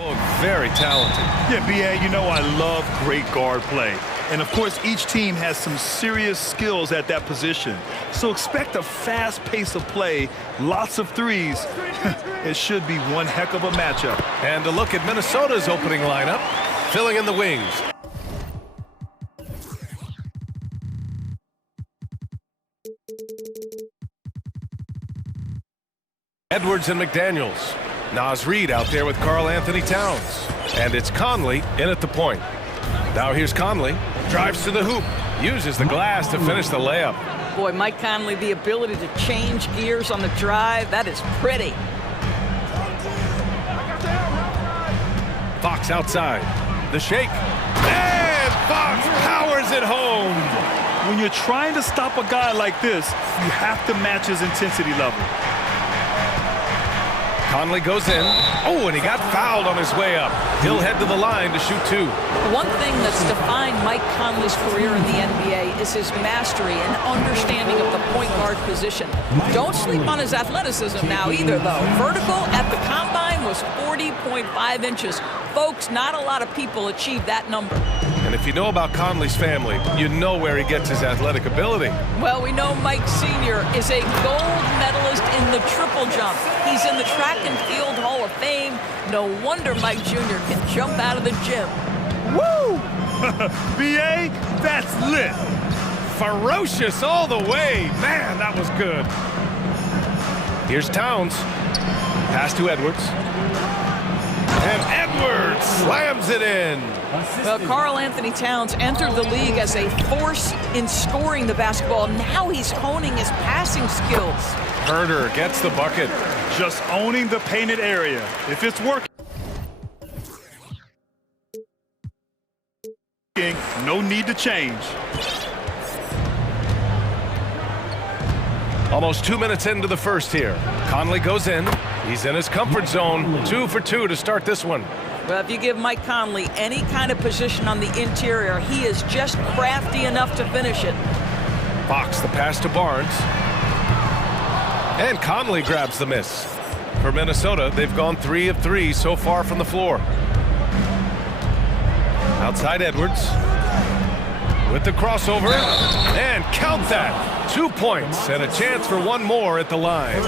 Oh, very talented. Yeah, B.A., you know I love great guard play. And, of course, each team has some serious skills at that position. So expect a fast pace of play, lots of threes. It should be one heck of a matchup. And a look at Minnesota's opening lineup, filling in the wings. Edwards and McDaniels. Naz Reid out there with Karl Anthony Towns. And it's Conley in at the point. Now here's Conley. Drives to the hoop. Uses the glass to finish the layup. Boy, Mike Conley, the ability to change gears on the drive, that is pretty. Fox outside. The shake. And Fox powers it home. When you're trying to stop a guy like this, you have to match his intensity level. Conley goes in. Oh, and he got fouled on his way up. He'll head to the line to shoot two. One thing that's defined Mike Conley's career in the NBA is his mastery and understanding of the point guard position. Don't sleep on his athleticism now either, though. Vertical at the combine was 40.5 inches. Folks, not a lot of people achieve that number. And if you know about Conley's family, you know where he gets his athletic ability. Well, we know Mike Sr. is a gold medalist in the triple jump. He's in the track and field Hall of Fame. No wonder Mike Jr. can jump out of the gym. Woo! B.A., that's lit. Ferocious all the way. Man, that was good. Here's Towns. Pass to Edwards. And Edwards slams it in. Well, Karl Anthony Towns entered the league as a force in scoring the basketball. Now he's honing his passing skills. Herder gets the bucket. Just owning the painted area. If it's working, no need to change. Almost 2 minutes into the first here. Conley goes in. He's in his comfort zone. 2 for 2 to start this one. Well, if you give Mike Conley any kind of position on the interior, he is just crafty enough to finish it. Fox the pass to Barnes. And Conley grabs the miss. For Minnesota, they've gone 3 of 3 so far from the floor. Outside Edwards. With the crossover. And count that. 2 points and a chance for one more at the line.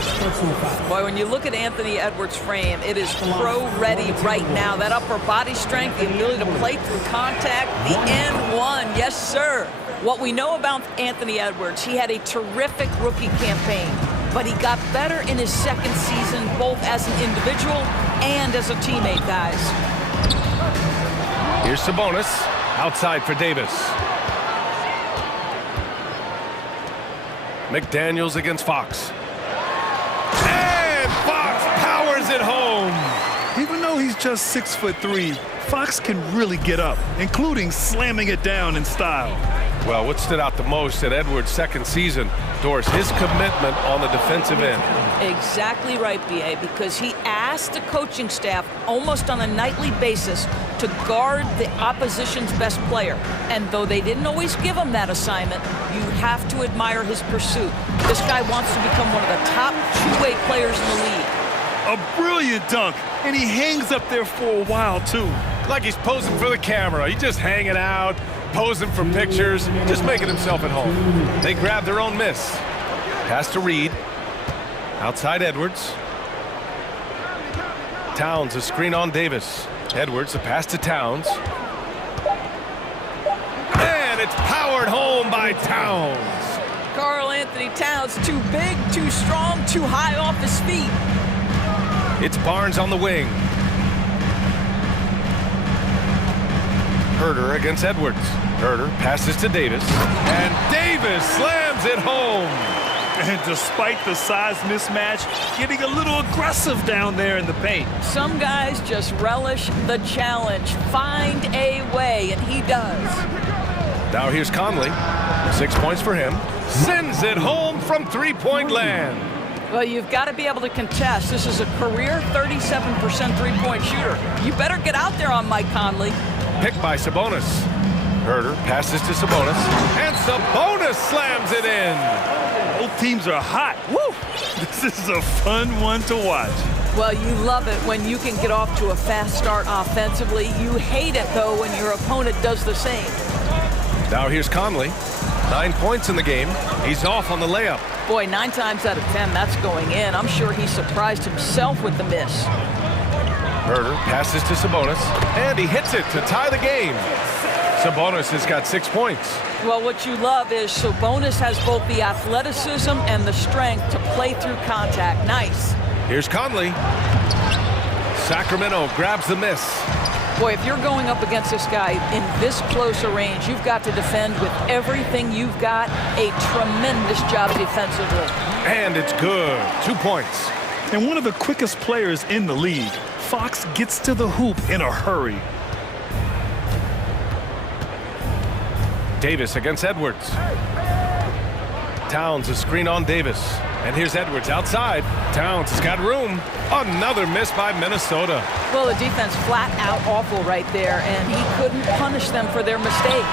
Boy, when you look at Anthony Edwards' frame, it is pro-ready right now. That upper body strength, the ability to play through contact, the and one, yes, sir. What we know about Anthony Edwards, he had a terrific rookie campaign, but he got better in his second season, both as an individual and as a teammate, guys. Here's Sabonis, outside for Davis. McDaniels against Fox. And Fox powers it home. Even though he's just 6'3", Fox can really get up, including slamming it down in style. Well, what stood out the most at Edwards' second season, Doris, his commitment on the defensive end. Exactly right, B.A., because he asked the coaching staff almost on a nightly basis to guard the opposition's best player. And though they didn't always give him that assignment, you have to admire his pursuit. This guy wants to become one of the top two-way players in the league. A brilliant dunk, and he hangs up there for a while, too. Like he's posing for the camera. He's just hanging out, posing for pictures, just making himself at home. They grab their own miss. Pass to Reid. Outside Edwards. Towns, a screen on Davis. Edwards, a pass to Towns. And it's powered home by Towns. Karl Anthony Towns, too big, too strong, too high off his feet. It's Barnes on the wing. Herder against Edwards. Herder passes to Davis. And Davis slams it home. And despite the size mismatch, getting a little aggressive down there in the paint. Some guys just relish the challenge. Find a way, and he does. Now here's Conley. 6 points for him. Sends it home from three-point land. Well, you've got to be able to contest. This is a career 37% three-point shooter. You better get out there on Mike Conley. Picked by Sabonis. Herder passes to Sabonis. And Sabonis slams it in. Both teams are hot. Woo! This is a fun one to watch. Well, you love it when you can get off to a fast start offensively. You hate it, though, when your opponent does the same. Now here's Conley. 9 points in the game. He's off on the layup. Boy, 9 times out of 10, that's going in. I'm sure he surprised himself with the miss. Herder passes to Sabonis, and he hits it to tie the game. Sabonis has got 6 points. Well, what you love is Sabonis has both the athleticism and the strength to play through contact. Nice. Here's Conley. Sacramento grabs the miss. Boy, if you're going up against this guy in this close a range, you've got to defend with everything you've got. A tremendous job defensively. And it's good. 2 points. And one of the quickest players in the league. Fox gets to the hoop in a hurry. Davis against Edwards. Towns a screen on Davis. And here's Edwards outside. Towns has got room. Another miss by Minnesota. Well, the defense flat out awful right there, and he couldn't punish them for their mistake.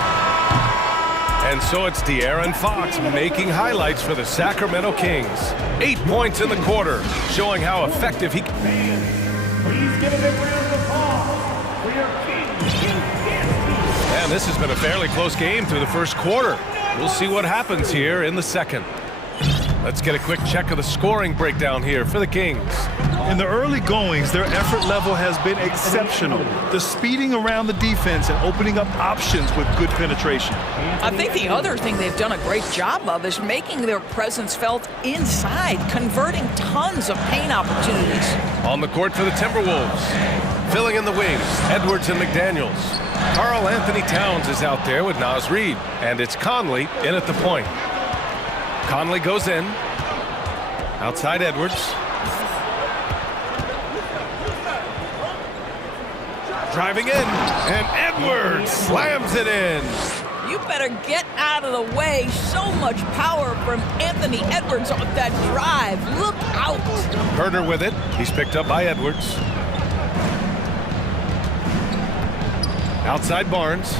And so it's De'Aaron Fox making highlights for the Sacramento Kings. 8 points in the quarter, showing how effective he can be. Please give a big round of applause for your King. And this has been a fairly close game through the first quarter. We'll see what happens here in the second. Let's get a quick check of the scoring breakdown here for the Kings. In the early goings, their effort level has been exceptional. The speeding around the defense and opening up options with good penetration. I think the other thing they've done a great job of is making their presence felt inside, converting tons of paint opportunities. On the court for the Timberwolves. Filling in the wings, Edwards and McDaniels. Karl Anthony Towns is out there with Naz Reid. And it's Conley in at the point. Conley goes in. Outside Edwards. Driving in, and Edwards slams it in. You better get out of the way. So much power from Anthony Edwards on that drive. Look out. Herder with it. He's picked up by Edwards. Outside Barnes.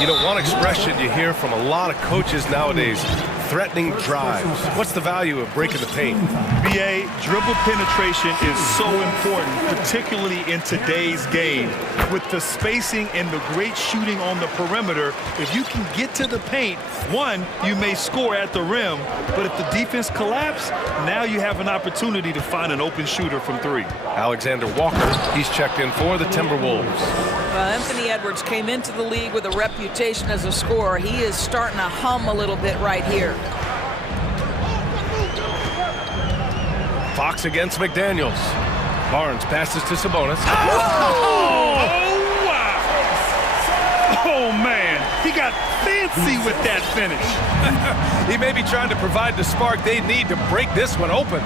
You know, one expression you hear from a lot of coaches nowadays, threatening drives. What's the value of breaking the paint? BA, dribble penetration is so important, particularly in today's game. With the spacing and the great shooting on the perimeter, if you can get to the paint, one, you may score at the rim, but if the defense collapses, now you have an opportunity to find an open shooter from three. Alexander Walker, he's checked in for the Timberwolves. Well, Anthony Edwards came into the league with a reputation as a scorer. He is starting to hum a little bit right here. Fox against McDaniels. Barnes passes to Sabonis. Oh, wow. Oh, man. He got fancy with that finish. He may be trying to provide the spark they need to break this one open.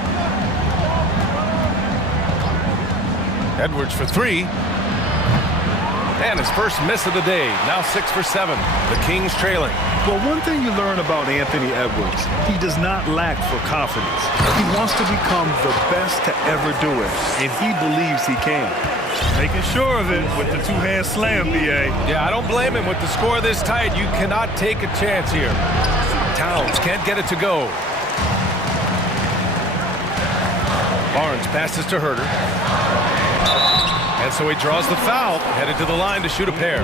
Edwards for three. And his first miss of the day, now 6 for 7. The Kings trailing. Well, one thing you learn about Anthony Edwards, he does not lack for confidence. He wants to become the best to ever do it, and he believes he can. Making sure of it with the two-hand slam, BA. Yeah, I don't blame him with the score this tight. You cannot take a chance here. Towns can't get it to go. Barnes passes to Herder. And so he draws the foul, headed to the line to shoot a pair.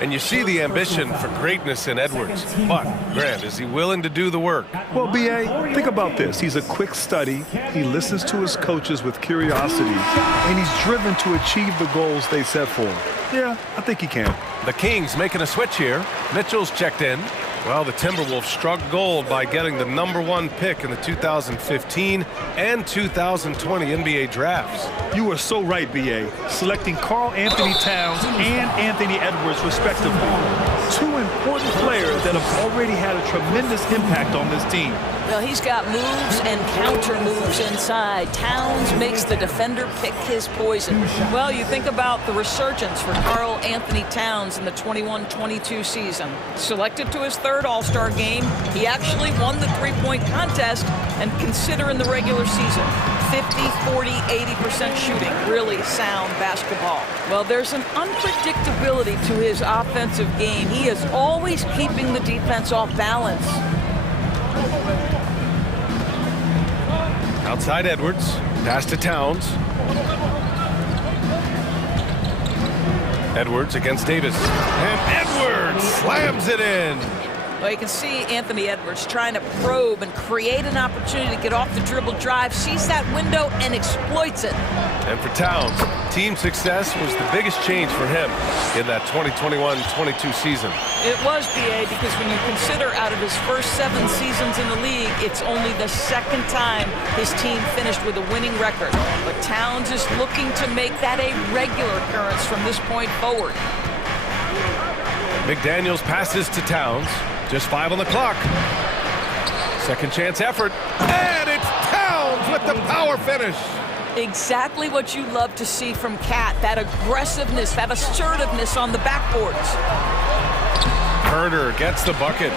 And you see the ambition for greatness in Edwards. But, Grant, is he willing to do the work? Well, BA, think about this. He's a quick study. He listens to his coaches with curiosity. And he's driven to achieve the goals they set for him. Yeah, I think he can. The Kings making a switch here. Mitchell's checked in. Well, the Timberwolves struck gold by getting the #1 pick in the 2015 and 2020 NBA drafts. You are so right, BA. Selecting Karl Anthony Towns and Anthony Edwards, respectively. Two important players that have already had a tremendous impact on this team. Well, he's got moves and counter moves inside. Towns makes the defender pick his poison. Well, you think about the resurgence for Karl Anthony Towns in the 21-22 season. Selected to his third All-Star game, he actually won the three-point contest, and consider in the regular season, 50, 40, 80% shooting. Really sound basketball. Well, there's an unpredictability to his offensive game. He is always keeping the defense off balance. Outside Edwards. Pass to Towns. Edwards against Davis. And Edwards slams it in. Well, you can see Anthony Edwards trying to probe and create an opportunity to get off the dribble drive, sees that window and exploits it. And for Towns, team success was the biggest change for him in that 2021-22 season. It was, BA, because when you consider out of his first 7 seasons in the league, it's only the second time his team finished with a winning record. But Towns is looking to make that a regular occurrence from this point forward. McDaniels passes to Towns. Just 5 on the clock. Second chance effort. And it's Towns with the power finish. Exactly what you love to see from Cat. That aggressiveness, that assertiveness on the backboards. Herder gets the bucket.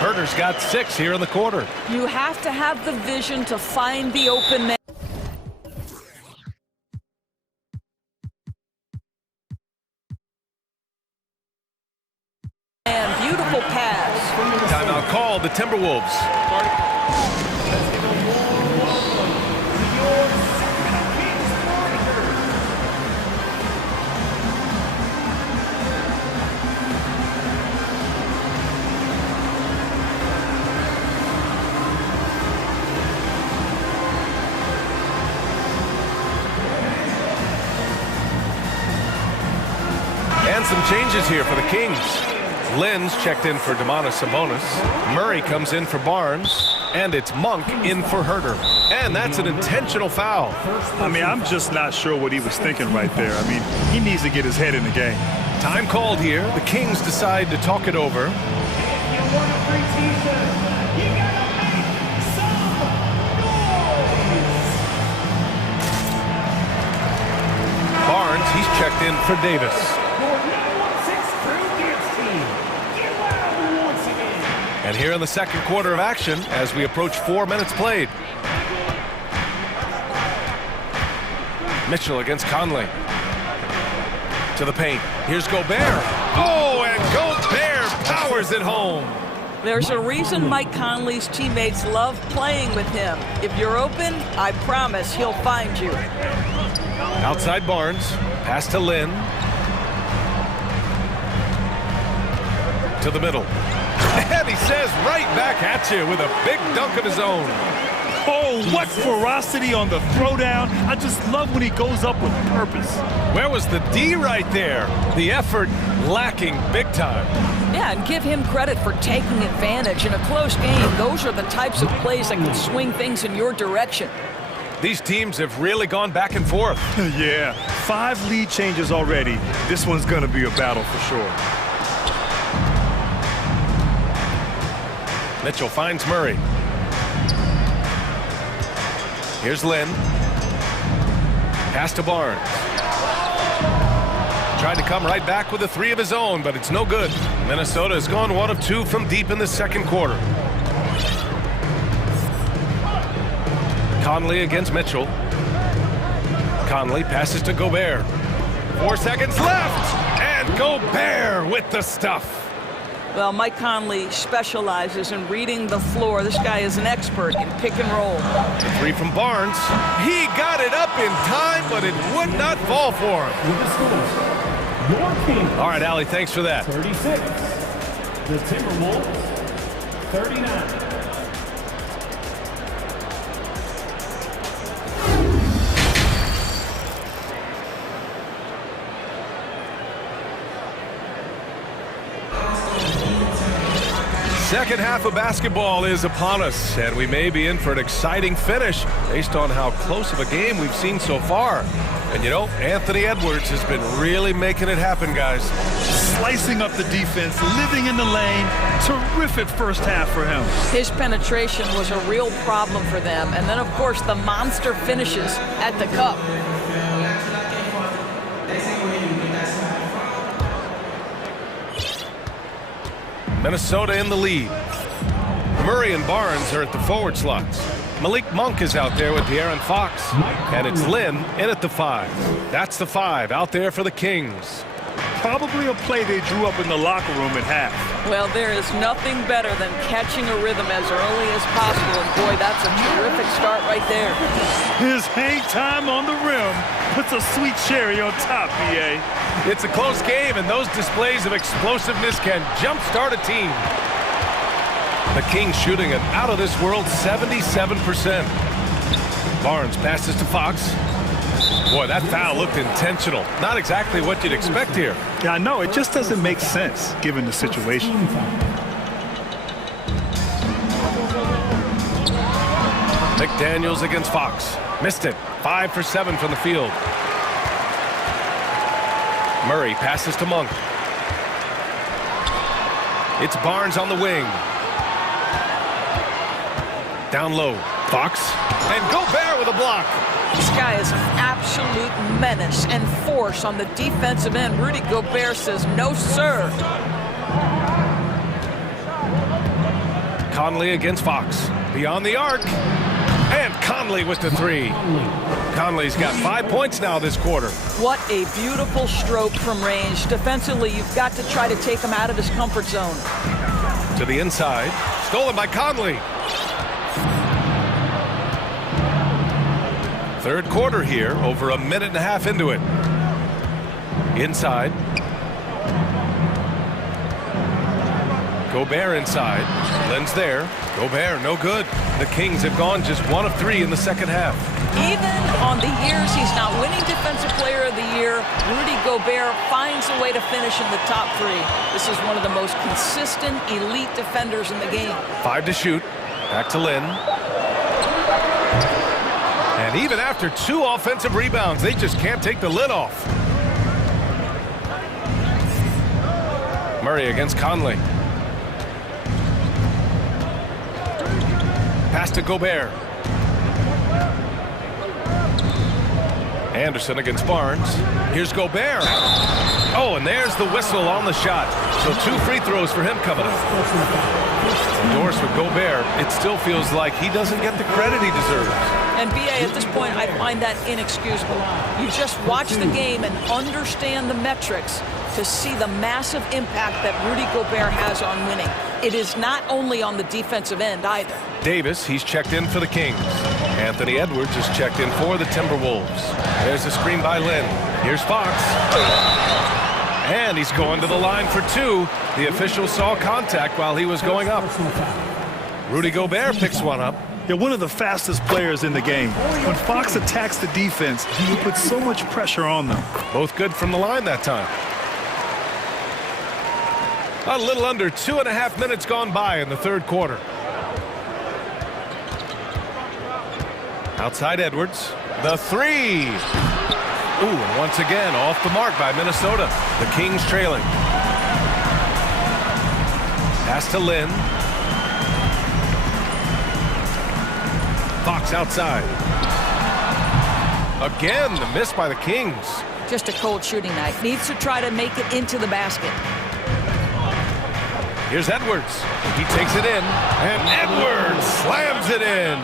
Herder's got 6 here in the quarter. You have to have the vision to find the open man. And beautiful pass. Timeout called, the Timberwolves. And some changes here for the Kings. Lynn's checked in for Sabonis. Murray comes in for Barnes. And it's Monk in for Herder. And that's an intentional foul. I mean, I'm just not sure what he was thinking right there. I mean, he needs to get his head in the game. Time called here. The Kings decide to talk it over. Barnes, he's checked in for Davis. And here in the second quarter of action, as we approach 4 minutes played. Mitchell against Conley. To the paint. Here's Gobert. Oh, and Gobert powers it home. There's a reason Mike Conley's teammates love playing with him. If you're open, I promise he'll find you. Outside Barnes. Pass to Lynn. To the middle. And he says right back at you with a big dunk of his own. Oh, what ferocity on the throwdown. I just love when he goes up with purpose. Where was the D right there? The effort lacking big time. Yeah, and give him credit for taking advantage. In a close game, those are the types of plays that can swing things in your direction. These teams have really gone back and forth. Yeah, 5 lead changes already. This one's going to be a battle for sure. Mitchell finds Murray. Here's Lynn. Pass to Barnes. Tried to come right back with a 3 of his own, but it's no good. Minnesota has gone 1 of 2 from deep in the second quarter. Conley against Mitchell. Conley passes to Gobert. 4 seconds left, and Gobert with the stuff. Well, Mike Conley specializes in reading the floor. This guy is an expert in pick and roll. The 3 from Barnes. He got it up in time, but it would not fall for him. All right, Allie, thanks for that. 36. The Timberwolves, 39. Second half of basketball is upon us, and we may be in for an exciting finish based on how close of a game we've seen so far. And you know, Anthony Edwards has been really making it happen, guys. Slicing up the defense, living in the lane. Terrific first half for him. His penetration was a real problem for them. And then, of course, the monster finishes at the cup. Minnesota in the lead. Murray and Barnes are at the forward slots. Malik Monk is out there with De'Aaron Fox. And it's Lynn in at the 5. That's the 5 out there for the Kings. probably a play they drew up in the locker room at half. Well, there is nothing better than catching a rhythm as early as possible, and boy, that's a terrific start right there. His hang time on the rim puts a sweet cherry on top, BA. It's a close game, and those displays of explosiveness can jumpstart a team. The Kings shooting an out-of-this-world 77%. Barnes passes to Fox. Boy, that foul looked intentional. Not exactly what you'd expect here. Yeah, I know. It just doesn't make sense, given the situation. McDaniels against Fox. Missed it. 5 for 7 from the field. Murray passes to Monk. It's Barnes on the wing. Down low. Fox. And Gobert with a block. This guy is an absolute menace and force on the defensive end. Rudy Gobert says, no, sir. Conley against Fox. Beyond the arc. And Conley with the three. Conley's got 5 points now this quarter. What a beautiful stroke from range. Defensively, you've got to try to take him out of his comfort zone. To the inside. Stolen by Conley. Third quarter here, over a minute and a half into it. Inside. Gobert inside. Len's there. Gobert, no good. The Kings have gone just 1 of 3 in the second half. Even on the years he's not winning Defensive Player of the Year, Rudy Gobert finds a way to finish in the top 3. This is one of the most consistent, elite defenders in the game. 5 to shoot. Back to Len. And even after 2 offensive rebounds, they just can't take the lid off. Murray against Conley. Pass to Gobert. Anderson against Barnes. Here's Gobert. Oh, and there's the whistle on the shot. So 2 free throws for him coming up. Endorsed with Gobert, it still feels like he doesn't get the credit he deserves. And BA, at this point, I find that inexcusable. You just watch the game and understand the metrics to see the massive impact that Rudy Gobert has on winning. It is not only on the defensive end either. Davis, he's checked in for the Kings. Anthony Edwards is checked in for the Timberwolves. There's a screen by Len. Here's Fox. And he's going to the line for 2. The official saw contact while he was going up. Rudy Gobert picks one up. They're one of the fastest players in the game. When Fox attacks the defense, he puts so much pressure on them. Both good from the line that time. A little under 2.5 minutes gone by in the third quarter. Outside Edwards. The three. Ooh, and once again off the mark by Minnesota. The Kings trailing. Pass to Lin. Fox outside. Again, the miss by the Kings. Just a cold shooting night. Needs to try to make it into the basket. Here's Edwards. He takes it in. And Edwards slams it in.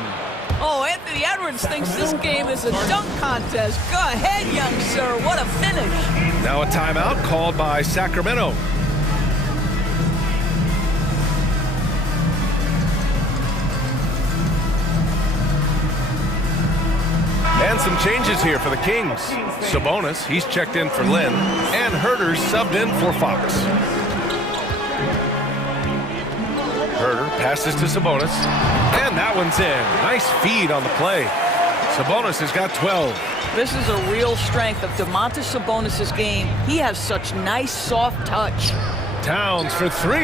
Oh, Anthony Edwards thinks this game is a dunk contest. Go ahead, young sir. What a finish. Now a timeout called by Sacramento. And some changes here for the Kings. Sabonis, he's checked in for Lin. And Herter's subbed in for Fox. Herter passes to Sabonis. And that one's in. Nice feed on the play. Sabonis has got 12. This is a real strength of Domantas Sabonis' game. He has such nice, soft touch. Towns for 3.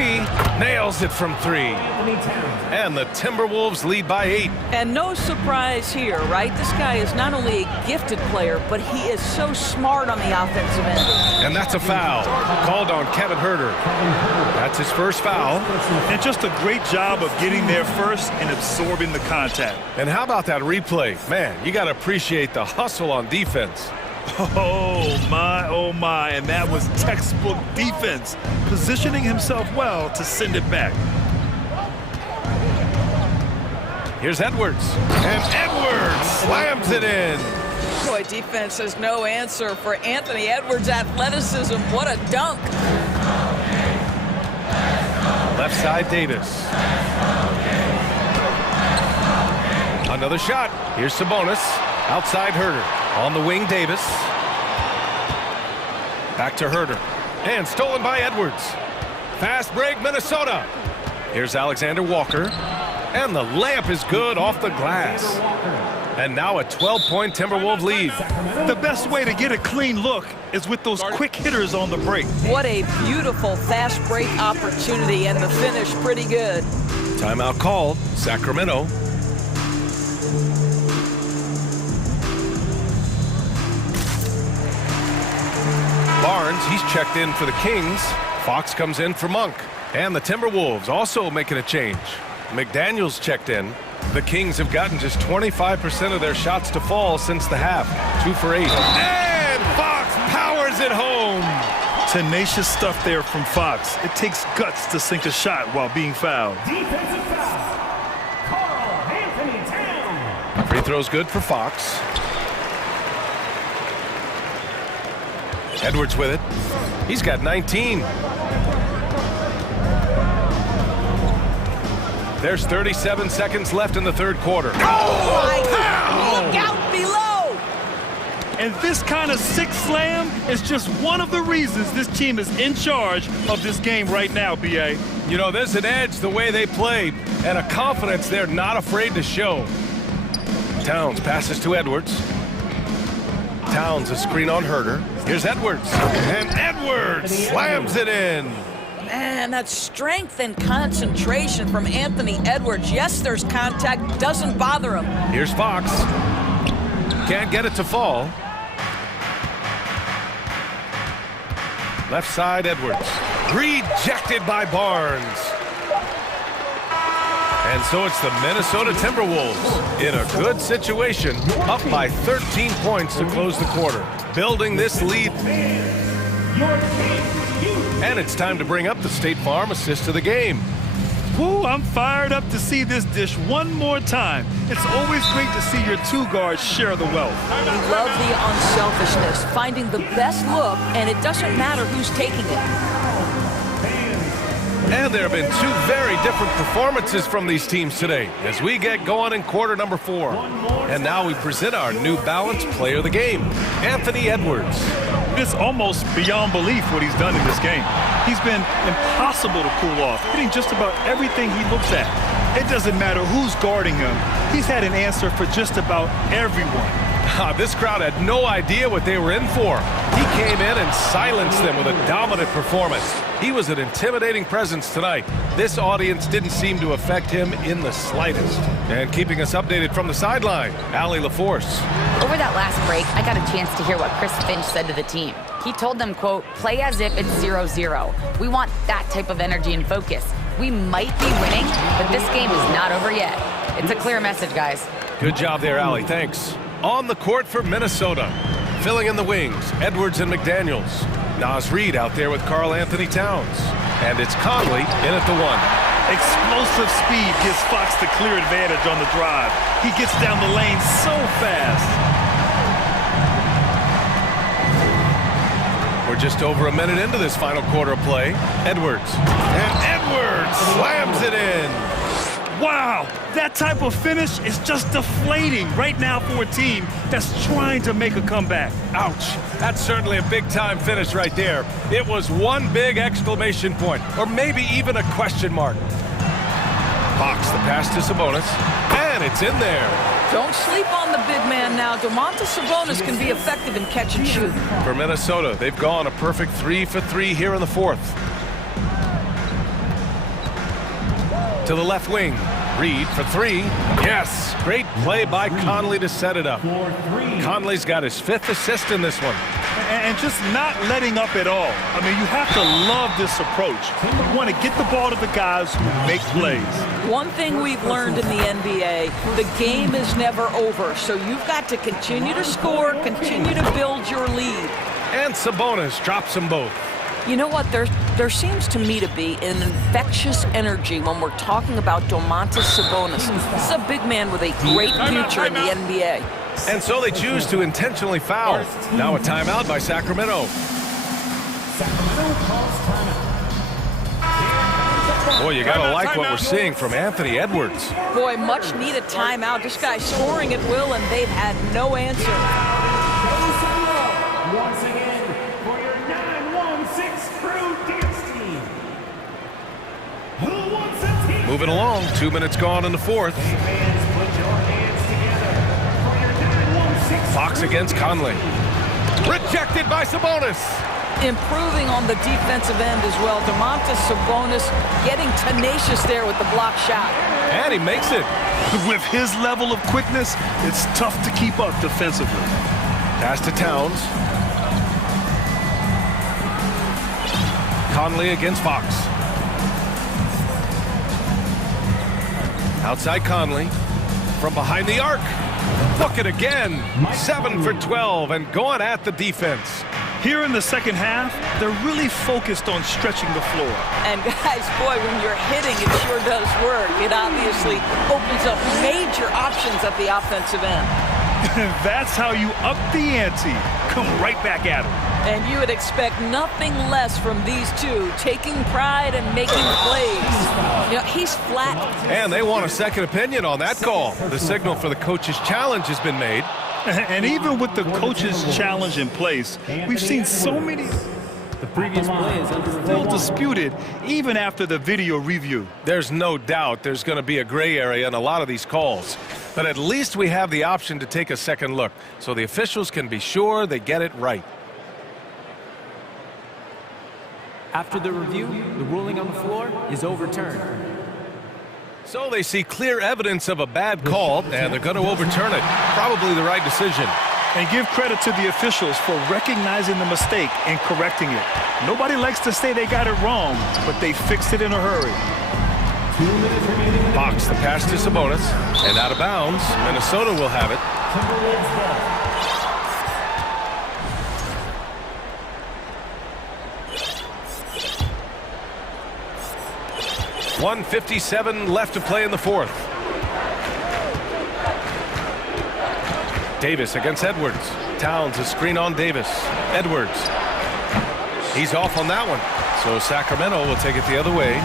Nails it from 3. And the Timberwolves lead by 8. And no surprise here, right? This guy is not only a gifted player, but he is so smart on the offensive end. And that's a foul. Called on Kevin Herter. That's his first foul. And just a great job of getting there first and absorbing the contact. And how about that replay? Man, you got to appreciate the hustle on defense. Oh my, and that was textbook defense, positioning himself well to send it back. Here's Edwards, and Edwards slams it in. Boy, defense has no answer for Anthony Edwards' athleticism. What a dunk. Left side, Davis. Another shot. Here's Sabonis. Outside Herder. On the wing, Davis. Back to Herder. And stolen by Edwards. Fast break, Minnesota. Here's Alexander Walker. And the layup is good off the glass. And now a 12-point Timberwolves lead. The best way to get a clean look is with those quick hitters on the break. What a beautiful fast break opportunity, and the finish pretty good. Timeout called. Sacramento. Barnes, he's checked in for the Kings. Fox comes in for Monk. And the Timberwolves also making a change. McDaniels checked in. The Kings have gotten just 25% of their shots to fall since the half. 2 for 8. And Fox powers it home. Tenacious stuff there from Fox. It takes guts to sink a shot while being fouled. Defensive foul. Carl Anthony Towns. Free throw's good for Fox. Edwards with it. He's got 19. There's 37 seconds left in the third quarter. Oh, look out below. And this kind of sick slam is just one of the reasons this team is in charge of this game right now, B.A. You know, there's an edge the way they play and a confidence they're not afraid to show. Towns passes to Edwards. Towns a screen on Herder. Here's Edwards. And Edwards slams it in. Man, that's strength and concentration from Anthony Edwards. Yes, there's contact. Doesn't bother him. Here's Fox. Can't get it to fall. Left side, Edwards. Rejected by Barnes. And so it's the Minnesota Timberwolves in a good situation, up by 13 points to close the quarter, building this lead. And it's time to bring up the State Farm assist of the game. Woo, I'm fired up to see this dish one more time. It's always great to see your two guards share the wealth. We love the unselfishness, finding the best look, and it doesn't matter who's taking it. And there have been 2 very different performances from these teams today as we get going in quarter number 4. And now we present our new balanced player of the game, Anthony Edwards. It's almost beyond belief what he's done in this game. He's been impossible to cool off, hitting just about everything he looks at. It doesn't matter who's guarding him. He's had an answer for just about everyone. This crowd had no idea what they were in for. He came in and silenced them with a dominant performance. He was an intimidating presence tonight. This audience didn't seem to affect him in the slightest. And keeping us updated from the sideline, Allie LaForce. Over that last break, I got a chance to hear what Chris Finch said to the team. He told them, quote, play as if it's 0-0. We want that type of energy and focus. We might be winning, but this game is not over yet. It's a clear message, guys. Good job there, Allie. Thanks. On the court for Minnesota. Filling in the wings, Edwards and McDaniels. Naz Reid out there with Karl Anthony Towns. And it's Conley in at the 1. Explosive speed gives Fox the clear advantage on the drive. He gets down the lane so fast. We're just over a minute into this final quarter of play. Edwards. And Edwards slams it in. Wow, that type of finish is just deflating right now for a team that's trying to make a comeback. Ouch. That's certainly a big-time finish right there. It was one big exclamation point, or maybe even a question mark. Fox the pass to Sabonis, and it's in there. Don't sleep on the big man now. Domantas Sabonis can be effective in catch and shoot. For Minnesota, they've gone a perfect 3 for 3 here in the 4th. To the left wing, Reid for 3. Yes, great play by Conley to set it up. Conley's got his 5th assist in this one. And just not letting up at all. I mean, you have to love this approach. You want to get the ball to the guys who make plays. One thing we've learned in the NBA, the game is never over. So you've got to continue to score, continue to build your lead. And Sabonis drops them both. You know what? There seems to me to be an infectious energy when we're talking about Domantas Sabonis. This is a big man with a great future in the NBA. And so they choose to intentionally foul. Now a timeout by Sacramento. Boy, you gotta like what we're seeing from Anthony Edwards. Boy, much needed timeout. This guy's scoring at will, and they've had no answer. Once again, for your 9-1-6 crew dance team. Who wants a team? Moving along, 2 minutes gone in the fourth. Fans, put your hands together for your 9-1-6 Fox against Conley. Rejected by Sabonis. Improving on the defensive end as well. Domantas Sabonis getting tenacious there with the block shot. And he makes it. With his level of quickness, it's tough to keep up defensively. Pass to Towns. Conley against Fox. Outside Conley. From behind the arc. Bucket again. 7 for 12 and going at the defense. Here in the second half, they're really focused on stretching the floor. And guys, boy, when you're hitting, it sure does work. It obviously opens up major options at the offensive end. That's how you up the ante. Come right back at them. And you would expect nothing less from these two, taking pride and making plays. You know, he's flat. And they want a second opinion on that call. The signal for the coach's challenge has been made. And even with the coach's challenge in place, we've seen so many The previous play is under still review. disputed even after the video review. There's no doubt there's going to be a gray area in a lot of these calls. But at least we have the option to take a second look, so the officials can be sure they get it right. After the review, the ruling on the floor is overturned. So they see clear evidence of a bad call, and they're going to overturn it. Probably the right decision. And give credit to the officials for recognizing the mistake and correcting it. Nobody likes to say they got it wrong, but they fixed it in a hurry. 2 minutes remaining. Fox, the pass to Sabonis, and out of bounds. Minnesota will have it. Timberwolves ball. 1:57 left to play in the fourth. Davis against Edwards. Towns, a screen on Davis. Edwards. He's off on that one. So Sacramento will take it the other way.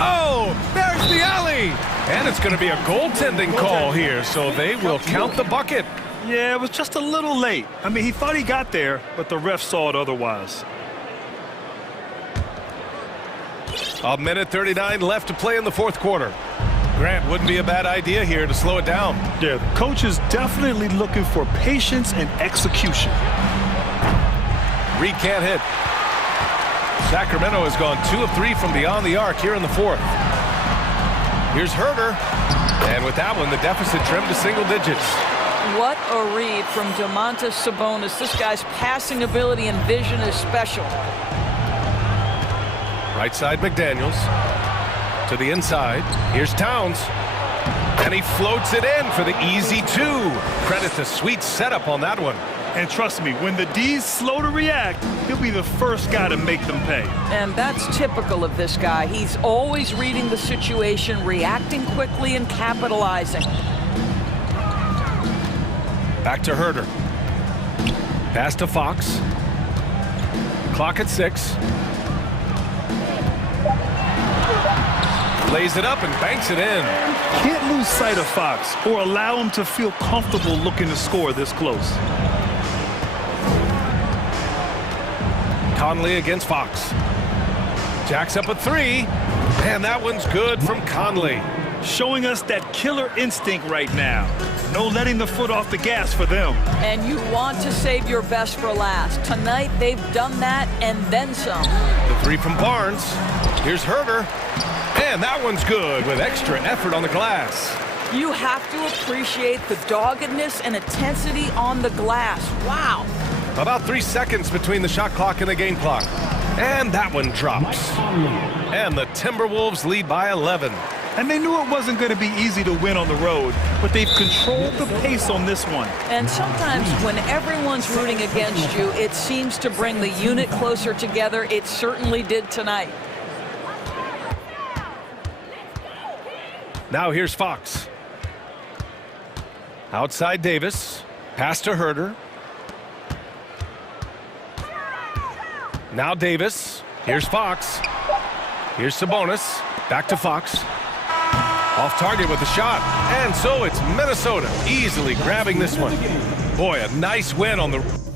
Oh, there's the alley. And it's going to be a goaltending call here, so they will count the bucket. Yeah, it was just a little late. I mean, he thought he got there, but the ref saw it otherwise. 1:39 left to play in the fourth quarter. Grant, wouldn't be a bad idea here to slow it down. Yeah, the coach is definitely looking for patience and execution. Reed can't hit. Sacramento has gone 2 of 3 from beyond the arc here in the fourth. Here's Herter. And with that one, the deficit trimmed to single digits. What a read from Domantas Sabonis. This guy's passing ability and vision is special. Right side McDaniels. To the inside. Here's Towns. And he floats it in for the easy 2. Credit to sweet setup on that one. And trust me, when the D's slow to react, he'll be the first guy to make them pay. And that's typical of this guy. He's always reading the situation, reacting quickly and capitalizing. Back to Herter. Pass to Fox. Clock at 6. Lays it up and banks it in. Can't lose sight of Fox or allow him to feel comfortable looking to score this close. Conley against Fox. Jacks up a 3. And that one's good from Conley. Showing us that killer instinct right now. No letting the foot off the gas for them. And you want to save your best for last. Tonight, they've done that and then some. The 3 from Barnes. Here's Herter. And that one's good with extra effort on the glass. You have to appreciate the doggedness and intensity on the glass. Wow. About 3 seconds between the shot clock and the game clock. And that one drops. And the Timberwolves lead by 11. And they knew it wasn't going to be easy to win on the road, but they've controlled the pace on this one. And sometimes when everyone's rooting against you, it seems to bring the unit closer together. It certainly did tonight. Now here's Fox. Outside Davis. Pass to Herder. Now Davis. Here's Fox. Here's Sabonis. Back to Fox. Off target with the shot. And so it's Minnesota easily grabbing this one. Boy, a nice win on the...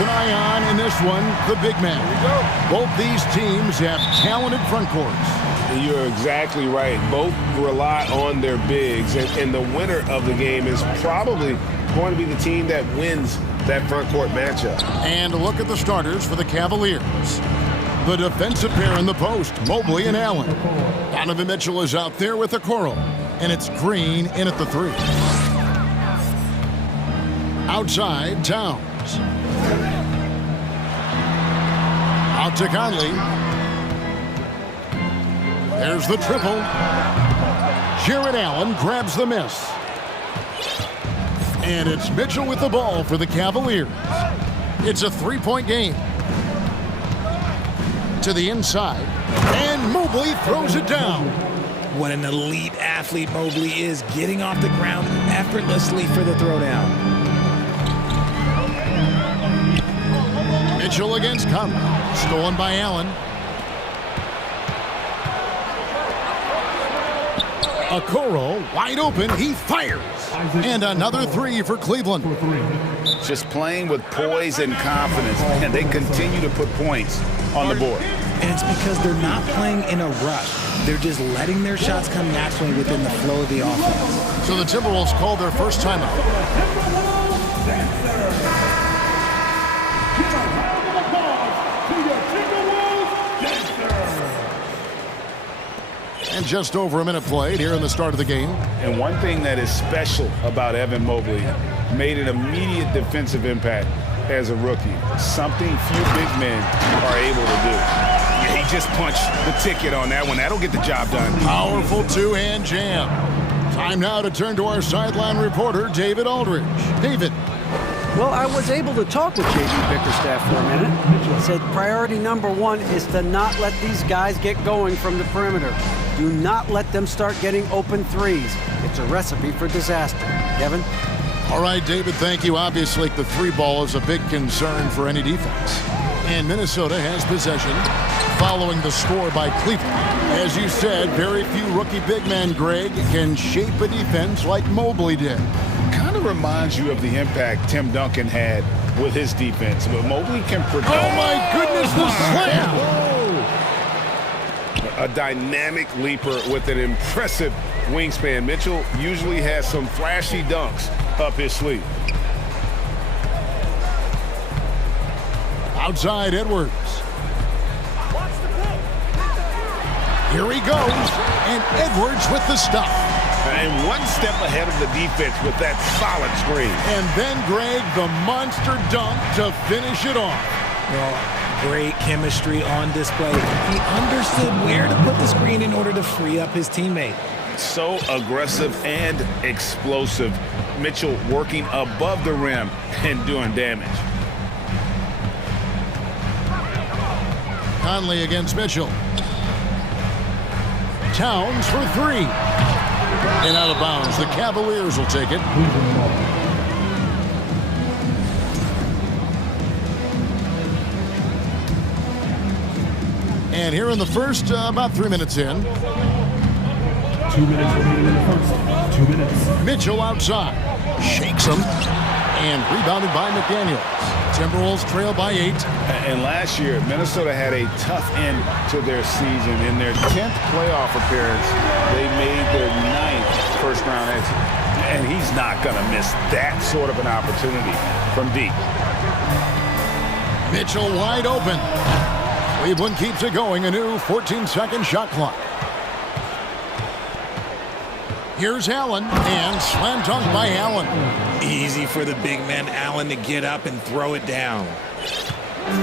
an eye on in this one, the big man. Both these teams have talented front courts. You're exactly right. Both rely on their bigs, and the winner of the game is probably going to be the team that wins that front court matchup. And look at the starters for the Cavaliers. The defensive pair in the post, Mobley and Allen. Donovan Mitchell is out there with Okoro, and it's Green in at the 3. Outside, Towns. Out to Conley. There's the triple. Jared Allen grabs the miss. And it's Mitchell with the ball for the Cavaliers. It's a 3-point game. To the inside. And Mobley throws it down. What an elite athlete Mobley is, getting off the ground effortlessly for the throwdown. Mitchell against Conley. Stolen by Allen. Okoro wide open. He fires. And another 3 for Cleveland. Just playing with poise and confidence, and they continue to put points on the board. And it's because they're not playing in a rush. They're just letting their shots come naturally within the flow of the offense. So the Timberwolves call their first timeout. And just over a minute played here in the start of the game. And one thing that is special about Evan Mobley, made an immediate defensive impact as a rookie. Something few big men are able to do. Yeah, he just punched the ticket on that one. That'll get the job done. Powerful two-hand jam. Time now to turn to our sideline reporter, David Aldridge. David. Well, I was able to talk with J.B. Bickerstaff for a minute. He said priority number 1 is to not let these guys get going from the perimeter. Do not let them start getting open threes. It's a recipe for disaster. Kevin? All right, David, thank you. Obviously, the 3-ball is a big concern for any defense. And Minnesota has possession following the score by Cleveland. As you said, very few rookie big men, Greg, can shape a defense like Mobley did. Kind of reminds you of the impact Tim Duncan had with his defense. But Mobley can protect. Oh, my goodness, the slam! A dynamic leaper with an impressive wingspan. Mitchell usually has some flashy dunks up his sleeve. Outside Edwards. Here he goes, and Edwards with the stop. And one step ahead of the defense with that solid screen. And then, Greg, the monster dunk to finish it off. Well, great chemistry on display. He understood where to put the screen in order to free up his teammate. So aggressive and explosive. Mitchell working above the rim and doing damage. Conley against Mitchell. Towns for 3. And out of bounds. The Cavaliers will take it. And here in the first, about 3 minutes in. 2 minutes remaining in the first. 2 minutes. Mitchell outside. Shakes him. And rebounded by McDaniels. Timberwolves trail by 8. And last year, Minnesota had a tough end to their season. In their 10th playoff appearance, they made their 9th first-round exit. And he's not going to miss that sort of an opportunity from deep. Mitchell wide open. Cleveland keeps it going. A new 14-second shot clock. Here's Allen, and slam dunk by Allen. Easy for the big man Allen to get up and throw it down.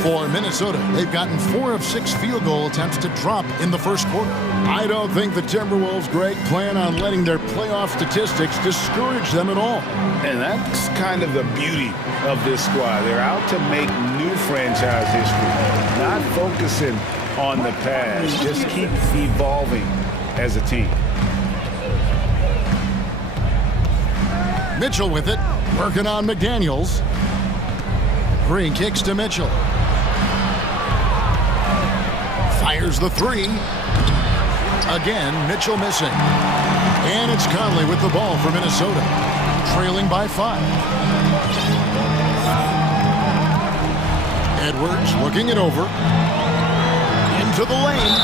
For Minnesota, they've gotten 4 of 6 field goal attempts to drop in the first quarter. I don't think the Timberwolves, Greg, plan on letting their playoff statistics discourage them at all. And that's kind of the beauty of this squad. They're out to make new franchise history, not focusing on the past. Just keep evolving as a team. Mitchell with it, working on McDaniels. Green kicks to Mitchell. Fires the 3. Again, Mitchell missing. And it's Conley with the ball for Minnesota, trailing by 5. Edwards looking it over. Into the lane.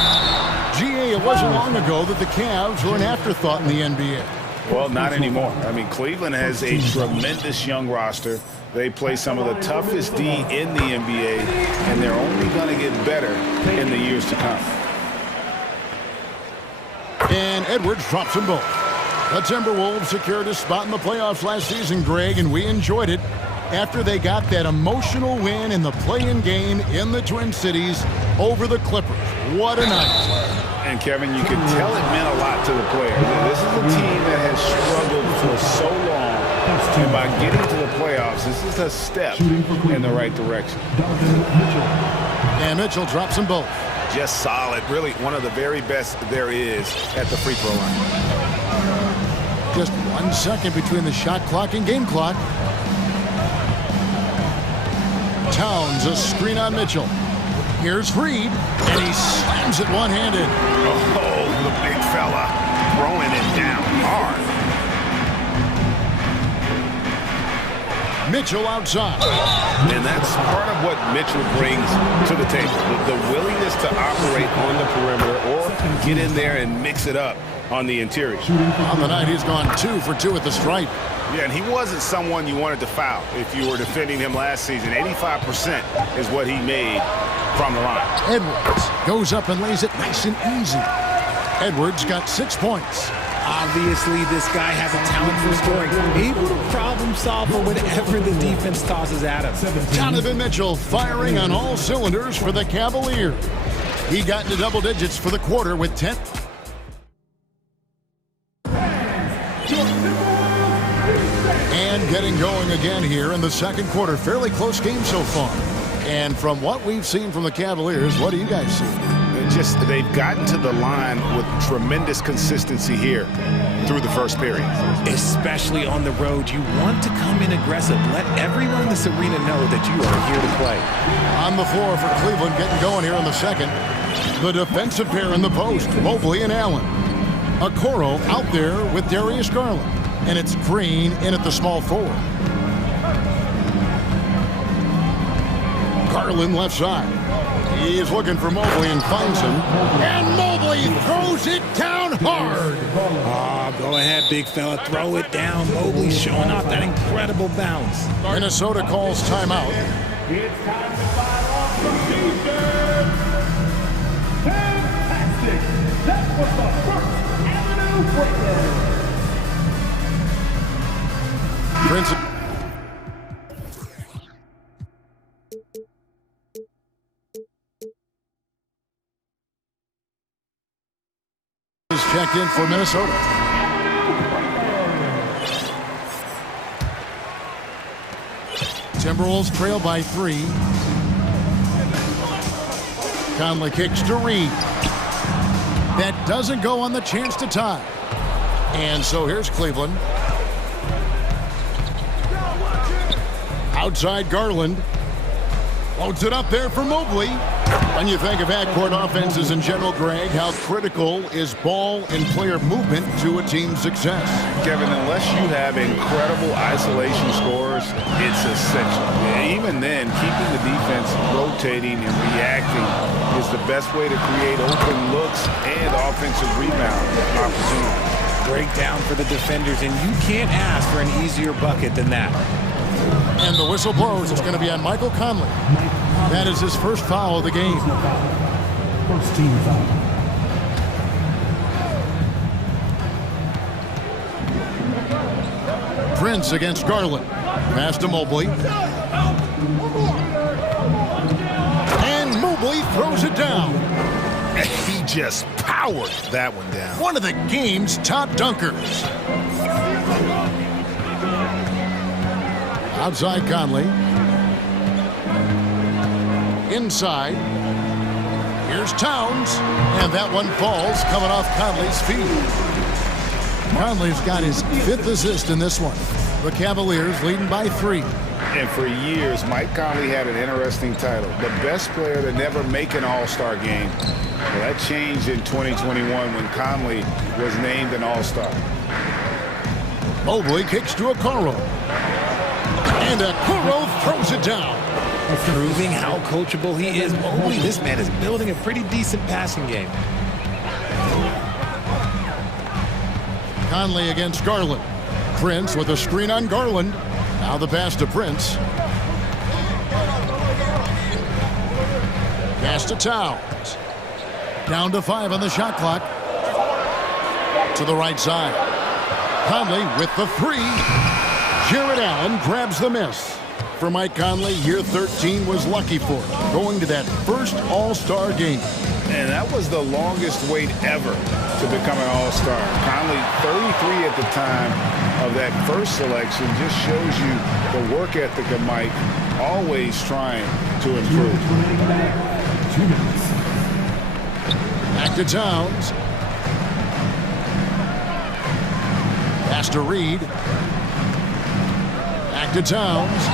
GA, it wasn't long ago that the Cavs were an afterthought in the NBA. Well, not anymore. I mean, Cleveland has a tremendous young roster. They play some of the toughest D in the NBA, and they're only going to get better in the years to come. And Edwards drops them both. The Timberwolves secured a spot in the playoffs last season, Greg, and we enjoyed it after they got that emotional win in the play-in game in the Twin Cities over the Clippers. What a night. And, Kevin, you can tell it meant a lot to the players. This is a team that has struggled for so long, and by getting to the playoffs, this is a step in the right direction. And Mitchell drops them both. Just solid. Really one of the very best there is at the free throw line. Just 1 second between the shot clock and game clock. Towns, a screen on Mitchell. Here's Reed, and he slams it one-handed. Oh, the big fella throwing it down hard. Mitchell outside. And that's part of what Mitchell brings to the table. The willingness to operate on the perimeter or get in there and mix it up on the interior. On the night, he's gone 2 for 2 at the stripe. Yeah, and he wasn't someone you wanted to foul if you were defending him last season. 85% is what he made from the line. Edwards goes up and lays it nice and easy. Edwards got 6 points. Obviously, this guy has a talent for scoring. Able to problem solve for whatever the defense tosses at him. Donovan Mitchell firing on all cylinders for the Cavaliers. He got into double digits for the quarter with 10. And getting going again here in the second quarter. Fairly close game so far. And from what we've seen from the Cavaliers, what do you guys see? They've gotten to the line with tremendous consistency here through the first period. Especially on the road, you want to come in aggressive. Let everyone in this arena know that you are here to play. On the floor for Cleveland, getting going here in the second. The defensive pair in the post, Mobley and Allen. Okoro out there with Darius Garland. And it's Green in at the small forward. Garland left side. He's looking for Mobley and finds him. And Mobley throws it down hard. Oh, go ahead, big fella. Throw it down. Mobley showing off that incredible bounce. Minnesota calls timeout. It's time to fire off the defense. Fantastic. That was the first Avenue breaker. Prince. Checked in for Minnesota. Timberwolves trail by 3. Conley kicks to Reed. That doesn't go on the chance to tie. And so here's Cleveland. Outside Garland. Loads it up there for Mobley. When you think of backcourt offenses in general, Greg, how critical is ball and player movement to a team's success? Kevin, unless you have incredible isolation scores, it's essential. Even then, keeping the defense rotating and reacting is the best way to create open looks and offensive rebound opportunities. Breakdown for the defenders, and you can't ask for an easier bucket than that. And the whistle blows. It's going to be on Michael Conley. That is his first foul of the game. First team foul. Prince against Garland. Pass to Mobley. And Mobley throws it down. He just powered that one down. One of the game's top dunkers. Outside Conley. Inside. Here's Towns. And that one falls coming off Conley's feet. Conley's got his 5th assist in this one. The Cavaliers leading by 3. And for years, Mike Conley had an interesting title. The best player to never make an All-Star game. Well, that changed in 2021 when Conley was named an All-Star. Mobley kicks to Okoro. And Okoro throws it down. Proving how coachable he is. Mobley, this man is building a pretty decent passing game. Conley against Garland. Prince with a screen on Garland. Now the pass to Prince. Pass to Towns. Down to 5 on the shot clock. To the right side. Conley with the 3. Jared Allen grabs the miss. For Mike Conley, year 13 was lucky for him, going to that first All-Star game. And that was the longest wait ever to become an All-Star. Conley, 33 at the time of that first selection, just shows you the work ethic of Mike, always trying to improve. 2 minutes. Back to Towns. Pass to Reed. Back to Towns.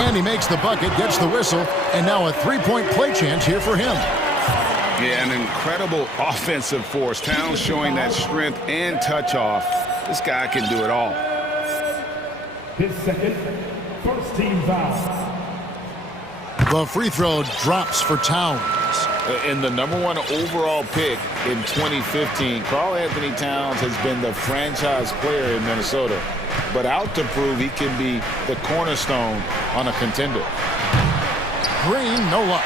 And he makes the bucket, gets the whistle, and now a three-point play chance here for him. Yeah, an incredible offensive force. Towns showing that strength and touch off. This guy can do it all. His second, first team foul. The free throw drops for Towns. And the #1 overall pick in 2015, Karl Anthony Towns has been the franchise player in Minnesota, but out to prove he can be the cornerstone on a contender. Green, no luck.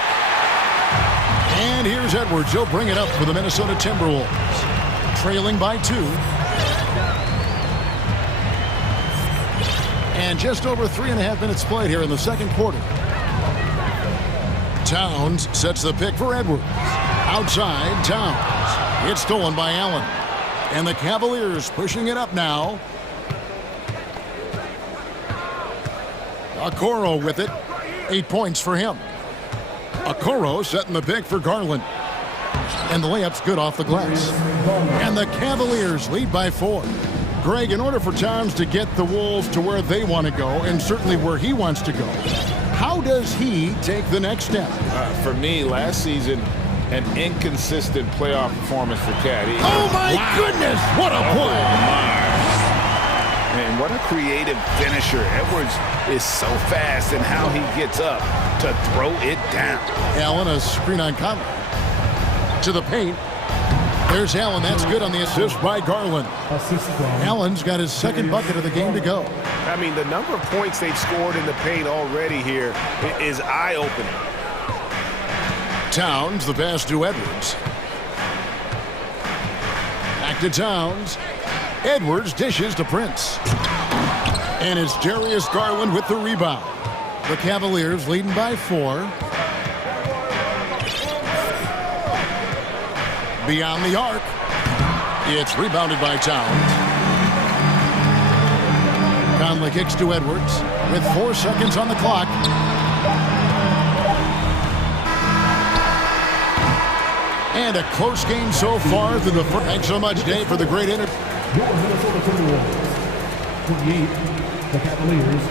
And here's Edwards. He'll bring it up for the Minnesota Timberwolves. Trailing by 2. And just over 3.5 minutes played here in the second quarter. Towns sets the pick for Edwards. Outside, Towns. It's stolen by Allen. And the Cavaliers pushing it up now. Okoro with it. 8 points for him. Okoro setting the pick for Garland. And the layup's good off the glass. And the Cavaliers lead by 4. Greg, in order for Towns to get the Wolves to where they want to go, and certainly where he wants to go, how does he take the next step? For me, last season, an inconsistent playoff performance for Cat. Oh, my goodness! What a play! And what a creative finisher. Edwards is so fast in how he gets up to throw it down. Allen, a screen on Conley. To the paint. There's Allen. That's good on the assist by Garland. Allen's got his second bucket of the game to go. I mean, the number of points they've scored in the paint already here is eye-opening. Towns, the pass to Edwards. Back to Towns. Edwards dishes to Prince. And it's Darius Garland with the rebound. The Cavaliers leading by 4. Beyond the arc. It's rebounded by Towns. Conley kicks to Edwards with 4 seconds on the clock. And a close game so far through the first. Thanks so much, Dave, for the great interview. Your Minnesota Timberwolves, 28. The Cavaliers,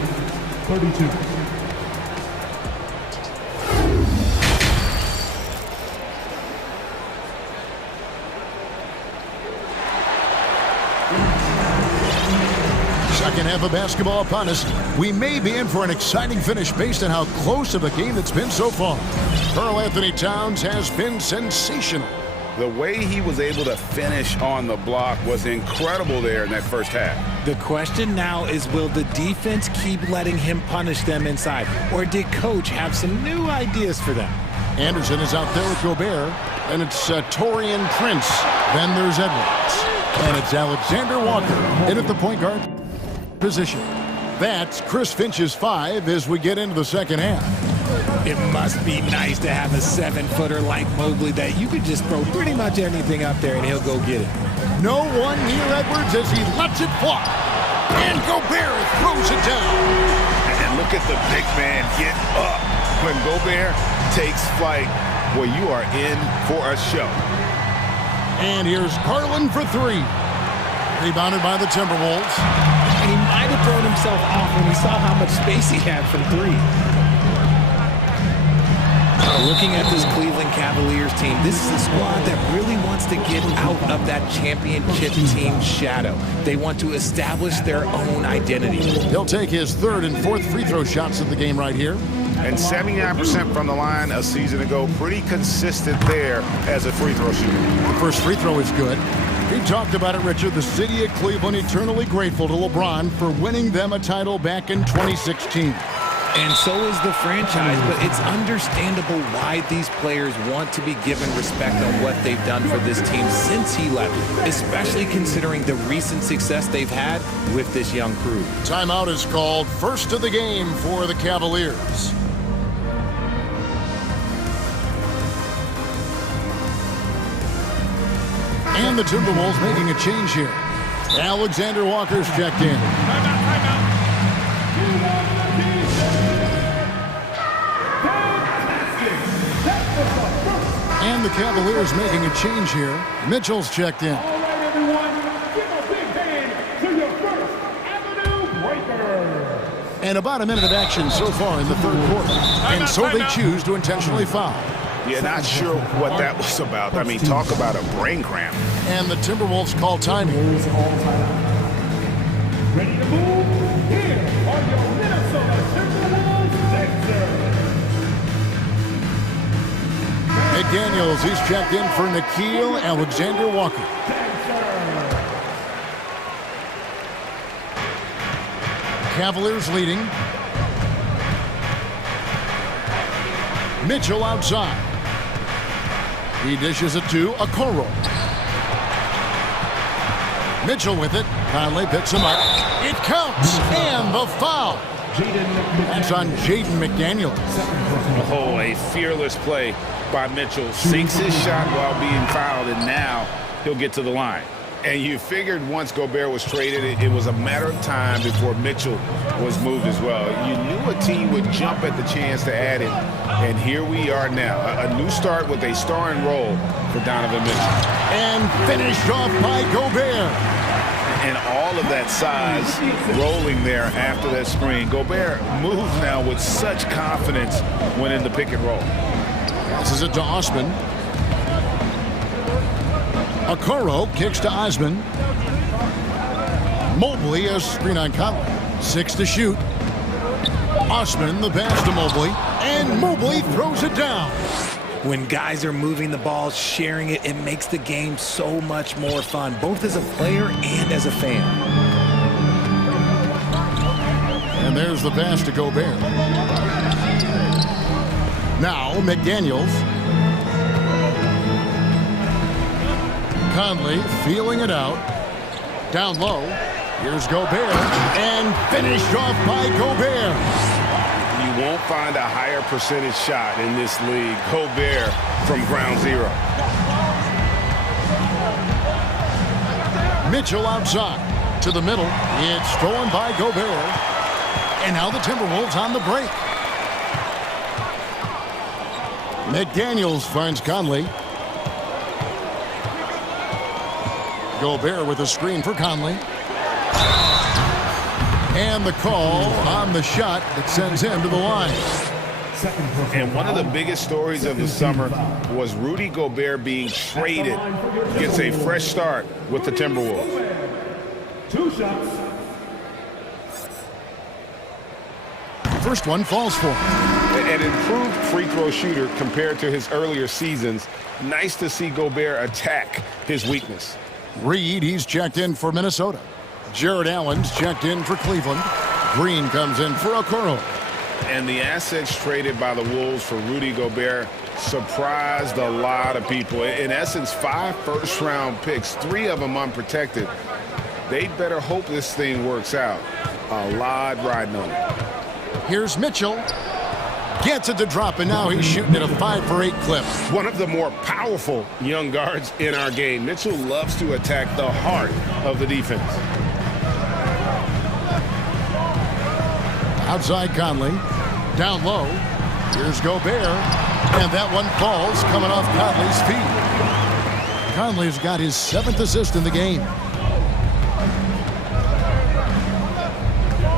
32. Second half of basketball upon us. We may be in for an exciting finish based on how close of a game it's been so far. Karl Anthony Towns has been sensational. The way he was able to finish on the block was incredible there in that first half. The question now is, will the defense keep letting him punish them inside? Or did Coach have some new ideas for them? Anderson is out there with Gobert. And it's Taurean Prince. Then there's Edwards. And it's Alexander Walker in at the point guard position. That's Chris Finch's 5 as we get into the second half. It must be nice to have a 7-footer like Mobley that you could just throw pretty much anything up there and he'll go get it. No one near Edwards as he lets it fly. And Gobert throws it down. And look at the big man get up. When Gobert takes flight, well, you are in for a show. And here's Garland for 3. Rebounded by the Timberwolves. And he might have thrown himself off when he saw how much space he had from 3. Looking at this Cleveland Cavaliers team, this is a squad that really wants to get out of that championship team shadow. They want to establish their own identity. He'll take his 3rd and 4th free throw shots of the game right here. and 79% from the line a season ago. Pretty consistent there as a free throw shooter. The first free throw is good. He talked about it, Richard. The city of Cleveland eternally grateful to LeBron for winning them a title back in 2016. And so is the franchise, but it's understandable why these players want to be given respect on what they've done for this team since he left, especially considering the recent success they've had with this young crew. Timeout is called. First of the game for the Cavaliers. And the Timberwolves making a change here. Alexander Walker's checked in. And the Cavaliers making a change here. Mitchell's checked in. All right, everyone, give a big hand to your first Avenue Breakers. And about a minute of action so far in the third quarter. And so they choose to intentionally foul. Yeah, not sure what that was about. I mean, talk about a brain cramp. And the Timberwolves call timing. Ready to move? Here are your Minnesota Timberwolves Sixers. McDaniels, he's checked in for Nickeil Alexander-Walker. Cavaliers leading. Mitchell outside. He dishes it to Okoro. Mitchell with it. Conley picks him up. It counts. And the foul. That's on Jaden McDaniels. Oh, a fearless play by Mitchell. Sinks his shot while being fouled, and now he'll get to the line. And you figured once Gobert was traded, it was a matter of time before Mitchell was moved as well. You knew a team would jump at the chance to add him, and here we are now. A new start with a starring role for Donovan Mitchell. And finished off by Gobert. And all of that size rolling there after that screen. Gobert moves now with such confidence when in the pick and roll. Passes it to Osman. Okoro kicks to Osman. Mobley a screen on Conley. 6 to shoot. Osman the pass to Mobley. And Mobley throws it down. When guys are moving the ball, sharing it, it makes the game so much more fun, both as a player and as a fan. And there's the pass to Gobert. Now McDaniels. Conley feeling it out. Down low. Here's Gobert. And finished off by Gobert. You won't find a higher percentage shot in this league. Gobert from ground zero. Mitchell outside to the middle. It's stolen by Gobert. And now the Timberwolves on the break. McDaniels finds Conley. Gobert with a screen for Conley. And the call on the shot that sends him to the line. And one of the biggest stories of the summer was Rudy Gobert being traded. Gets a fresh start with the Timberwolves. 2 shots. First one falls for him. An improved free throw shooter compared to his earlier seasons. Nice to see Gobert attack his weakness. Reed, he's checked in for Minnesota. Jared Allen's checked in for Cleveland. Green comes in for Okoro. And the assets traded by the Wolves for Rudy Gobert surprised a lot of people. In essence, 5 first-round picks, 3 of them unprotected. They better hope this thing works out. A lot riding on it. Here's Mitchell. Gets it to drop, and now he's shooting at a 5-for-8 clip. One of the more powerful young guards in our game. Mitchell loves to attack the heart of the defense. Outside Conley. Down low. Here's Gobert. And that one falls coming off Conley's feet. Conley's got his 7th assist in the game.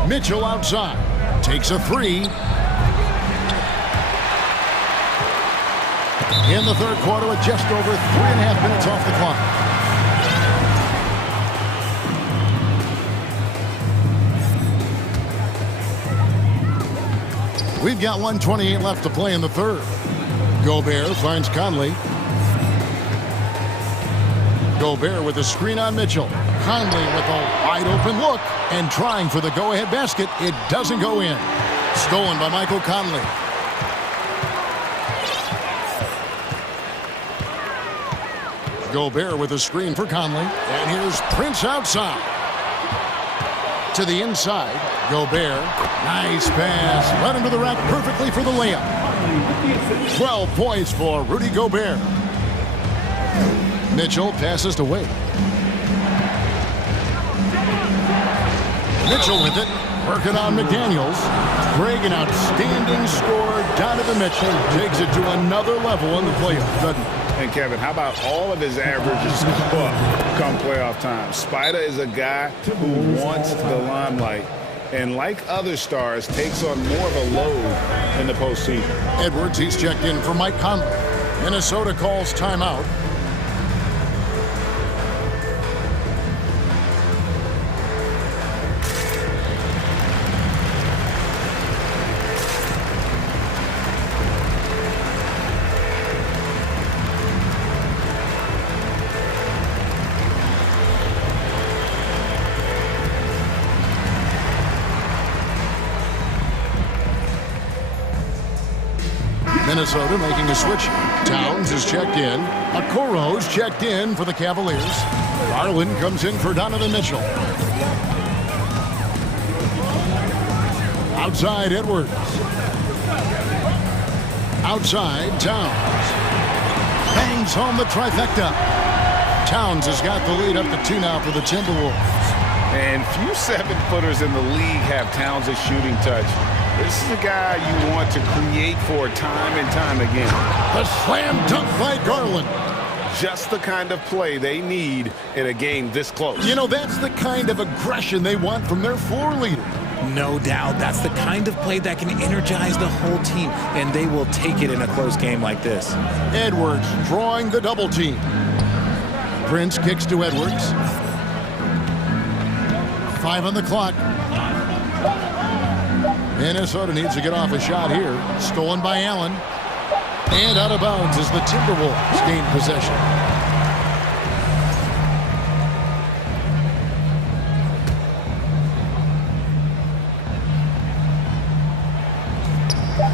Mitchell outside. Takes a 3. In the third quarter with just over 3.5 minutes off the clock. We've got 1:28 left to play in the third. Gobert finds Conley. Gobert with a screen on Mitchell. Conley with a wide open look and trying for the go-ahead basket. It doesn't go in. Stolen by Michael Conley. Gobert with a screen for Conley. And here's Prince outside. To the inside. Gobert. Nice pass. Right into the rack perfectly for the layup. 12 points for Rudy Gobert. Mitchell passes to Wade. Mitchell with it. Working on McDaniels. Greg, an outstanding score. Donovan Mitchell takes it to another level in the playoffs, doesn't he? And Kevin, how about all of his averages come playoff time? Spider is a guy who wants the limelight, and like other stars, takes on more of a load in the postseason. Edwards, he's checked in for Mike Conley. Minnesota calls timeout. Minnesota making a switch. Towns is checked in. Okoro's checked in for the Cavaliers. Garland comes in for Donovan Mitchell. Outside Edwards. Outside Towns. Bangs home the trifecta. Towns has got the lead up to 2 now for the Timberwolves. And few 7-footers in the league have Towns' shooting touch. This is a guy you want to create for time and time again. The slam dunk by Garland. Just the kind of play they need in a game this close. You know, that's the kind of aggression they want from their floor leader. No doubt. That's the kind of play that can energize the whole team, and they will take it in a close game like this. Edwards drawing the double team. Prince kicks to Edwards. 5 on the clock. Minnesota needs to get off a shot here. Stolen by Allen. And out of bounds as the Timberwolves gain possession.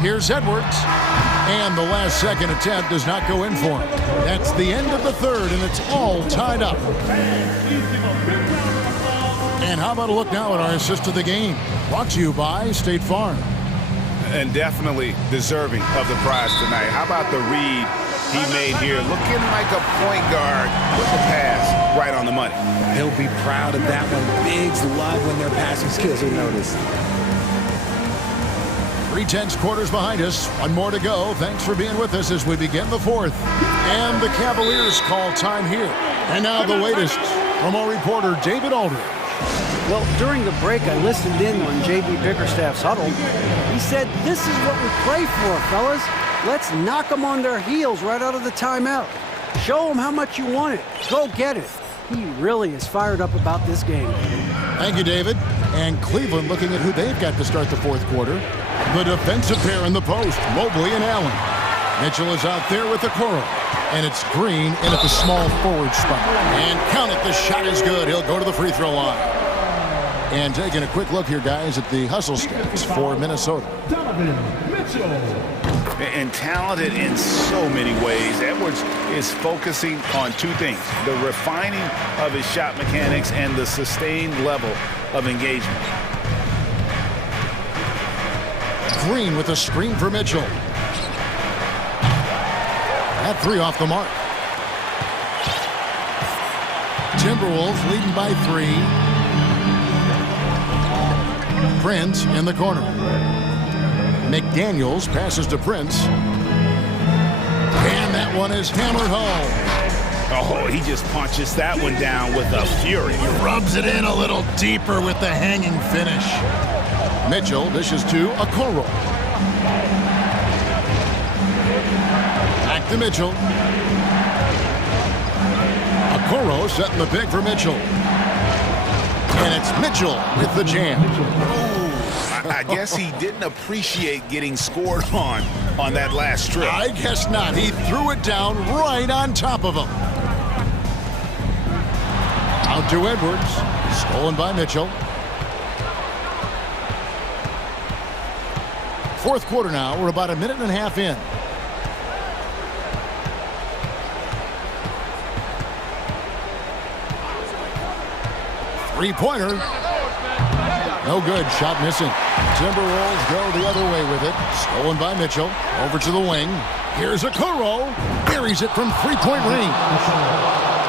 Here's Edwards. And the last second attempt does not go in for him. That's the end of the third, and it's all tied up. And how about a look now at our assist of the game? Brought to you by State Farm. And definitely deserving of the prize tonight. How about the read he made here? Looking like a point guard with the pass right on the money. He'll be proud of that one. Bigs love when their passing skills are noticed. 3/10 quarters behind us. One more to go. Thanks for being with us as we begin the fourth. And the Cavaliers call time here. And now the latest from our reporter, David Aldridge. Well, during the break, I listened in on J.B. Bickerstaff's huddle. He said, this is what we play for, fellas. Let's knock them on their heels right out of the timeout. Show them how much you want it. Go get it. He really is fired up about this game. Thank you, David. And Cleveland looking at who they've got to start the fourth quarter. The defensive pair in the post, Mobley and Allen. Mitchell is out there with Okoro. And it's Green in at the small forward spot. And count it, the shot is good. He'll go to the free throw line. And taking a quick look here, guys, at the hustle stats for Minnesota. Donovan Mitchell. And talented in so many ways. Edwards is focusing on two things: the refining of his shot mechanics and the sustained level of engagement. Green with a screen for Mitchell. That 3 off the mark. Timberwolves leading by 3. Prince in the corner. McDaniels passes to Prince. And that one is hammered home. Oh, he just punches that one down with a fury. He rubs it in a little deeper with the hanging finish. Mitchell dishes to Okoro. Back to Mitchell. Okoro setting the pick for Mitchell. And it's Mitchell with the jam. I guess he didn't appreciate getting scored on that last strip. I guess not. He threw it down right on top of him. Out to Edwards. Stolen by Mitchell. Fourth quarter now. We're about a minute and a half in. Three-pointer. No good. Shot missing. Timberwolves go the other way with it. Stolen by Mitchell. Over to the wing. Here's Okoro. Buries it from three-point range.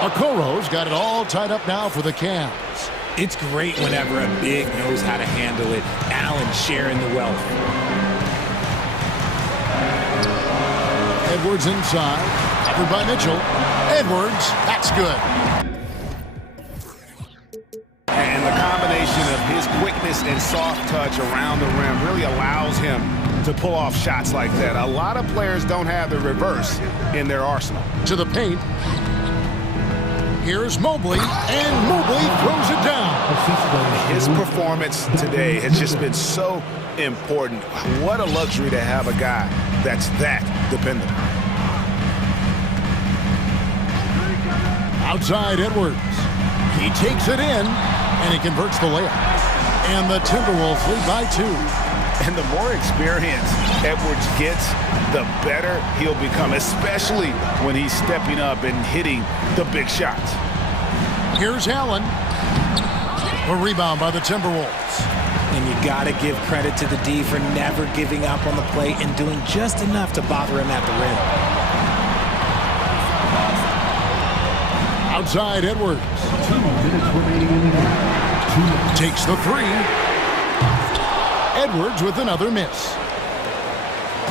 Okoro's got it all tied up now for the Cavs. It's great whenever a big knows how to handle it. Allen sharing the wealth. Edwards inside. Covered by Mitchell. Edwards. That's good. And the combination of his quickness and soft touch around the rim really allows him to pull off shots like that. A lot of players don't have the reverse in their arsenal. To the paint. Here's Mobley, and Mobley throws it down. His performance today has just been so important. What a luxury to have a guy that's that dependable. Outside Edwards. He takes it in, and he converts the layup. And the Timberwolves lead by 2. And the more experience Edwards gets, the better he'll become, especially when he's stepping up and hitting the big shots. Here's Allen. A rebound by the Timberwolves. And you got to give credit to the D for never giving up on the play and doing just enough to bother him at the rim. Outside Edwards. 2 minutes remaining in the game. Takes the three. Edwards with another miss.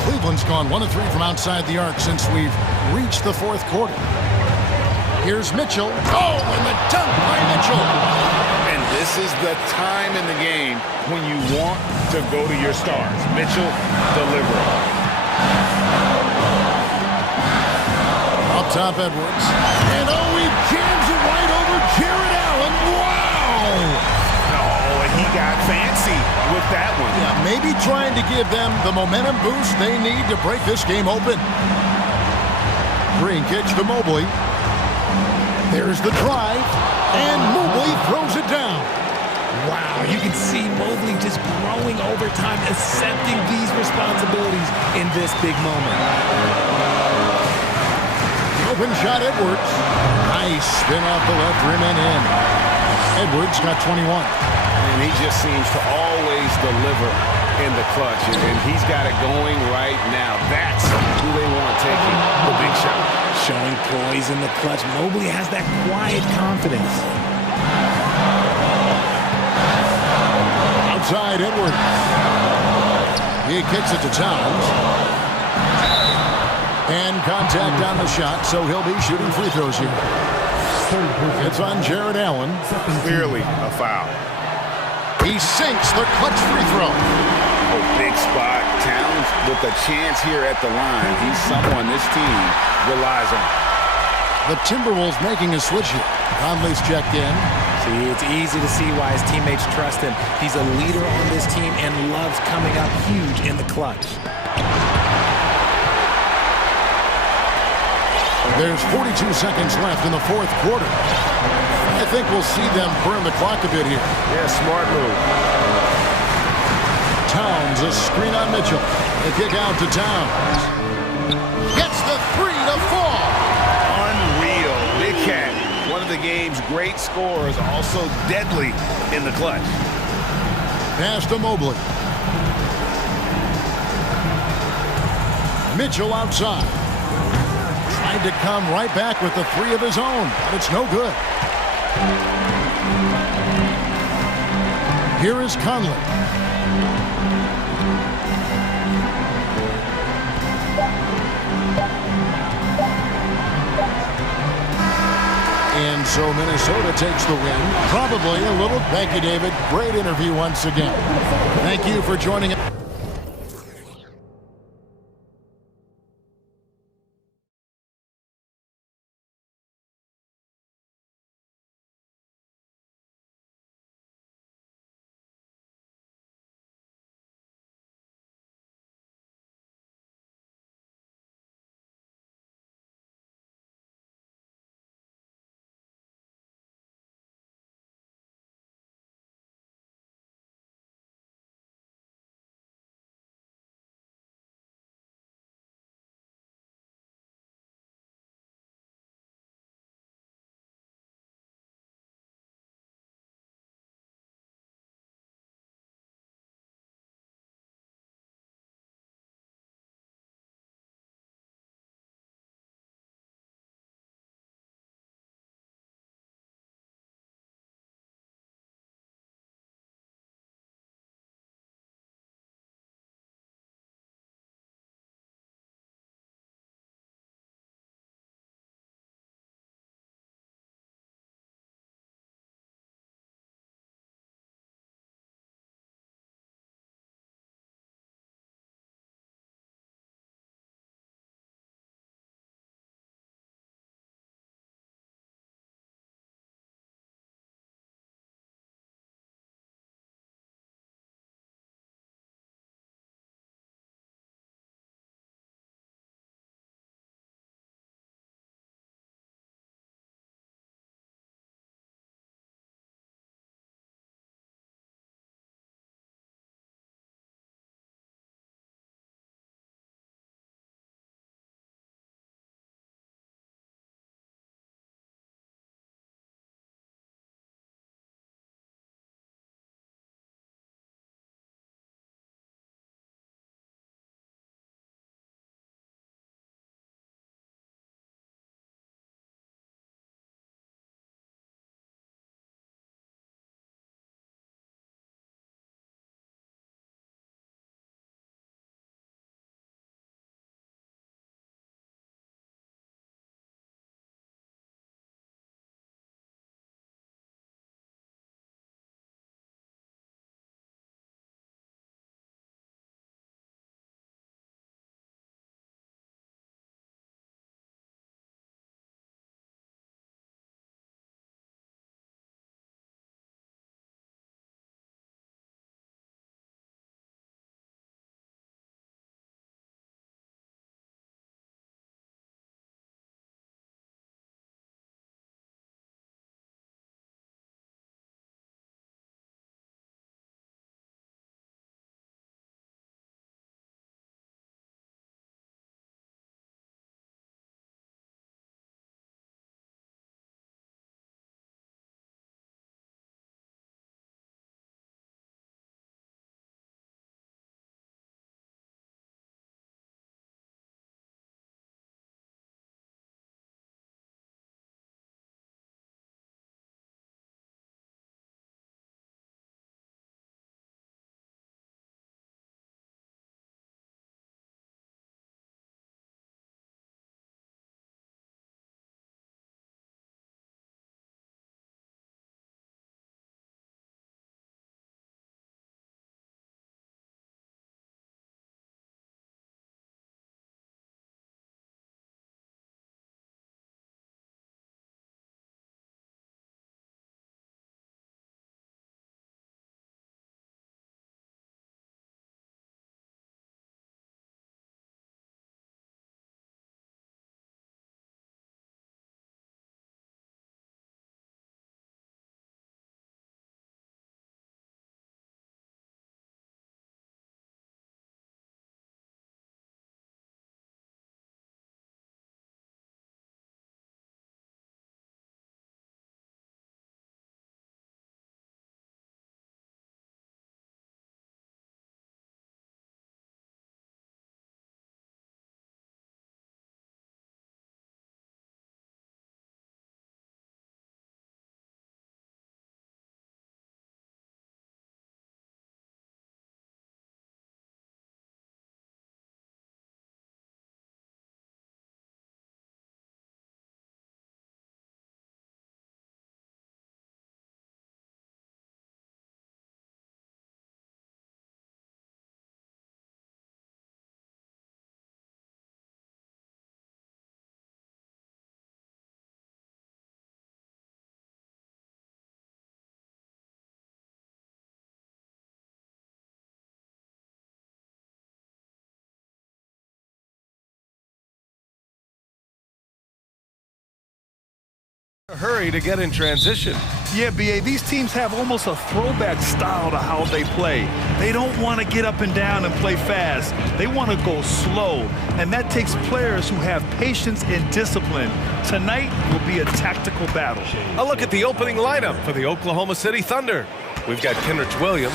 Cleveland's gone 1 of 3 from outside the arc since we've reached the fourth quarter. Here's Mitchell. Oh, and the dunk by Mitchell. And this is the time in the game when you want to go to your stars. Mitchell delivering. Up top Edwards. And oh, he jams it right over Jared Allen. Wow! Oh, and he got fancy with that one. Yeah, maybe trying to give them the momentum boost they need to break this game open. Green kicks to Mobley. There's the drive, and Mobley throws it down. Wow, you can see Mobley just growing over time, accepting these responsibilities in this big moment. The open shot, Edwards. Nice spin off the left rim and in. Edwards got 21. And he just seems to always deliver in the clutch, and he's got it going right now. That's who they want taking the big shot. Showing poise in the clutch. Mobley has that quiet confidence. Outside Edwards. He kicks it to Towns. And contact on the shot, so he'll be shooting free throws here. It's on Jared Allen. Clearly a foul. He sinks the clutch free throw. Big spot. Towns with a chance here at the line. He's someone this team relies on. The Timberwolves making a switch here. Conley's checked in. See, it's easy to see why his teammates trust him. He's a leader on this team and loves coming up huge in the clutch. There's 42 seconds left in the fourth quarter. I think we'll see them burn the clock a bit here. Yeah, smart move. Towns, a screen on Mitchell. The kick out to Towns. Gets the three to fall. Unreal. Big Cat, one of the game's great scorers, also deadly in the clutch. Pass to Mobley. Mitchell outside. Tried to come right back with the three of his own, but it's no good. Here is Conley. And so Minnesota takes the win. Probably a little. Thank you, David. Great interview once again. Thank you for joining us. A hurry to get in transition. Yeah, B.A., these teams have almost a throwback style to how they play. They don't want to get up and down and play fast. They want to go slow, and that takes players who have patience and discipline. Tonight will be a tactical battle. A look at the opening lineup for the Oklahoma City Thunder. We've got Kenrich Williams,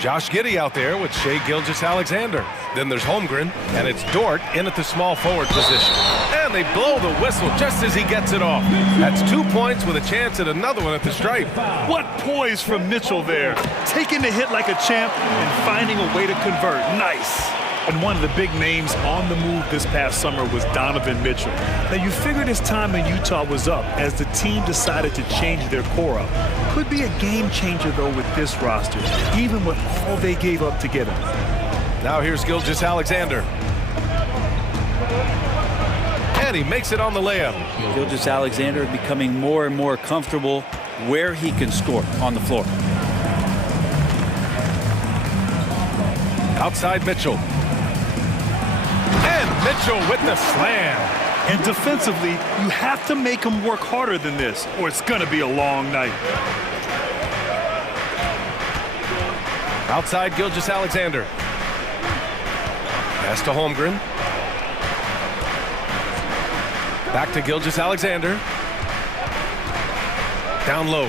Josh Giddey out there with Shai Gilgeous-Alexander. Then there's Holmgren, and it's Dort in at the small forward position. And they blow the whistle just as he gets it off. That's 2 points with a chance at another one at the stripe. What poise from Mitchell there. Taking the hit like a champ and finding a way to convert. Nice. And one of the big names on the move this past summer was Donovan Mitchell. Now, you figured his time in Utah was up as the team decided to change their core up. Could be a game changer, though, with this roster, even with all they gave up to get him. Now here's Gilgeous-Alexander. And he makes it on the layup. Gilgeous-Alexander becoming more and more comfortable where he can score on the floor. Outside Mitchell. And Mitchell with the slam. And defensively, you have to make him work harder than this, or it's going to be a long night. Outside Gilgeous-Alexander. Pass to Holmgren. Back to Gilgeous-Alexander. Down low.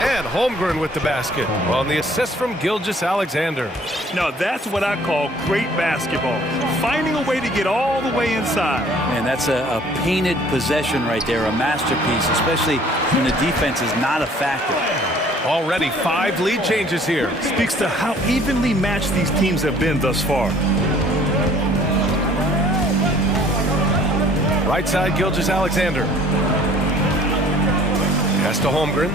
And Holmgren with the basket. Well, and the assist from Gilgeous-Alexander. Now, that's what I call great basketball. Finding a way to get all the way inside. Man, that's a painted possession right there, a masterpiece, especially when the defense is not a factor. Already 5 lead changes here. Speaks to how evenly matched these teams have been thus far. Right side, Gilgeous-Alexander. Pass to Holmgren.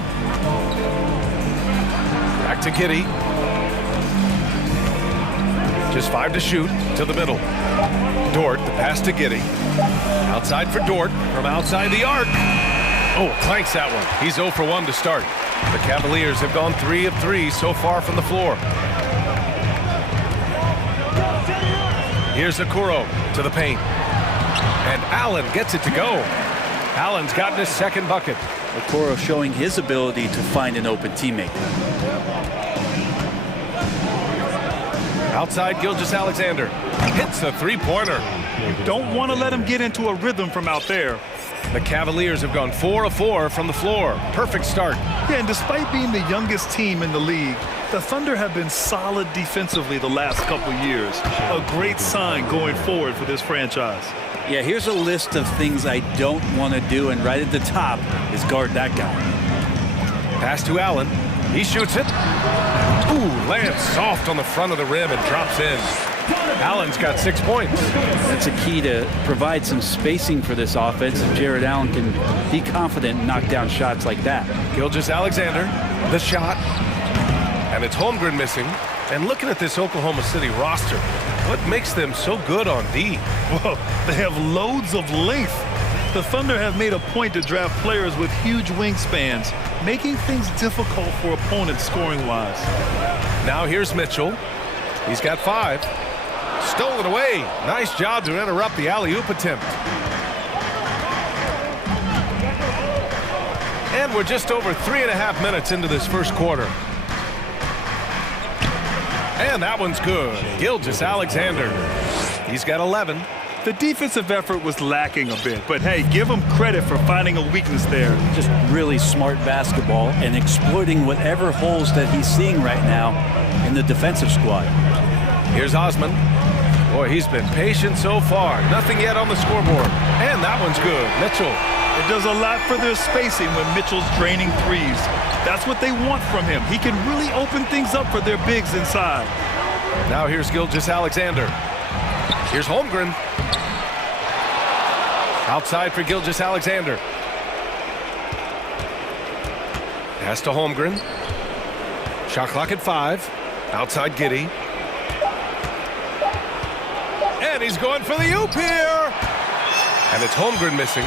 Back to Giddey. Just 5 to shoot to the middle. Dort, the pass to Giddey. Outside for Dort from outside the arc. Oh, clanks that one. He's 0 for 1 to start. The Cavaliers have gone 3 of 3 so far from the floor. Here's Okoro to the paint. And Allen gets it to go. Allen's gotten his second bucket. Okoro showing his ability to find an open teammate. Outside Gilgeous-Alexander. Hits the three-pointer. Don't want to let him get into a rhythm from out there. The Cavaliers have gone 4 of 4 from the floor. Perfect start. Yeah, and despite being the youngest team in the league, the Thunder have been solid defensively the last couple years. A great sign going forward for this franchise. Yeah, here's a list of things I don't want to do, and right at the top is guard that guy. Pass to Allen. He shoots it. Ooh, lands soft on the front of the rim and drops in. Allen's got 6 points. That's a key to provide some spacing for this offense, and Jared Allen can be confident and knock down shots like that. Gilgeous-Alexander, the shot. And it's Holmgren missing. And looking at this Oklahoma City roster, what makes them so good on D? Well, they have loads of length. The Thunder have made a point to draft players with huge wingspans, making things difficult for opponents scoring-wise. Now here's Mitchell. He's got 5. Stolen away. Nice job to interrupt the alley-oop attempt. And we're just over 3.5 minutes into this first quarter. And that one's good. Gilgeous-Alexander. He's got 11. The defensive effort was lacking a bit, but hey, give him credit for finding a weakness there. Just really smart basketball and exploiting whatever holes that he's seeing right now in the defensive squad. Here's Osman. Boy, he's been patient so far. Nothing yet on the scoreboard. And that one's good. Mitchell. It does a lot for their spacing when Mitchell's draining threes. That's what they want from him. He can really open things up for their bigs inside. Now here's Gilgeous-Alexander. Here's Holmgren. Outside for Gilgeous-Alexander. Pass to Holmgren. Shot clock at 5. Outside Giddey. And he's going for the oop here. And it's Holmgren missing.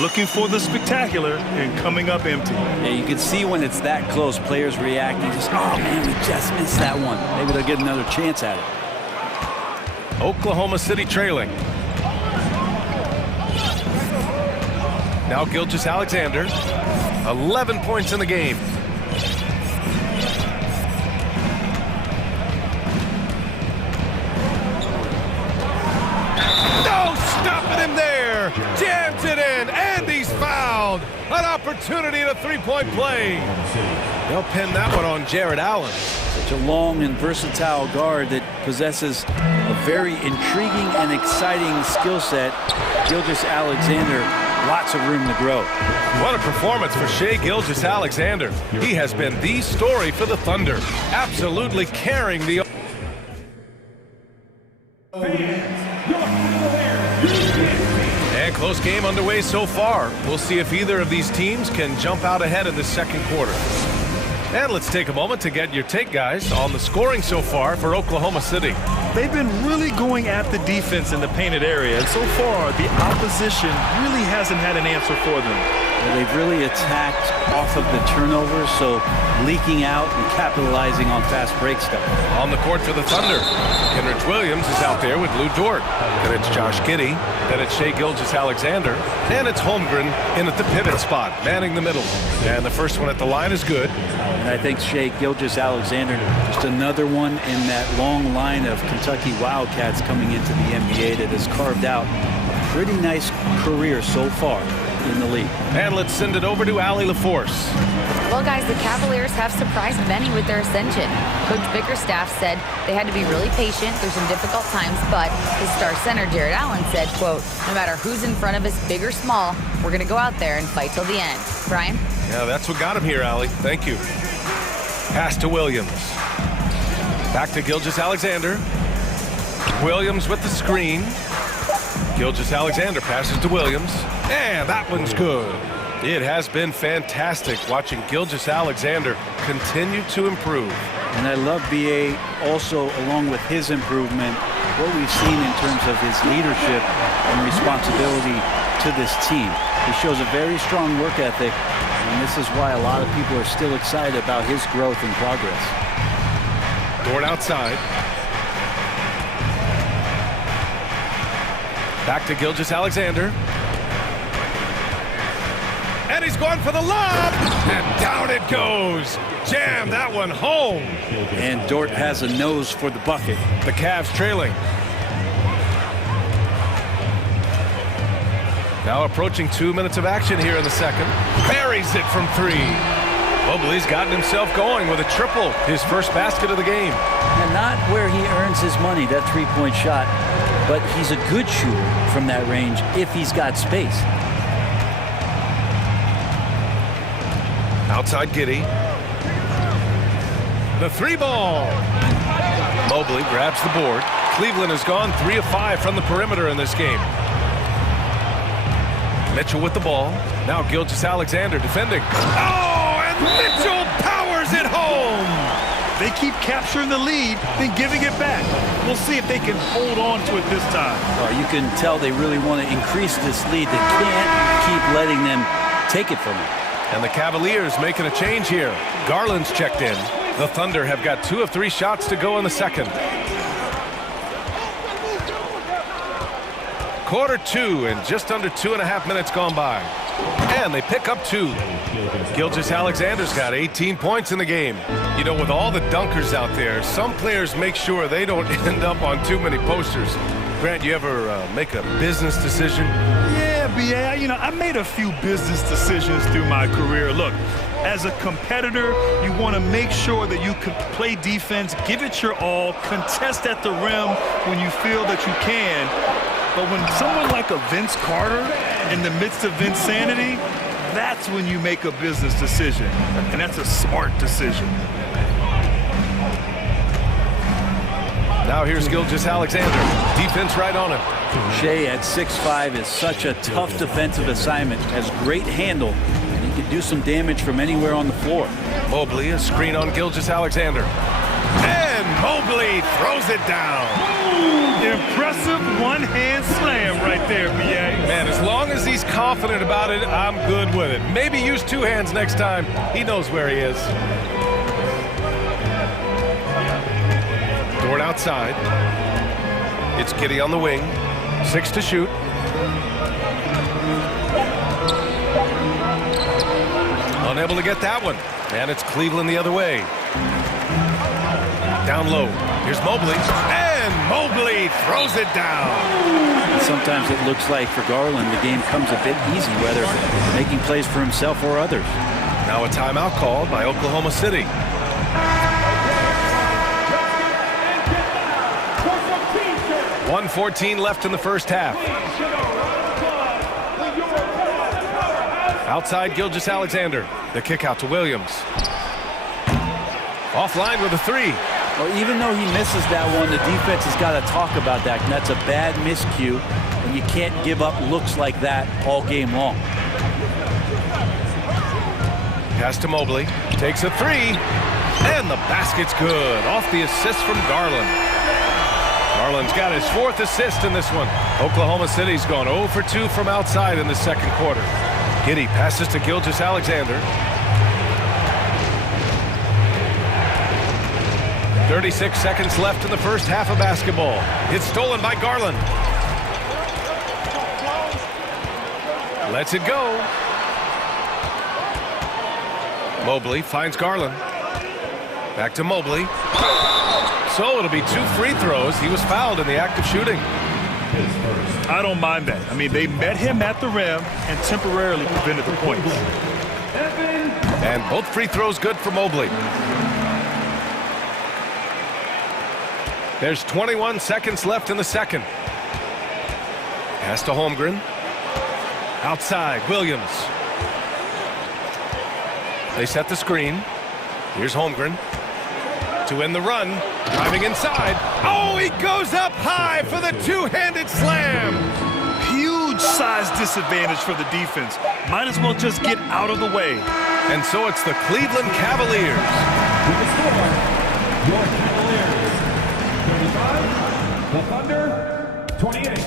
Looking for the spectacular and coming up empty. Yeah, you can see when it's that close, players reacting. Just, oh man, we just missed that one. Maybe they'll get another chance at it. Oklahoma City trailing. Now Gilgeous Alexander, 11 points in the game. No, stopping him there. Jams it in, and he's fouled. An opportunity at a three-point play. They'll pin that one on Jared Allen. Such a long and versatile guard that possesses a very intriguing and exciting skill set. Gilgeous Alexander, lots of room to grow. What a performance for Shai Gilgeous-Alexander. He has been the story for the Thunder, absolutely carrying the... And close game underway so far. We'll see if either of these teams can jump out ahead in the second quarter. And let's take a moment to get your take, guys, on the scoring so far for Oklahoma City. They've been really going at the defense in the painted area, and so far the opposition really hasn't had an answer for them. Well, they've really attacked off of the turnovers, so leaking out and capitalizing on fast break stuff. On the court for the Thunder, Kenrich Williams is out there with Lou Dort. Then it's Josh Giddey. Then it's Shai Gilgeous-Alexander. And it's Holmgren in at the pivot spot, manning the middle. And the first one at the line is good. And I think Shai Gilgeous-Alexander, just another one in that long line of Kentucky Wildcats coming into the NBA that has carved out a pretty nice career so far in the league. And let's send it over to Allie LaForce. Well, guys, the Cavaliers have surprised many with their ascension. Coach Bickerstaff said they had to be really patient through some difficult times, but his star center, Jared Allen, said, quote, no matter who's in front of us, big or small, we're going to go out there and fight till the end. Brian? Yeah, that's what got him here, Allie. Thank you. Pass to Williams. Back to Gilgeous-Alexander. Williams with the screen. Gilgeous-Alexander passes to Williams. And that one's good. It has been fantastic watching Gilgeous-Alexander continue to improve. And I love B.A. also, along with his improvement, what we've seen in terms of his leadership and responsibility to this team. He shows a very strong work ethic, and this is why a lot of people are still excited about his growth and progress. Dort outside. Back to Gilgeous-Alexander. And he's going for the lob, and down it goes. Jam that one home. And Dort has a nose for the bucket. The Cavs trailing. Now approaching 2 minutes of action here in the second. Buries it from three. Mobley's gotten himself going with a triple, his first basket of the game. And not where he earns his money, that three-point shot, but he's a good shooter from that range if he's got space. Outside Giddey. The three ball. Mobley grabs the board. Cleveland has gone 3 of 5 from the perimeter in this game. Mitchell with the ball. Now Gilgeous-Alexander defending. Oh, and Mitchell powers it home. They keep capturing the lead, then giving it back. We'll see if they can hold on to it this time. You can tell they really want to increase this lead. They can't keep letting them take it from them. And the Cavaliers making a change here. Garland's checked in. The Thunder have got 2 of 3 shots to go in the second. Quarter 2 and just under 2.5 minutes gone by. And they pick up 2. Gilgeous-Alexander's got 18 points in the game. You know, with all the dunkers out there, some players make sure they don't end up on too many posters. Grant, you ever make a business decision? Yeah, B.A., you know, I made a few business decisions through my career. Look, as a competitor, you want to make sure that you can play defense, give it your all, contest at the rim when you feel that you can. But when someone like a Vince Carter in the midst of insanity, that's when you make a business decision. And that's a smart decision. Now here's Gilgeous-Alexander. Defense right on him. Shai at 6'5" is such a tough defensive assignment. Has great handle, and he can do some damage from anywhere on the floor. Mobley, a screen on Gilgeous-Alexander. And Mobley throws it down. Impressive one-hand slam right there, B.A. Man, as long as he's confident about it, I'm good with it. Maybe use 2 hands next time. He knows where he is. Dort outside. It's Giddey on the wing. 6 to shoot. Unable to get that one. And it's Cleveland the other way. Down low. Here's Mobley. And Mobley throws it down. Sometimes it looks like for Garland the game comes a bit easy, whether making plays for himself or others. Now a timeout called by Oklahoma City. 1:14 left in the first half. Outside Gilgeous-Alexander. The kick out to Williams. Offline with a three. Well, even though he misses that one, the defense has got to talk about that. And that's a bad miscue, and you can't give up looks like that all game long. Pass to Mobley. Takes a three. And the basket's good. Off the assist from Garland. Garland's got his 4th assist in this one. Oklahoma City's gone 0 for 2 from outside in the second quarter. Giddey passes to Gilgeous-Alexander. 36 seconds left in the first half of basketball. It's stolen by Garland. Lets it go. Mobley finds Garland. Back to Mobley. So it'll be 2 free throws. He was fouled in the act of shooting. I don't mind that. I mean, they met him at the rim and temporarily prevented the points. And both free throws good for Mobley. There's 21 seconds left in the second. Pass to Holmgren. Outside, Williams. They set the screen. Here's Holmgren to end the run. Driving inside. Oh, he goes up high for the two-handed slam. Huge size disadvantage for the defense. Might as well just get out of the way. And so it's the Cleveland Cavaliers. With the score, your Cavaliers, 35, the Thunder, 28.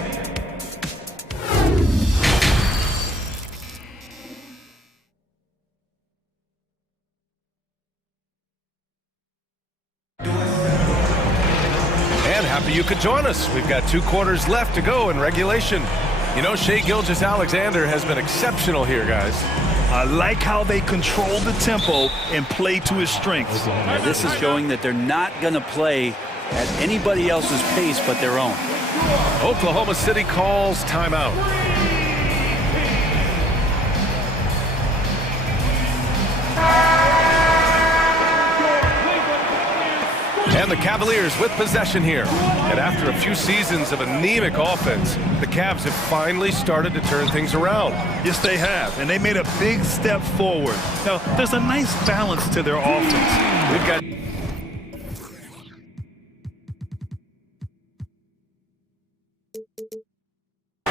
Happy you could join us. We've got 2 quarters left to go in regulation. You know, Shai Gilgeous-Alexander has been exceptional here, guys. I like how they control the tempo and play to his strengths. Now, this is showing that they're not going to play at anybody else's pace but their own. Oklahoma City calls timeout. And the Cavaliers with possession here. And after a few seasons of anemic offense, the Cavs have finally started to turn things around. Yes, they have. And they made a big step forward. Now, there's a nice balance to their offense. We've got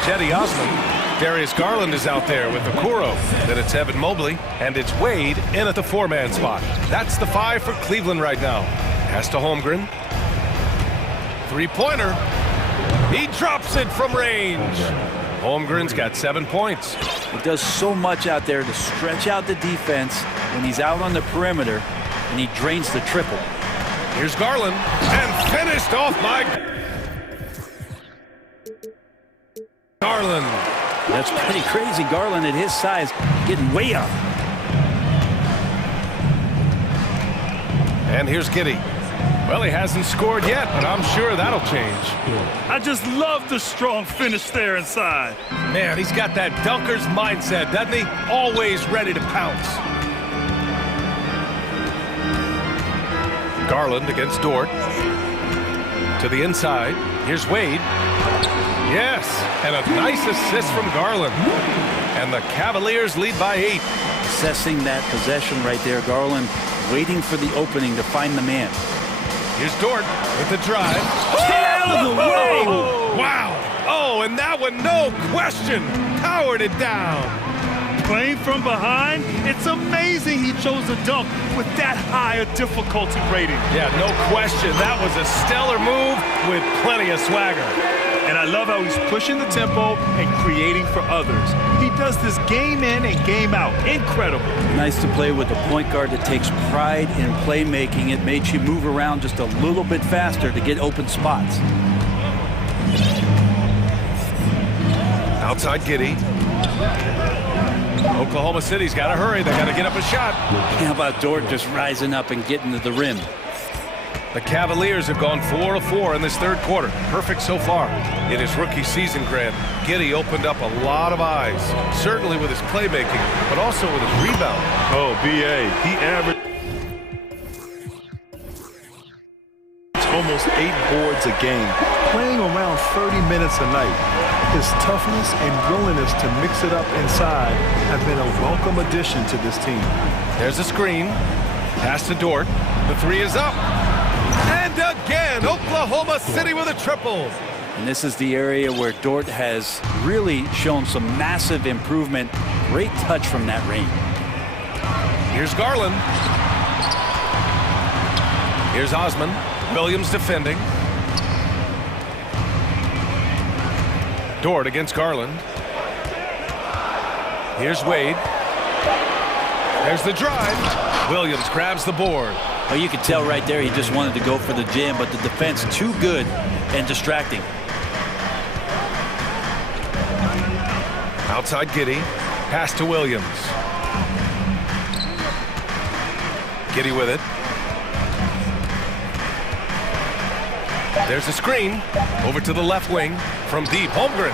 Cedi Osman. Darius Garland is out there with Okoro. Then it's Evan Mobley. And it's Wade in at the 4-man spot. That's the 5 for Cleveland right now. Pass to Holmgren. 3-pointer. He drops it from range. Holmgren's got 7 points. He does so much out there to stretch out the defense when he's out on the perimeter, and he drains the triple. Here's Garland. And finished off by Garland. That's pretty crazy. Garland at his size getting way up. And here's Giddey. Well, he hasn't scored yet, but I'm sure that'll change. I just love the strong finish there inside. Man, he's got that dunker's mindset, doesn't he? Always ready to pounce. Garland against Dort. To the inside. Here's Wade. Yes, and a nice assist from Garland. And the Cavaliers lead by 8. Assessing that possession right there, Garland waiting for the opening to find the man. Here's Dort with the drive. Get out of the way! Wow! Oh, and that one, no question, powered it down. Playing from behind, it's amazing he chose a dunk with that high a difficulty rating. Yeah, no question. That was a stellar move with plenty of swagger. And I love how he's pushing the tempo and creating for others. He does this game in and game out. Incredible. Nice to play with a point guard that takes pride in playmaking. It makes you move around just a little bit faster to get open spots. Outside Giddey. Oklahoma City's got to hurry. They got to get up a shot. How about Dort just rising up and getting to the rim? The Cavaliers have gone 4 of 4 in this third quarter. Perfect so far. In his rookie season, Grant, Giddey opened up a lot of eyes, certainly with his playmaking, but also with his rebound. Oh, B.A., he averaged almost 8 boards a game, playing around 30 minutes a night. His toughness and willingness to mix it up inside have been a welcome addition to this team. There's a screen. Pass to Dort. The three is up. And again, Oklahoma City with a triple. And this is the area where Dort has really shown some massive improvement. Great touch from that range. Here's Garland. Here's Osman. Williams defending. Dort against Garland. Here's Wade. There's the drive. Williams grabs the board. Well, you could tell right there he just wanted to go for the jam, but the defense too good and distracting. Outside Giddey. Pass to Williams. Giddey with it. There's a screen. Over to the left wing from deep. Holmgren.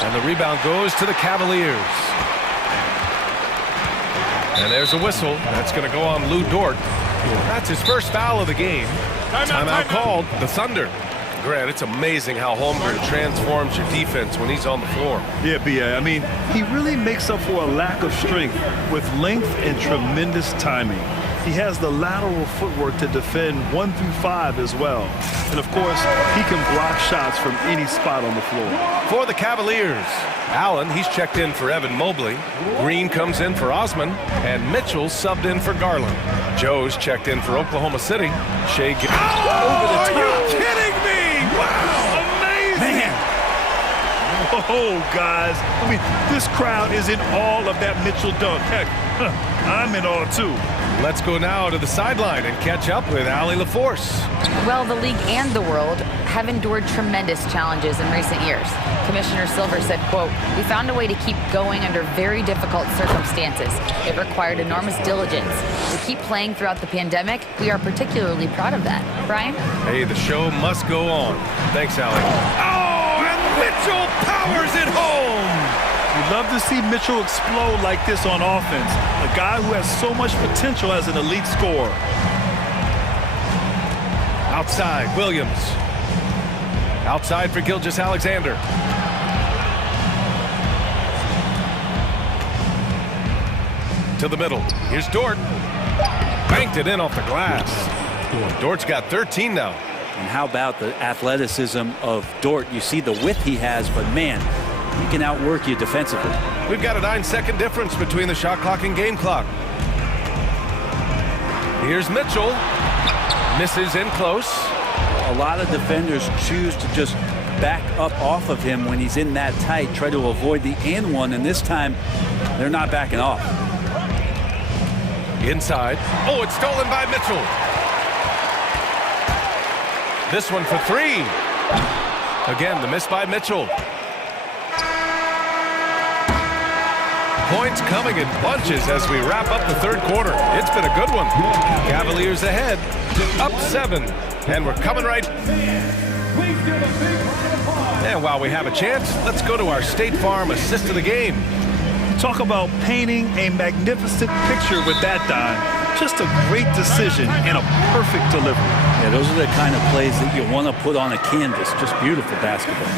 And the rebound goes to the Cavaliers. And there's a whistle. That's going to go on Lou Dort. That's his first foul of the game. Timeout called. The Thunder. Grant, it's amazing how Holmgren transforms your defense when he's on the floor. Yeah, B.A., I mean, he really makes up for a lack of strength with length and tremendous timing. He has the lateral footwork to defend 1 through 5 as well. And of course, he can block shots from any spot on the floor. For the Cavaliers, Allen, he's checked in for Evan Mobley. Green comes in for Osman. And Mitchell subbed in for Garland. Joe's checked in for Oklahoma City. Shea over the top. Are you kidding me? Wow, amazing. Man. Oh, guys. I mean, this crowd is in awe of that Mitchell dunk. Heck, I'm in awe, too. Let's go now to the sideline and catch up with Allie LaForce. Well, the league and the world have endured tremendous challenges in recent years. Commissioner Silver said, quote, "We found a way to keep going under very difficult circumstances. It required enormous diligence. To keep playing throughout the pandemic, we are particularly proud of that." Brian? Hey, the show must go on. Thanks, Allie. Oh, and Mitchell powers it home! We'd love to see Mitchell explode like this on offense. A guy who has so much potential as an elite scorer. Outside, Williams. Outside for Gilgeous-Alexander. To the middle. Here's Dort. Banked it in off the glass. Dort's got 13 now. And how about the athleticism of Dort? You see the width he has, but man, he can outwork you defensively. We've got a 9-second difference between the shot clock and game clock. Here's Mitchell. Misses in close. A lot of defenders choose to just back up off of him when he's in that tight, try to avoid the and one, and this time they're not backing off. Inside. Oh, it's stolen by Mitchell. This one for three. Again, the miss by Mitchell. Points coming in bunches as we wrap up the third quarter. It's been a good one. Cavaliers ahead, up 7, and we're coming right. And while we have a chance, let's go to our State Farm assist of the game. Talk about painting a magnificent picture with that dime. Just a great decision and a perfect delivery. Yeah, those are the kind of plays that you want to put on a canvas. Just beautiful basketball.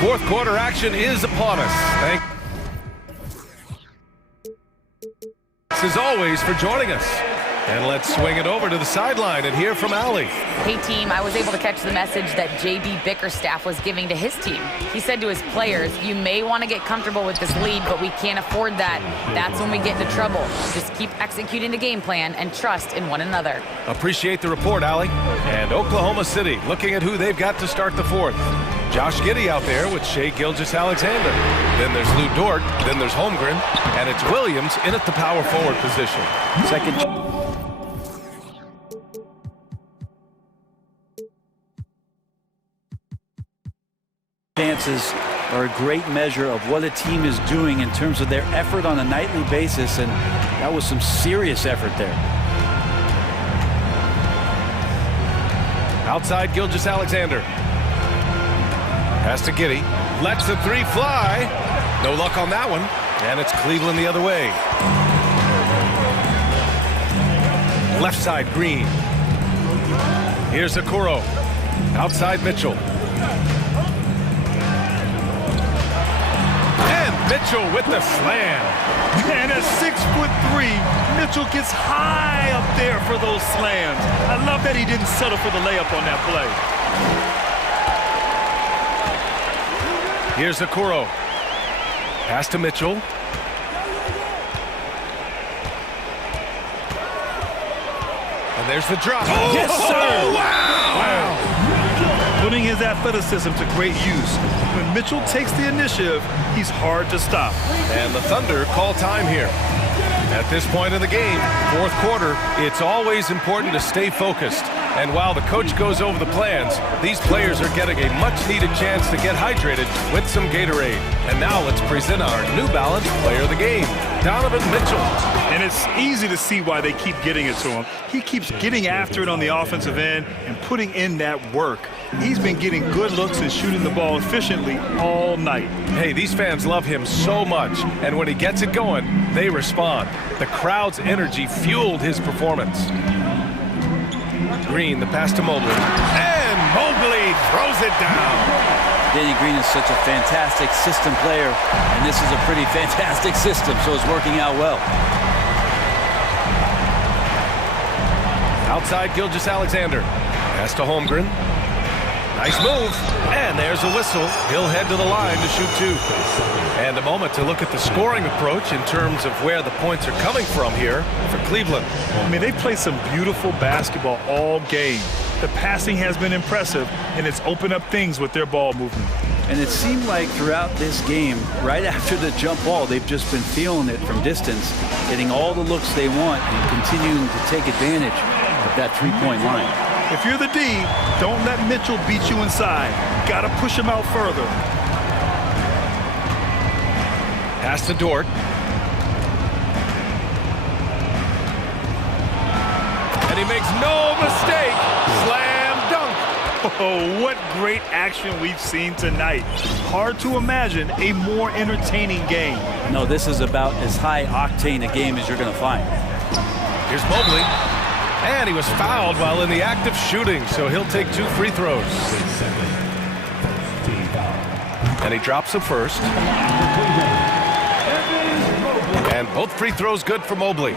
Fourth quarter action is upon us. Thanks as always for joining us. And let's swing it over to the sideline and hear from Allie. Hey team, I was able to catch the message that JB Bickerstaff was giving to his team. He said to his players, "You may want to get comfortable with this lead, but we can't afford that. That's when we get into trouble. Just keep executing the game plan and trust in one another." Appreciate the report, Allie. And Oklahoma City looking at who they've got to start the fourth. Josh Giddey out there with Shea Gilgeous-Alexander. Then there's Lou Dort. Then there's Holmgren. And it's Williams in at the power forward position. Second. Chances are a great measure of what a team is doing in terms of their effort on a nightly basis, and that was some serious effort there. Outside Gilgeous-Alexander. Pass to Giddey. Lets the three fly. No luck on that one. And it's Cleveland the other way. Left side, Green. Here's Okoro. Outside Mitchell. And Mitchell with the slam. And at 6'3", Mitchell gets high up there for those slams. I love that he didn't settle for the layup on that play. Here's Okoro. Pass to Mitchell. And there's the drop. Oh, yes, sir! Wow! Putting his athleticism to great use. When Mitchell takes the initiative, he's hard to stop. And the Thunder call time here. At this point in the game, fourth quarter, it's always important to stay focused. And while the coach goes over the plans, these players are getting a much-needed chance to get hydrated with some Gatorade. And now let's present our New Balance player of the game, Donovan Mitchell. And it's easy to see why they keep getting it to him. He keeps getting after it on the offensive end and putting in that work. He's been getting good looks and shooting the ball efficiently all night. Hey, these fans love him so much, and when he gets it going, they respond. The crowd's energy fueled his performance. Green, the pass to Mobley. And Mobley throws it down. Danny Green is such a fantastic system player, and this is a pretty fantastic system, so it's working out well. Outside Gilgeous-Alexander. Pass to Holmgren. Nice move. And there's a whistle. He'll head to the line to shoot two. And a moment to look at the scoring approach in terms of where the points are coming from here for Cleveland. I mean, they played some beautiful basketball all game. The passing has been impressive, and it's opened up things with their ball movement. And it seemed like throughout this game, right after the jump ball, they've just been feeling it from distance, getting all the looks they want and continuing to take advantage of that three-point line. If you're the D, don't let Mitchell beat you inside. Got to push him out further. Pass to Dort. And he makes no mistake. Slam dunk. Oh, what great action we've seen tonight. Hard to imagine a more entertaining game. No, this is about as high octane a game as you're going to find. Here's Mobley. And he was fouled while in the act of shooting, so he'll take two free throws. And he drops the first. And both free throws good for Mobley.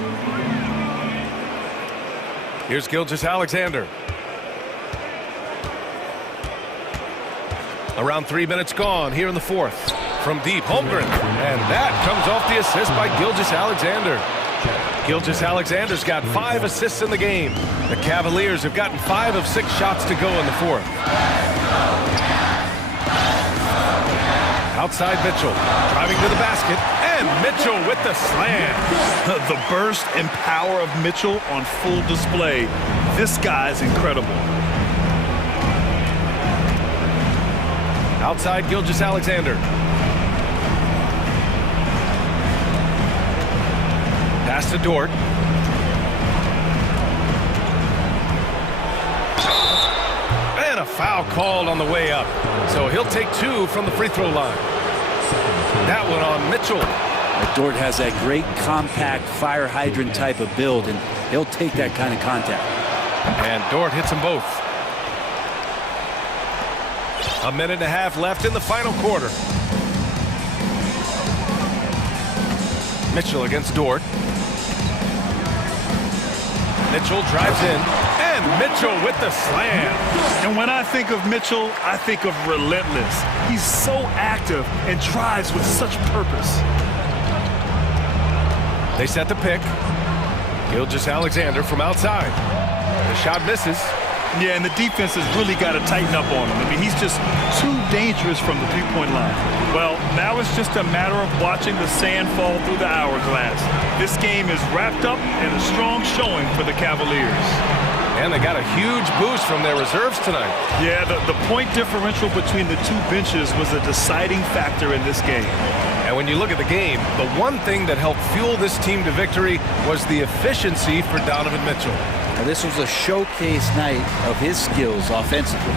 Here's Gilgeous-Alexander. Around 3 minutes gone here in the fourth. From deep, Holmgren. And that comes off the assist by Gilgeous-Alexander. Gilgeous-Alexander's got 5 assists in the game. The Cavaliers have gotten 5 of 6 shots to go in the fourth. Outside Mitchell, driving to the basket, and Mitchell with the slam. The burst and power of Mitchell on full display. This guy's incredible. Outside Gilgeous-Alexander. Pass to Dort. And a foul called on the way up. So he'll take 2 from the free throw line. That one on Mitchell. Dort has that great compact fire hydrant type of build, and he'll take that kind of contact. And Dort hits them both. A minute and a half left in the final quarter. Mitchell against Dort. Mitchell drives in, and Mitchell with the slam. And when I think of Mitchell, I think of relentless. He's so active and drives with such purpose. They set the pick. Gilgeous-Alexander from outside. The shot misses. Yeah, and the defense has really got to tighten up on him. I mean, he's just too dangerous from the three-point line. Well, now it's just a matter of watching the sand fall through the hourglass. This game is wrapped up in a strong showing for the Cavaliers. And they got a huge boost from their reserves tonight. Yeah, the point differential between the two benches was a deciding factor in this game. And when you look at the game, the one thing that helped fuel this team to victory was the efficiency for Donovan Mitchell. Now, this was a showcase night of his skills offensively.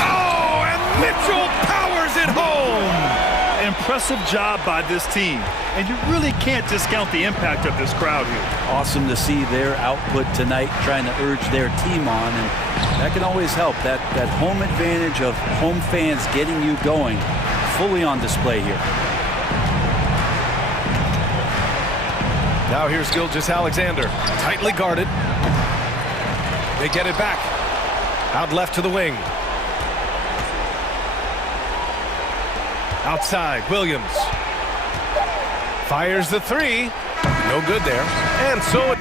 Oh, and Mitchell powers it home! Impressive job by this team. And you really can't discount the impact of this crowd here. Awesome to see their output tonight, trying to urge their team on, and that can always help. That home advantage of home fans getting you going, fully on display here. Now here's Gilgeous-Alexander, tightly guarded. They get it back. Out left to the wing. Outside, Williams. Fires the three. No good there. And so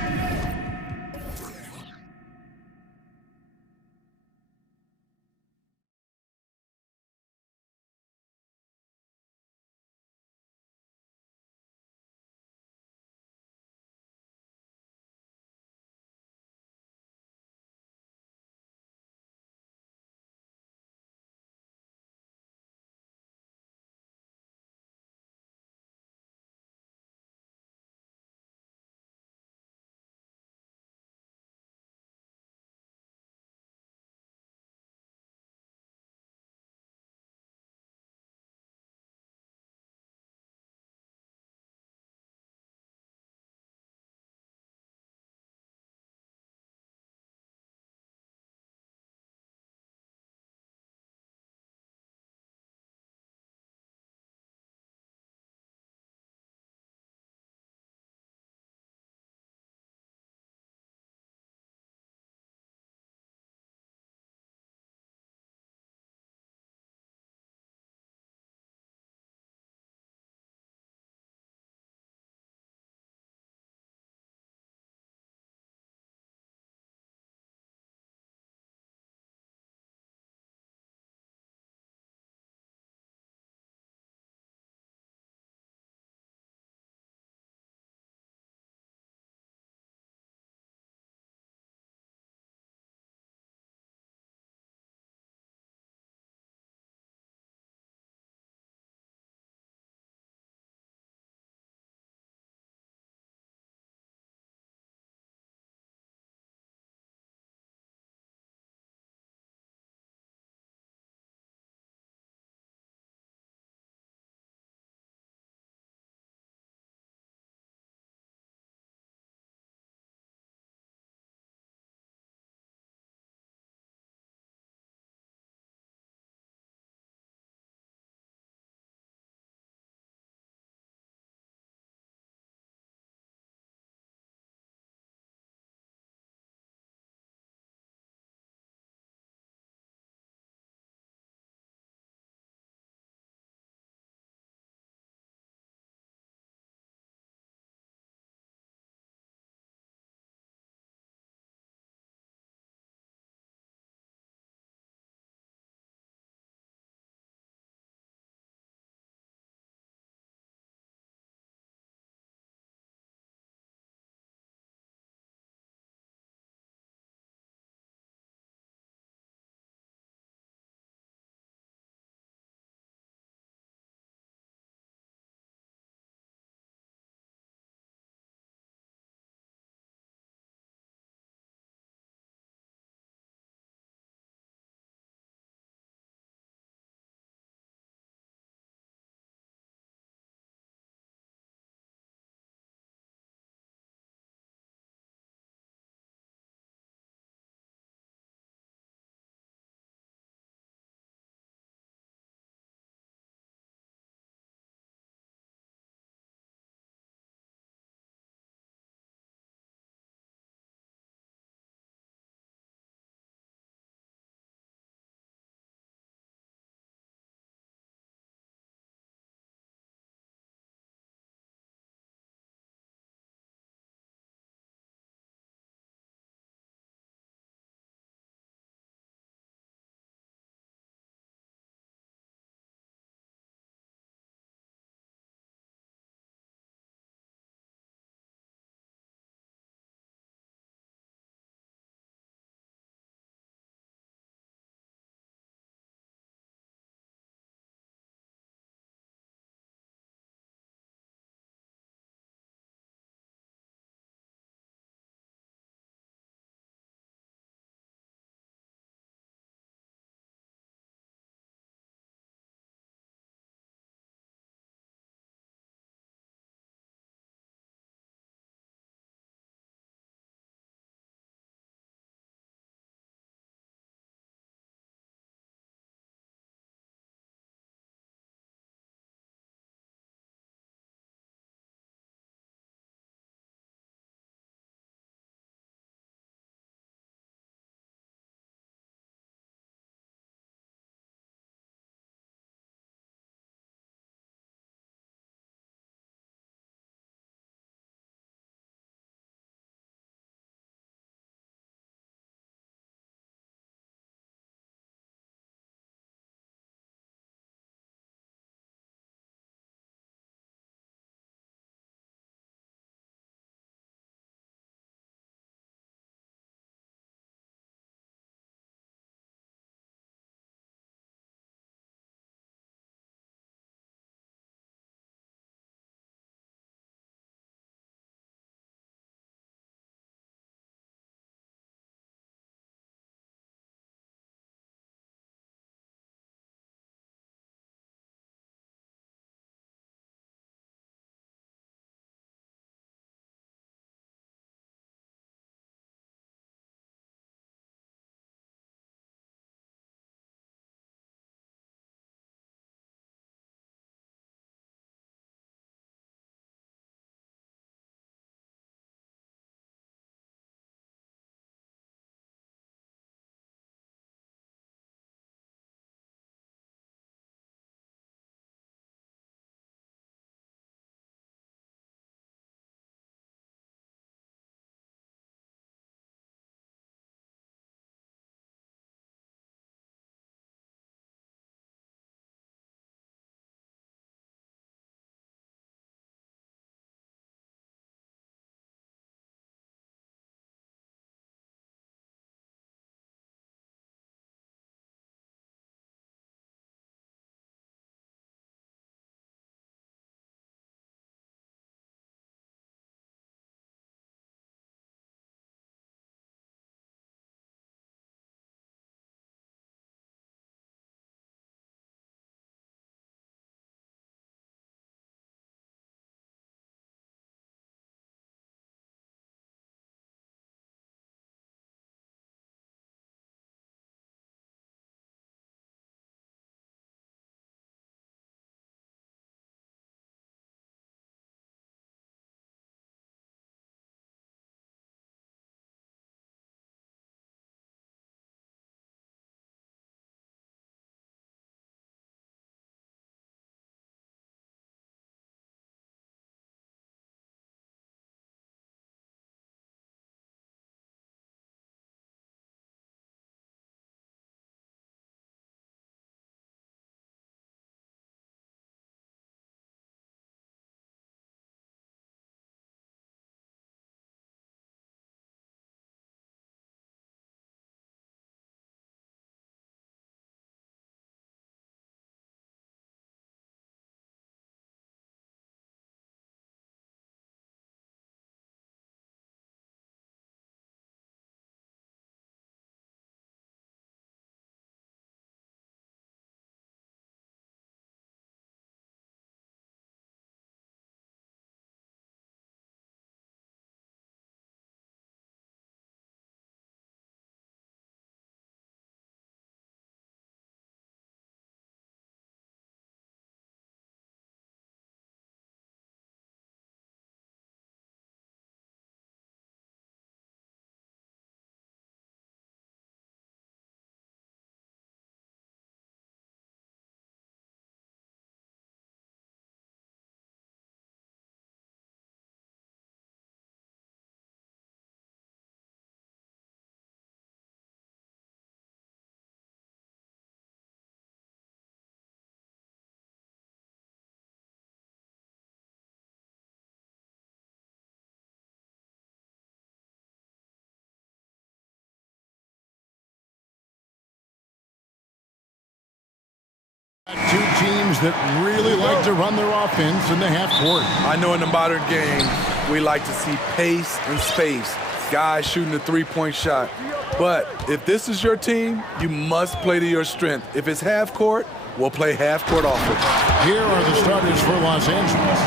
teams that really like to run their offense in the half court. I know in the modern game, we like to see pace and space, guys shooting the three-point shot. But if this is your team, you must play to your strength. If it's half court, we'll play half court offense. Here are the starters for Los Angeles.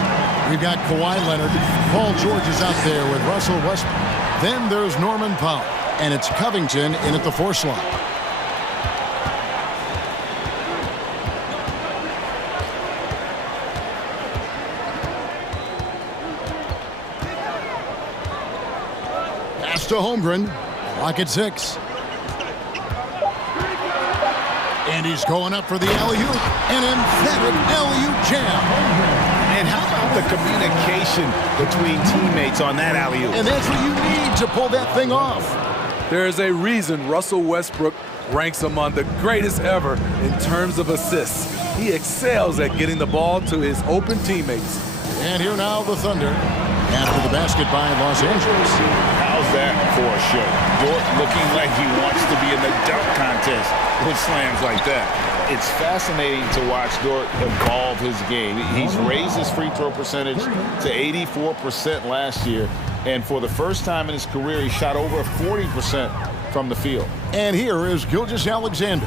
We've got Kawhi Leonard. Paul George is out there with Russell Westbrook. Then there's Norman Powell, and it's Covington in at the 4 slot. Pass to Holmgren. Clock at 6. And he's going up for the alley-oop. An emphatic alley-oop jam. And how about the communication between teammates on that alley-oop? And that's what you need to pull that thing off. There's a reason Russell Westbrook ranks among the greatest ever in terms of assists. He excels at getting the ball to his open teammates. And here now the Thunder. After the basket by Los Angeles. How's that for a show? Dort looking like he wants to be in the dunk contest with slams like that. It's fascinating to watch Dort evolve his game. He's raised his free throw percentage to 84% last year. And for the first time in his career, he shot over 40% from the field. And here is Gilgeous-Alexander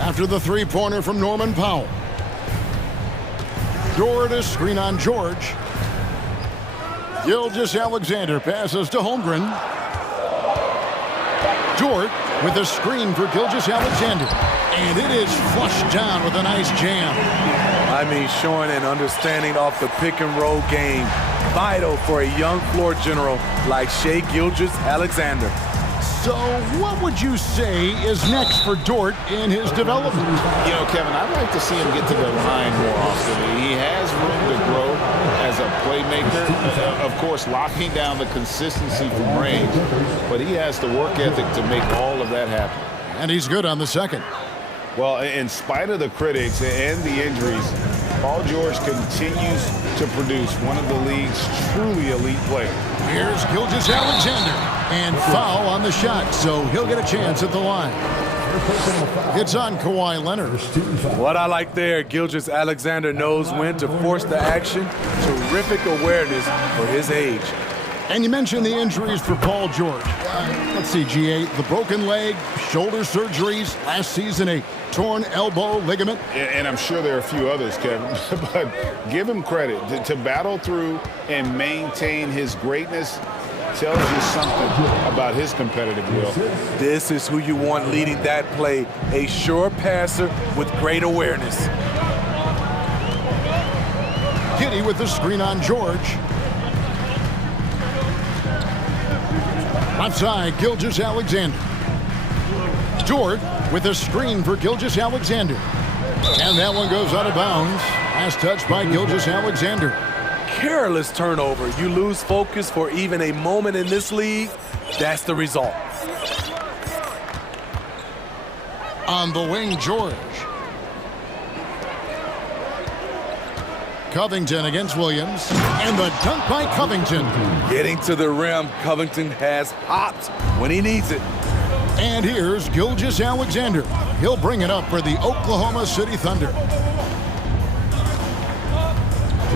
after the three-pointer from Norman Powell. Dort a screen on George. Gilgeous-Alexander passes to Holmgren. Dort with a screen for Gilgeous-Alexander. And it is flushed down with a nice jam. I mean, showing an understanding off the pick-and-roll game. Vital for a young floor general like Shai Gilgeous-Alexander. So what would you say is next for Dort in his development? You know, Kevin, I'd like to see him get to the line more often. He has room to grow as a playmaker. Of course, locking down the consistency from range. But he has the work ethic to make all of that happen. And he's good on the second. Well, in spite of the critics and the injuries, Paul George continues to produce one of the league's truly elite players. Here's Gilgeous-Alexander. And foul on the shot, so he'll get a chance at the line. It's on Kawhi Leonard. What I like there, Gilgeous-Alexander knows when to force the action. Terrific awareness for his age. And you mentioned the injuries for Paul George. Let's see, GA, the broken leg, shoulder surgeries, last season a torn elbow ligament. And I'm sure there are a few others, Kevin, but give him credit. To battle through and maintain his greatness tells you something about his competitive will. This is who you want leading that play, a sure passer with great awareness. Giddey with the screen on George. Left side, Gilgeous-Alexander. Dort with a screen for Gilgeous-Alexander. And that one goes out of bounds. Last touch by Gilgeous-Alexander. Careless turnover. You lose focus for even a moment in this league. That's the result. On the wing, George. Covington against Williams. And the dunk by Covington. Getting to the rim, Covington has hopped when he needs it. And here's Gilgeous-Alexander. He'll bring it up for the Oklahoma City Thunder. 2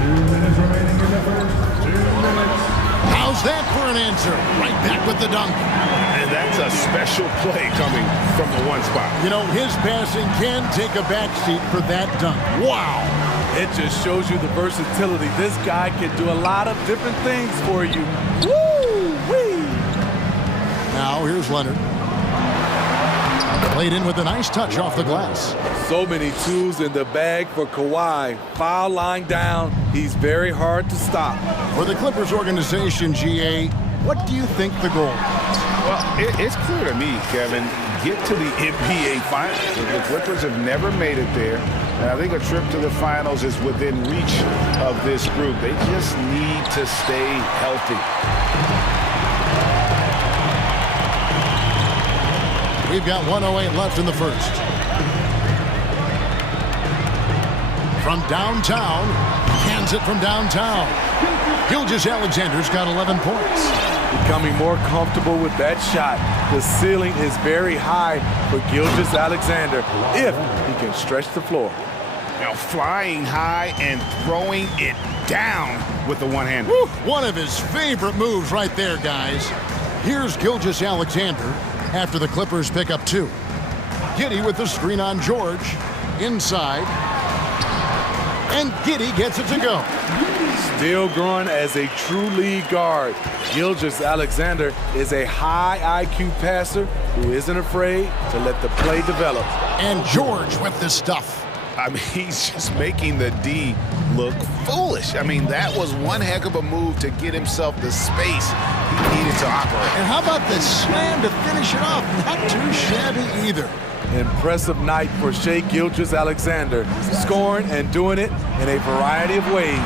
minutes remaining in the first. 2 minutes. How's that for an answer? Right back with the dunk. And that's a special play coming from the one spot. You know, his passing can take a backseat for that dunk. Wow. It just shows you the versatility. This guy can do a lot of different things for you. Woo-wee! Now here's Leonard. Played in with a nice touch off the glass. So many tools in the bag for Kawhi. Foul line down. He's very hard to stop. For the Clippers organization, GA, what do you think the goal is? Well, it's clear to me, Kevin, get to the NBA Finals. The Clippers have never made it there. And I think a trip to the finals is within reach of this group. They just need to stay healthy. We've got 1:08 left in the first. From downtown, cans it from downtown. Gilgeous-Alexander's got 11 points. Becoming more comfortable with that shot. The ceiling is very high for Gilgeous-Alexander if he can stretch the floor. Now flying high and throwing it down with the one-hander. One of his favorite moves right there, guys. Here's Gilgeous-Alexander after the Clippers pick up 2. Giddey with the screen on George. Inside. And Giddey gets it to go. Still growing as a true lead guard, Gilgeous-Alexander is a high IQ passer who isn't afraid to let the play develop. And George with the stuff. I mean, he's just making the D look foolish. I mean, that was one heck of a move to get himself the space he needed to operate. And how about the slam to finish it off? Not too shabby either. Impressive night for Shai Gilgeous-Alexander, scoring and doing it in a variety of ways.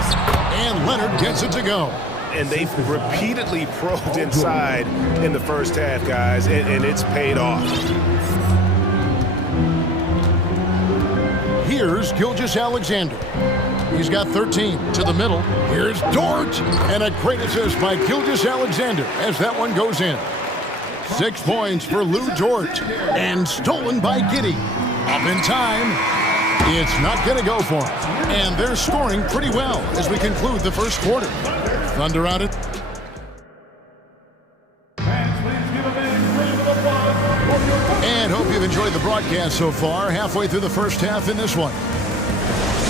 And Leonard gets it to go. And they've repeatedly probed inside in the first half, guys, and it's paid off. Here's Gilgeous-Alexander. He's got 13 to the middle. Here's George. And a great assist by Gilgeous-Alexander as that one goes in. 6 points for Lou George. And stolen by Giddey. Up in time. It's not going to go for him. And they're scoring pretty well as we conclude the first quarter. Thunder on it. And hope you've enjoyed the broadcast so far. Halfway through the first half in this one.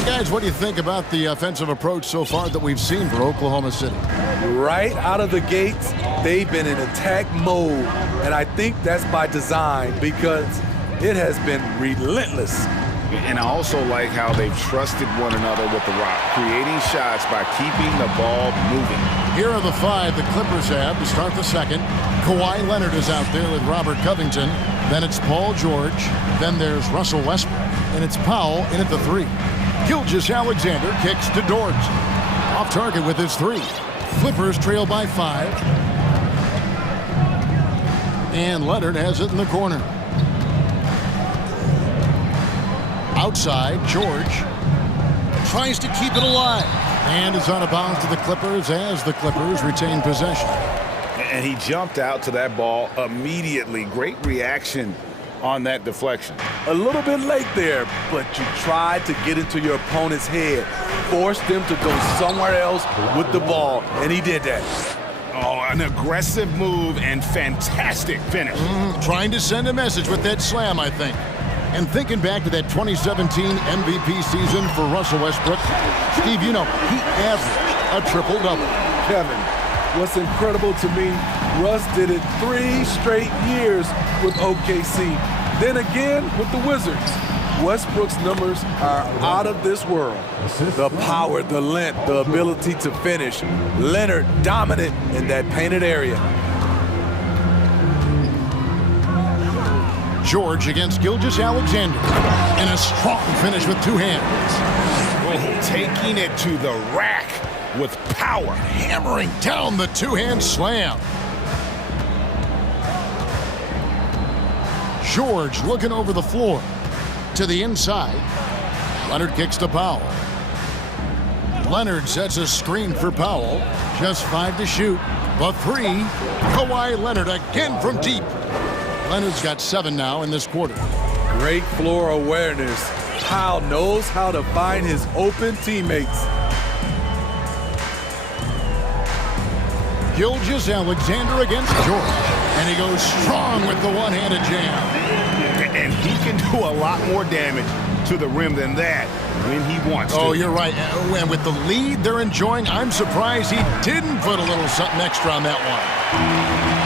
Guys, what do you think about the offensive approach so far that we've seen for Oklahoma City? Right out of the gates, they've been in attack mode. And I think that's by design because it has been relentless. And I also like how they've trusted one another with the rock, creating shots by keeping the ball moving. Here are the 5 the Clippers have to start the second. Kawhi Leonard is out there with Robert Covington. Then it's Paul George. Then there's Russell Westbrook. And it's Powell in at the 3. Gilgeous-Alexander kicks to George. Off target with his 3. Clippers trail by 5. And Leonard has it in the corner. Outside, George tries to keep it alive. And it's out of bounds to the Clippers as the Clippers retain possession. And he jumped out to that ball immediately. Great reaction on that deflection. A little bit late there, but you tried to get into your opponent's head. Force them to go somewhere else with the ball, and he did that. Oh, an aggressive move and fantastic finish. Trying to send a message with that slam, I think. And thinking back to that 2017 MVP season for Russell Westbrook, Steve, you know, he averaged a triple-double. Kevin, what's incredible to me, Russ did it 3 straight years with OKC. Then again with the Wizards. Westbrook's numbers are out of this world. The power, the length, the ability to finish. Leonard dominant in that painted area. George against Gilgeous-Alexander. And a strong finish with 2 hands. Oh, taking it to the rack with power. Hammering down the 2-hand slam. George looking over the floor. To the inside. Leonard kicks to Powell. Leonard sets a screen for Powell. Just 5 to shoot. The 3. Kawhi Leonard again from deep. Leonard's got 7 now in this quarter. Great floor awareness. Powell knows how to find his open teammates. Gilgeous-Alexander against George. And he goes strong with the one-handed jam. And he can do a lot more damage to the rim than that when he wants to. Oh, you're right. And with the lead they're enjoying, I'm surprised he didn't put a little something extra on that one.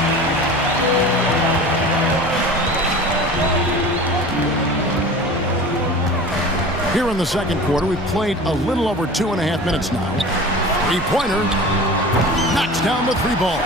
Here in the second quarter, we've played a little over 2.5 minutes now. 3-pointer knocks down the 3 ball.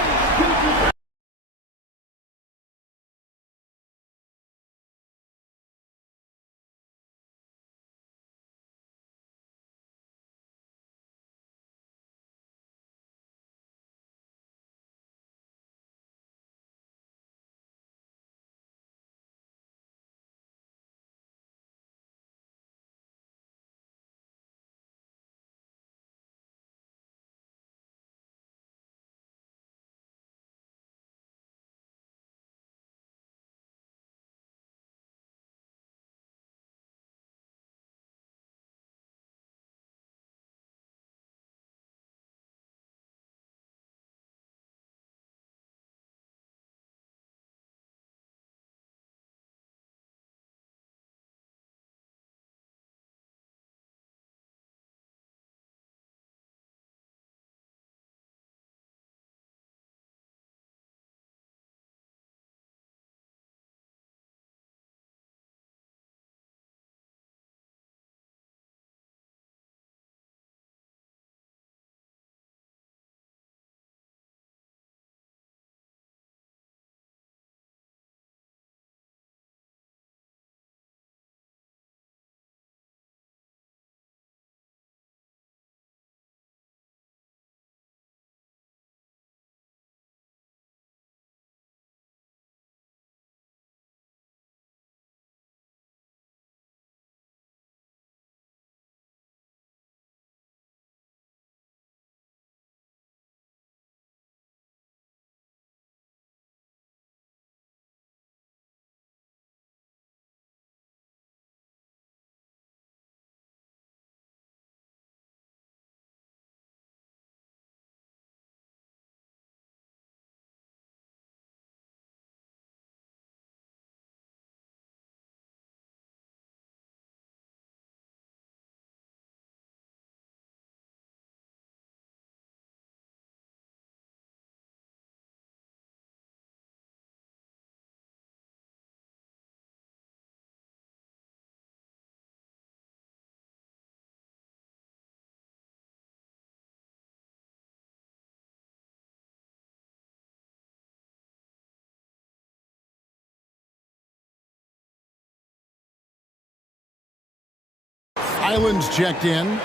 Island's checked in.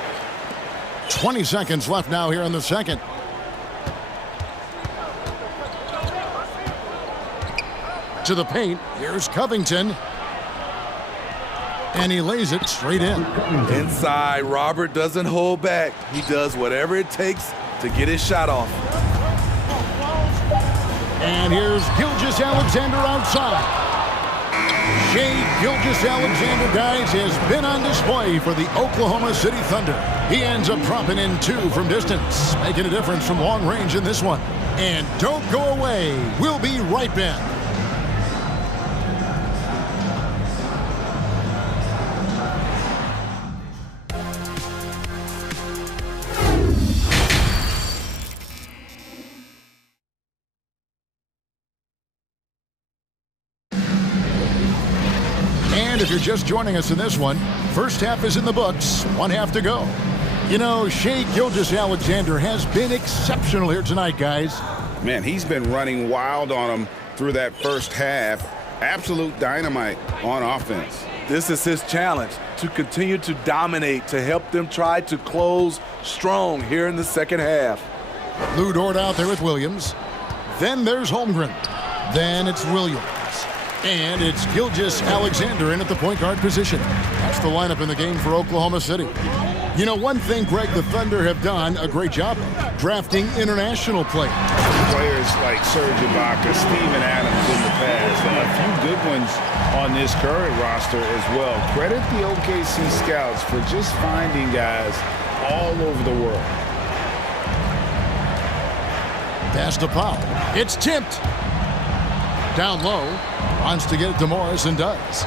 20 seconds left now here in the second. To the paint. Here's Covington. And he lays it straight in. Inside, Robert doesn't hold back. He does whatever it takes to get his shot off. And here's Gilgeous-Alexander outside. Shai Gilgeous-Alexander, guys, has been on display for the Oklahoma City Thunder. He ends up dropping in 2 from distance, making a difference from long range in this one. And don't go away. We'll be right back. And if you're just joining us in this one, first half is in the books, 1 half to go. You know, Shai Gilgeous-Alexander has been exceptional here tonight, guys. Man, he's been running wild on them through that first half. Absolute dynamite on offense. This is his challenge, to continue to dominate, to help them try to close strong here in the second half. Lou Dort out there with Williams. Then there's Holmgren. Then it's Williams. And it's Gilgeous-Alexander in at the point guard position. That's the lineup in the game for Oklahoma City. You know, one thing, Greg, the Thunder have done a great job of drafting international players. Players like Serge Ibaka, Steven Adams in the past, and a few good ones on this current roster as well. Credit the OKC scouts for just finding guys all over the world. Pass to Powell. It's tipped. Down low. Wants to get it to Morris and does.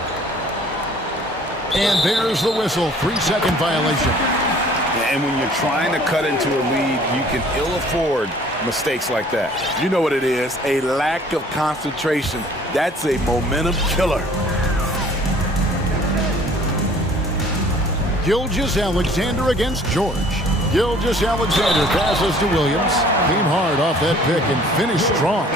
And there's the whistle. 3-second violation. And when you're trying to cut into a lead, you can ill afford mistakes like that. You know what it is, a lack of concentration. That's a momentum killer. Gilgeous-Alexander against George. Gilgeous-Alexander passes to Williams. Came hard off that pick and finished strong.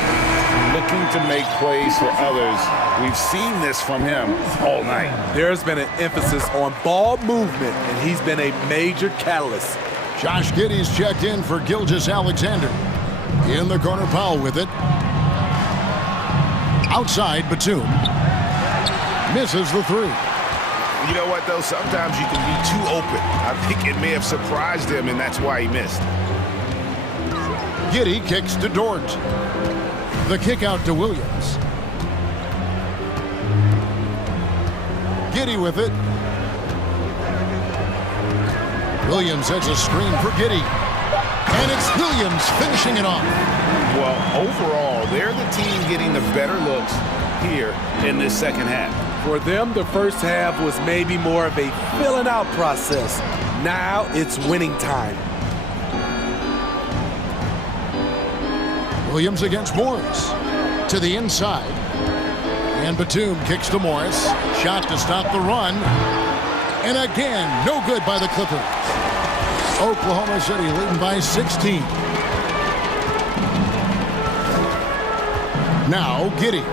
Looking to make plays for others. We've seen this from him all night. There's been an emphasis on ball movement, and he's been a major catalyst. Josh Giddey's checked in for Gilgeous-Alexander. In the corner, Powell with it. Outside, Batum. Misses the 3. You know what, though? Sometimes you can be too open. I think it may have surprised him, and that's why he missed. Giddey kicks to Dort. The kick out to Williams. Giddey with it. Williams has a screen for Giddey. And it's Williams finishing it off. Well, overall, they're the team getting the better looks here in this second half. For them, the first half was maybe more of a filling out process. Now it's winning time. Williams against Morris. To the inside. And Batum kicks to Morris. Shot to stop the run. And again, no good by the Clippers. Oklahoma City leading by 16. Now Giddey.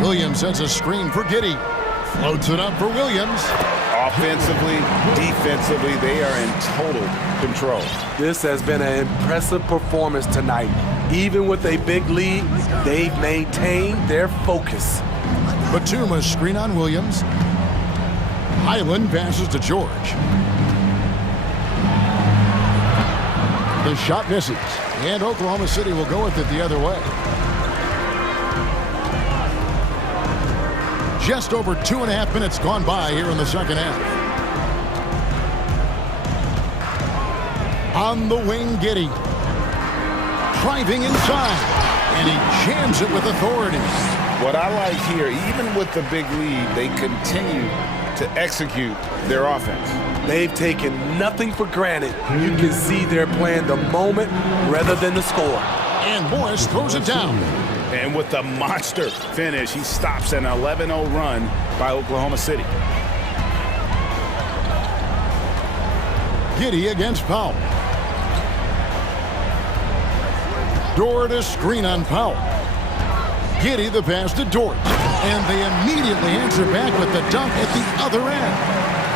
Williams has a screen for Giddey. Floats it up for Williams. Offensively, defensively, they are in total control. This has been an impressive performance tonight. Even with a big lead, they've maintained their focus. Batum a screen on Williams. Highland passes to George. The shot misses. And Oklahoma City will go with it the other way. Just over 2.5 minutes gone by here in the second half. On the wing, Giddey. Driving inside. And he jams it with authority. What I like here, even with the big lead, they continue to execute their offense. They've taken nothing for granted. You can see they're playing the moment rather than the score. And Morris throws it down. And with the monster finish, he stops an 11-0 run by Oklahoma City. Giddey against Powell. Dort a screen on Powell. Giddey the pass to Dort. And they immediately answer back with the dunk at the other end.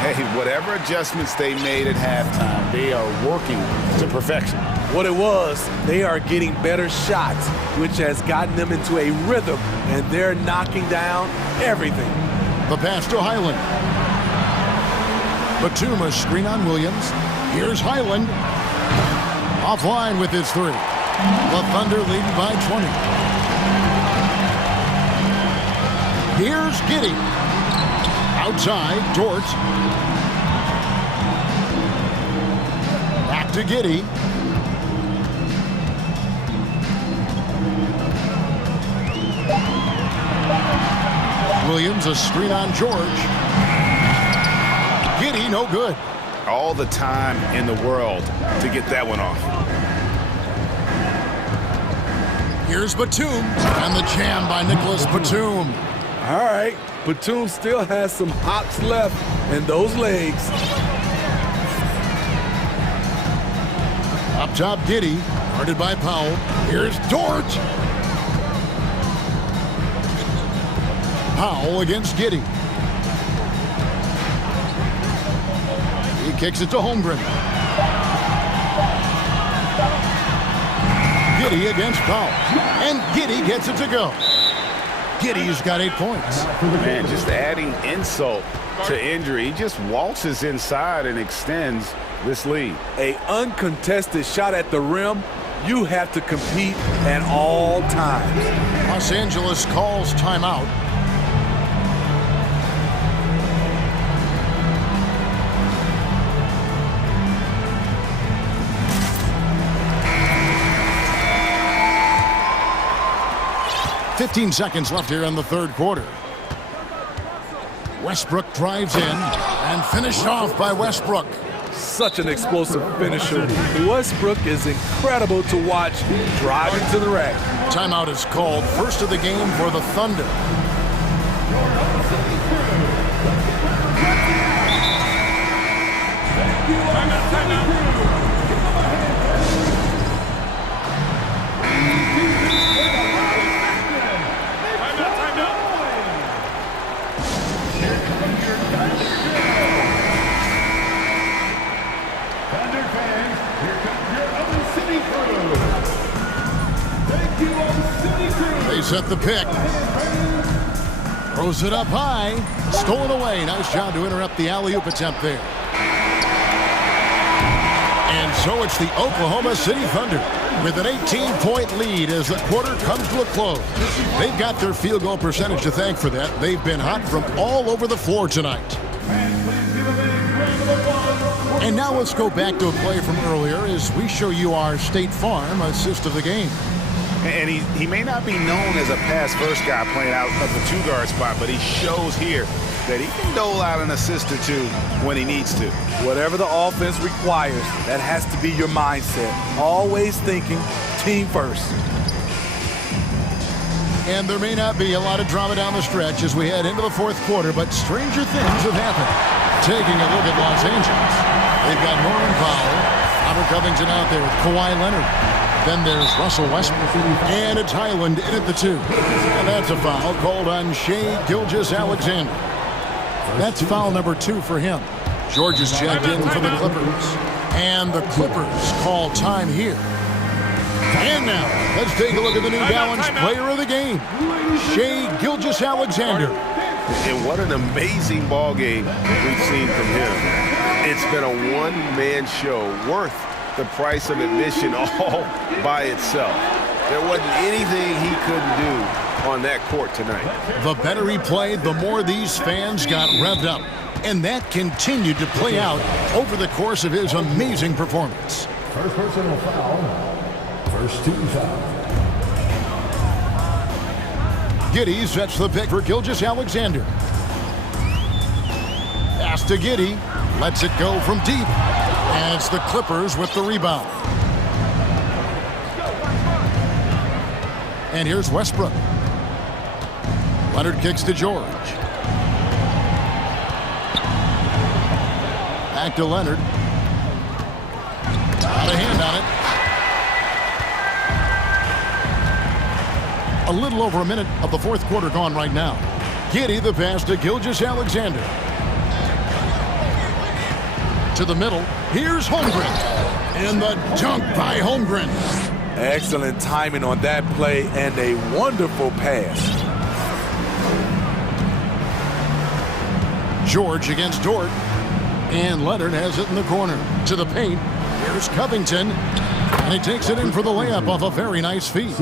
Hey, whatever adjustments they made at halftime, they are working to perfection. What it was, they are getting better shots, which has gotten them into a rhythm, and they're knocking down everything. The pass to Highland. Batum, a screen on Williams. Here's Highland. Offline with his three. The Thunder leading by 20. Here's Giddey. Outside, Dort. Back to Giddey. Williams, a screen on George. Giddey, no good. All the time in the world to get that one off. Here's Batum, and the jam by Nicholas Batum. All right, Batum still has some hops left in those legs. Up top, Giddey, guarded by Powell. Here's Dort. Powell against Giddey. He kicks it to Holmgren. Giddey against Powell. And Giddey gets it to go. Giddey's got 8 points. Man, just adding insult to injury. He just waltzes inside and extends this lead. An uncontested shot at the rim, you have to compete at all times. Los Angeles calls timeout. .15 seconds left here in the third quarter. Westbrook drives in and finished off by Westbrook. Such an explosive finisher. Westbrook is incredible to watch driving to the rack. Timeout is called. First of the game for the Thunder. They set the pick. Throws it up high. Stolen away. Nice job to interrupt the alley-oop attempt there. And so it's the Oklahoma City Thunder with an 18-point lead as the quarter comes to a close. They've got their field goal percentage to thank for that. They've been hot from all over the floor tonight. And now let's go back to a play from earlier as we show you our State Farm assist of the game. And he may not be known as a pass-first guy playing out of the two-guard spot, but he shows here that he can dole out an assist or two when he needs to. Whatever the offense requires, that has to be your mindset. Always thinking team first. And there may not be a lot of drama down the stretch as we head into the fourth quarter, but stranger things have happened. Taking a look at Los Angeles, they've got Norman Powell, Robert Covington out there with Kawhi Leonard. Then there's Russell Westbrook, and it's Highland in at the 2. And that's a foul called on Shai Gilgeous-Alexander. That's foul number 2 for him. George is checked in for the Clippers. And the Clippers call time here. And now, let's take a look at the New Balance player of the game, Shai Gilgeous-Alexander. And what an amazing ball game we've seen from him. It's been a one-man show worth the price of admission all by itself. There wasn't anything he couldn't do on that court tonight. The better he played, the more these fans got revved up. And that continued to play out over the course of his amazing performance. First personal foul. First team foul. Giddey sets the pick for Gilgeous-Alexander. Pass to Giddey. Lets it go from deep. And it's the Clippers with the rebound. And here's Westbrook. Leonard kicks to George. Back to Leonard. Got a hand on it. A little over a minute of the fourth quarter gone right now. Giddey the pass to Gilgeous-Alexander. to the middle. Here's Holmgren. And the dunk by Holmgren. Excellent timing on that play and a wonderful pass. George against Dort. And Leonard has it in the corner. To the paint. Here's Covington. And he takes it in for the layup off a very nice feed.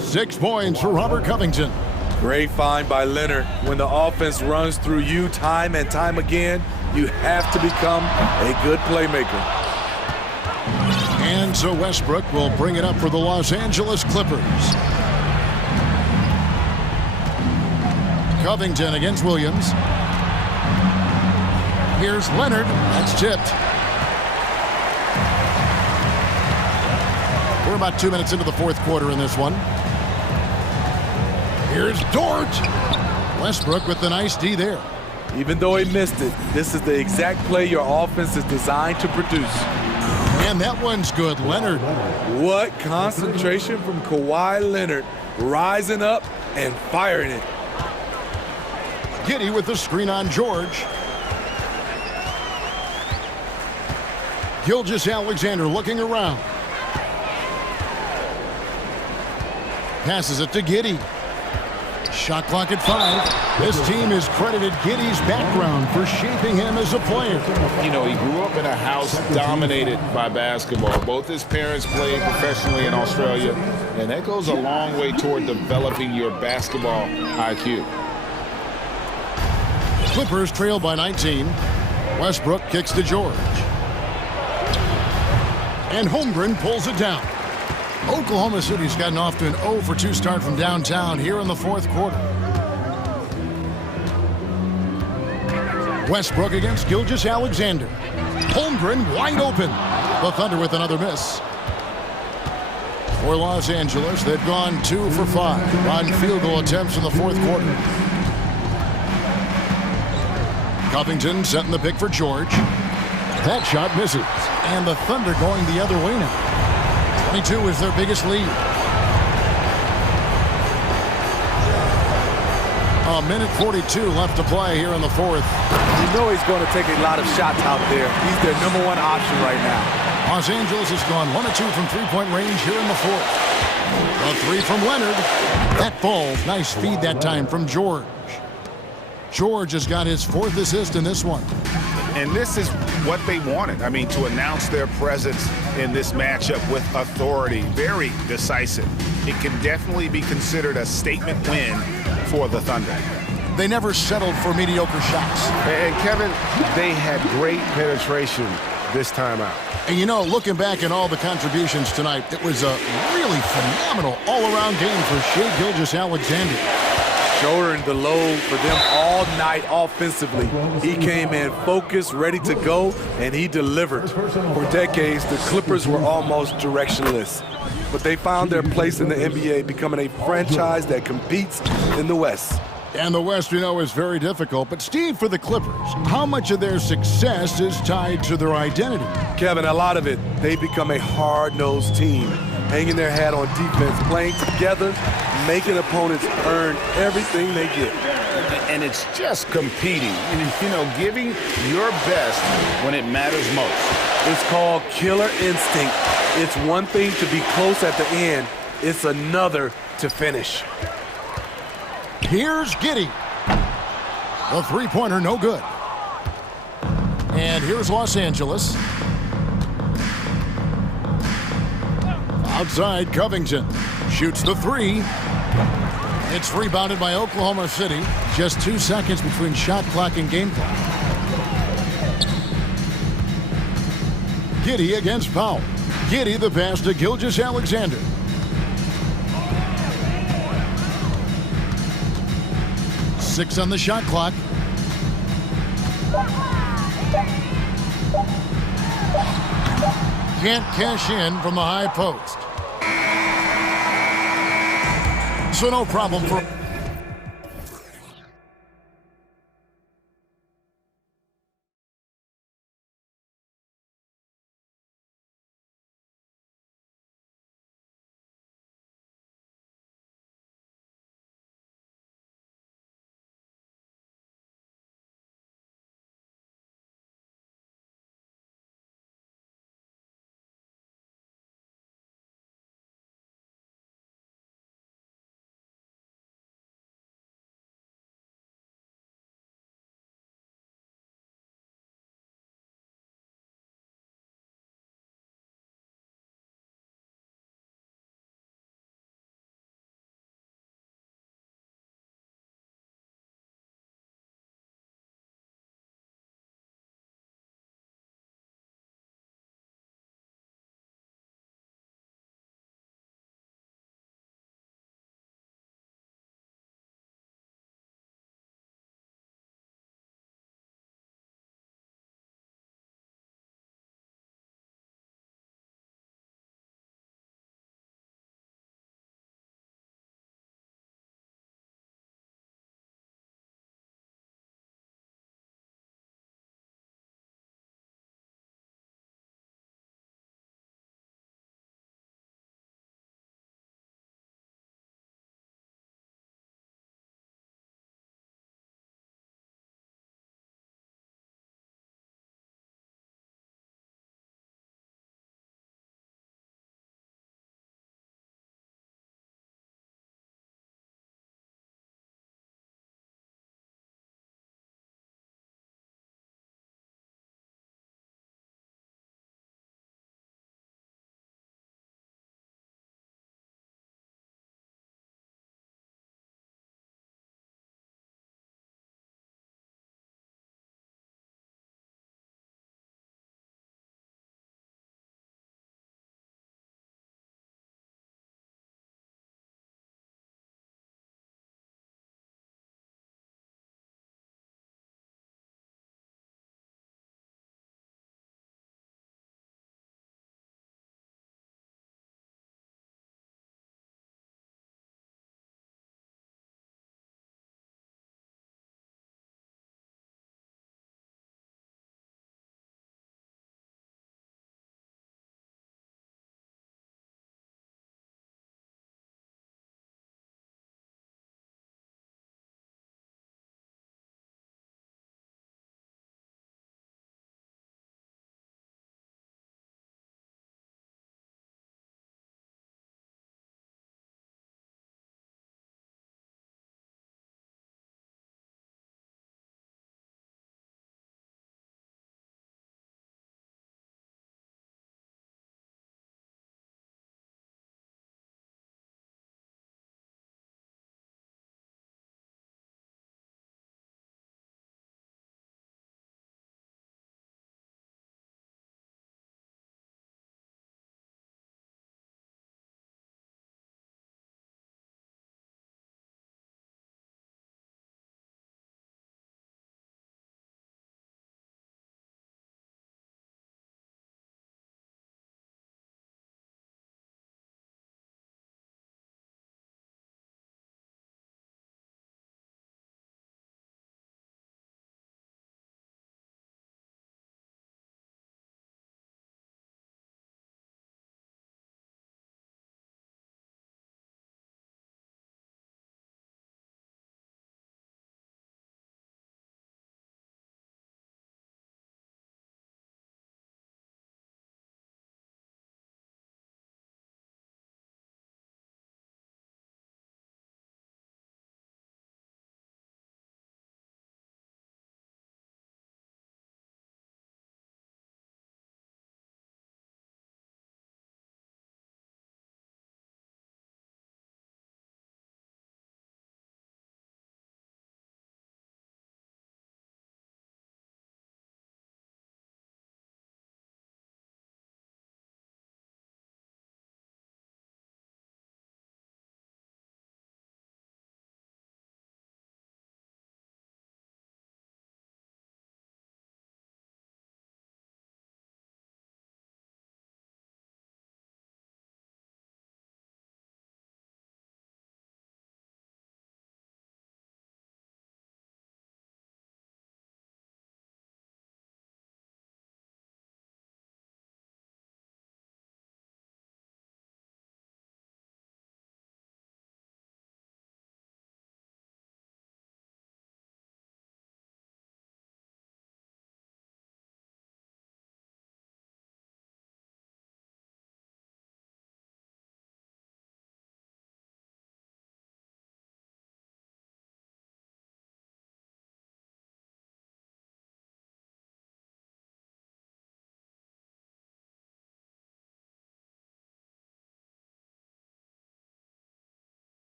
6 points for Robert Covington. Great find by Leonard. When the offense runs through you time and time again, you have to become a good playmaker. And so Westbrook will bring it up for the Los Angeles Clippers. Covington against Williams. Here's Leonard. That's tipped. We're about 2 minutes into the fourth quarter in this one. Here's Dort. Westbrook with the nice D there. Even though he missed it, this is the exact play your offense is designed to produce. And that one's good, Leonard. What concentration from Kawhi Leonard, rising up and firing it. Giddey with the screen on George. Gilgeous-Alexander looking around. Passes it to Giddey. Shot clock at 5. This team has credited Giddey's background for shaping him as a player. You know, he grew up in a house dominated by basketball. Both his parents played professionally in Australia, and that goes a long way toward developing your basketball IQ. Clippers trail by 19. Westbrook kicks to George. And Holmgren pulls it down. Oklahoma City's gotten off to an 0-for-2 start from downtown here in the fourth quarter. Westbrook against Gilgeous-Alexander. Holmgren wide open. The Thunder with another miss. For Los Angeles, they've gone 2 for 5 on field goal attempts in the fourth quarter. Covington setting the pick for George. That shot misses. And the Thunder going the other way now. 22 is their biggest lead. A minute 42 left to play here in the fourth. You know he's going to take a lot of shots out there. He's their number 1 option right now. Los Angeles has gone 1 of 2 from three-point range here in the fourth. A 3 from Leonard. That falls. Nice feed that time from George. George has got his 4th assist in this one. And this is what they wanted. I mean, to announce their presence in this matchup with authority. Very decisive. It can definitely be considered a statement win for the Thunder. They never settled for mediocre shots. And Kevin, they had great penetration this time out. And you know, looking back at all the contributions tonight, it was a really phenomenal all-around game for Shai Gilgeous-Alexander. Shouldering the load for them all night offensively. He came in focused, ready to go, and he delivered. For decades, the Clippers were almost directionless. But they found their place in the NBA, becoming a franchise that competes in the West. And the West, you know, is very difficult. But Steve, for the Clippers, how much of their success is tied to their identity? Kevin, a lot of it. They've become a hard-nosed team, hanging their hat on defense, playing together, making opponents earn everything they get. And it's just competing and, you know, giving your best when it matters most. It's called killer instinct. It's one thing to be close at the end. It's another to finish. Here's Giddey. The three-pointer, no good. And here's Los Angeles. Outside, Covington shoots the 3. It's rebounded by Oklahoma City. Just 2 seconds between shot clock and game clock. Giddey against Powell. Giddey the pass to Gilgeous-Alexander. Six on the shot clock. Can't cash in from the high post. So no problem for...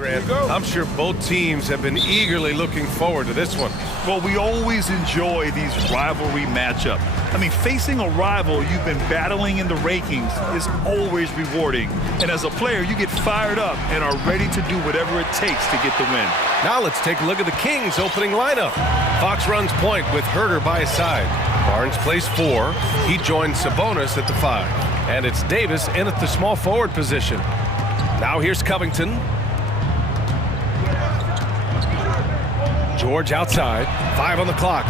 Grant. I'm sure both teams have been eagerly looking forward to this one. Well, we always enjoy these rivalry matchups. I mean, facing a rival you've been battling in the rankings is always rewarding. And as a player, you get fired up and are ready to do whatever it takes to get the win. Now let's take a look at the Kings' opening lineup. Fox runs point with Herter by his side. Barnes plays 4. He joins Sabonis at the 5. And it's Davis in at the small forward position. Now here's Covington. George outside. 5 on the clock.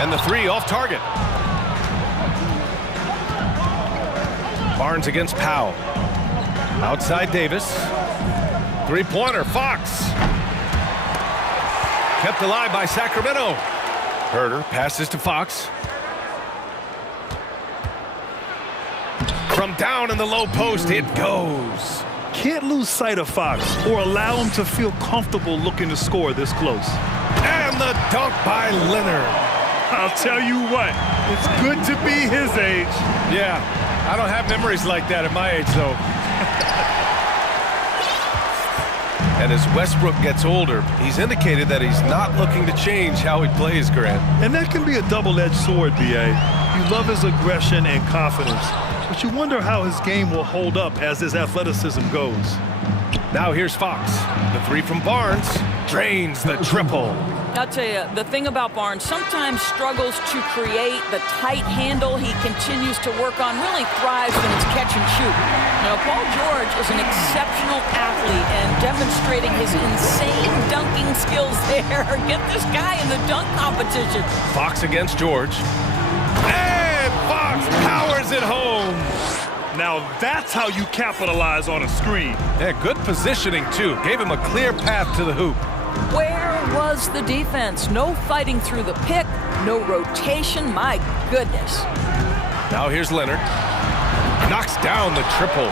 And the 3 off target. Barnes against Powell. Outside Davis. 3-pointer, Fox. Kept alive by Sacramento. Herter passes to Fox. From down in the low post, it goes. Can't lose sight of Fox or allow him to feel comfortable looking to score this close. And the dunk by Leonard. I'll tell you what, it's good to be his age. Yeah, I don't have memories like that at my age, though. And as Westbrook gets older, he's indicated that he's not looking to change how he plays, Grant. And that can be a double-edged sword, B.A. You love his aggression and confidence, but you wonder how his game will hold up as his athleticism goes. Now here's Fox. The 3 from Barnes drains the triple. I'll tell you, the thing about Barnes sometimes struggles to create the tight handle he continues to work on, really thrives when it's catch and shoot. Now, Paul George is an exceptional athlete and demonstrating his insane dunking skills there. Get this guy in the dunk competition. Fox against George. And Fox powers it home. Now that's how you capitalize on a screen. Yeah, good positioning, too. Gave him a clear path to the hoop. Where was the defense? No fighting through the pick, no rotation, my goodness. Now here's Leonard. Knocks down the triple.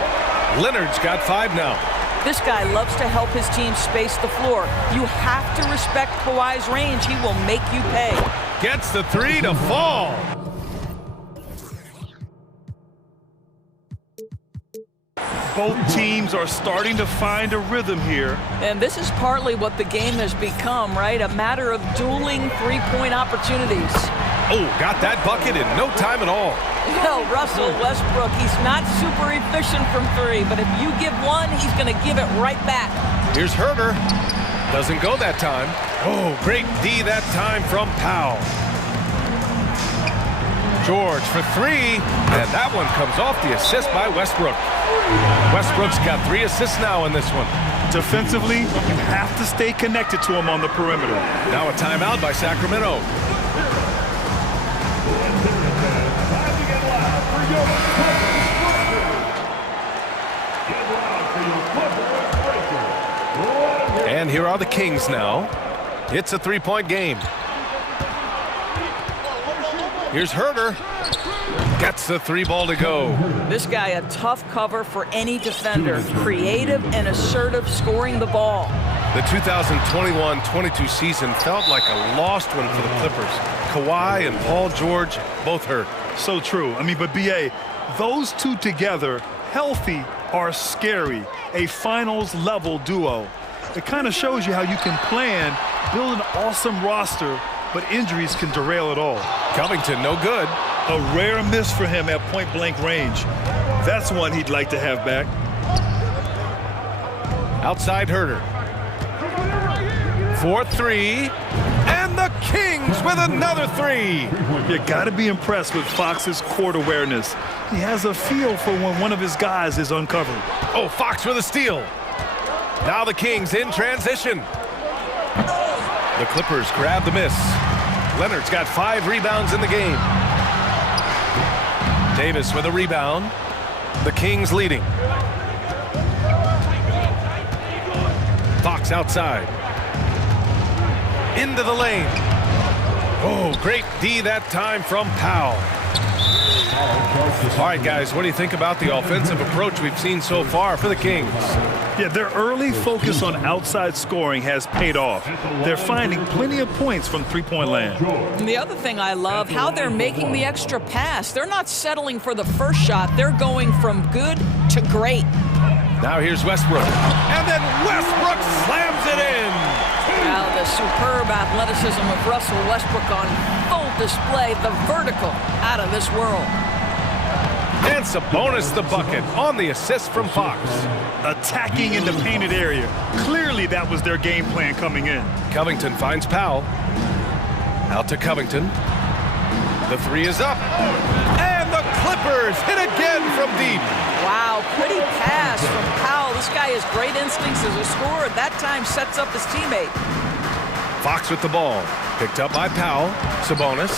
Leonard's got 5 now. This guy loves to help his team space the floor. You have to respect Kawhi's range. He will make you pay. Gets the 3 to fall. Both teams are starting to find a rhythm here. And this is partly what the game has become, right? A matter of dueling three-point opportunities. Oh, got that bucket in no time at all. Well, Russell Westbrook, he's not super efficient from 3, but if you give one, he's going to give it right back. Here's Herter. Doesn't go that time. Oh, great D that time from Powell. George for 3, and that one comes off the assist by Westbrook. Westbrook's got 3 assists now in this one. Defensively, you have to stay connected to him on the perimeter. Now a timeout by Sacramento. And here are the Kings now. It's a 3-point game. Here's Herter. Gets the 3 ball to go. This guy a tough cover for any defender. Creative and assertive scoring the ball. The 2021-22 season felt like a lost one for the Clippers. Kawhi and Paul George both hurt. So true. I mean, but B.A., those two together, healthy, are scary. A finals-level duo. It kind of shows you how you can plan, build an awesome roster, but injuries can derail it all. Covington, no good. A rare miss for him at point-blank range. That's one he'd like to have back. Outside Herter. 4-3. And the Kings with another 3. You got to be impressed with Fox's court awareness. He has a feel for when one of his guys is uncovered. Oh, Fox with a steal. Now the Kings in transition. The Clippers grab the miss. Leonard's got 5 rebounds in the game. Davis with a rebound. The Kings leading. Fox outside. Into the lane. Oh, great D that time from Powell. All right, guys, what do you think about the offensive approach we've seen so far for the Kings? Yeah, their early focus on outside scoring has paid off. They're finding plenty of points from three-point land. And the other thing I love, how they're making the extra pass. They're not settling for the first shot. They're going from good to great. Now here's Westbrook. And then Westbrook slams it in. Now the superb athleticism of Russell Westbrook on full display. The vertical out of this world. And Sabonis the bucket on the assist from Fox. Attacking in the painted area. Clearly that was their game plan coming in. Covington finds Powell. Out to Covington. The three is up. And the Clippers hit again from deep. Wow, pretty pass from Powell. This guy has great instincts as a scorer. That time sets up his teammate. Fox with the ball. Picked up by Powell. Sabonis.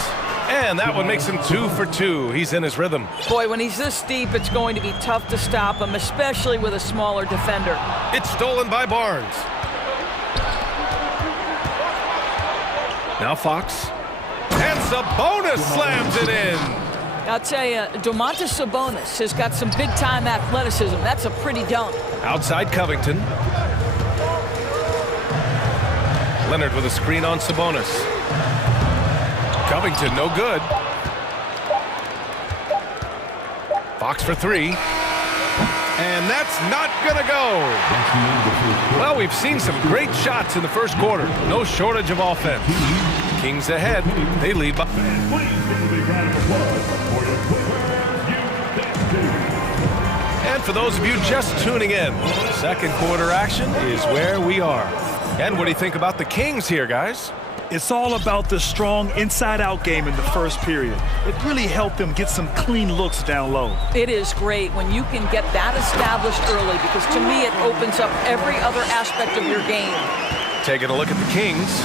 And that one makes him 2 for 2. He's in his rhythm. Boy, when he's this deep, it's going to be tough to stop him, especially with a smaller defender. It's stolen by Barnes. Now Fox. And Sabonis slams it in. I'll tell you, Domantas Sabonis has got some big-time athleticism. That's a pretty dunk. Outside Covington. Leonard with a screen on Sabonis. Covington, no good. Fox for three. And that's not gonna go. Well, we've seen some great shots in the first quarter. No shortage of offense. Kings ahead. They lead by... And for those of you just tuning in, second quarter action is where we are. And what do you think about the Kings here, guys? It's all about the strong inside-out game in the first period. It really helped them get some clean looks down low. It is great when you can get that established early because to me it opens up every other aspect of your game. Taking a look at the Kings.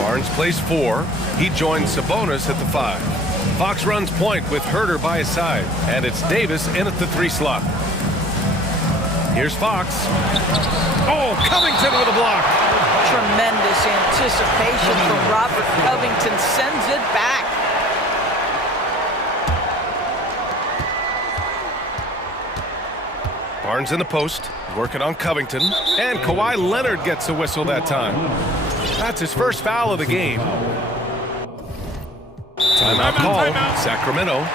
Barnes plays 4. He joins Sabonis at the 5. Fox runs point with Herter by his side. And it's Davis in at the 3 slot. Here's Fox. Oh, Covington with a block. Tremendous anticipation from Robert Covington. Sends it back. Barnes in the post. Working on Covington. And Kawhi Leonard gets a whistle that time. That's his first foul of the game. Timeout call. Sacramento.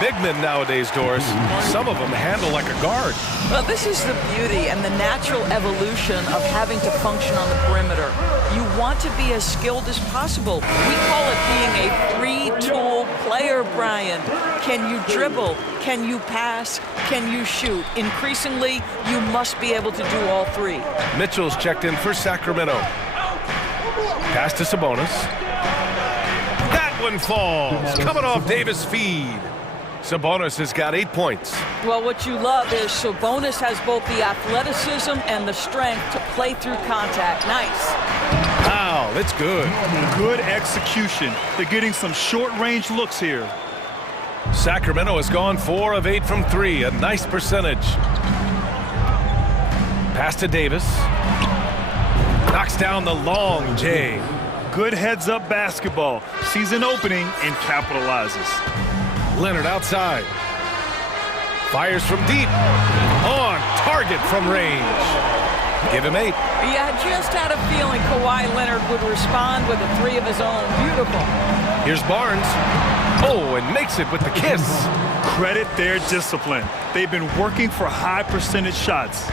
Big men nowadays, Doris. Some of them handle like a guard. Well, this is the beauty and the natural evolution of having to function on the perimeter. You want to be as skilled as possible. We call it being a three-tool player, Brian. Can you dribble? Can you pass? Can you shoot? Increasingly, you must be able to do all three. Mitchell's checked in for Sacramento. Pass to Sabonis. That one falls. Coming off Davis' feed. Sabonis has got 8 points. Well, what you love is Sabonis has both the athleticism and the strength to play through contact. Nice. Wow, that's good. Good execution. They're getting some short-range looks here. Sacramento has gone 4 of 8 from 3. A nice percentage. Pass to Davis. Knocks down the long J. Good heads-up basketball. Sees an opening and capitalizes. Leonard outside. Fires from deep. On target from range. Give him 8. Yeah, I just had a feeling Kawhi Leonard would respond with a 3 of his own. Beautiful. Here's Barnes. Oh, and makes it with the kiss. Credit their discipline. They've been working for high percentage shots.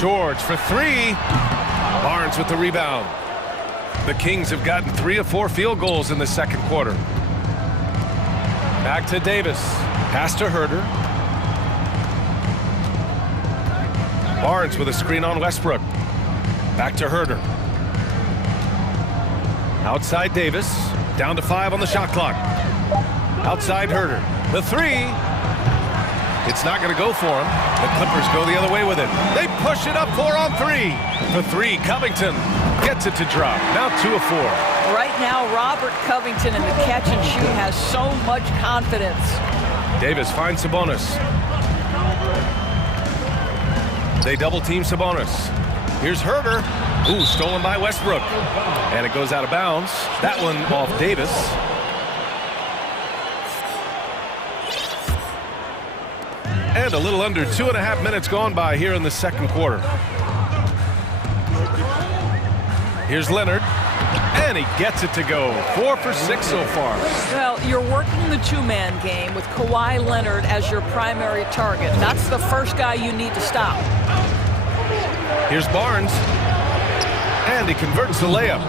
George for 3. Barnes with the rebound. The Kings have gotten 3 of 4 field goals in the second quarter. Back to Davis. Pass to Herter. Barnes with a screen on Westbrook. Back to Herter. Outside Davis. Down to 5 on the shot clock. Outside Herter. The 3. It's not going to go for him. The Clippers go the other way with it. They push it up 4 on 3. For 3, Covington gets it to drop. Now 2 of 4. Right now, Robert Covington in the catch and shoot has so much confidence. Davis finds Sabonis. They double team Sabonis. Here's Herter. Ooh, stolen by Westbrook. And it goes out of bounds. That one off Davis. And a little under 2.5 minutes gone by here in the second quarter. Here's Leonard. And he gets it to go. 4 for 6 so far. Well, you're working the two-man game with Kawhi Leonard as your primary target. That's the first guy you need to stop. Here's Barnes. And he converts the layup.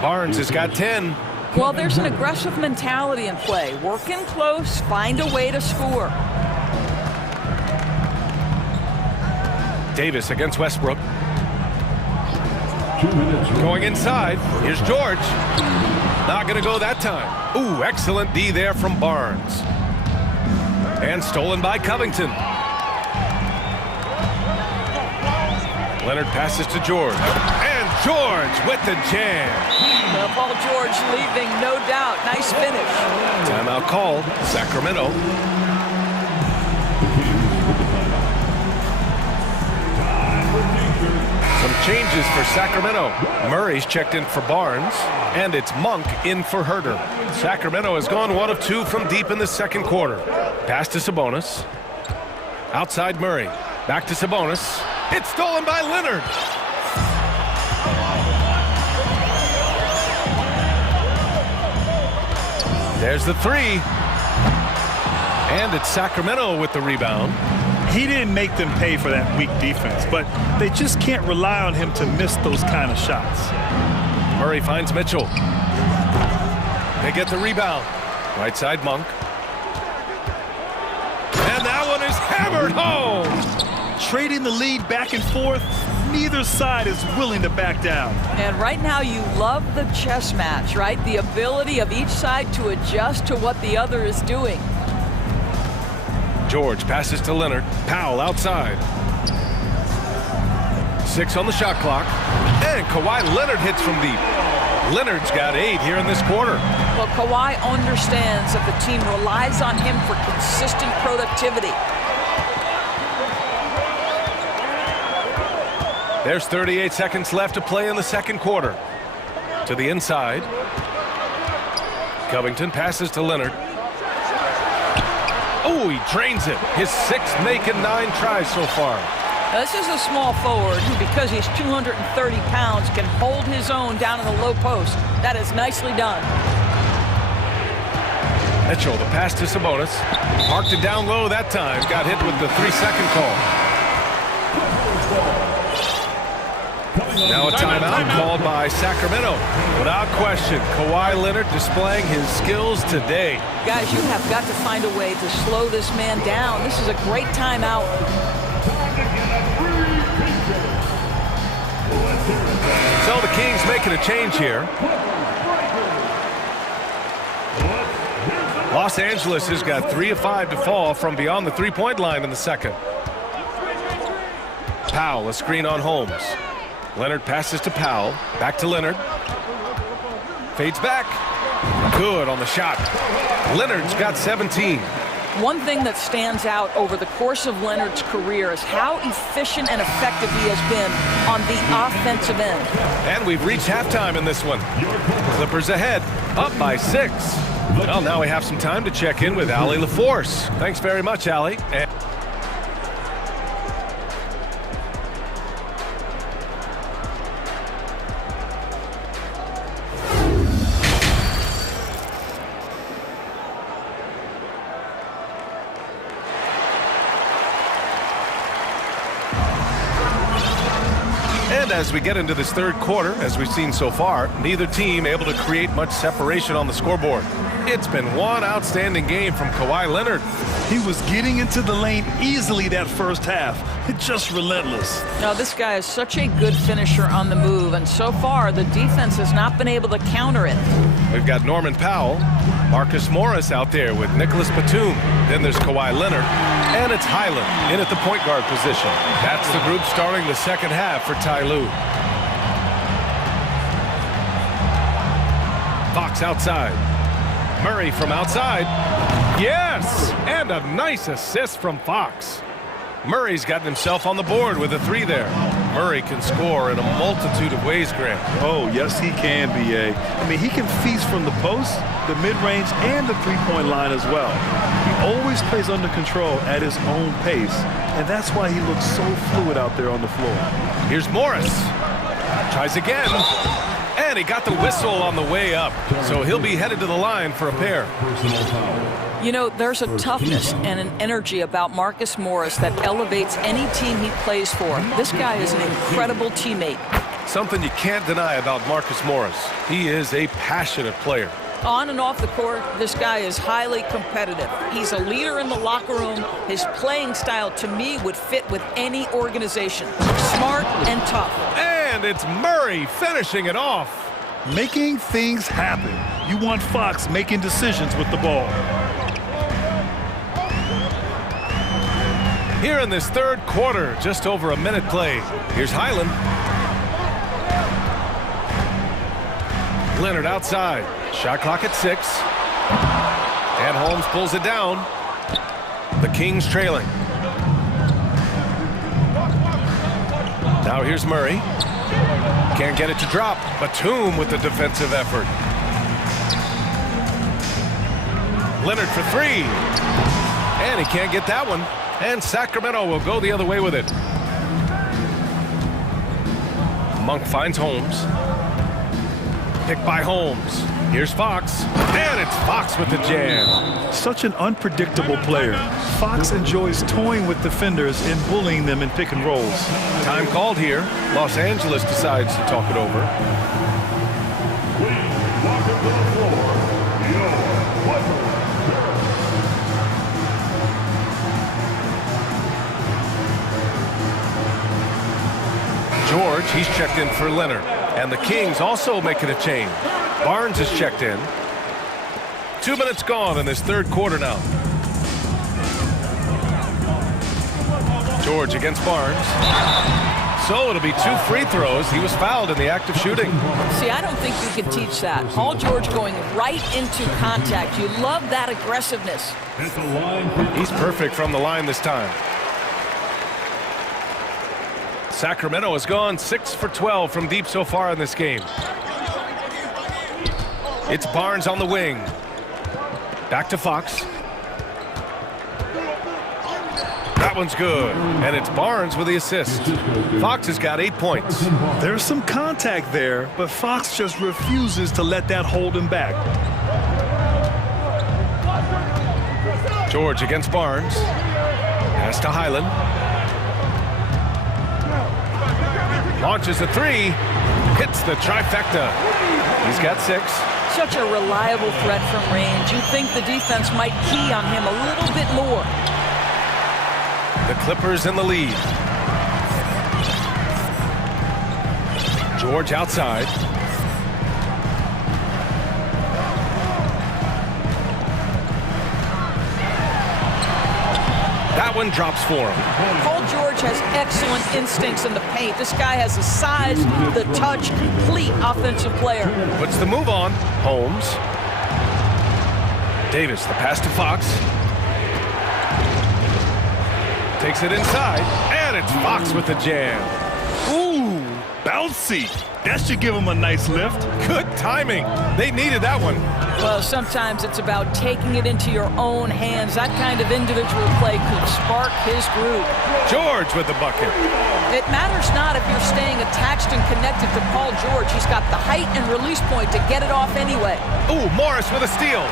Barnes has got 10. Well, there's an aggressive mentality in play. Work in close, find a way to score. Davis against Westbrook. Going inside. Here's George. Not going to go that time. Ooh, excellent D there from Barnes. And stolen by Covington. Leonard passes to George. And George with the jam. Paul George leaving, no doubt. Nice finish. Timeout called. Sacramento. Some changes for Sacramento. Murray's checked in for Barnes, and it's Monk in for Herter. Sacramento has gone 1 of 2 from deep in the second quarter. Pass to Sabonis. Outside Murray. Back to Sabonis. It's stolen by Leonard. There's the three. And it's Sacramento with the rebound. He didn't make them pay for that weak defense, but they just can't rely on him to miss those kind of shots. Murray finds Mitchell. They get the rebound. Right side Monk. And that one is hammered home. Trading the lead back and forth, neither side is willing to back down. And right now you love the chess match, right? The ability of each side to adjust to what the other is doing. George passes to Leonard. Powell outside. 6 on the shot clock. And Kawhi Leonard hits from deep. Leonard's got 8 here in this quarter. Well, Kawhi understands that the team relies on him for consistent productivity. There's 38 seconds left to play in the second quarter. To the inside. Covington passes to Leonard. Oh, he drains it. His 6th make in 9 tries so far. Now, this is a small forward who, because he's 230 pounds, can hold his own down in the low post. That is nicely done. Mitchell, the pass to Sabonis. Marked it down low that time. Got hit with the 3-second call. Now a timeout called by Sacramento. Without question, Kawhi Leonard displaying his skills today. Guys, you have got to find a way to slow this man down. This is a great timeout. So the Kings making a change here. Los Angeles has got 3 of 5 to fall from beyond the three-point line in the second. Powell, a screen on Holmes. Leonard passes to Powell. Back to Leonard. Fades back. Good on the shot. Leonard's got 17. One thing that stands out over the course of Leonard's career is how efficient and effective he has been on the offensive end. And we've reached halftime in this one. Clippers ahead, up by 6. Well, now we have some time to check in with Allie LaForce. Thanks very much, Allie. And as we get into this third quarter, as we've seen so far, neither team able to create much separation on the scoreboard. It's been one outstanding game from Kawhi Leonard. He was getting into the lane easily that first half. Just relentless. Now, this guy is such a good finisher on the move, and so far the defense has not been able to counter it. We've got Norman Powell, Marcus Morris out there with Nicholas Batum. Then there's Kawhi Leonard, and it's Highland in at the point guard position. That's the group starting the second half for Ty Lue. Fox outside. Murray from outside. Yes! And a nice assist from Fox. Murray's gotten himself on the board with a 3 there. Murray can score in a multitude of ways, Grant. Oh, yes, he can, B.A. I mean, he can feast from the post, the mid-range, and the three-point line as well. He always plays under control at his own pace, and that's why he looks so fluid out there on the floor. Here's Morris. Tries again. And he got the whistle on the way up, so he'll be headed to the line for a pair. You know, there's a toughness and an energy about Marcus Morris that elevates any team he plays for. This guy is an incredible teammate. Something you can't deny about Marcus Morris. He is a passionate player. On and off the court, this guy is highly competitive. He's a leader in the locker room. His playing style, to me, would fit with any organization. Smart and tough. And it's Murray finishing it off. Making things happen. You want Fox making decisions with the ball. Here in this third quarter, just over a minute played. Here's Highland. Leonard outside. Shot clock at 6. And Holmes pulls it down. The Kings trailing. Now here's Murray. Can't get it to drop. Batum with the defensive effort. Leonard for 3. And he can't get that one. And Sacramento will go the other way with it. Monk finds Holmes. Picked by Holmes. Here's Fox. And it's Fox with the jam. Such an unpredictable player. Fox enjoys toying with defenders and bullying them in pick and rolls. Time called here. Los Angeles decides to talk it over. George, he's checked in for Leonard. And the Kings also making a change. Barnes is checked in. 2 minutes gone in this third quarter now. George against Barnes. So it'll be 2 free throws. He was fouled in the act of shooting. See, I don't think you can teach that. Paul George going right into contact. You love that aggressiveness. He's perfect from the line this time. Sacramento has gone 6 for 12 from deep so far in this game. It's Barnes on the wing. Back to Fox. That one's good. And it's Barnes with the assist. Fox has got 8 points. There's some contact there, but Fox just refuses to let that hold him back. George against Barnes. Pass to Highland. Launches a 3. Hits the trifecta. He's got 6. Such a reliable threat from range. You'd think the defense might key on him a little bit more. The Clippers in the lead. George outside. That one drops for him. Paul George has excellent instincts in the paint. This guy has the size, the touch, complete offensive player. Puts the move on. Holmes. Davis, the pass to Fox. Takes it inside, and it's Fox with the jam. Ooh, bouncy. That should give him a nice lift. Good timing. They needed that one. Well, sometimes it's about taking it into your own hands. That kind of individual play could spark his groove. George with the bucket. It matters not if you're staying attached and connected to Paul George. He's got the height and release point to get it off anyway. Ooh, Morris with a steal.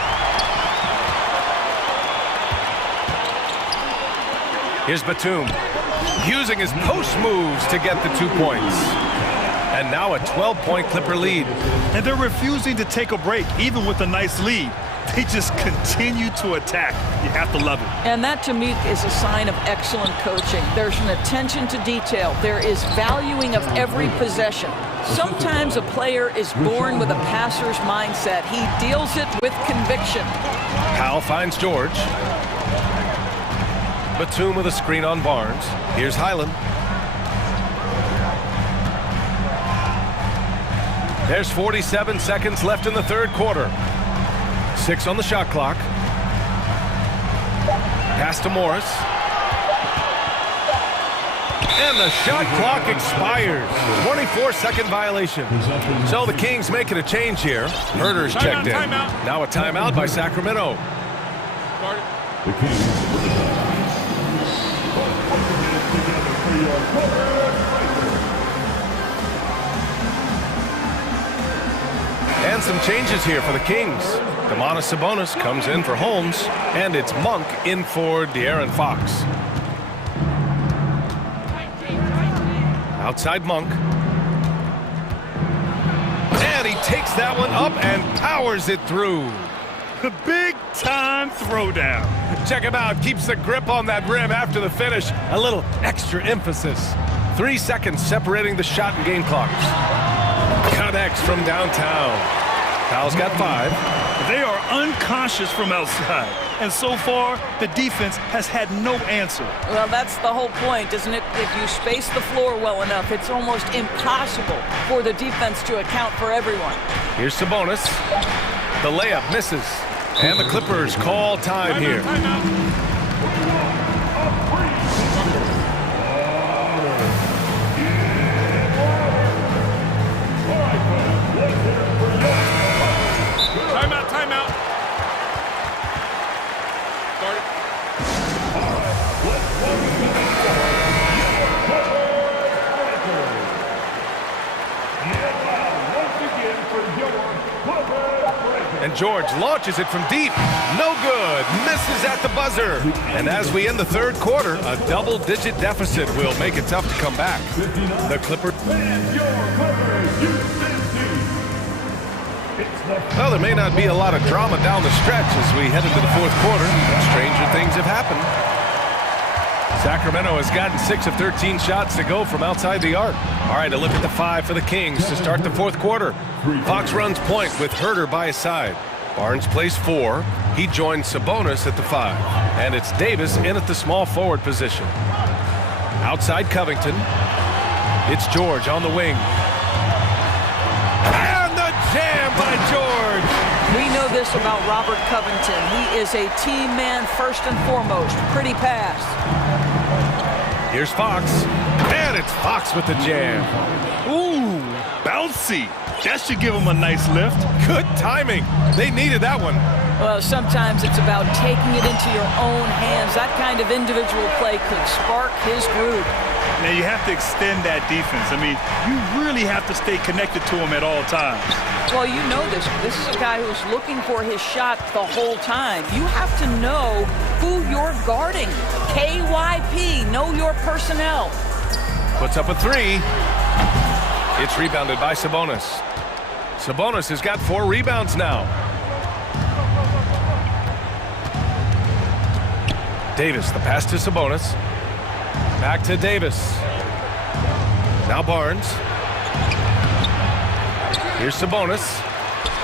Here's Batum, using his post moves to get the 2 points. And now a 12-point Clipper lead. And they're refusing to take a break, even with a nice lead. They just continue to attack. You have to love it. And that, to me, is a sign of excellent coaching. There's an attention to detail. There is valuing of every possession. Sometimes a player is born with a passer's mindset. He deals it with conviction. Powell finds George. Batum with a screen on Barnes. Here's Highland. There's 47 seconds left in the third quarter. 6 on the shot clock. Pass to Morris. And the shot clock expires. 24-second violation. So the Kings making a change here. Herder's checked in. Now a timeout by Sacramento. And some changes here for the Kings. Domantas Sabonis comes in for Holmes, and it's Monk in for De'Aaron Fox. Outside Monk. And he takes that one up and powers it through. The big-time throwdown. Check him out. Keeps the grip on that rim after the finish. A little extra emphasis. 3 seconds separating the shot and game clocks. Connects from downtown. Powell's got 5. They are unconscious from outside. And so far, the defense has had no answer. Well, that's the whole point, isn't it? If you space the floor well enough, it's almost impossible for the defense to account for everyone. Here's Sabonis. The layup misses. And the Clippers call time here. Timeout. And George launches it from deep. No good. Misses at the buzzer. And as we end the third quarter, a double-digit deficit will make it tough to come back. The Clippers. Well, there may not be a lot of drama down the stretch as we head into the fourth quarter. Stranger things have happened. Sacramento has gotten 6 of 13 shots to go from outside the arc. All right, a look at the 5 for the Kings to start the fourth quarter. Fox runs point with Herter by his side. Barnes plays 4. He joins Sabonis at the 5. And it's Davis in at the small forward position. Outside Covington. It's George on the wing. And the jam by George. We know this about Robert Covington. He is a team man first and foremost. Pretty pass. Here's Fox. And it's Fox with the jam. Ooh, bouncy. That should give him a nice lift. Good timing. They needed that one. Well, sometimes it's about taking it into your own hands. That kind of individual play could spark his groove. Now, you have to extend that defense. I mean, you really have to stay connected to him at all times. Well, you know this. This is a guy who's looking for his shot the whole time. You have to know who you're guarding. KYP, know your personnel. Puts up a 3. It's rebounded by Sabonis. Sabonis has got 4 rebounds now. Davis, the pass to Sabonis. Back to Davis. Now Barnes. Here's Sabonis.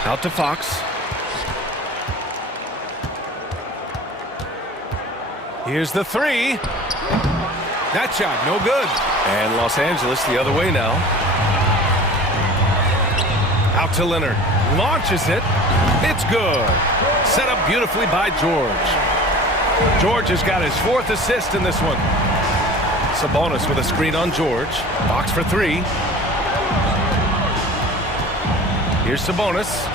Out to Fox. Here's the 3. That shot, no good. And Los Angeles the other way now. Out to Leonard. Launches it. It's good. Set up beautifully by George. George has got his 4th assist in this one. Sabonis with a screen on George. Box for 3. Here's Sabonis.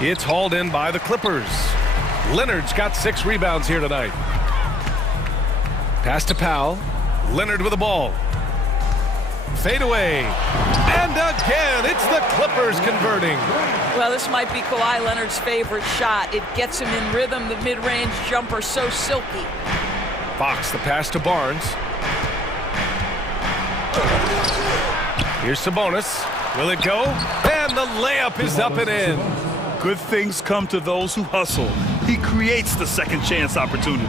It's hauled in by the Clippers. Leonard's got 6 rebounds here tonight. Pass to Powell. Leonard with the ball. Fade away. And again, it's the Clippers converting. Well, this might be Kawhi Leonard's favorite shot. It gets him in rhythm. The mid-range jumper so silky. Fox, the pass to Barnes. Here's Sabonis. Will it go? And the layup is up and in. Good things come to those who hustle. He creates the second chance opportunity.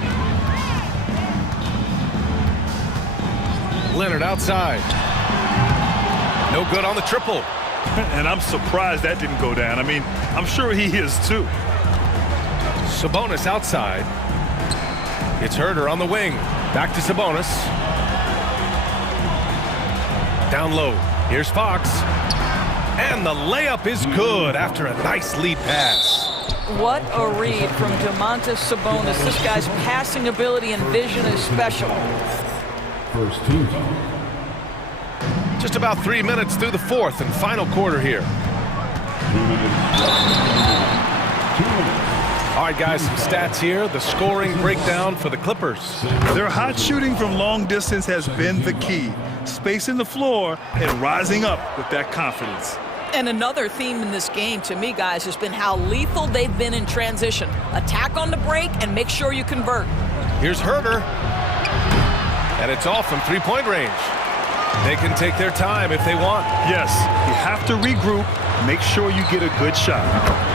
Leonard outside. No good on the triple. And I'm surprised that didn't go down. I mean, I'm sure he is too. Sabonis outside. It's Herter on the wing. Back to Sabonis. Down low. Here's Fox. And the layup is good after a nice lead pass. What a read from Domantas Sabonis. This guy's passing ability and vision is special. First team. Just about 3 minutes through the fourth and final quarter here. 2 minutes. 2 minutes. All right, guys, some stats here. The scoring breakdown for the Clippers. Their hot shooting from long distance has been the key. Spacing the floor and rising up with that confidence. And another theme in this game, to me, guys, has been how lethal they've been in transition. Attack on the break and make sure you convert. Here's Herter. And it's off from three-point range. They can take their time if they want. Yes, you have to regroup, make sure you get a good shot.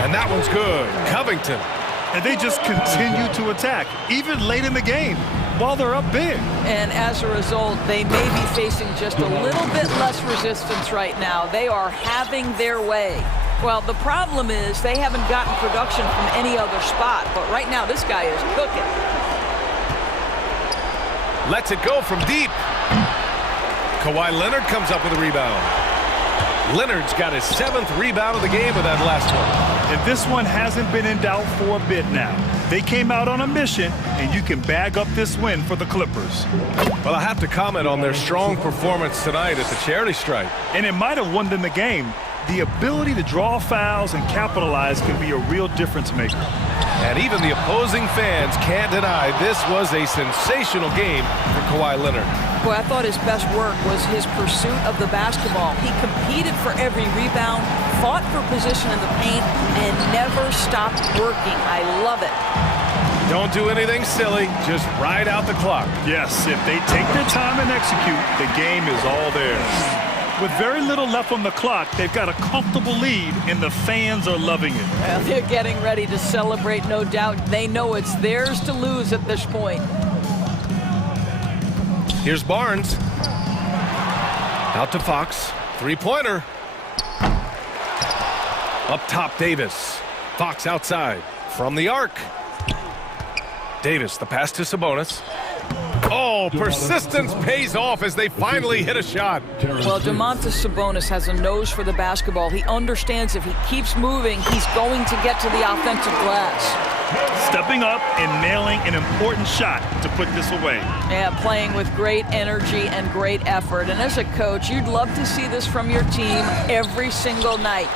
And that one's good. Covington. And they just continue to attack, even late in the game, while they're up big. And as a result, they may be facing just a little bit less resistance right now. They are having their way. Well, the problem is they haven't gotten production from any other spot, but right now this guy is cooking. Lets it go from deep. Kawhi Leonard comes up with a rebound. Leonard's got his 7th rebound of the game with that last one. And this one hasn't been in doubt for a bit now. They came out on a mission, and you can bag up this win for the Clippers. Well, I have to comment on their strong performance tonight at the charity stripe. And it might have won them the game. The ability to draw fouls and capitalize can be a real difference maker. And even the opposing fans can't deny this was a sensational game for Kawhi Leonard. Boy, I thought his best work was his pursuit of the basketball. He competed for every rebound, fought for position in the paint, and never stopped working. I love it. Don't do anything silly, just ride out the clock. Yes, if they take their time and execute, the game is all theirs. With very little left on the clock, they've got a comfortable lead, and the fans are loving it. Well, they're getting ready to celebrate, no doubt. They know it's theirs to lose at this point. Here's Barnes. Out to Fox. Three-pointer. Up top, Davis. Fox outside. From the arc. Davis, the pass to Sabonis. Oh, persistence pays off as they finally hit a shot. Well, Domantas Sabonis has a nose for the basketball. He understands if he keeps moving, he's going to get to the offensive glass. Stepping up and nailing an important shot to put this away. Yeah, playing with great energy and great effort. And as a coach, you'd love to see this from your team every single night.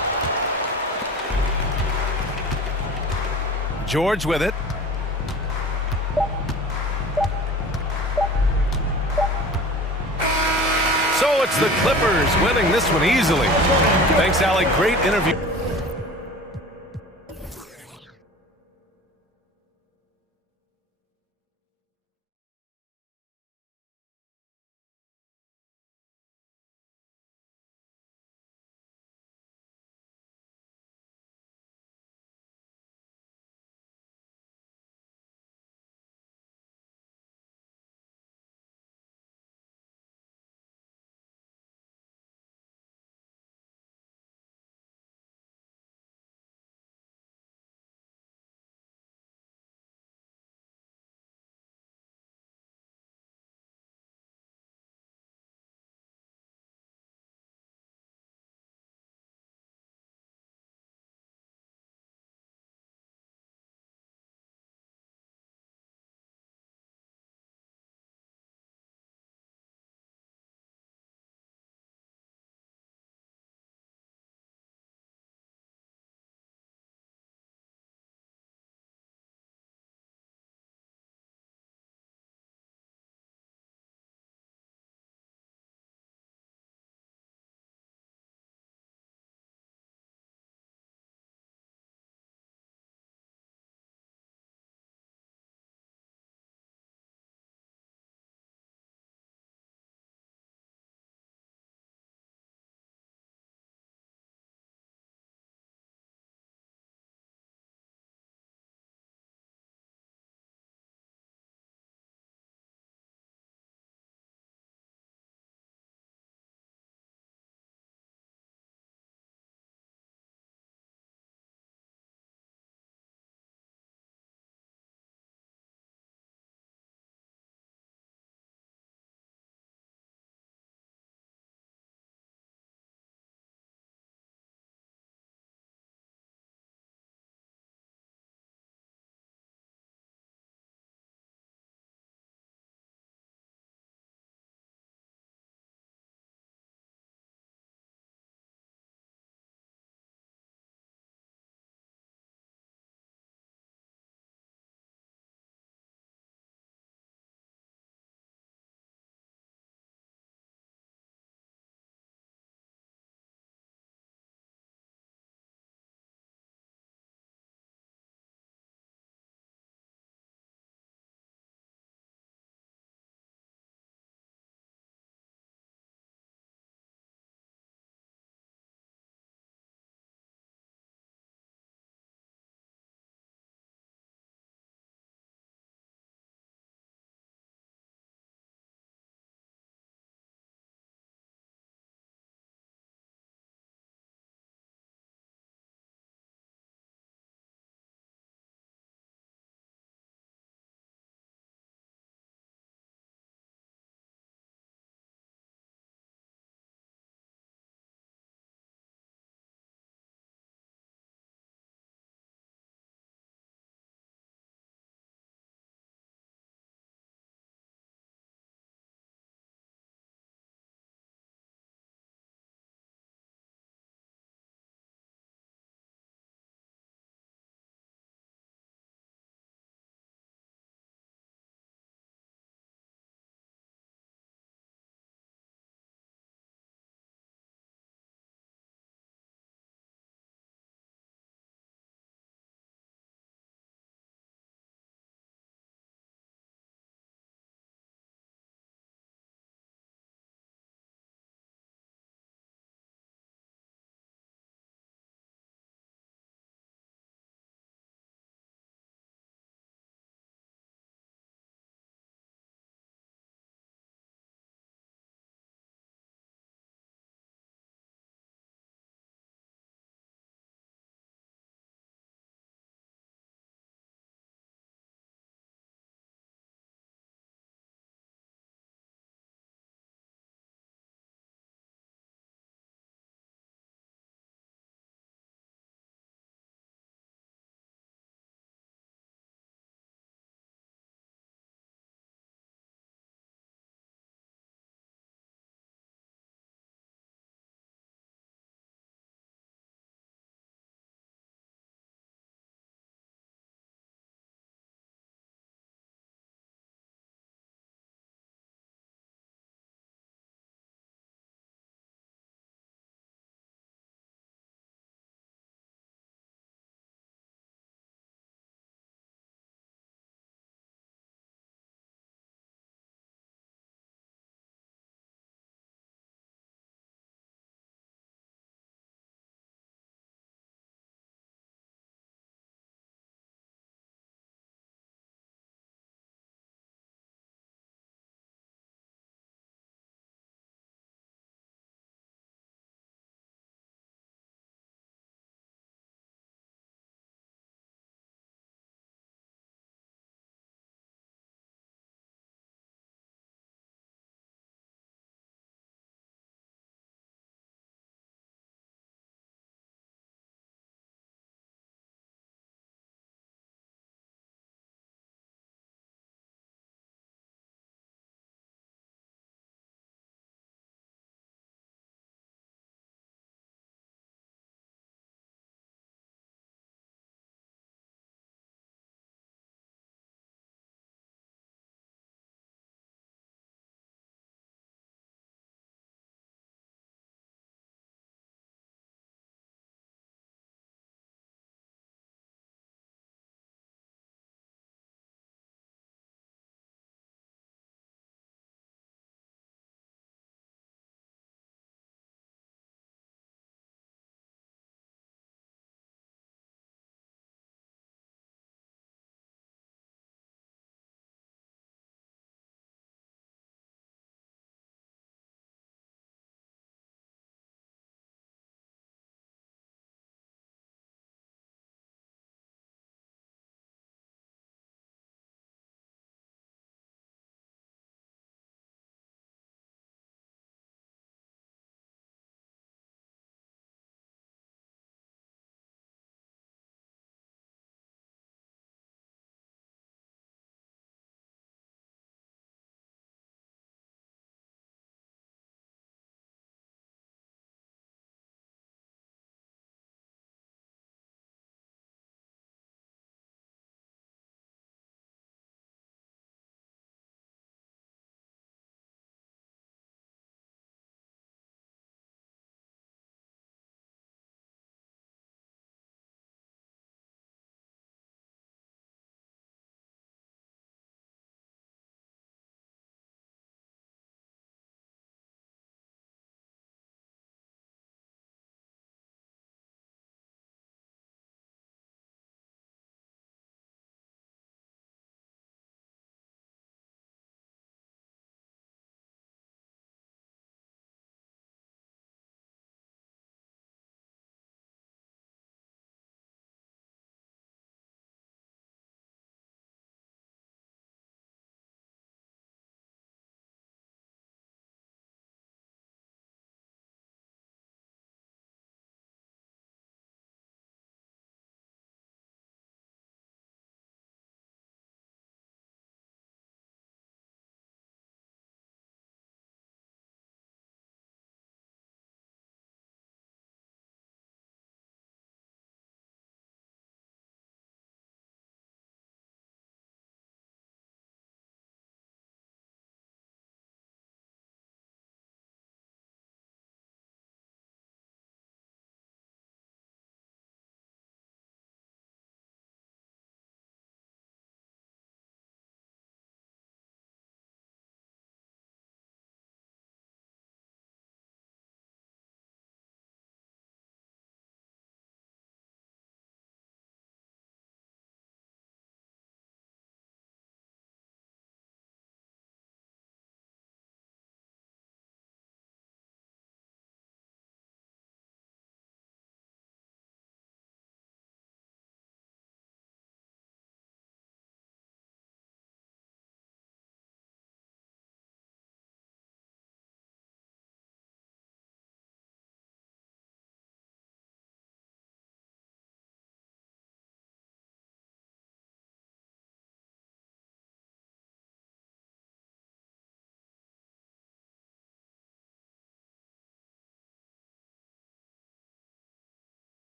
George with it. So it's the Clippers winning this one easily. Thanks, Alec. Great interview.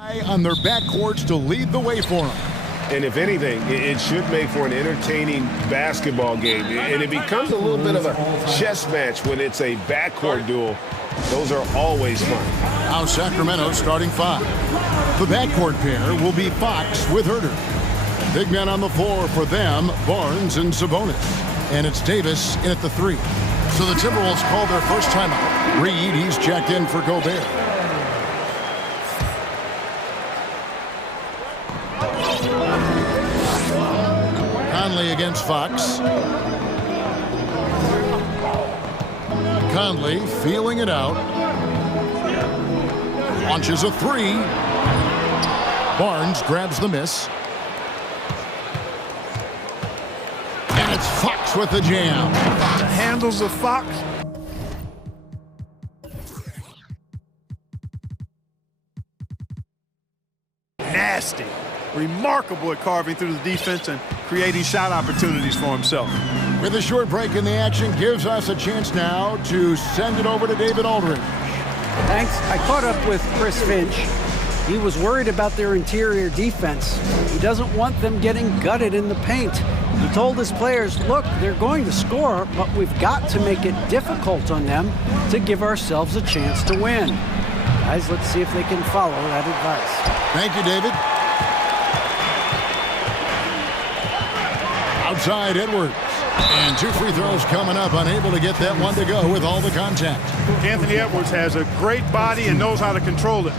On their backcourts to lead the way for them. And if anything, it should make for an entertaining basketball game. And it becomes a little bit of a chess match when it's a backcourt duel. Those are always fun. Now Sacramento starting five. The backcourt pair will be Fox with Herter. Big men on the floor for them, Barnes and Sabonis. And it's Davis in at the three. So the Timberwolves call their first timeout. Reed, he's checked in for Gobert. Conley against Fox. Conley feeling it out. Launches a three. Barnes grabs the miss. And it's Fox with the jam. The handles of Fox. Nasty. Remarkable at carving through the defense and creating shot opportunities for himself. With a short break in the action, gives us a chance now to send it over to David Aldridge. Thanks. I caught up with Chris Finch. He was worried about their interior defense. He doesn't want them getting gutted in the paint. He told his players, look, they're going to score, but we've got to make it difficult on them to give ourselves a chance to win. Guys, let's see if they can follow that advice. Thank you, David. Outside Edwards. And two free throws coming up, unable to get that one to go with all the contact. Anthony Edwards has a great body and knows how to control it.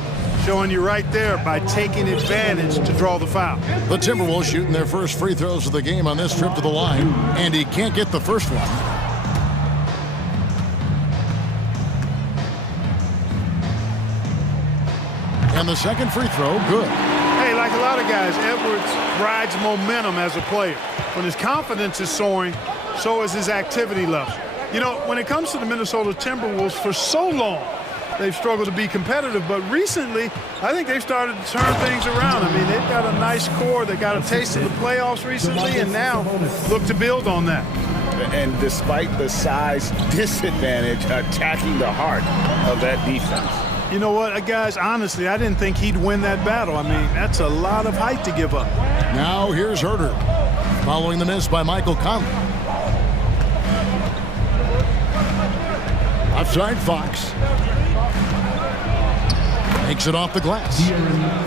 Showing you right there by taking advantage to draw the foul. The Timberwolves shooting their first free throws of the game on this trip to the line, and he can't get the first one. And the second free throw, good. Hey, like a lot of guys, Edwards rides momentum as a player. When his confidence is soaring, so is his activity level. You know, when it comes to the Minnesota Timberwolves, for so long, they've struggled to be competitive, but recently, I think they've started to turn things around. I mean, they've got a nice core. They got a taste of the playoffs recently, and now look to build on that. And despite the size disadvantage, attacking the heart of that defense. You know what, guys, honestly, I didn't think he'd win that battle. I mean, that's a lot of height to give up. Now here's Herter, following the miss by Michael Conley. Outside Fox. Makes it off the glass.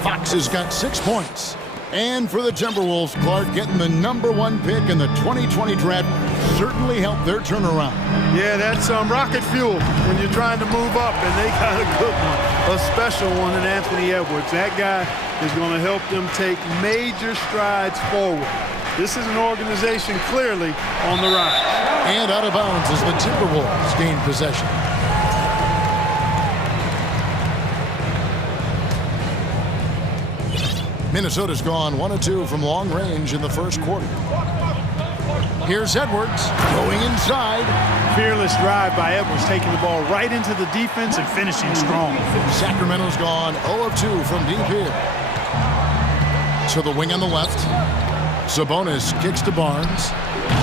Fox has got 6 points. And for the Timberwolves, Clark getting the #1 pick in the 2020 draft certainly helped their turnaround. Yeah, that's rocket fuel when you're trying to move up, and they got a good one, a special one in Anthony Edwards. That guy is going to help them take major strides forward. This is an organization clearly on the rise. And out of bounds as the Timberwolves gain possession. Minnesota's gone 1 of 2 from long range in the first quarter. Here's Edwards going inside. Fearless drive by Edwards, taking the ball right into the defense and finishing strong. Sacramento's gone 0 of 2 from deep here. To the wing on the left. Sabonis kicks to Barnes.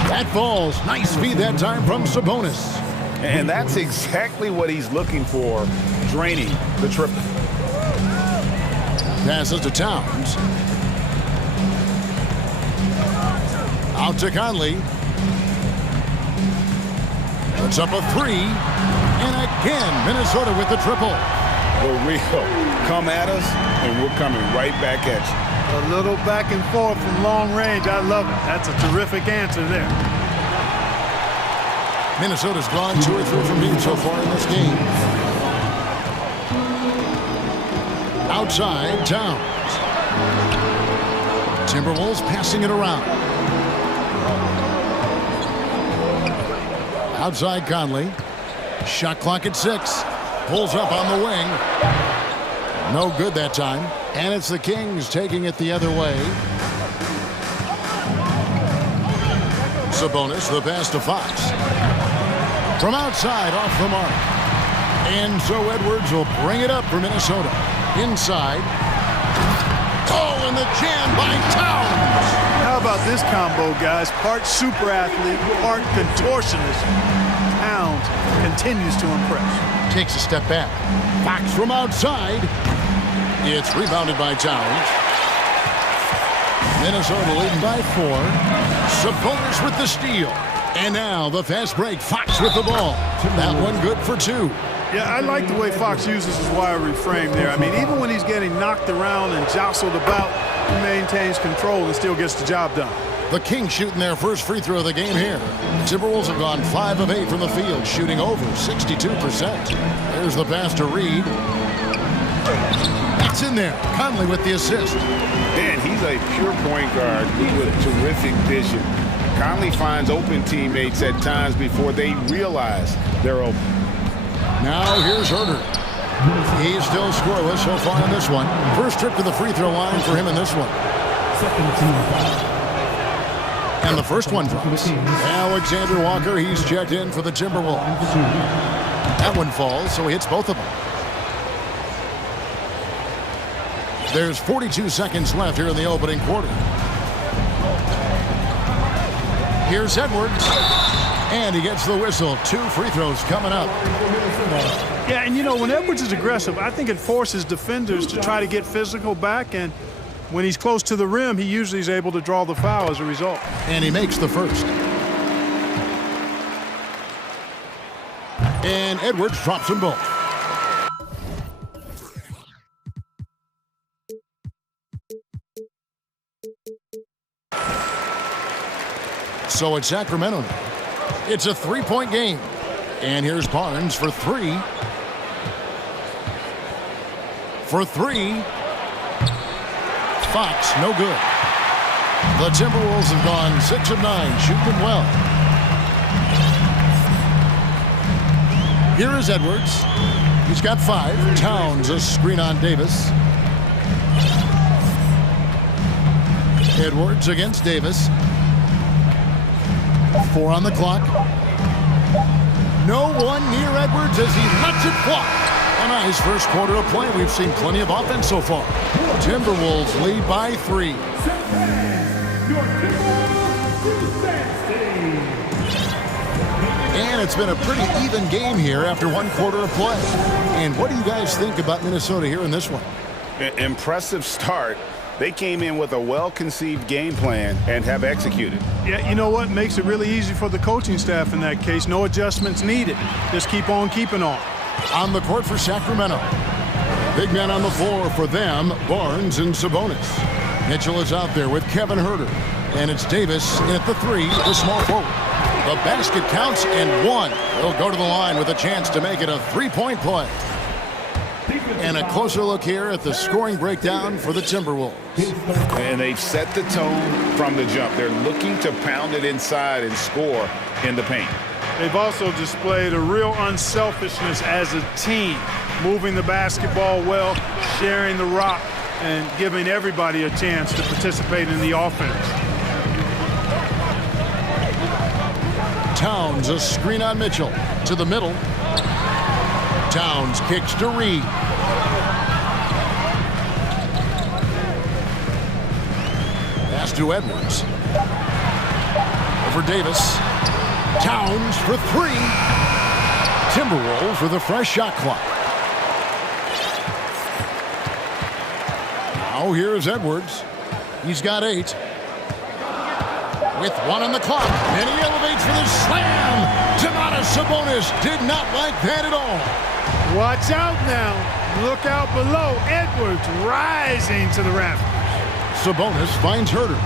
That falls. Nice feed that time from Sabonis. And that's exactly what he's looking for, draining the triple. Passes to Towns. Out to Conley. Puts up a three. And again, Minnesota with the triple. The real come at us, and we're coming right back at you. A little back and forth from long range. I love it. That's a terrific answer there. Minnesota's gone 2 or 3 from deep so far in this game. Outside, Towns. Timberwolves passing it around. Outside Conley. Shot clock at 6. Pulls up on the wing. No good that time. And it's the Kings taking it the other way. Sabonis, the pass to Fox. From outside, off the mark. And so Edwards will bring it up for Minnesota. Inside. Oh, and the jam by Towns. How about this combo, guys? Part super athlete, part contortionist. Towns continues to impress. Takes a step back. Fox from outside. It's rebounded by Towns. Minnesota leading by 4. Sabonis with the steal. And now the fast break. Fox with the ball. That one good for 2. Yeah, I like the way Fox uses his wiry frame there. I mean, even when he's getting knocked around and jostled about, he maintains control and still gets the job done. The Kings shooting their first free throw of the game here. Timberwolves have gone 5 of 8 from the field, shooting over 62%. There's the pass to Reed. That's in there. Conley with the assist. Man, he's a pure point guard with terrific vision. Conley finds open teammates at times before they realize they're open. Now here's Herder. He's still scoreless so far in this one. First trip to the free throw line for him in this one. And the first one drops. Alexander Walker, he's checked in for the Timberwolves. That one falls, so he hits both of them. There's 42 seconds left here in the opening quarter. Here's Edwards. And he gets the whistle. 2 free throws coming up. Yeah, and you know, when Edwards is aggressive, I think it forces defenders to try to get physical back, and when he's close to the rim, he usually is able to draw the foul as a result. And he makes the first. And Edwards drops them both. So it's Sacramento now. It's a 3-point game. And here's Barnes for 3. For 3. Fox, no good. The Timberwolves have gone 6 of 9, shooting well. Here is Edwards. He's got 5. Towns, a screen on Davis. Edwards against Davis. 4 on the clock. No one near Edwards as he lets it fly. A nice first quarter of play. We've seen plenty of offense so far. Timberwolves lead by 3. And it's been a pretty even game here after 1 quarter of play. And what do you guys think about Minnesota here in this one? Impressive start. They came in with a well-conceived game plan and have executed. Yeah, you know what? Makes it really easy for the coaching staff in that case. No adjustments needed. Just keep on keeping on. On the court for Sacramento. Big men on the floor for them, Barnes and Sabonis. Mitchell is out there with Kevin Herter. And it's Davis at the 3, the small forward. The basket counts and 1. He'll go to the line with a chance to make it a 3-point play. And a closer look here at the scoring breakdown for the Timberwolves. And they've set the tone from the jump. They're looking to pound it inside and score in the paint. They've also displayed a real unselfishness as a team, moving the basketball well, sharing the rock, and giving everybody a chance to participate in the offense. Towns, a screen on Mitchell. To the middle. Towns kicks to Reed. Pass to Edwards. Over Davis. Towns for 3. Timberwolves with a fresh shot clock. Now here's Edwards. He's got 8. With 1 on the clock. And he elevates for the slam. Sabonis did not like that at all. Watch out now. Look out below. Edwards rising to the rafters. Sabonis finds Herter.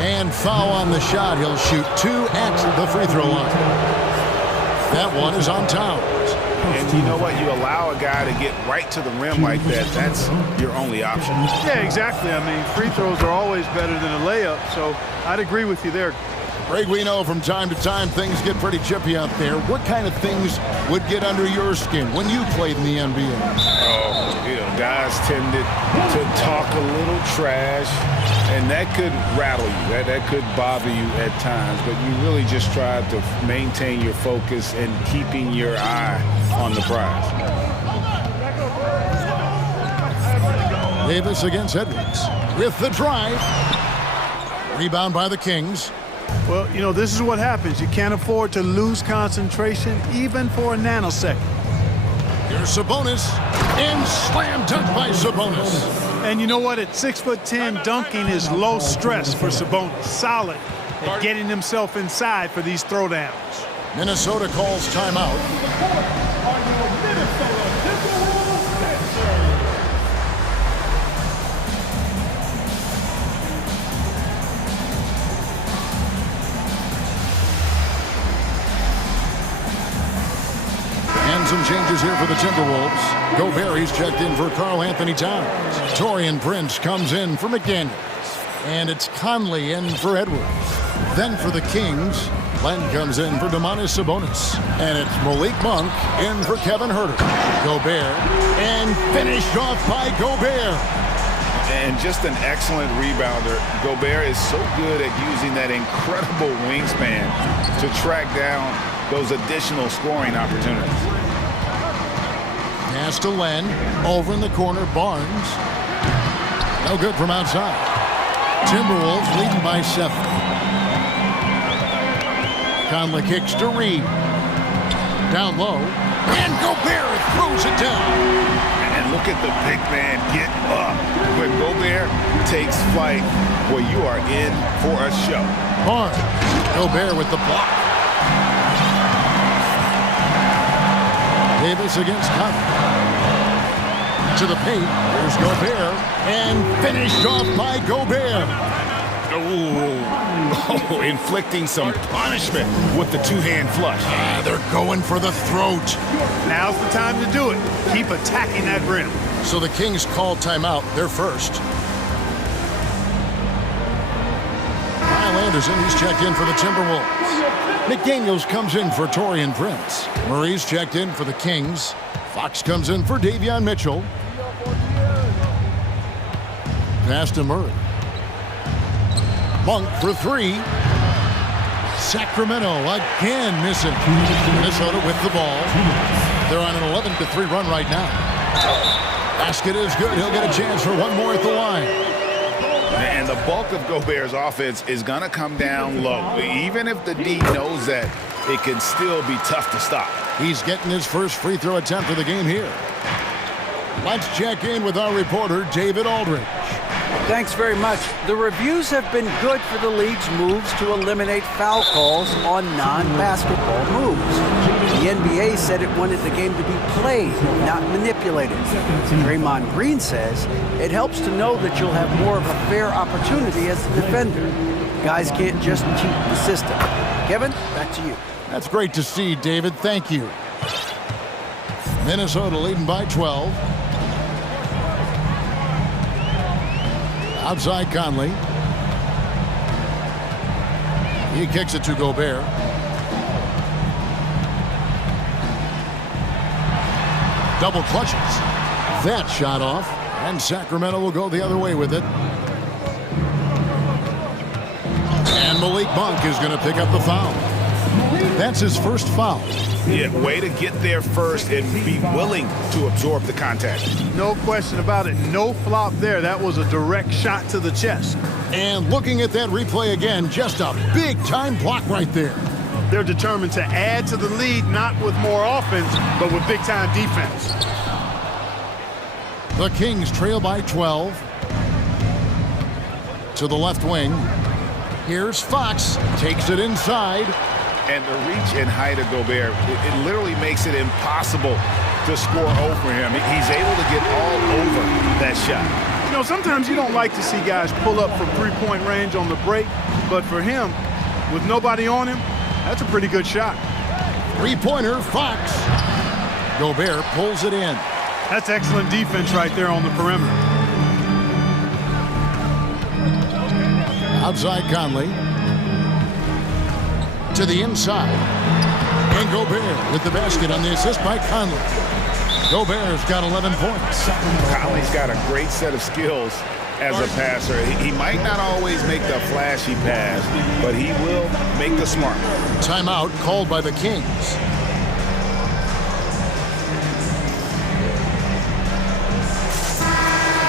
And foul on the shot. He'll shoot 2 at the free throw line. That one is on Towns. And you know what? You allow a guy to get right to the rim like that. That's your only option. Yeah, exactly. I mean, free throws are always better than a layup, so I'd agree with you there. Greg, we know from time to time things get pretty chippy out there. What kind of things would get under your skin when you played in the NBA? Oh, you know, guys tended to talk a little trash, and that could rattle you. That could bother you at times, but you really just try to maintain your focus and keeping your eye on the prize. Davis against Edwards with the drive. Rebound by the Kings. Well, you know, this is what happens. You can't afford to lose concentration even for a nanosecond. Here's Sabonis, and slam dunk by Sabonis. And you know what? At 6'10", dunking is low stress for Sabonis. Solid at getting himself inside for these throwdowns. Minnesota calls timeout. And some changes here for the Timberwolves. Gobert's checked in for Karl Anthony Towns. Taurean Prince comes in for McDaniels. And it's Conley in for Edwards. Then for the Kings, Len comes in for Domantas Sabonis. And it's Malik Monk in for Kevin Huerter. Gobert, and finished off by Gobert. And just an excellent rebounder. Gobert is so good at using that incredible wingspan to track down those additional scoring opportunities. Pass to Len. Over in the corner, Barnes. No good from outside. Timberwolves leading by 7. Conley kicks to Reed. Down low. And Gobert throws it down. And look at the big man get up. When Gobert takes flight, well, you are in for a show. Barnes. Gobert with the block. Davis against Conley. To the paint. Here's Gobert. And finished off by Gobert. Oh, inflicting some punishment with the two-hand flush. They're going for the throat. Now's the time to do it. Keep attacking that rim. So the Kings call timeout. They're first. Kyle Anderson, he's checked in for the Timberwolves. McDaniels comes in for Taurean Prince. Murray's checked in for the Kings. Fox comes in for Davion Mitchell. Pass to Murray. Monk for 3. Sacramento again missing. Minnesota with the ball. They're on an 11-3 run right now. Basket is good. He'll get a chance for one more at the line. And the bulk of Gobert's offense is going to come down low. Even if the D knows that, it can still be tough to stop. He's getting his first free throw attempt of the game here. Let's check in with our reporter, David Aldridge. Thanks very much. The reviews have been good for the league's moves to eliminate foul calls on non-basketball moves. The NBA said it wanted the game to be played, not manipulated. Draymond Green says it helps to know that you'll have more of a fair opportunity as a defender. Guys can't just cheat the system. Kevin, back to you. That's great to see, David. Thank you. Minnesota leading by 12. Outside Conley. He kicks it to Gobert. Double clutches. That shot off. And Sacramento will go the other way with it. And Malik Monk is going to pick up the foul. That's his first foul. Yeah, way to get there first and be willing to absorb the contact. No question about it. No flop there. That was a direct shot to the chest. And looking at that replay again, just a big-time block right there. They're determined to add to the lead, not with more offense, but with big-time defense. The Kings trail by 12. To the left wing. Here's Fox. Takes it inside. And the reach and height of Gobert, it literally makes it impossible to score over him. He's able to get all over that shot. You know, sometimes you don't like to see guys pull up from three-point range on the break, but for him, with nobody on him, that's a pretty good shot. Three-pointer, Fox. Gobert pulls it in. That's excellent defense right there on the perimeter. Outside Conley. To the inside. And Gobert with the basket on the assist by Conley. Gobert's got 11 points. Conley's got a great set of skills as a passer. He might not always make the flashy pass, but he will make the smart one. Timeout called by the Kings.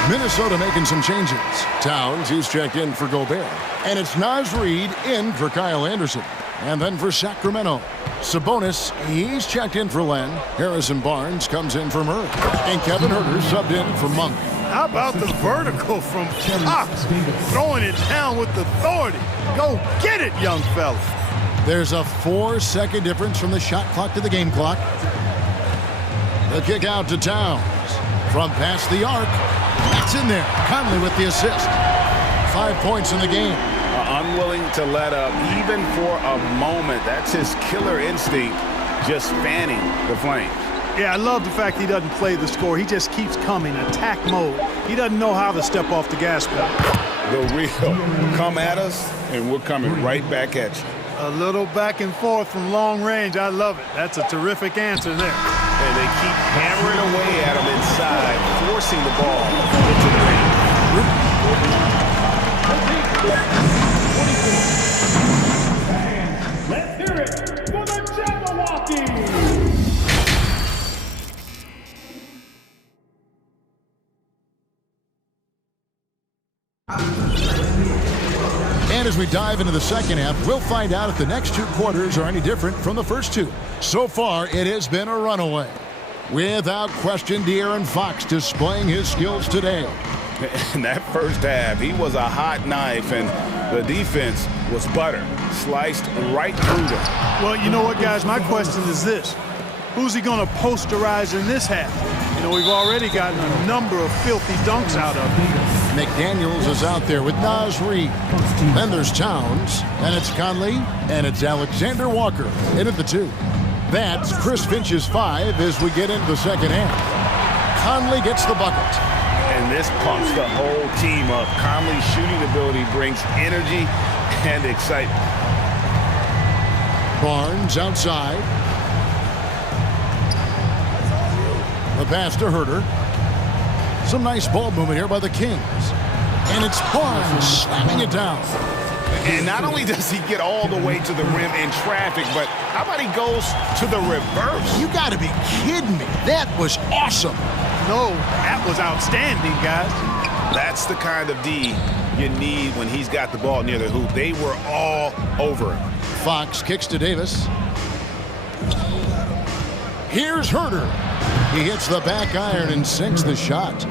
Minnesota making some changes. Towns, he's checked in for Gobert. And it's Naz Reid in for Kyle Anderson. And then for Sacramento, Sabonis, he's checked in for Len. Harrison Barnes comes in for Murray. And Kevin Huerter subbed in for Monk. How about the vertical from Fox? Throwing it down with authority. Go get it, young fella. There's a 4-second difference from the shot clock to the game clock. The kick out to Towns. From past the arc. That's in there. Conley with the assist. 5 points in the game. Unwilling to let up, even for a moment. That's his killer instinct, just fanning the flames. Yeah, I love the fact he doesn't play the score. He just keeps coming, attack mode. He doesn't know how to step off the gas pedal. The real come at us, and we're coming right back at you. A little back and forth from long range. I love it. That's a terrific answer there. And they keep hammering away at him inside, forcing the ball into the ring. Let's hear it for the Jabberwocky! And as we dive into the second half, we'll find out if the next 2 quarters are any different from the first 2. So far, it has been a runaway. Without question, De'Aaron Fox displaying his skills today. In that first half, he was a hot knife, and the defense was butter, sliced right through them. Well, you know what, guys? My question is this. Who's he going to posterize in this half? You know, we've already gotten a number of filthy dunks out of him. McDaniels is out there with Naz Reid. Then there's Towns, and it's Conley, and it's Alexander Walker into the 2. That's Chris Finch's 5 as we get into the second half. Conley gets the bucket. And this pumps the whole team up. Conley's shooting ability brings energy and excitement. Barnes outside. The pass to Huerter. Some nice ball movement here by the Kings. And it's Barnes slamming it down. And not only does he get all the way to the rim in traffic, but how about he goes to the reverse? You got to be kidding me. That was awesome. No, that was outstanding, guys. That's the kind of D you need when he's got the ball near the hoop. They were all over him. Fox kicks to Davis. Here's Huerter. He hits the back iron and sinks the shot.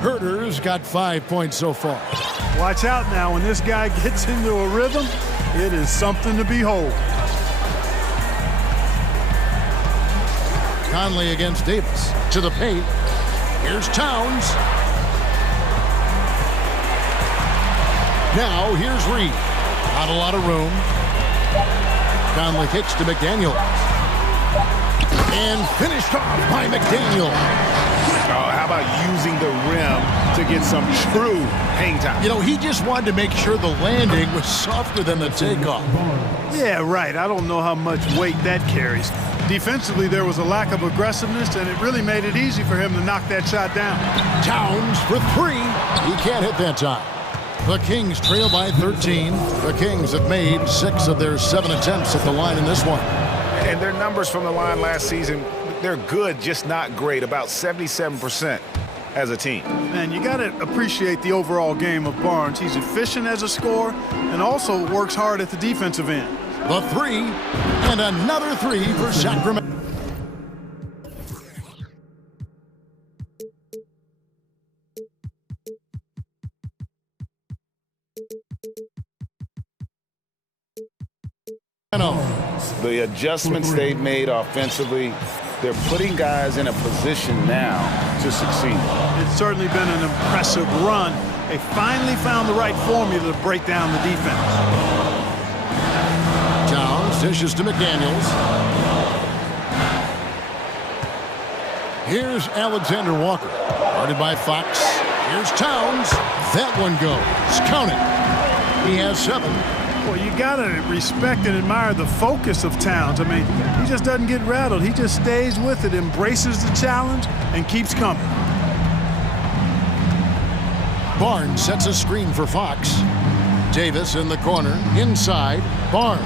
Huerter's got 5 points so far. Watch out now. When this guy gets into a rhythm, it is something to behold. Conley against Davis. To the paint. Here's Towns. Now here's Reid. Not a lot of room. Conley kicks to McDaniels. And finished off by McDaniels. Oh, how about using the rim to get some true hang time? You know, he just wanted to make sure the landing was softer than the takeoff. Yeah, right. I don't know how much weight that carries. Defensively, there was a lack of aggressiveness, and it really made it easy for him to knock that shot down. Towns for 3. He can't hit that time. The Kings trail by 13. The Kings have made 6 of their 7 attempts at the line in this one. And their numbers from the line last season, they're good, just not great, about 77% as a team. Man, you got to appreciate the overall game of Barnes. He's efficient as a scorer and also works hard at the defensive end. The 3, and another 3 for Sacramento. The adjustments they've made offensively, they're putting guys in a position now to succeed. It's certainly been an impressive run. They finally found the right formula to break down the defense. Towns dishes to McDaniels. Here's Alexander Walker. Guarded by Fox. Here's Towns. That one goes. Count it. He has 7. Well, you got to respect and admire the focus of Towns. I mean, he just doesn't get rattled. He just stays with it, embraces the challenge, and keeps coming. Barnes sets a screen for Fox. Davis in the corner. Inside. Barnes.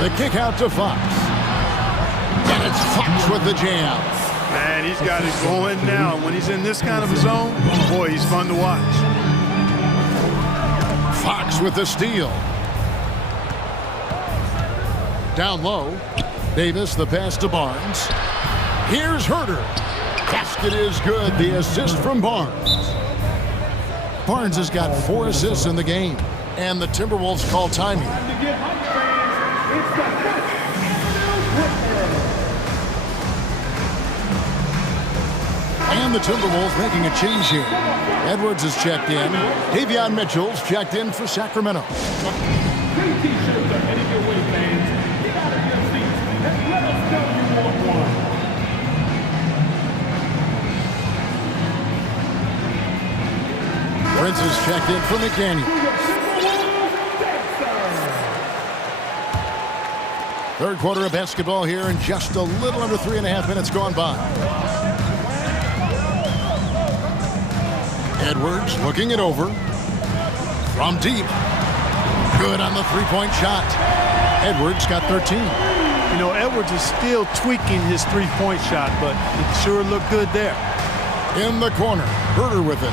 The kick out to Fox. And it's Fox with the jam. Man, he's got it going now. When he's in this kind of a zone, boy, he's fun to watch. Fox with the steal. Down low. Davis, the pass to Barnes. Here's Herter. Basket is good. The assist from Barnes. Barnes has got 4 assists in the game. And the Timberwolves call time here. And the Timberwolves making a change here. Edwards is checked in. Davion Mitchell's checked in for Sacramento. Prince is checked in for McDaniel. Third quarter of basketball here, and just a little under 3.5 minutes gone by. Edwards looking it over. From deep. Good on the three-point shot. Edwards got 13. You know, Edwards is still tweaking his three-point shot, but it sure looked good there. In the corner, Herter with it.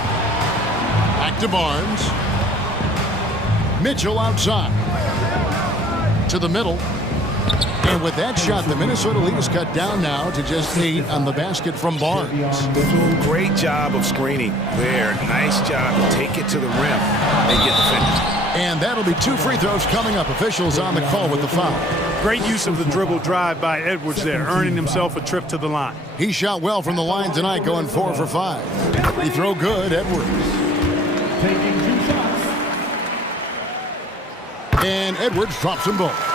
Back to Barnes. Mitchell outside. To the middle. And with that shot, the Minnesota lead is cut down now to just 8 on the basket from Barnes. Great job of screening there. Nice job to take it to the rim and get the finish. And that'll be 2 free throws coming up. Officials on the call with the foul. Great use of the dribble drive by Edwards there, earning himself a trip to the line. He shot well from the line tonight, going 4 for 5. Free throw good, Edwards. Taking 2 shots. And Edwards drops them both.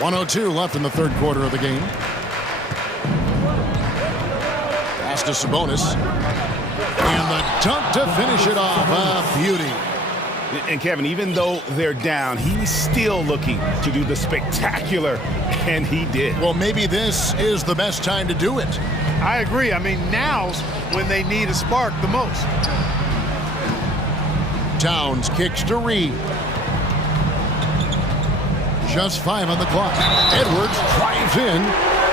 1:02 left in the third quarter of the game. Pass to Sabonis. And the dunk to finish it off. A beauty. And Kevin, even though they're down, he's still looking to do the spectacular, and he did. Well, maybe this is the best time to do it. I agree. I mean, now's when they need a spark the most. Towns kicks to Reed. Just 5 on the clock. Edwards drives in.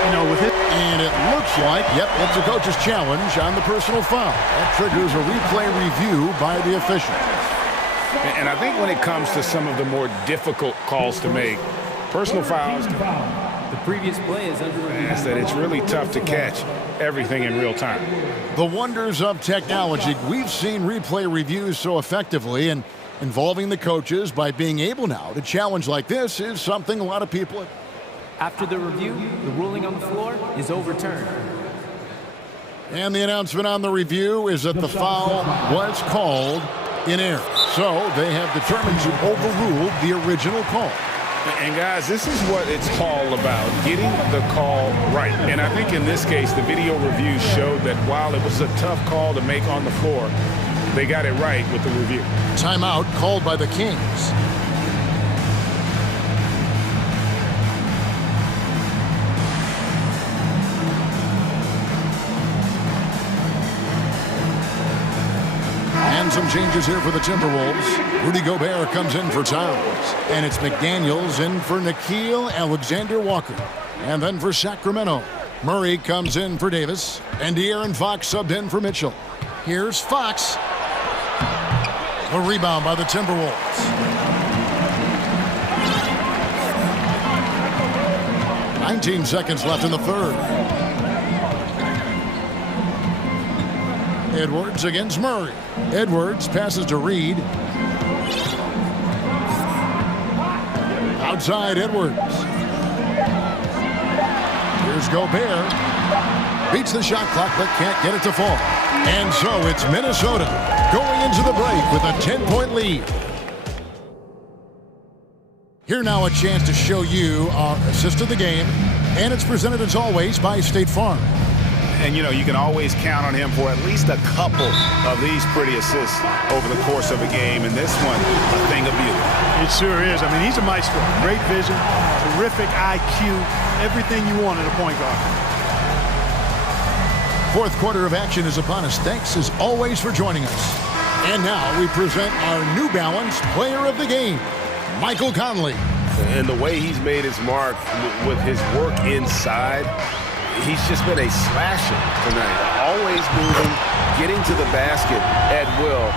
You know, with it. And it looks like, yep, it's a coach's challenge on the personal foul. That triggers a replay review by the official. And I think when it comes to some of the more difficult calls to make, personal fouls, The previous play is under review. is that it's really tough to catch everything in real time. The wonders of technology. We've seen replay reviews so effectively, and involving the coaches by being able now to challenge like this is something a lot of people... After the review, the ruling on the floor is overturned. And the announcement on the review is that the foul was called in error. So they have determined to overrule the original call. And guys, this is what it's all about, getting the call right. And I think in this case, the video review showed that while it was a tough call to make on the floor, they got it right with the review. Timeout called by the Kings. And some changes here for the Timberwolves. Rudy Gobert comes in for Towns. And it's McDaniels in for Nickeil Alexander-Walker. And then for Sacramento, Murray comes in for Davis. And De'Aaron Fox subbed in for Mitchell. Here's Fox. A rebound by the Timberwolves. 19 seconds left in the third. Edwards against Murray. Edwards passes to Reed. Outside Edwards. Here's Gobert. Beats the shot clock but can't get it to fall. And so it's Minnesota going into the break with a 10-point lead. Here now a chance to show you our assist of the game. And it's presented as always by State Farm. And, you know, you can always count on him for at least a couple of these pretty assists over the course of a game. And this one, a thing of beauty. It sure is. I mean, he's a maestro. Great vision, terrific IQ, everything you want in a point guard. Fourth quarter of action is upon us. Thanks as always for joining us. And now we present our New Balance Player of the Game, Michael Conley. And the way he's made his mark with his work inside, he's just been a slasher tonight. Always moving, getting to the basket at will,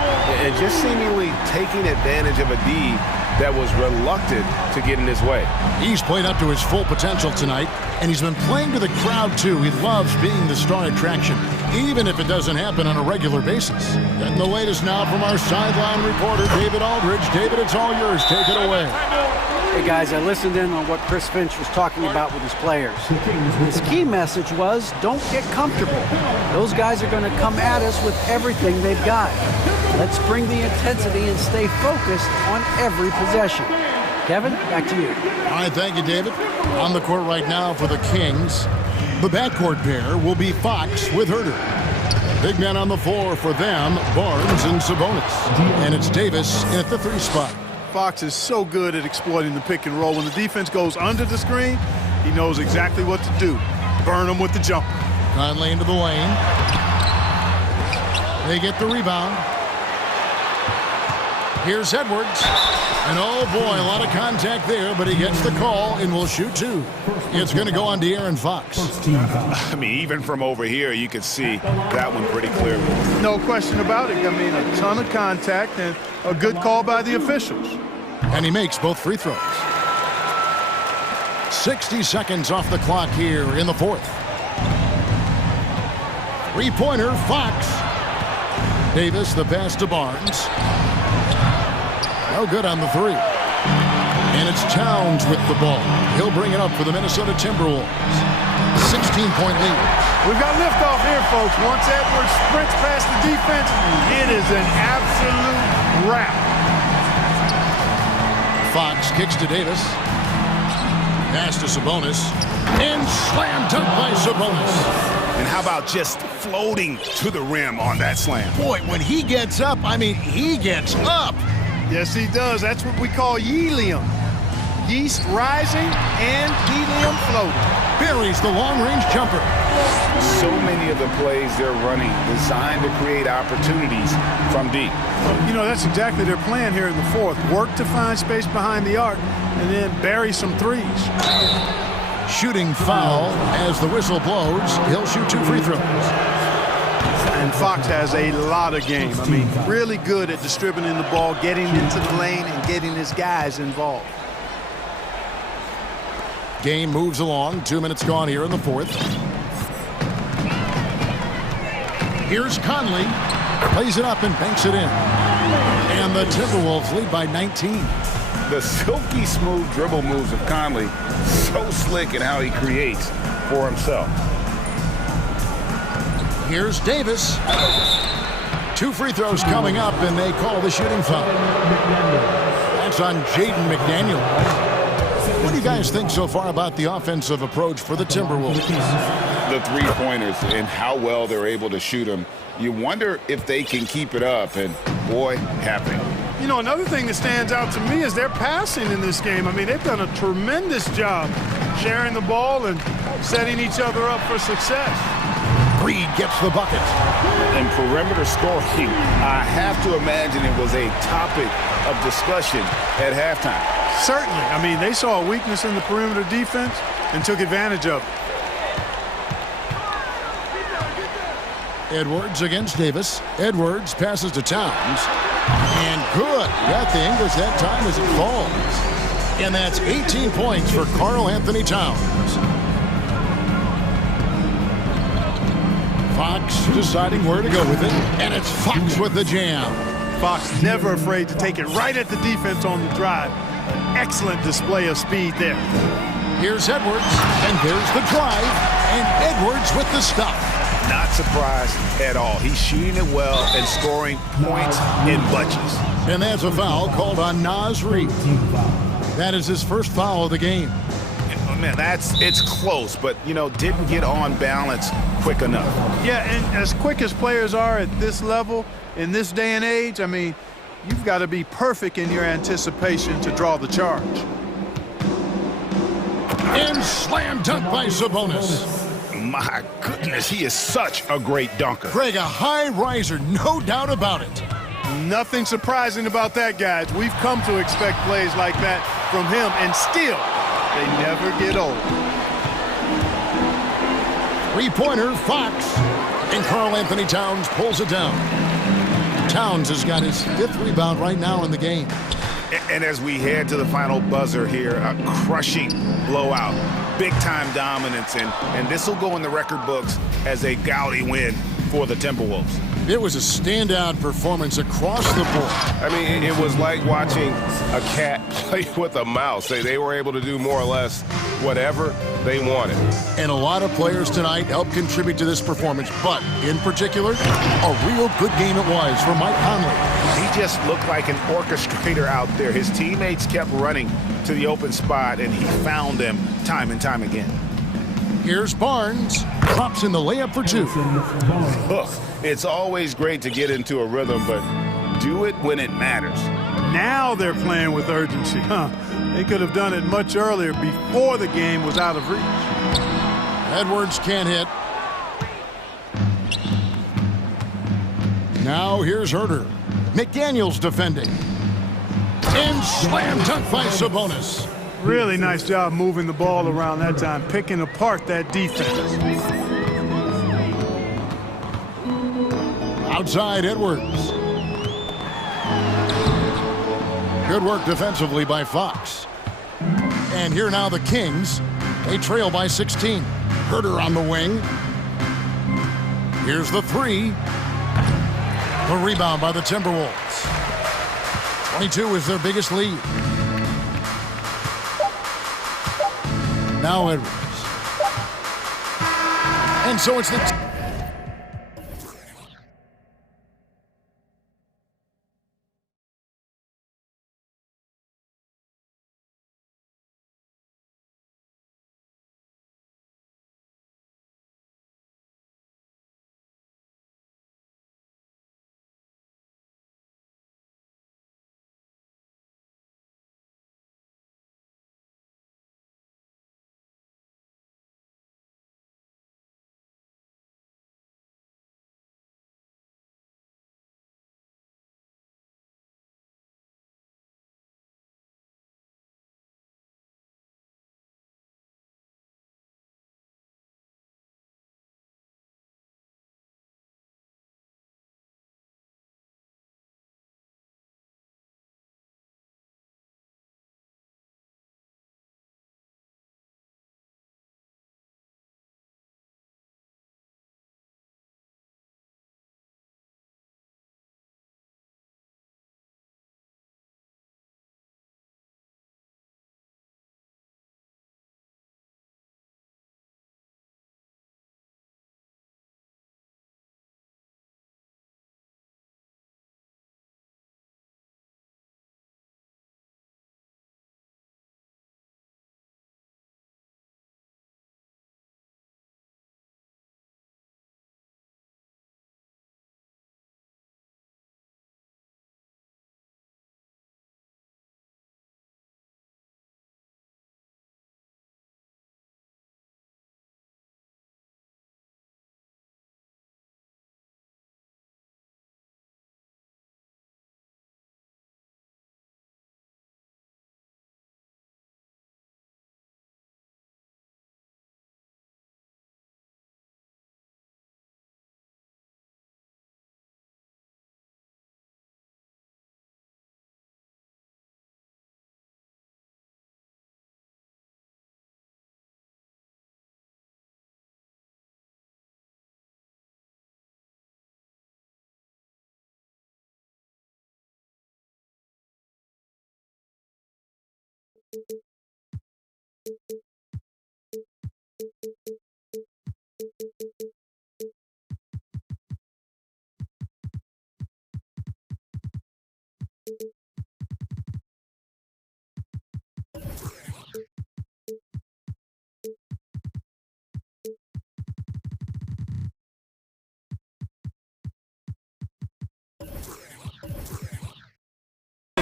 and just seemingly taking advantage of a D that was reluctant to get in his way. He's played up to his full potential tonight, and he's been playing to the crowd, too. He loves being the star attraction, even if it doesn't happen on a regular basis. And the latest now from our sideline reporter, David Aldridge. David, it's all yours. Take it away. Hey guys, I listened in on what Chris Finch was talking about with his players. His key message was, don't get comfortable. Those guys are going to come at us with everything they've got. Let's bring the intensity and stay focused on every possession. Kevin, back to you. All right, thank you, David. On the court right now for the Kings, the backcourt pair will be Fox with Herter. Big men on the floor for them, Barnes and Sabonis. And it's Davis in at the 3 spot. Fox is so good at exploiting the pick and roll. When the defense goes under the screen, he knows exactly what to do. Burn them with the jumper. Conley into the lane. They get the rebound. Here's Edwards. And oh boy, a lot of contact there, but he gets the call and will shoot 2. It's going to go on De'Aaron Fox. I mean, even from over here, you can see that one pretty clearly. No question about it. I mean, a ton of contact and a good call by the officials. And he makes both free throws. 60 seconds off the clock here in the 4th. 3-pointer, Fox. Davis, the pass to Barnes. No good on the 3. And it's Towns with the ball. He'll bring it up for the Minnesota Timberwolves. 16-point lead. We've got liftoff here, folks. Once Edwards sprints past the defense, it is an absolute wrap. Fox kicks to Davis. Pass to Sabonis. And slam dunk by Sabonis. And how about just floating to the rim on that slam? Boy, when he gets up, I mean, he gets up. Yes, he does. That's what we call helium. Yeast rising and helium floating. Buries the long-range jumper. So many of the plays they're running designed to create opportunities from deep. You know, that's exactly their plan here in the 4th. Work to find space behind the arc and then bury some threes. Shooting foul as the whistle blows. He'll shoot 2 free throws. And Fox has a lot of game. I mean, really good at distributing the ball, getting into the lane, and getting his guys involved. Game moves along. 2 minutes gone here in the 4th. Here's Conley. Plays it up and banks it in. And the Timberwolves lead by 19. The silky smooth dribble moves of Conley, so slick in how he creates for himself. Here's Davis. 2 free throws coming up, and they call the shooting foul. That's on Jaden McDaniel. What do you guys think so far about the offensive approach for the Timberwolves? The 3-pointers and how well they're able to shoot them. You wonder if they can keep it up, and boy, happening. You know, another thing that stands out to me is their passing in this game. I mean, they've done a tremendous job sharing the ball and setting each other up for success. Reed gets the bucket. And perimeter scoring, I have to imagine it was a topic of discussion at halftime. Certainly. I mean, they saw a weakness in the perimeter defense and took advantage of it. Edwards against Davis. Edwards passes to Towns. And good. Got the English that time as it falls. And that's 18 points for Karl Anthony Towns. Fox deciding where to go with it. And it's Fox with the jam. Fox never afraid to take it right at the defense on the drive. An excellent display of speed there. Here's Edwards. And there's the drive. And Edwards with the stop. Not surprised at all. He's shooting it well and scoring points in bunches. And that's a foul called on Naz Reid. That is his first foul of the game. Man, it's close, but, you know, didn't get on balance quick enough. Yeah, and as quick as players are at this level, in this day and age, I mean, you've got to be perfect in your anticipation to draw the charge. And slam dunk by Sabonis. My goodness, he is such a great dunker. Craig, a high riser, no doubt about it. Nothing surprising about that, guys. We've come to expect plays like that from him, and still, they never get old. 3-pointer, Fox. And Karl Anthony Towns pulls it down. Towns has got his 5th rebound right now in the game. And as we head to the final buzzer here, a crushing blowout, big-time dominance, and this will go in the record books as a gaudy win for the Timberwolves. It was a standout performance across the board. I mean, it was like watching a cat play with a mouse. They were able to do more or less whatever they wanted. And a lot of players tonight helped contribute to this performance, but in particular, a real good game it was for Mike Conley. He just looked like an orchestrator out there. His teammates kept running to the open spot, and he found them time and time again. Here's Barnes, pops in the layup for two. Look, it's always great to get into a rhythm, but do it when it matters. Now they're playing with urgency, huh? They could have done it much earlier before the game was out of reach. Edwards can't hit. Now here's Herter. McDaniels defending. And slam dunk by Sabonis. Really nice job moving the ball around that time, picking apart that defense. Outside Edwards. Good work defensively by Fox. And here now the Kings. They trail by 16. Herter on the wing. Here's the three. The rebound by the Timberwolves. 22 is their biggest lead. Now Edwards. And so it's the...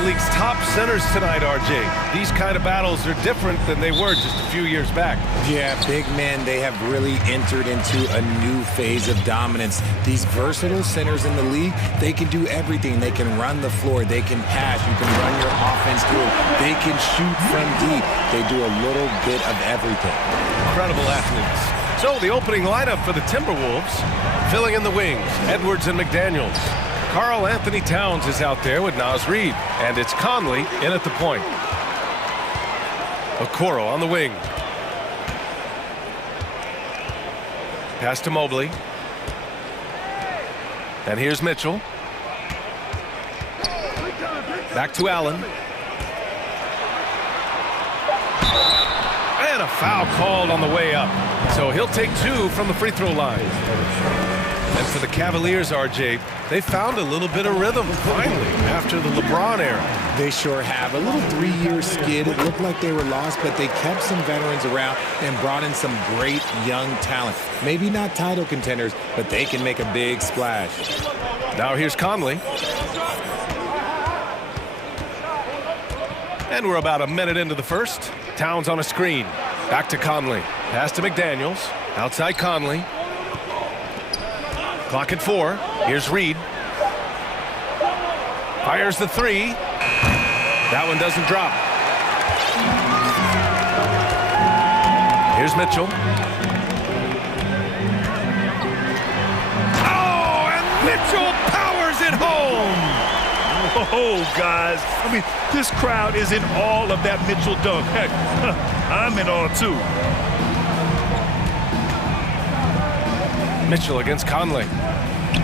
League's top centers tonight, RJ. These kind of battles are different than they were just a few years back. Yeah, big men, they have really entered into a new phase of dominance. These versatile centers in the league, they can do everything. They can run the floor, they can pass, you can run your offense through it, they can shoot from deep. They do a little bit of everything. Incredible athletes. So the opening lineup for the Timberwolves, filling in the wings, Edwards and McDaniels. Karl Anthony Towns is out there with Naz Reid, and it's Conley in at the point. Okoro on the wing. Pass to Mobley. And here's Mitchell. Back to Allen. And a foul called on the way up. So he'll take 2 from the free throw line. And for the Cavaliers, RJ, they found a little bit of rhythm, finally, after the LeBron era. They sure have. A little 3-year skid. It looked like they were lost, but they kept some veterans around and brought in some great young talent. Maybe not title contenders, but they can make a big splash. Now here's Conley. And we're about a minute into the first. Towns on a screen. Back to Conley. Pass to McDaniels. Outside Conley. Clock at 4. Here's Reid. Fires the 3. That one doesn't drop. Here's Mitchell. Oh, and Mitchell powers it home. Oh, guys. I mean, this crowd is in awe of that Mitchell dunk. Heck, I'm in awe, too. Mitchell against Conley.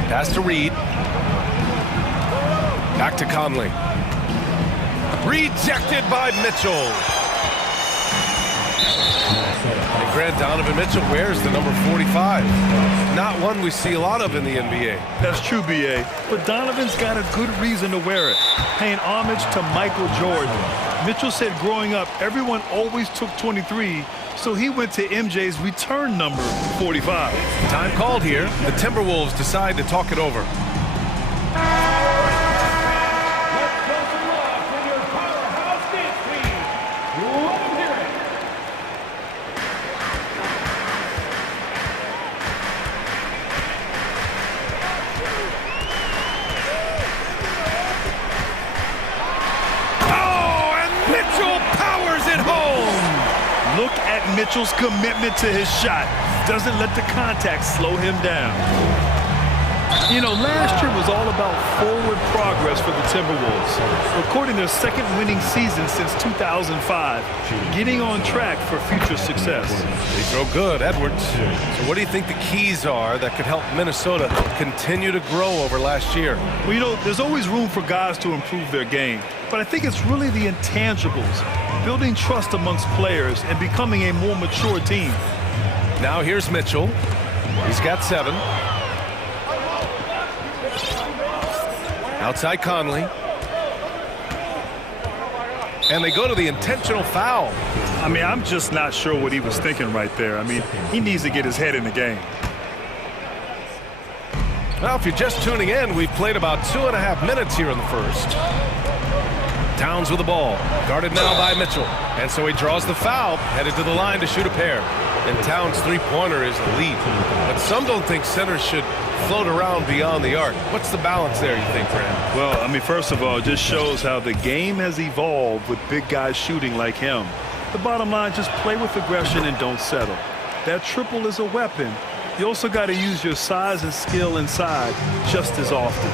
Pass to Reid. Back to Conley. Rejected by Mitchell. And Grant Donovan Mitchell wears the number 45. Not one we see a lot of in the NBA. That's true, B.A. But Donovan's got a good reason to wear it, paying homage to Michael Jordan. Mitchell said growing up, everyone always took 23, so he went to MJ's return number, 45. Time called here. The Timberwolves decide to talk it over. Mitchell's commitment to his shot doesn't let the contact slow him down. You know, last year was all about forward progress for the Timberwolves, recording their second winning season since 2005, getting on track for future success. They throw good, Edwards. So what do you think the keys are that could help Minnesota continue to grow over last year? Well, you know, there's always room for guys to improve their game, but I think it's really the intangibles, building trust amongst players and becoming a more mature team. Now here's Mitchell. He's got 7. Outside Conley. And they go to the intentional foul. I mean, I'm just not sure what he was thinking right there. I mean, he needs to get his head in the game. Well, if you're just tuning in, we've played about 2.5 minutes here in the first. Towns with the ball, guarded now by Mitchell. And so he draws the foul, headed to the line to shoot a pair. And Towns' three-pointer is elite. But some don't think centers should float around beyond the arc. What's the balance there, you think, Brad? Well, I mean, first of all, it just shows how the game has evolved with big guys shooting like him. The bottom line, just play with aggression and don't settle. That triple is a weapon. You also got to use your size and skill inside just as often.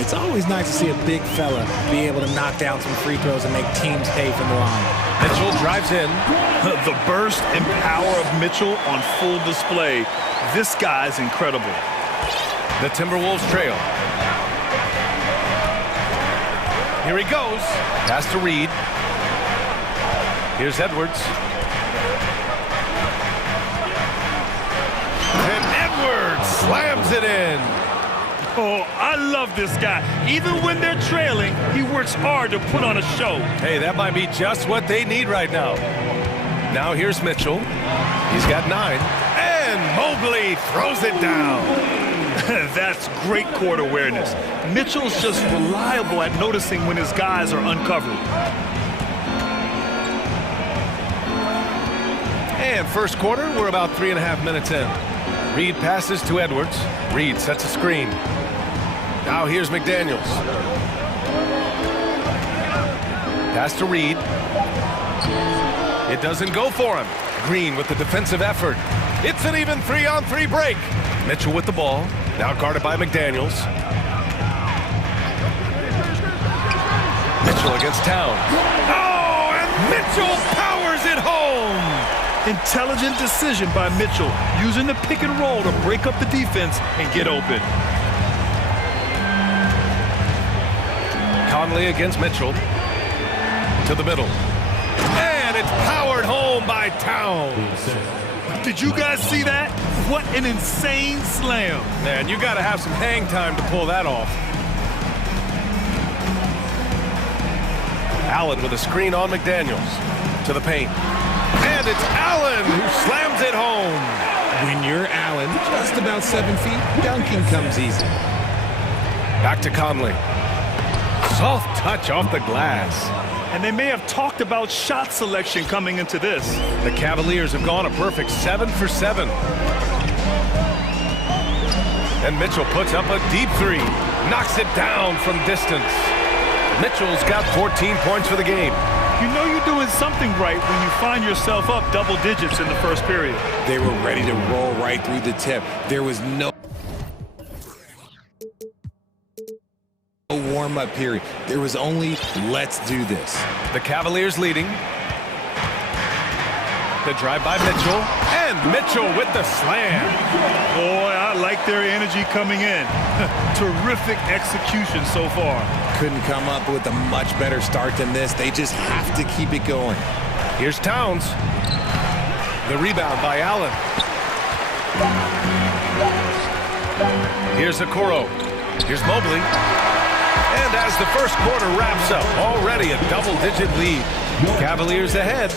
It's always nice to see a big fella be able to knock down some free throws and make teams pay from the line. Mitchell drives in. The burst and power of Mitchell on full display. This guy's incredible. The Timberwolves trail. Here he goes. Pass to Reid. Here's Edwards. And Edwards slams it in. Oh, I love this guy. Even when they're trailing, he works hard to put on a show. Hey, that might be just what they need right now. Now here's Mitchell. He's got 9. And Mobley throws it down. That's great court awareness. Mitchell's just reliable at noticing when his guys are uncovered. And first quarter, we're about 3.5 minutes in. Reid passes to Edwards. Reid sets a screen. Now here's McDaniels. Pass to Reid. It doesn't go for him. Green with the defensive effort. It's an even 3-on-3 break. Mitchell with the ball. Now guarded by McDaniels. Pass to Reid. Here's Edwards. Edwards against Conley. Pass to Reid. Back to Edwards. Edwards. Now here's Mitchell. He's got 7. Outside Conley. Mitchell with the ball. Now guarded by McDaniels. Mitchell against Towns. Oh, and Mitchell powers it home! Intelligent decision by Mitchell, using the pick and roll to break up the defense and get open. Conley against Mitchell. To the middle. And it's powered home by Towns. Did you guys see that? What an insane slam. Man, you got to have some hang time to pull that off. Allen with a screen on McDaniels. To the paint. And it's Allen who slams it home. When you're Allen, just about 7 feet, dunking comes easy. Back to Conley. Soft touch off the glass. And they may have talked about shot selection coming into this. The Cavaliers have gone a perfect 7 for 7. And Mitchell puts up a deep three. Knocks it down from distance. Mitchell's got 14 points for the game. You know you're doing something right when you find yourself up double digits in the first period. They were ready to roll right through the tip. There was no warm-up period. There was only, let's do this. The Cavaliers leading. The drive by Mitchell. And Mitchell with the slam. Boy, I like their energy coming in. Terrific execution so far. Couldn't come up with a much better start than this. They just have to keep it going. Here's Towns. The rebound by Allen. Here's Okoro. Here's Mobley. And as the first quarter wraps up, already a double-digit lead. Cavaliers ahead.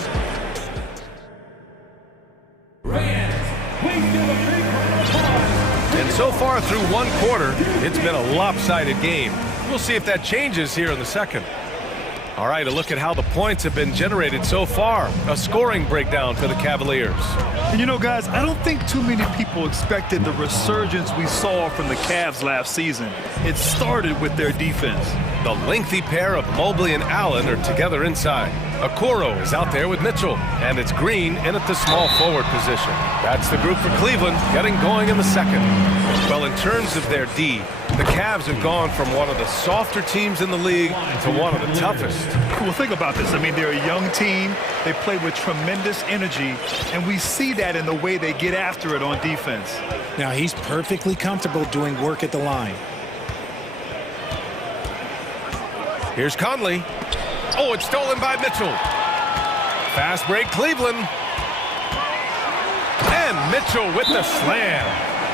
And so far through one quarter, it's been a lopsided game. We'll see if that changes here in the second. All right, a look at how the points have been generated so far. A scoring breakdown for the Cavaliers. And you know, guys, I don't think too many people expected the resurgence we saw from the Cavs last season. It started with their defense. The lengthy pair of Mobley and Allen are together inside. Okoro is out there with Mitchell, and it's Green in at the small forward position. That's the group for Cleveland, getting going in the second. Well, in terms of their D, the Cavs have gone from one of the softer teams in the league to one of the toughest. Well, think about this. I mean, they're a young team. They play with tremendous energy, and we see that in the way they get after it on defense. Now, he's perfectly comfortable doing work at the line. Here's Conley. Oh, it's stolen by Mitchell. Fast break, Cleveland. And Mitchell with the slam.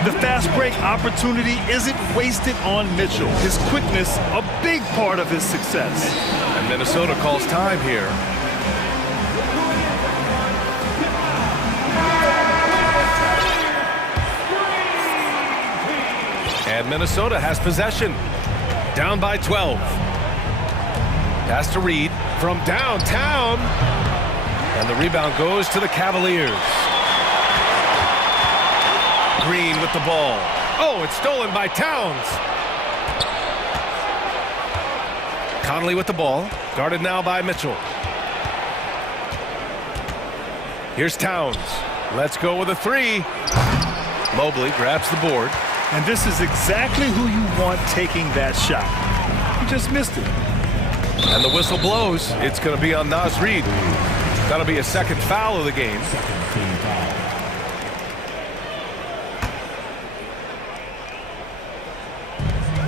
The fast break opportunity isn't wasted on Mitchell. His quickness, a big part of his success. And Minnesota calls time here. And Minnesota has possession. Down by 12. Pass to Reed from downtown. And the rebound goes to the Cavaliers. Green with the ball. Oh, it's stolen by Towns. Conley with the ball. Guarded now by Mitchell. Here's Towns. Let's go with a three. Mobley grabs the board. And this is exactly who you want taking that shot. He just missed it. And the whistle blows. It's going to be on Naz Reid. That'll be a second foul of the game.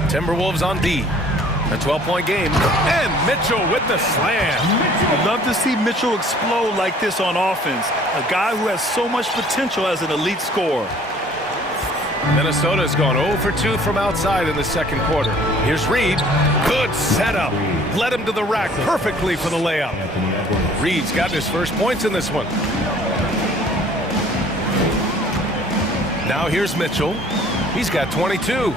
Timberwolves on D. A 12-point game. And Mitchell with the slam. I'd love to see Mitchell explode like this on offense. A guy who has so much potential as an elite scorer. Minnesota's gone 0 for 2 from outside in the second quarter. Here's Reed. Good setup. Led him to the rack perfectly for the layup. Reed's got his first points in this one. Now here's Mitchell. He's got 22.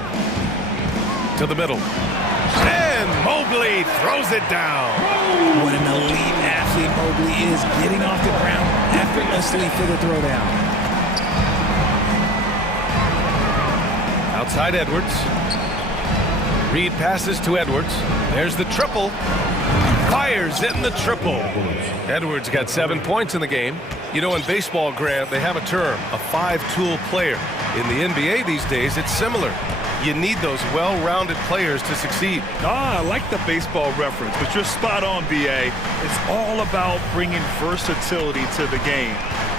To the middle. And Mobley throws it down. What an elite athlete Mobley is, getting off the ground effortlessly for the throwdown. Outside Edwards. Reed passes to Edwards. There's the triple. Fires in the triple. Edwards got 7 points in the game. You know, in baseball, Grant, they have a term, a five-tool player. In the NBA these days, it's similar. You need those well-rounded players to succeed. I like the baseball reference, but you're spot on, B.A. It's all about bringing versatility to the game.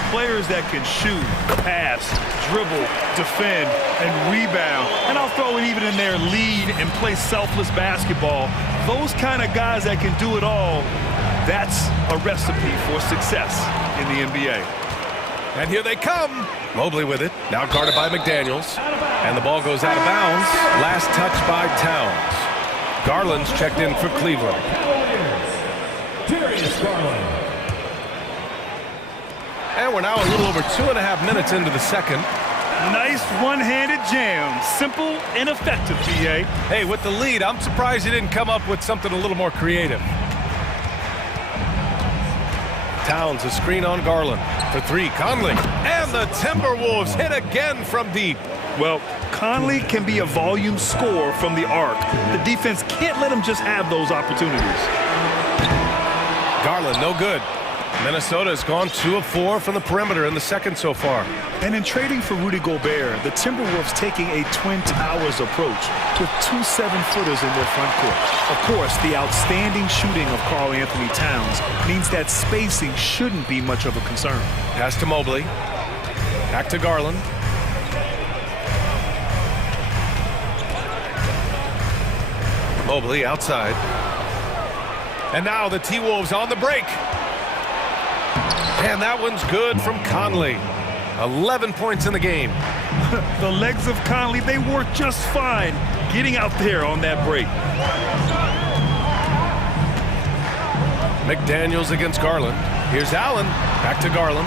Players that can shoot, pass, dribble, defend, and rebound. And I'll throw it even in there, lead and play selfless basketball. Those kind of guys that can do it all, that's a recipe for success in the NBA. And here they come. Mobley with it. Now guarded by McDaniels. And the ball goes out of bounds. Last touch by Towns. Garland's checked in for Cleveland. Darius Garland. And we're now a little over 2.5 minutes into the second. Nice one-handed jam. Simple and effective, B.A. Hey, with the lead, I'm surprised he didn't come up with something a little more creative. Towns, a screen on Garland. For three, Conley. And the Timberwolves hit again from deep. Well, Conley can be a volume scorer from the arc. The defense can't let him just have those opportunities. Garland, no good. Minnesota has gone 2 of 4 from the perimeter in the second so far. And in trading for Rudy Gobert, the Timberwolves taking a Twin Towers approach with 2 7-footers in their front court. Of course, the outstanding shooting of Karl Anthony Towns means that spacing shouldn't be much of a concern. Pass to Mobley. Back to Garland. Mobley outside. And now the T-Wolves on the break. And that one's good from Conley. 11 points in the game. The legs of Conley, they work just fine getting out there on that break. McDaniels against Garland. Here's Allen. Back to Garland.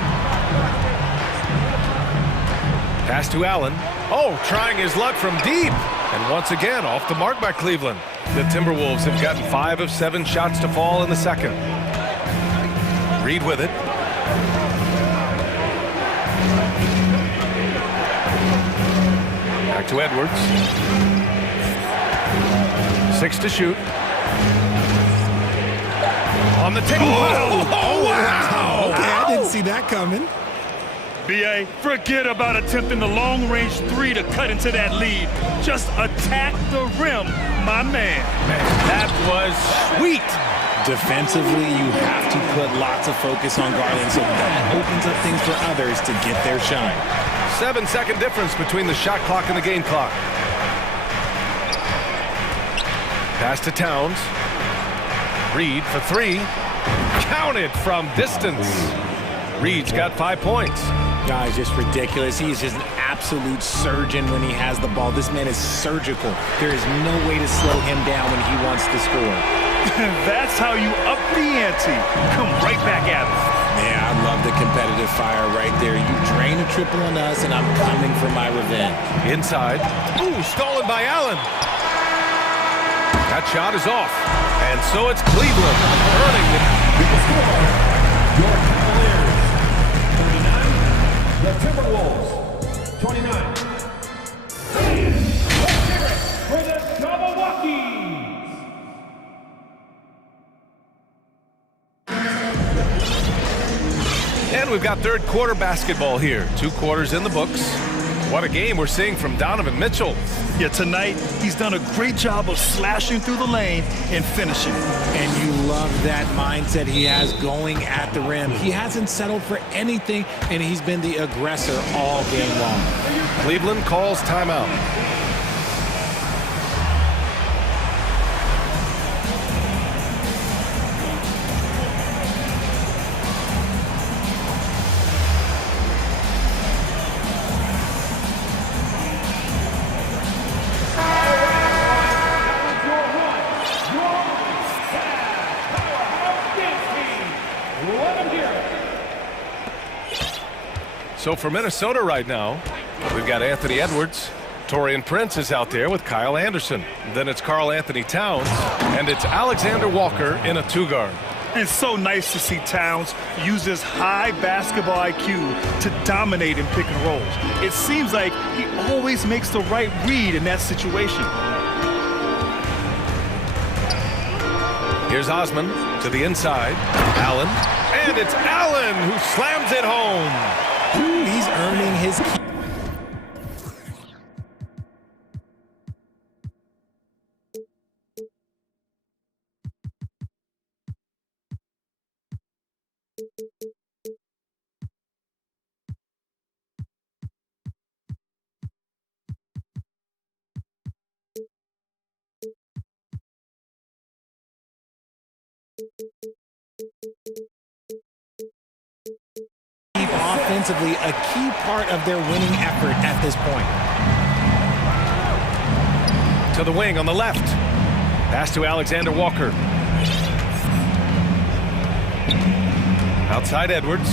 Pass to Allen. Oh, trying his luck from deep. And once again, off the mark by Cleveland. The Timberwolves have gotten 5 of 7 shots to fall in the second. Reed with it. Back to Edwards. 6 to shoot. On the table. Oh, wow. Okay, I didn't see that coming. B.A., forget about attempting the long-range 3 to cut into that lead. Just attack the rim, my man. That was sweet. Defensively, you have to put lots of focus on Garland, so that opens up things for others to get their shine. 7-second difference between the shot clock and the game clock. Pass to Towns. Reed for 3. Counted from distance. Reed's got 5 points. Guys, just ridiculous. He is just an absolute surgeon when he has the ball. This man is surgical. There is no way to slow him down when he wants to score. That's how you up the ante. Come right back at him. Yeah, I love the competitive fire right there. You drain a triple on us, and I'm coming for my revenge. Inside. Ooh, stolen by Allen. That shot is off. And so it's Cleveland earning the score. Your Cavaliers, 39. The Timberwolves, 29. For the Milwaukee. And we've got third quarter basketball here. 2 quarters in the books. What a game we're seeing from Donovan Mitchell. Yeah, tonight he's done a great job of slashing through the lane and finishing. And you love that mindset he has going at the rim. He hasn't settled for anything, and he's been the aggressor all game long. Cleveland calls timeout. So for Minnesota right now, we've got Anthony Edwards. Taurean Prince is out there with Kyle Anderson. Then it's Karl Anthony Towns, and it's Alexander Walker in a 2-guard. And it's so nice to see Towns use his high basketball IQ to dominate in pick and rolls. It seems like he always makes the right read in that situation. Here's Osman to the inside. Allen. And it's Allen who slams it home. He's earning his key. offensively a key part of their winning effort at this point. To the wing on the left. Pass to Alexander Walker. Outside Edwards.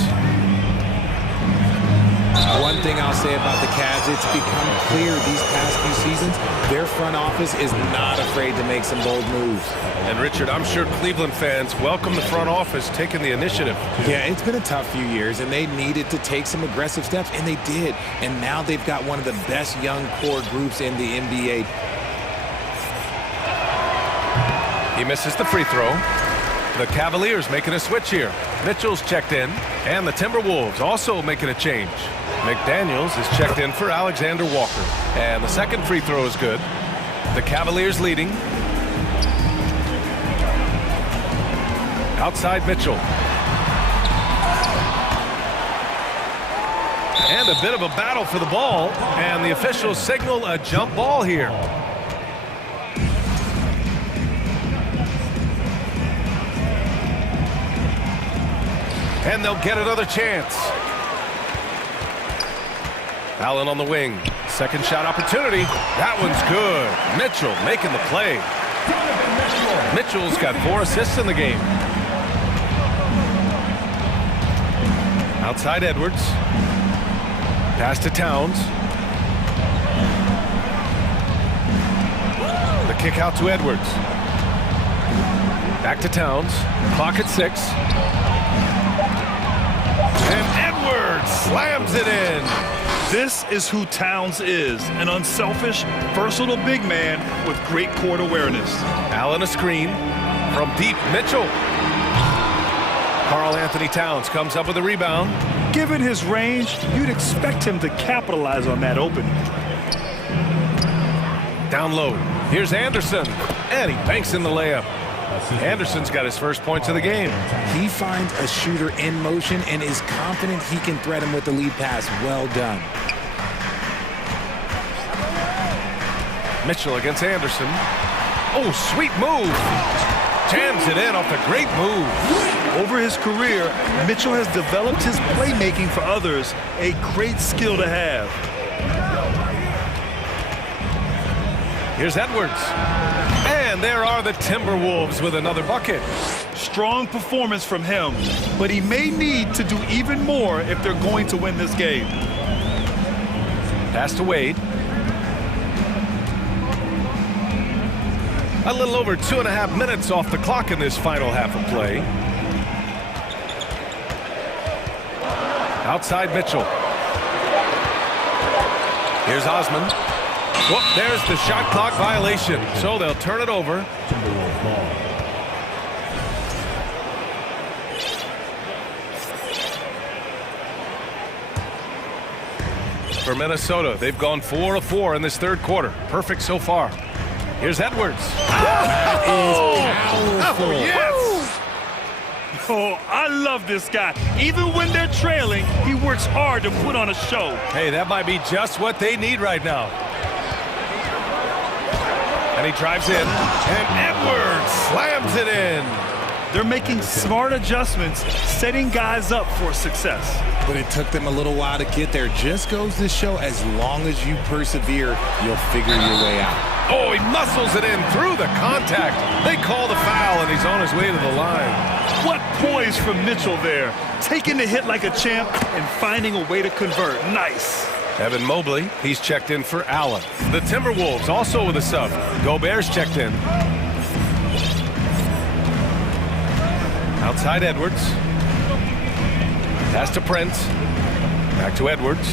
One thing I'll say about the Cavs, it's become clear these past few seasons, their front office is not afraid to make some bold moves. And Richard, I'm sure Cleveland fans welcome the front office taking the initiative. Yeah, it's been a tough few years, and they needed to take some aggressive steps, and they did. And now they've got one of the best young core groups in the NBA. He misses the free throw. The Cavaliers making a switch here. Mitchell's checked in, and the Timberwolves also making a change. McDaniels is checked in for Alexander Walker. And the second free throw is good. The Cavaliers leading. Outside Mitchell. And a bit of a battle for the ball, and the officials signal a jump ball here. And they'll get another chance. Allen on the wing. Second shot opportunity. That one's good. Mitchell making the play. Mitchell's got 4 assists in the game. Outside Edwards. Pass to Towns. The kick out to Edwards. Back to Towns. Clock at 6. And Edwards slams it in. This is who Towns is, an unselfish, versatile big man with great court awareness. Allen a screen from deep. Mitchell. Karl Anthony Towns comes up with a rebound. Given his range, you'd expect him to capitalize on that opening. Down low. Here's Anderson. And he banks in the layup. Anderson's got his first points of the game. He finds a shooter in motion and is confident he can thread him with the lead pass. Well done. Mitchell against Anderson. Oh, sweet move. Jams it in off the great move. Over his career, Mitchell has developed his playmaking for others, a great skill to have. Here's Edwards. And there are the Timberwolves with another bucket. Strong performance from him, but he may need to do even more if they're going to win this game. Pass to Wade. A little over 2.5 minutes off the clock in this final half of play. Outside Mitchell. Here's Osman. Whoop, there's the shot clock violation, so they'll turn it over. For Minnesota, they've gone 4 of 4 in this third quarter. Perfect so far. Here's Edwards. That is powerful. Oh, yes! Oh, I love this guy. Even when they're trailing, he works hard to put on a show. Hey, that might be just what they need right now. And he drives in, and Edwards slams it in. They're making smart adjustments, setting guys up for success. But it took them a little while to get there. Just goes to show, as long as you persevere, you'll figure your way out. Oh, he muscles it in through the contact. They call the foul, and he's on his way to the line. What poise from Mitchell there. Taking the hit like a champ and finding a way to convert. Nice. Evan Mobley, he's checked in for Allen. The Timberwolves also with a sub. Gobert's checked in. Outside Edwards. Pass to Prince. Back to Edwards.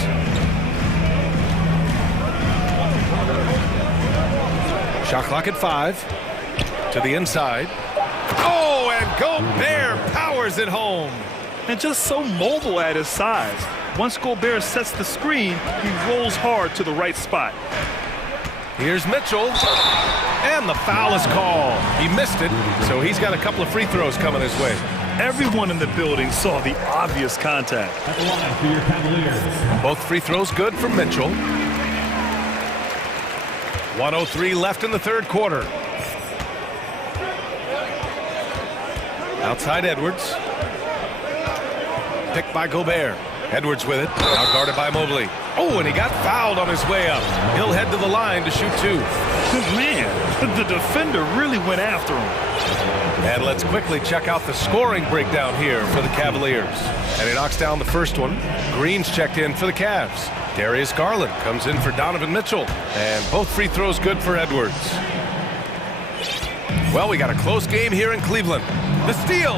Shot clock at 5. To the inside. Oh, and Gobert powers it home. And just so mobile at his size. Once Gobert sets the screen, he rolls hard to the right spot. Here's Mitchell. And the foul is called. He missed it, so he's got a couple of free throws coming his way. Everyone in the building saw the obvious contact. At the line for your Cavaliers. Both free throws good from Mitchell. 1:03 left in the third quarter. Outside Edwards. Picked by Gobert. Edwards with it, now guarded by Mobley. Oh, and he got fouled on his way up. He'll head to the line to shoot 2. Man, the defender really went after him. And let's quickly check out the scoring breakdown here for the Cavaliers. And he knocks down the first one. Green's checked in for the Cavs. Darius Garland comes in for Donovan Mitchell. And both free throws good for Edwards. Well, we got a close game here in Cleveland. The steal.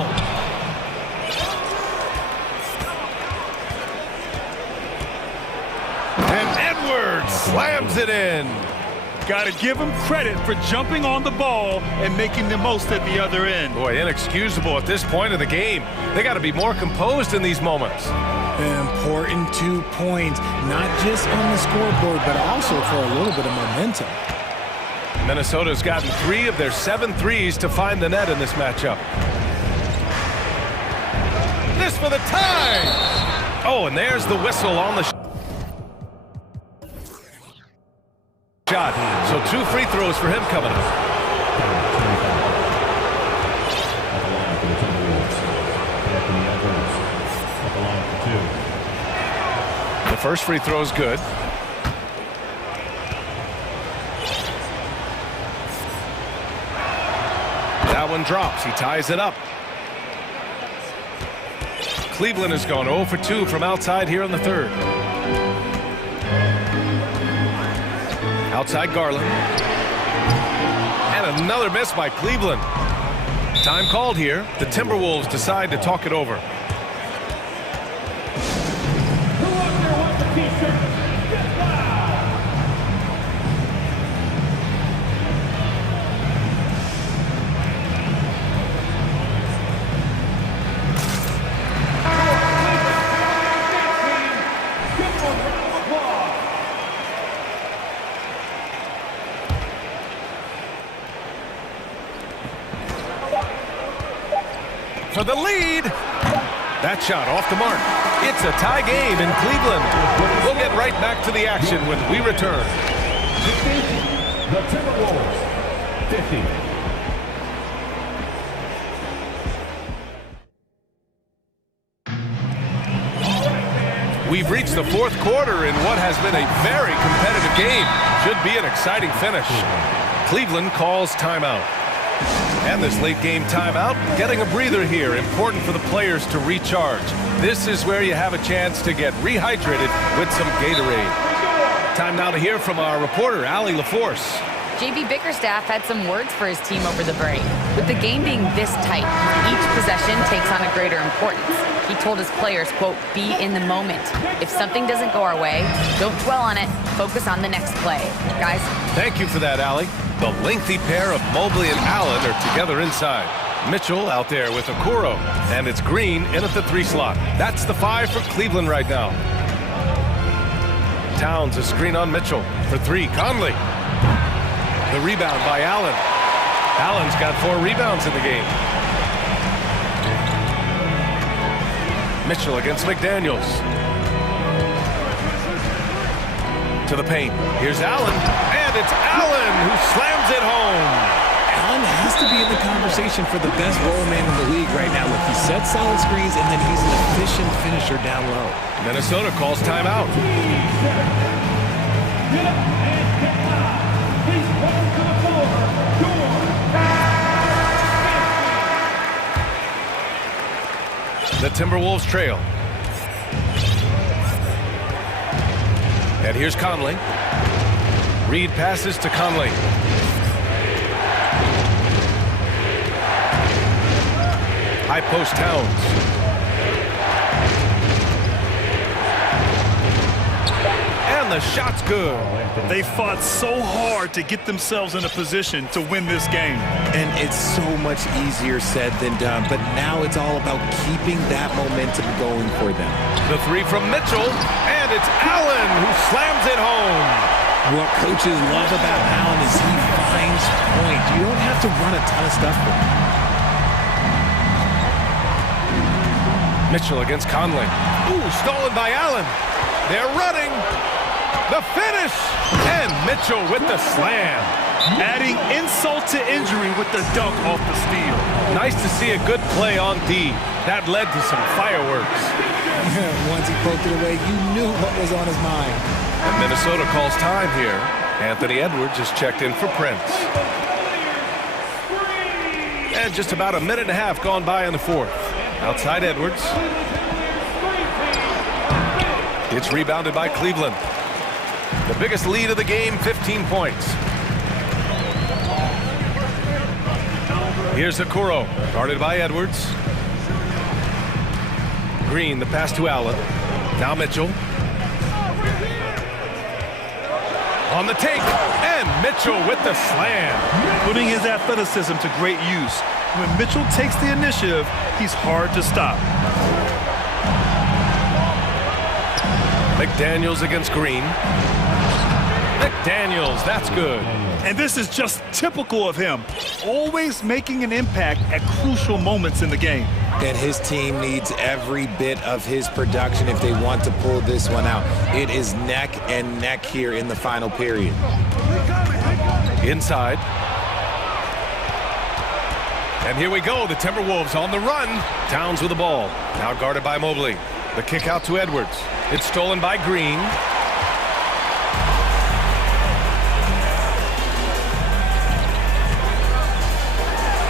And Edwards slams it in. Got to give him credit for jumping on the ball and making the most at the other end. Boy, inexcusable at this point of the game. They got to be more composed in these moments. Important 2 points, not just on the scoreboard, but also for a little bit of momentum. Minnesota's gotten 3 of their 7 threes to find the net in this matchup. This for the tie! Oh, and there's the whistle on the shot. So 2 free throws for him coming up. The first free throw is good. That one drops. He ties it up. Cleveland has gone 0 for 2 from outside here in the third. Outside Garland. And another miss by Cleveland. Time called here. The Timberwolves decide to talk it over. For the lead. That shot off the mark. It's a tie game in Cleveland. We'll get right back to the action when we return. The Timberwolves, 50. We've reached the fourth quarter in what has been a very competitive game. Should be an exciting finish. Cleveland calls timeout. And this late game timeout, getting a breather here, important for the players to recharge. This is where you have a chance to get rehydrated with some Gatorade. Time now to hear from our reporter, Allie LaForce. JB Bickerstaff had some words for his team over the break. With the game being this tight, each possession takes on a greater importance. He told his players, quote, be in the moment. If something doesn't go our way, don't dwell on it. Focus on the next play. Guys? Thank you for that, Allie. The lengthy pair of Mobley and Allen are together inside. Mitchell out there with Okoro. And it's Green in at the 3 slot. That's the 5 for Cleveland right now. Towns a screen on Mitchell for 3. Conley. The rebound by Allen. Allen's got 4 rebounds in the game. Mitchell against McDaniels. To the paint. Here's Allen. And it's Allen who slams it home. Allen has to be in the conversation for the best roll man in the league right now. Look, he sets solid screens, and then he's an efficient finisher down low. Minnesota calls timeout. The Timberwolves trail. And here's Conley. Reed passes to Conley. High post Towns. And the shot's good. They fought so hard to get themselves in a position to win this game. And it's so much easier said than done, but now it's all about keeping that momentum going for them. The 3 from Mitchell, and it's Allen who slams it home. What coaches love about Allen is he finds points. You don't have to run a ton of stuff for him. Mitchell against Conley. Ooh, stolen by Allen. They're running. The finish. And Mitchell with the slam. Adding inside insult to injury with the dunk off the steal. Nice to see a good play on D. That led to some fireworks. Once he poked it away, you knew what was on his mind. And Minnesota calls time here. Anthony Edwards is checked in for Prince. And just about a minute and a half gone by in the fourth. Outside Edwards. It's rebounded by Cleveland. The biggest lead of the game, 15 points. Here's Okoro, guarded by Edwards. Green, the pass to Allen. Now Mitchell. On the take, and Mitchell with the slam. Putting his athleticism to great use. When Mitchell takes the initiative, he's hard to stop. McDaniels against Green. McDaniels, that's good. And this is just typical of him, always making an impact at crucial moments in the game. And his team needs every bit of his production if they want to pull this one out. It is neck and neck here in the final period. Inside. And here we go, the Timberwolves on the run. Towns with the ball, now guarded by Mobley. The kick out to Edwards. It's stolen by Green.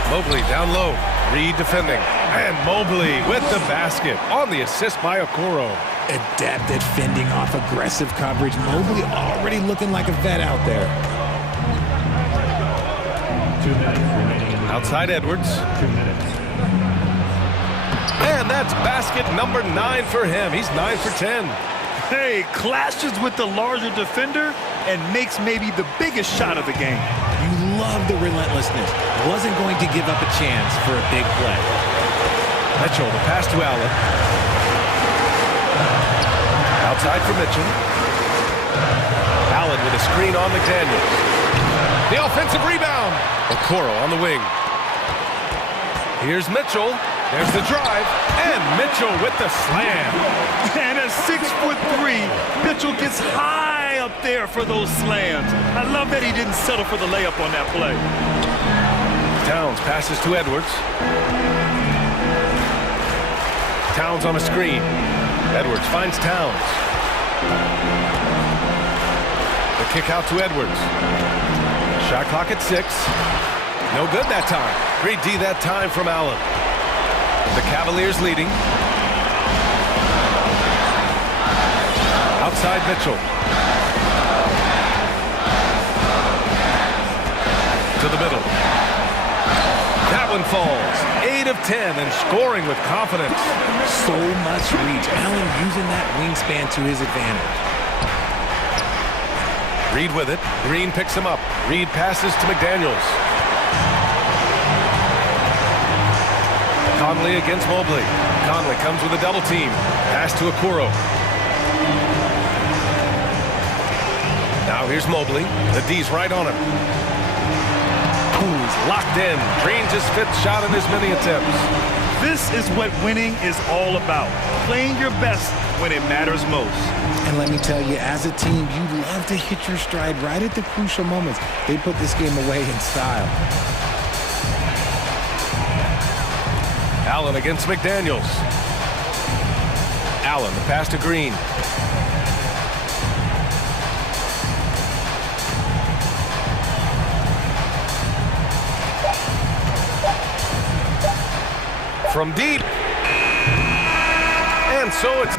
Mobley down low. Reed defending. And Mobley with the basket on the assist by Okoro. Adept at fending off aggressive coverage. Mobley already looking like a vet out there. 2 minutes remaining. Outside Edwards. 2 minutes. And that's basket number 9 for him. He's 9 for 10. Hey, clashes with the larger defender and makes maybe the biggest shot of the game. You love the relentlessness. Wasn't going to give up a chance for a big play. Mitchell, the pass to Allen. Outside for Mitchell. Allen with a screen on McDaniels. The offensive rebound. Okoro on the wing. Here's Mitchell. There's the drive. And Mitchell with the slam. And at 6'3", Mitchell gets high up there for those slams. I love that he didn't settle for the layup on that play. Towns passes to Edwards. Towns on a screen. Edwards finds Towns. The kick out to Edwards. Shot clock at 6. No good that time. Great D that time from Allen. The Cavaliers leading. Outside Mitchell. To the middle. That one falls. 8 of 10 and scoring with confidence. So much reach. Allen using that wingspan to his advantage. Reed with it. Green picks him up. Reed passes to McDaniels. Conley against Mobley. Conley comes with a double team. Pass to Okoro. Now here's Mobley. The D's right on him. He's locked in. Drains his 5th shot in as many attempts. This is what winning is all about. Playing your best when it matters most. And let me tell you, as a team, you love to hit your stride right at the crucial moments. They put this game away in style. Allen against McDaniels. Allen, the pass to Green. From deep. And so it's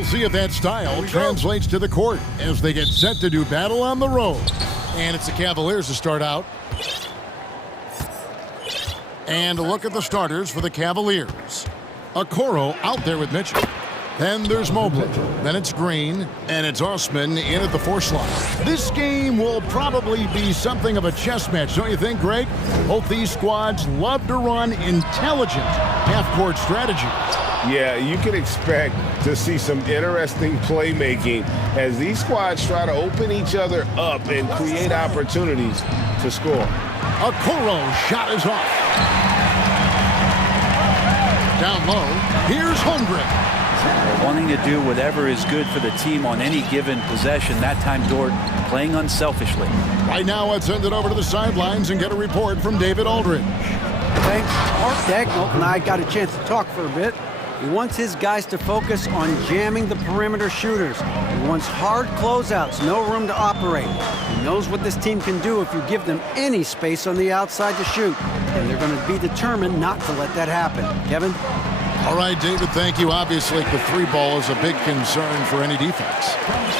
We'll see if that style translates to the court as they get set to do battle on the road. And it's the Cavaliers to start out. And a look at the starters for the Cavaliers. Okoro out there with Mitchell. Then there's Mobley. Then it's Green. And it's Osman in at the 4 slot. This game will probably be something of a chess match, don't you think, Greg? Both these squads love to run intelligent half-court strategies. Yeah, you can expect to see some interesting playmaking as these squads try to open each other up and create opportunities to score. Okoro shot is off. Down low, here's Holmgren. Wanting to do whatever is good for the team on any given possession. That time, Dort playing unselfishly. Right now, let's send it over to the sidelines and get a report from David Aldridge. Thanks. Mark Dagnall and I got a chance to talk for a bit. He wants his guys to focus on jamming the perimeter shooters. He wants hard closeouts, no room to operate. He knows what this team can do if you give them any space on the outside to shoot. And they're going to be determined not to let that happen. Kevin? All right, David, thank you. Obviously, the 3-ball is a big concern for any defense.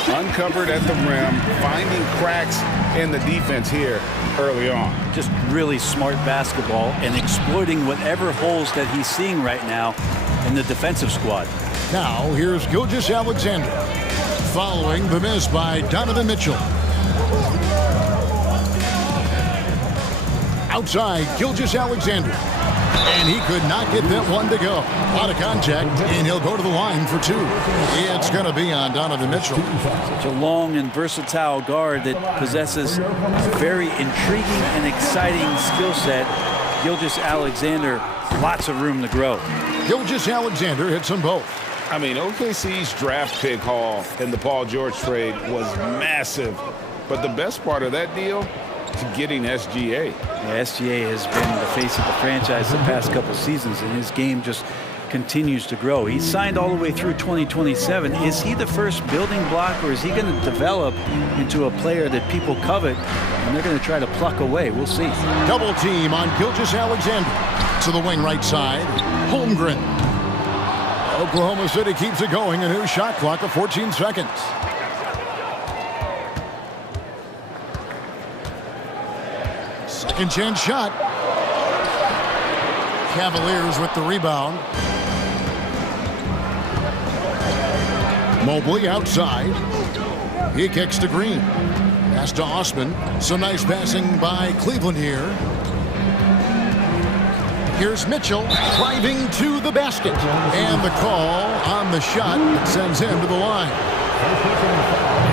Uncovered at the rim, finding cracks in the defense here early on. Just really smart basketball and exploiting whatever holes that he's seeing right now in the defensive squad. Now, here's Gilgeous-Alexander, following the miss by Donovan Mitchell. Outside, Gilgeous-Alexander. And he could not get that one to go. A lot of contact, and he'll go to the line for 2. It's going to be on Donovan Mitchell. Such a long and versatile guard that possesses a very intriguing and exciting skill set. Gilgeous-Alexander, lots of room to grow. Gilgeous-Alexander hits them both. I mean, OKC's draft pick haul in the Paul George trade was massive. But the best part of that deal to getting SGA. Yeah, SGA has been the face of the franchise the past couple seasons, and his game just continues to grow. He's signed all the way through 2027. Is he the first building block, or is he going to develop into a player that people covet and they're going to try to pluck away? We'll see. Double team on Gilgeous-Alexander. To the wing right side, Holmgren. Oklahoma City keeps it going. A new shot clock of 14 seconds. Second chance shot. Cavaliers with the rebound. Mobley outside. He kicks to Green. Pass to Osman. Some nice passing by Cleveland here. Here's Mitchell driving to the basket. And the call on the shot that sends him to the line.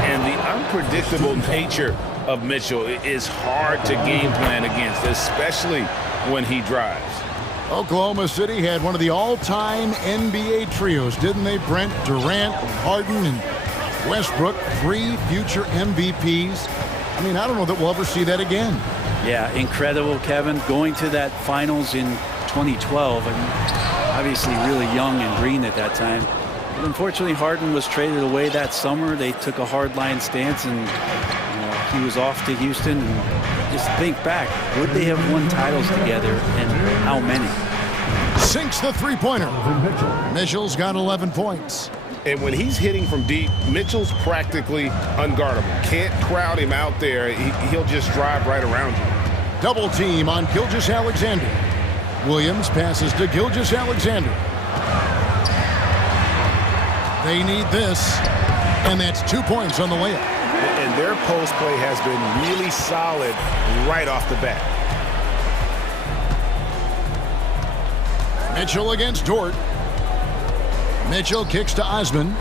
And the unpredictable nature of Mitchell is hard to game plan against, especially when he drives. Oklahoma City had one of the all-time NBA trios, didn't they, Brent? Durant, Harden, and Westbrook, 3 future MVPs. I mean, I don't know that we'll ever see that again. Yeah, incredible, Kevin. Going to that finals in 2012, I mean, obviously really young and green at that time. But unfortunately, Harden was traded away that summer. They took a hardline stance, and he was off to Houston. And just think back, would they have won titles together, and how many? Sinks the three-pointer. Mitchell's got 11 points. And when he's hitting from deep, Mitchell's practically unguardable. Can't crowd him out there. He'll just drive right around you. Double team on Gilgeous-Alexander. Williams passes to Gilgeous-Alexander. They need this, and that's 2 points on the layup. And their post play has been really solid right off the bat. Mitchell against Dort. Mitchell kicks to Osman.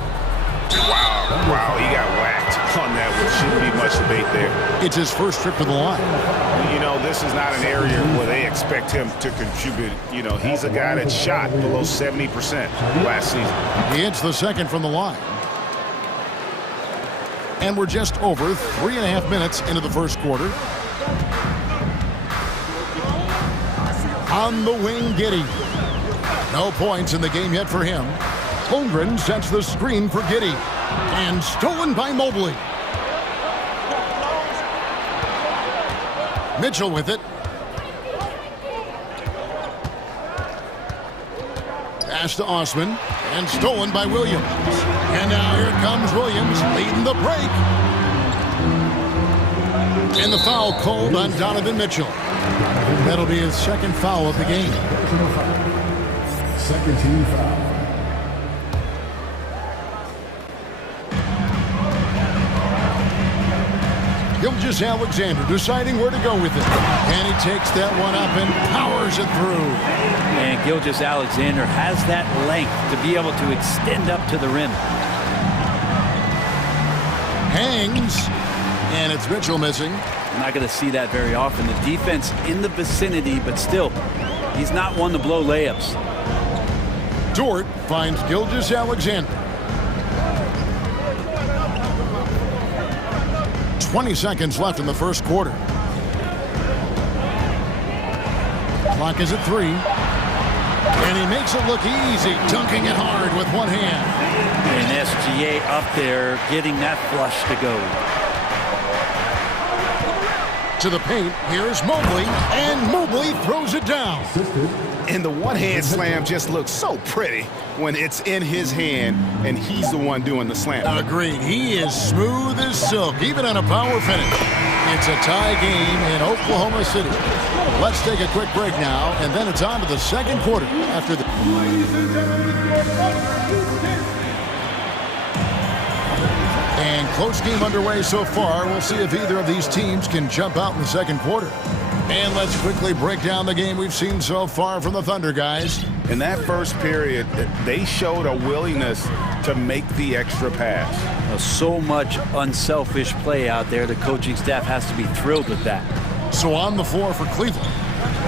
Wow, he got whacked on that, which shouldn't be much debate there. It's his first trip to the line. You know, this is not an area where they expect him to contribute. You know, he's a guy that shot below 70% last season. He hits the second from the line. And we're just over 3.5 minutes into the first quarter. On the wing, Giddey. No points in the game yet for him. Holmgren sets the screen for Giddey. And stolen by Mobley. Mitchell with it. Pass to Osman. And stolen by Williams. And now here comes Williams leading the break. And the foul called on Donovan Mitchell. That'll be his second foul of the game. Second team foul. Gilgeous-Alexander deciding where to go with it. And he takes that one up and powers it through. And Gilgeous-Alexander has that length to be able to extend up to the rim. Hangs. And it's Mitchell missing. We're not going to see that very often. The defense in the vicinity, but still, he's not one to blow layups. Dort finds Gilgeous-Alexander. 20 seconds left in the first quarter. Clock is at 3. And he makes it look easy, dunking it hard with one hand. And SGA up there getting that flush to go. To the paint, here's Mobley, and Mobley throws it down. And the one-hand slam just looks so pretty when it's in his hand and he's the one doing the slam. Agreed. He is smooth as silk, even on a power finish. It's a tie game in Oklahoma City. Let's take a quick break now, and then it's on to the second quarter after the... And close game underway so far. We'll see if either of these teams can jump out in the second quarter. And let's quickly break down the game we've seen so far from the Thunder guys. In that first period, they showed a willingness to make the extra pass. So much unselfish play out there. The coaching staff has to be thrilled with that. So on the floor for Cleveland,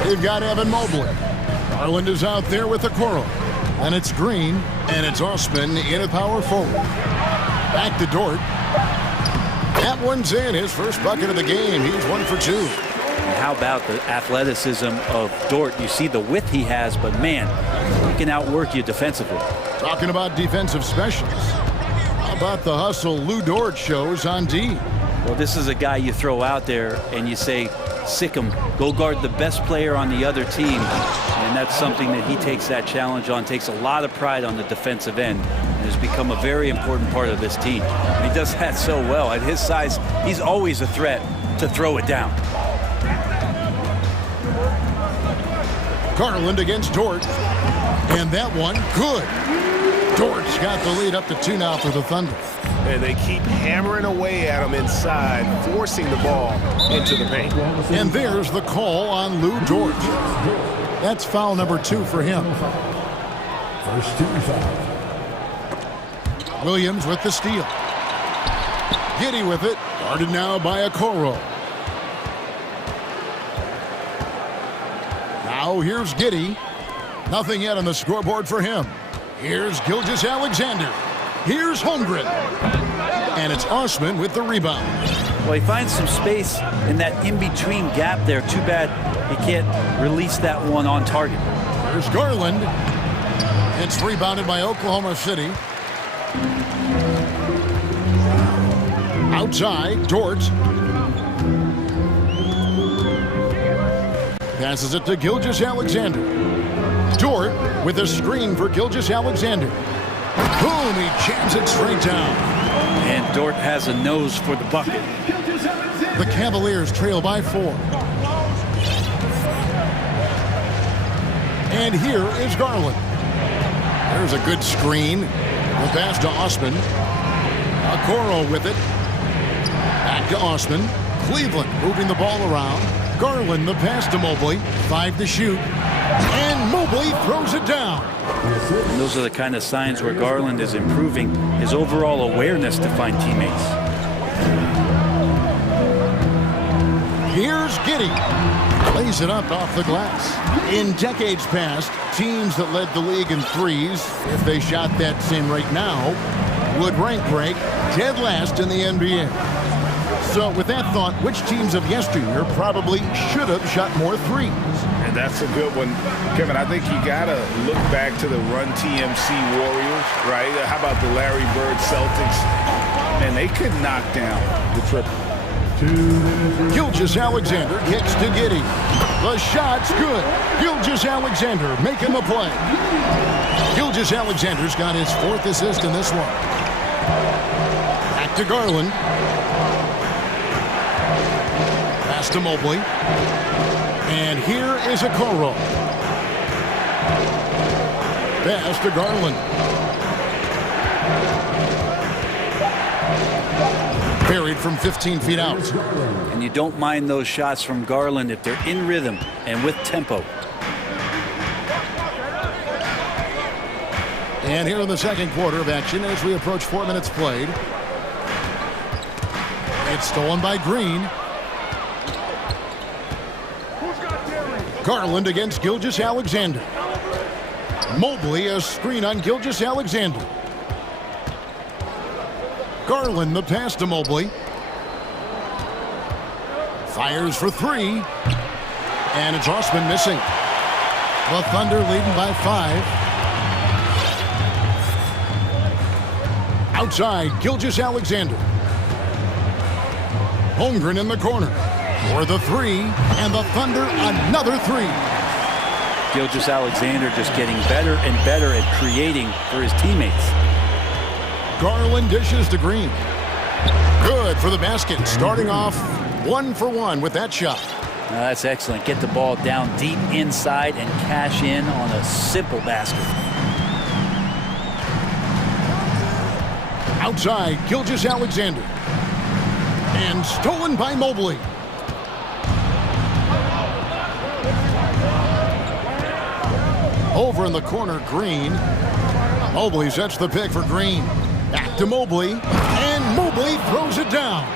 they've got Evan Mobley. Garland is out there with the Okoro. And it's Green, and it's Osman in a power forward. Back to Dort. That one's in, his first bucket of the game. He's 1 for 2. And how about the athleticism of Dort? You see the width he has, but man, he can outwork you defensively. Talking about defensive specials. How about the hustle Lou Dort shows on D? Well, this is a guy you throw out there and you say, sick him, go guard the best player on the other team. And that's something that he takes that challenge on, takes a lot of pride on the defensive end, and has become a very important part of this team. And he does that so well. At his size, he's always a threat to throw it down. Garland against Dort. And that one, good. Dort's got the lead up to 2 now for the Thunder. And they keep hammering away at him inside, forcing the ball into the paint. And there's the call on Lou Dort. That's foul number 2 for him. First team foul. Williams with the steal. Giddey with it. Guarded now by Okoro. Now here's Giddey. Nothing yet on the scoreboard for him. Here's Gilgeous-Alexander. Here's Holmgren. And it's Osman with the rebound. Well, he finds some space in that in-between gap there. Too bad he can't release that one on target. There's Garland. It's rebounded by Oklahoma City. Outside, Dort. Passes it to Gilgeous-Alexander. Dort with a screen for Gilgeous-Alexander. Boom, he jams it straight down. And Dort has a nose for the bucket. The Cavaliers trail by 4. And here is Garland. There's a good screen. The pass to Osman. Okoro with it. Back to Osman. Cleveland moving the ball around. Garland the pass to Mobley. 5 to shoot. And Mobley throws it down. And those are the kind of signs where Garland is improving his overall awareness to find teammates. Here's Giddey. Plays it up off the glass. In decades past, teams that led the league in threes, if they shot that same rate now, would rank break dead last in the NBA. So with that thought, which teams of yesteryear probably should have shot more threes? And that's a good one. Kevin, I think you got to look back to the Run TMC Warriors, right? How about the Larry Bird Celtics? Man, they could knock down the triple. Gilgeous-Alexander kicks to Giddey. The shot's good. Gilgeous-Alexander making the play. Gilgeous-Alexander's got his 4th assist in this one. Back to Garland. Pass to Mobley. And here is a Okoro. Pass to Garland. Buried from 15 feet out. And you don't mind those shots from Garland if they're in rhythm and with tempo. And here in the second quarter of action as we approach 4 minutes played. It's stolen by Green. Garland against Gilgeous-Alexander. Mobley a screen on Gilgeous-Alexander. Garland the pass to Mobley. Fires for three. And it's Osman missing. The Thunder leading by 5. Outside, Gilgeous-Alexander. Holmgren in the corner. For the three, and the Thunder another three. Gilgeous-Alexander just getting better and better at creating for his teammates. Garland dishes to Green. Good for the basket. Starting off 1 for 1 with that shot. That's excellent. Get the ball down deep inside and cash in on a simple basket. Outside, Gilgeous-Alexander. And stolen by Mobley. Over in the corner, Green. Mobley sets the pick for Green. Back to Mobley. And Mobley throws it down.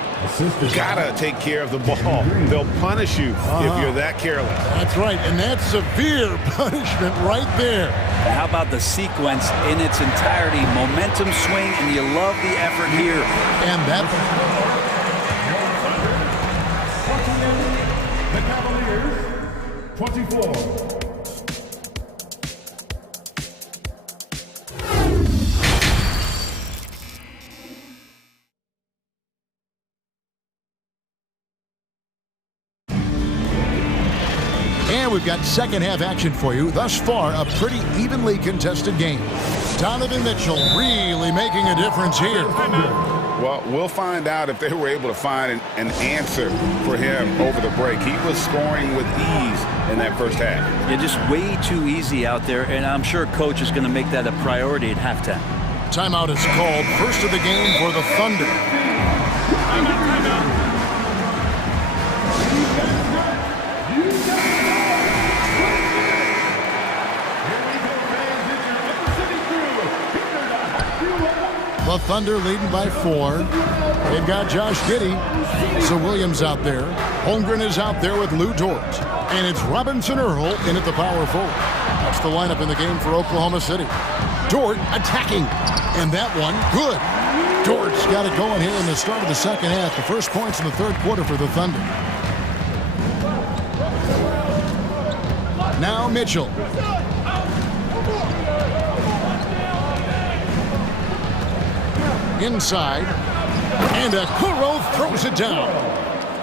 Gotta take care of the ball. They'll punish you if you're that careless. That's right, and that's severe punishment right there. And how about the sequence in its entirety? Momentum swing, and you love the effort here. And that... The Cavaliers, 24. And we've got second half action for you. Thus far, a pretty evenly contested game. Donovan Mitchell really making a difference here. Well, we'll find out if they were able to find an answer for him over the break. He was scoring with ease in that first half. Yeah, just way too easy out there, and I'm sure coach is going to make that a priority at halftime. Timeout is called. First of the game for the Thunder. Timeout. The Thunder leading by 4. They've got Josh Giddey. So Williams out there. Holmgren is out there with Lou Dort. And it's Robinson Earl in at the power forward. That's the lineup in the game for Oklahoma City. Dort attacking. And that one, good. Dort's got it going here in the start of the second half. The first points in the third quarter for the Thunder. Now Mitchell. Inside, and Okoro throws it down.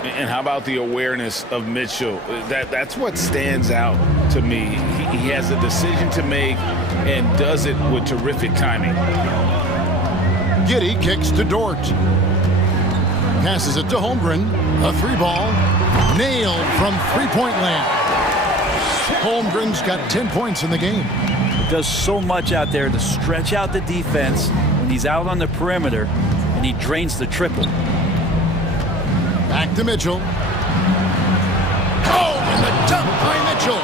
And how about the awareness of Mitchell? That's what stands out to me. He has a decision to make and does it with terrific timing. Giddey kicks to Dort. Passes it to Holmgren. A three ball. Nailed from three-point land. Holmgren's got 10 points in the game. Does so much out there to stretch out the defense when he's out on the perimeter, and he drains the triple. Back to Mitchell. Oh, and the dunk by Mitchell.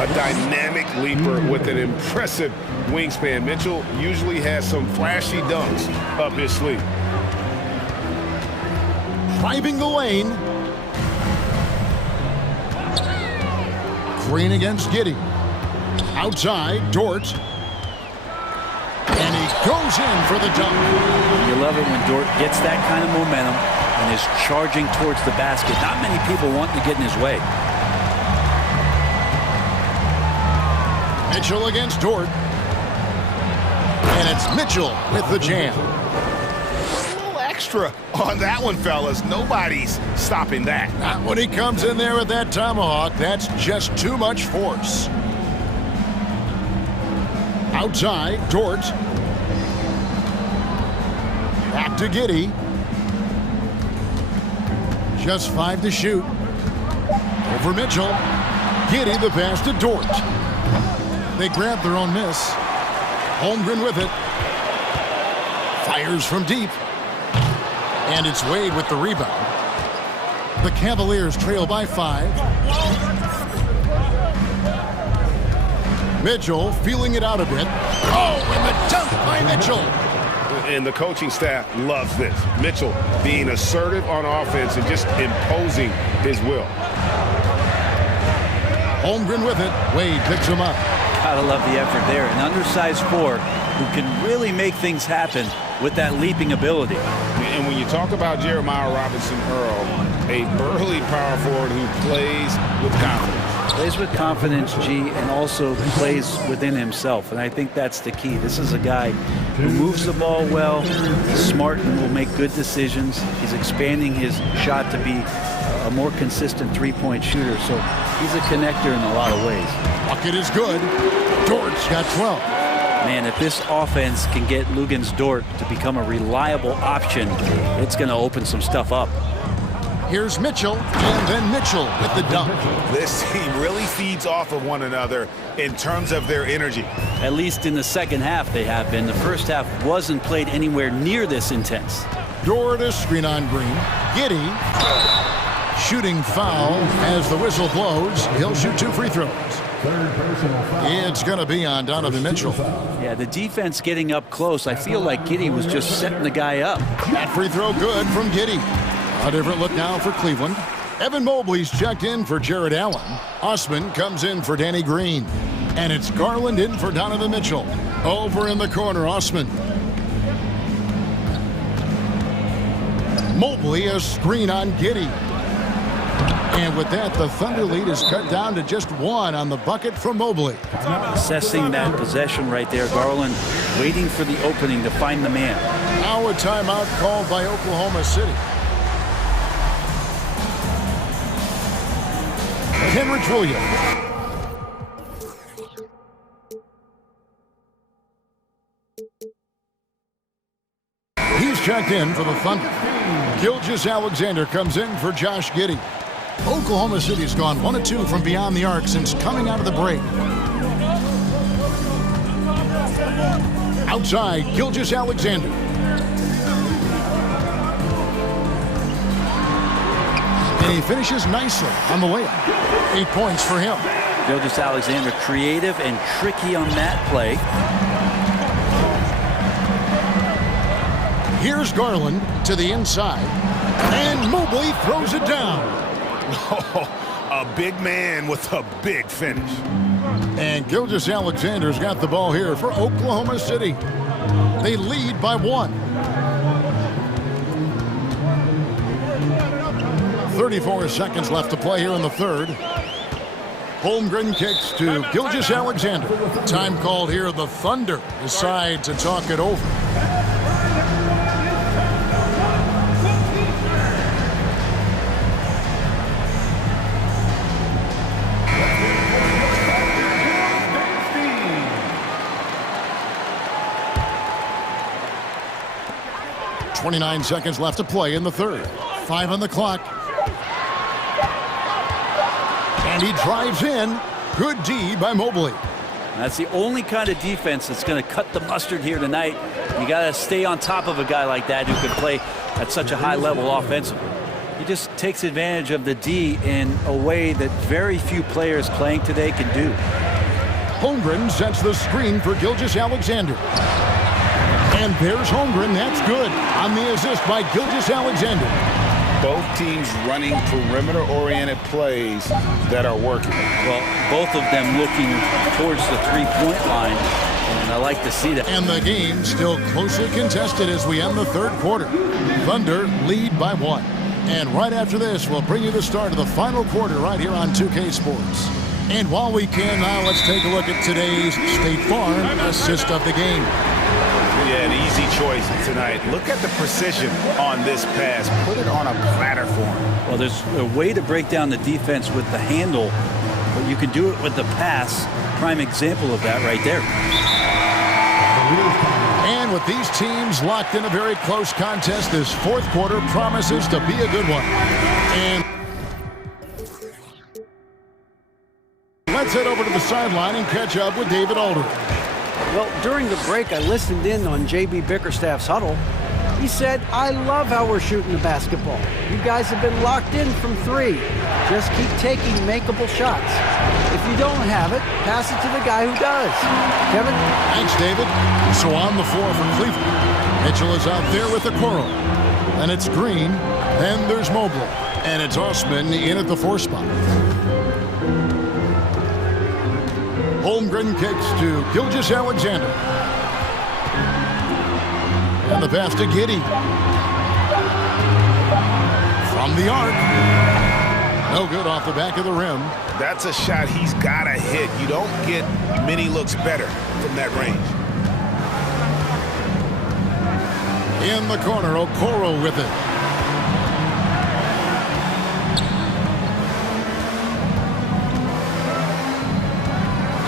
A dynamic leaper with an impressive wingspan. Mitchell usually has some flashy dunks up his sleeve. Driving the lane. Green against Giddey. Outside, Dort. And he goes in for the dunk. You love it when Dort gets that kind of momentum and is charging towards the basket. Not many people wanting to get in his way. Mitchell against Dort. And it's Mitchell with the jam. A little extra on that one, fellas. Nobody's stopping that. Not when he comes in there with that tomahawk. That's just too much force. Outside, Dort. Back to Giddey. Just 5 to shoot. Over Mitchell. Giddey the pass to Dort. They grab their own miss. Holmgren with it. Fires from deep. And it's Wade with the rebound. The Cavaliers trail by 5. Mitchell feeling it out a bit. Oh, and the dunk by Mitchell. And the coaching staff loves this. Mitchell being assertive on offense and just imposing his will. Holmgren with it. Wade picks him up. Gotta love the effort there. An undersized forward who can really make things happen with that leaping ability. And when you talk about Jeremiah Robinson Earl, a burly power forward who plays with confidence. Plays with confidence, G, and also plays within himself. And I think that's the key. This is a guy who moves the ball well, he's smart and will make good decisions. He's expanding his shot to be a more consistent three-point shooter. So he's a connector in a lot of ways. Bucket is good. Dort's got 12. Man, if this offense can get Luguentz Dort to become a reliable option, it's going to open some stuff up. Here's Mitchell, and then Mitchell with the dunk. This team really feeds off of one another in terms of their energy. At least in the second half they have been. The first half wasn't played anywhere near this intense. Dort a screen on Green. Giddey. Shooting foul as the whistle blows. He'll shoot 2 free throws. It's going to be on Donovan Mitchell. Yeah, the defense getting up close. I feel like Giddey was just setting the guy up. That free throw good from Giddey. A different look now for Cleveland. Evan Mobley's checked in for Jared Allen. Osman comes in for Danny Green. And it's Garland in for Donovan Mitchell. Over in the corner, Osman. Mobley a screen on Giddey. And with that, the Thunder lead is cut down to just 1 on the bucket from Mobley. Assessing that possession right there, Garland waiting for the opening to find the man. Now a timeout called by Oklahoma City. Kenrich Williams. He's checked in for the Thunder. Gilgeous Alexander comes in for Josh Giddey. Oklahoma City's gone 1 of 2 from beyond the arc since coming out of the break. Outside, Gilgeous Alexander. And he finishes nicely on the layup. 8 points for him. Gilgeous Alexander creative and tricky on that play. Here's Garland to the inside. And Mobley throws it down. A big man with a big finish. And Gilgeous Alexander's got the ball here for Oklahoma City. They lead by 1. 34 seconds left to play here in the third. Holmgren kicks to Gilgeous Alexander. Time called here. The Thunder decide to talk it over. .29 seconds left to play in the third. 5 on the clock. And he drives in. Good D by Mobley. That's the only kind of defense that's going to cut the mustard here tonight. You got to stay on top of a guy like that who can play at such a high level offensively. He just takes advantage of the D in a way that very few players playing today can do. Holmgren sets the screen for Gilgeous Alexander. And there's Holmgren. That's good on the assist by Gilgeous Alexander. Both teams running perimeter-oriented plays that are working. Well, both of them looking towards the three-point line, and I like to see that. And the game still closely contested as we end the third quarter. Thunder lead by 1. And right after this, we'll bring you the start of the final quarter right here on 2K Sports. And while we can now, let's take a look at today's State Farm assist of the game. Yeah, an easy choice tonight. Look at the precision on this pass. Put it on a platter for him. Well, there's a way to break down the defense with the handle, but you can do it with the pass. Prime example of that right there. And with these teams locked in a very close contest, this fourth quarter promises to be a good one. And let's head over to the sideline and catch up with David Aldridge. Well, during the break, I listened in on J.B. Bickerstaff's huddle. He said, I love how we're shooting the basketball. You guys have been locked in from three. Just keep taking makeable shots. If you don't have it, pass it to the guy who does. Kevin? Thanks, David. So on the floor for Cleveland. Mitchell is out there with Okoro. And it's Green. Then there's Mobley. And it's Osman in at the 4 spot. Holmgren kicks to Gilgeous-Alexander. And the pass to Giddey. From the arc. No good off the back of the rim. That's a shot he's got to hit. You don't get many looks better from that range. In the corner, Okoro with it.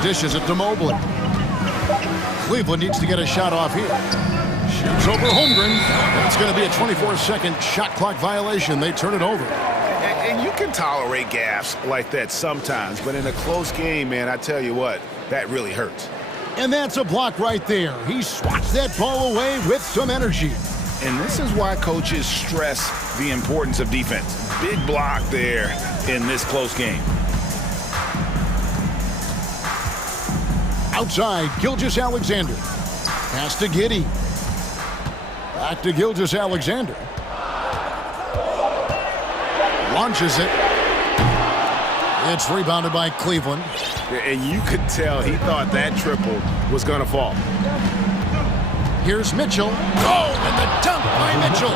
Dishes it to Mobley. Cleveland needs to get a shot off here. Shoots over Holmgren. It's going to be a 24-second shot clock violation. They turn it over. And you can tolerate gaffes like that sometimes, but in a close game, man, I tell you what, that really hurts. And that's a block right there. He swats that ball away with some energy. And this is why coaches stress the importance of defense. Big block there in this close game. Outside, Gilgeous-Alexander. Pass to Giddey. Back to Gilgeous-Alexander. Launches it. It's rebounded by Cleveland. And you could tell he thought that triple was going to fall. Here's Mitchell. Oh, and the dunk by Mitchell.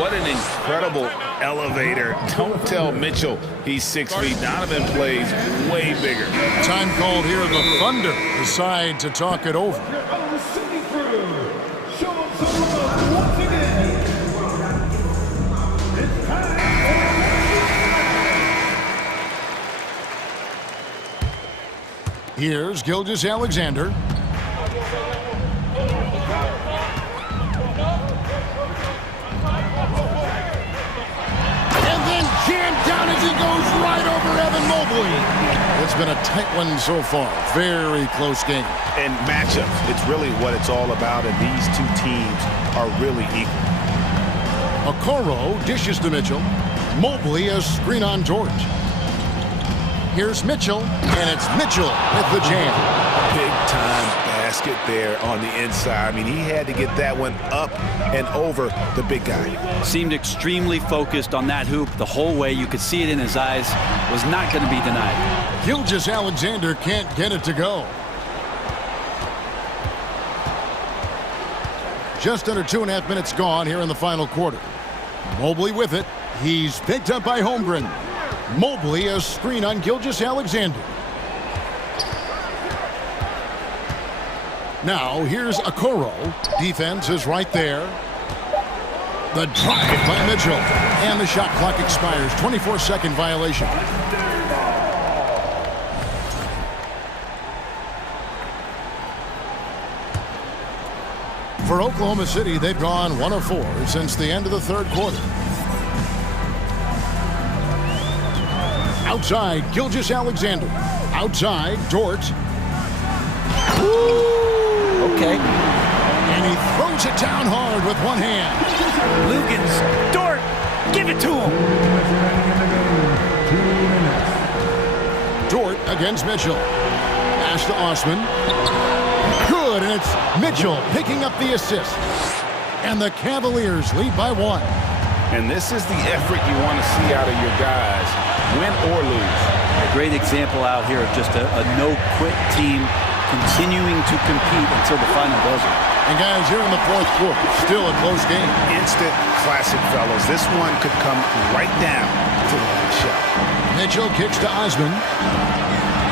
What an incredible elevator. Don't tell Mitchell he's 6 feet. Donovan plays way bigger. Time called here. The Thunder decide to talk it over. Here's Gilgeous-Alexander. And then jammed down as he goes right over Evan Mobley. It's been a tight one so far. Very close game. And matchups, it's really what it's all about, and these two teams are really equal. Okoro dishes to Mitchell. Mobley a screen on George. Here's Mitchell, and it's Mitchell with the jam. Big time basket there on the inside. I mean, he had to get that one up and over the big guy. Seemed extremely focused on that hoop the whole way. You could see it in his eyes. Was not going to be denied. Gilgeous-Alexander can't get it to go. Just under 2.5 minutes gone here in the final quarter. Mobley with it. He's picked up by Holmgren. Mobley a screen on Gilgeous-Alexander. Now here's Okoro. Defense is right there. The drive by Mitchell. And the shot clock expires. 24-second violation. For Oklahoma City, they've gone 1 of 4 since the end of the third quarter. Outside, Gilgeous-Alexander. Outside, Dort. Ooh, okay. And he throws it down hard with one hand. Lugans, Dort, give it to him. Dort against Mitchell. Pass to Osman. Good, and it's Mitchell picking up the assist. And the Cavaliers lead by 1. And this is the effort you want to see out of your guys, win or lose. A great example out here of just a no-quit team continuing to compete until the final buzzer. And guys, here in the fourth quarter, still a close game. Instant classic, fellas. This one could come right down to the last shot. Mitchell kicks to Osman.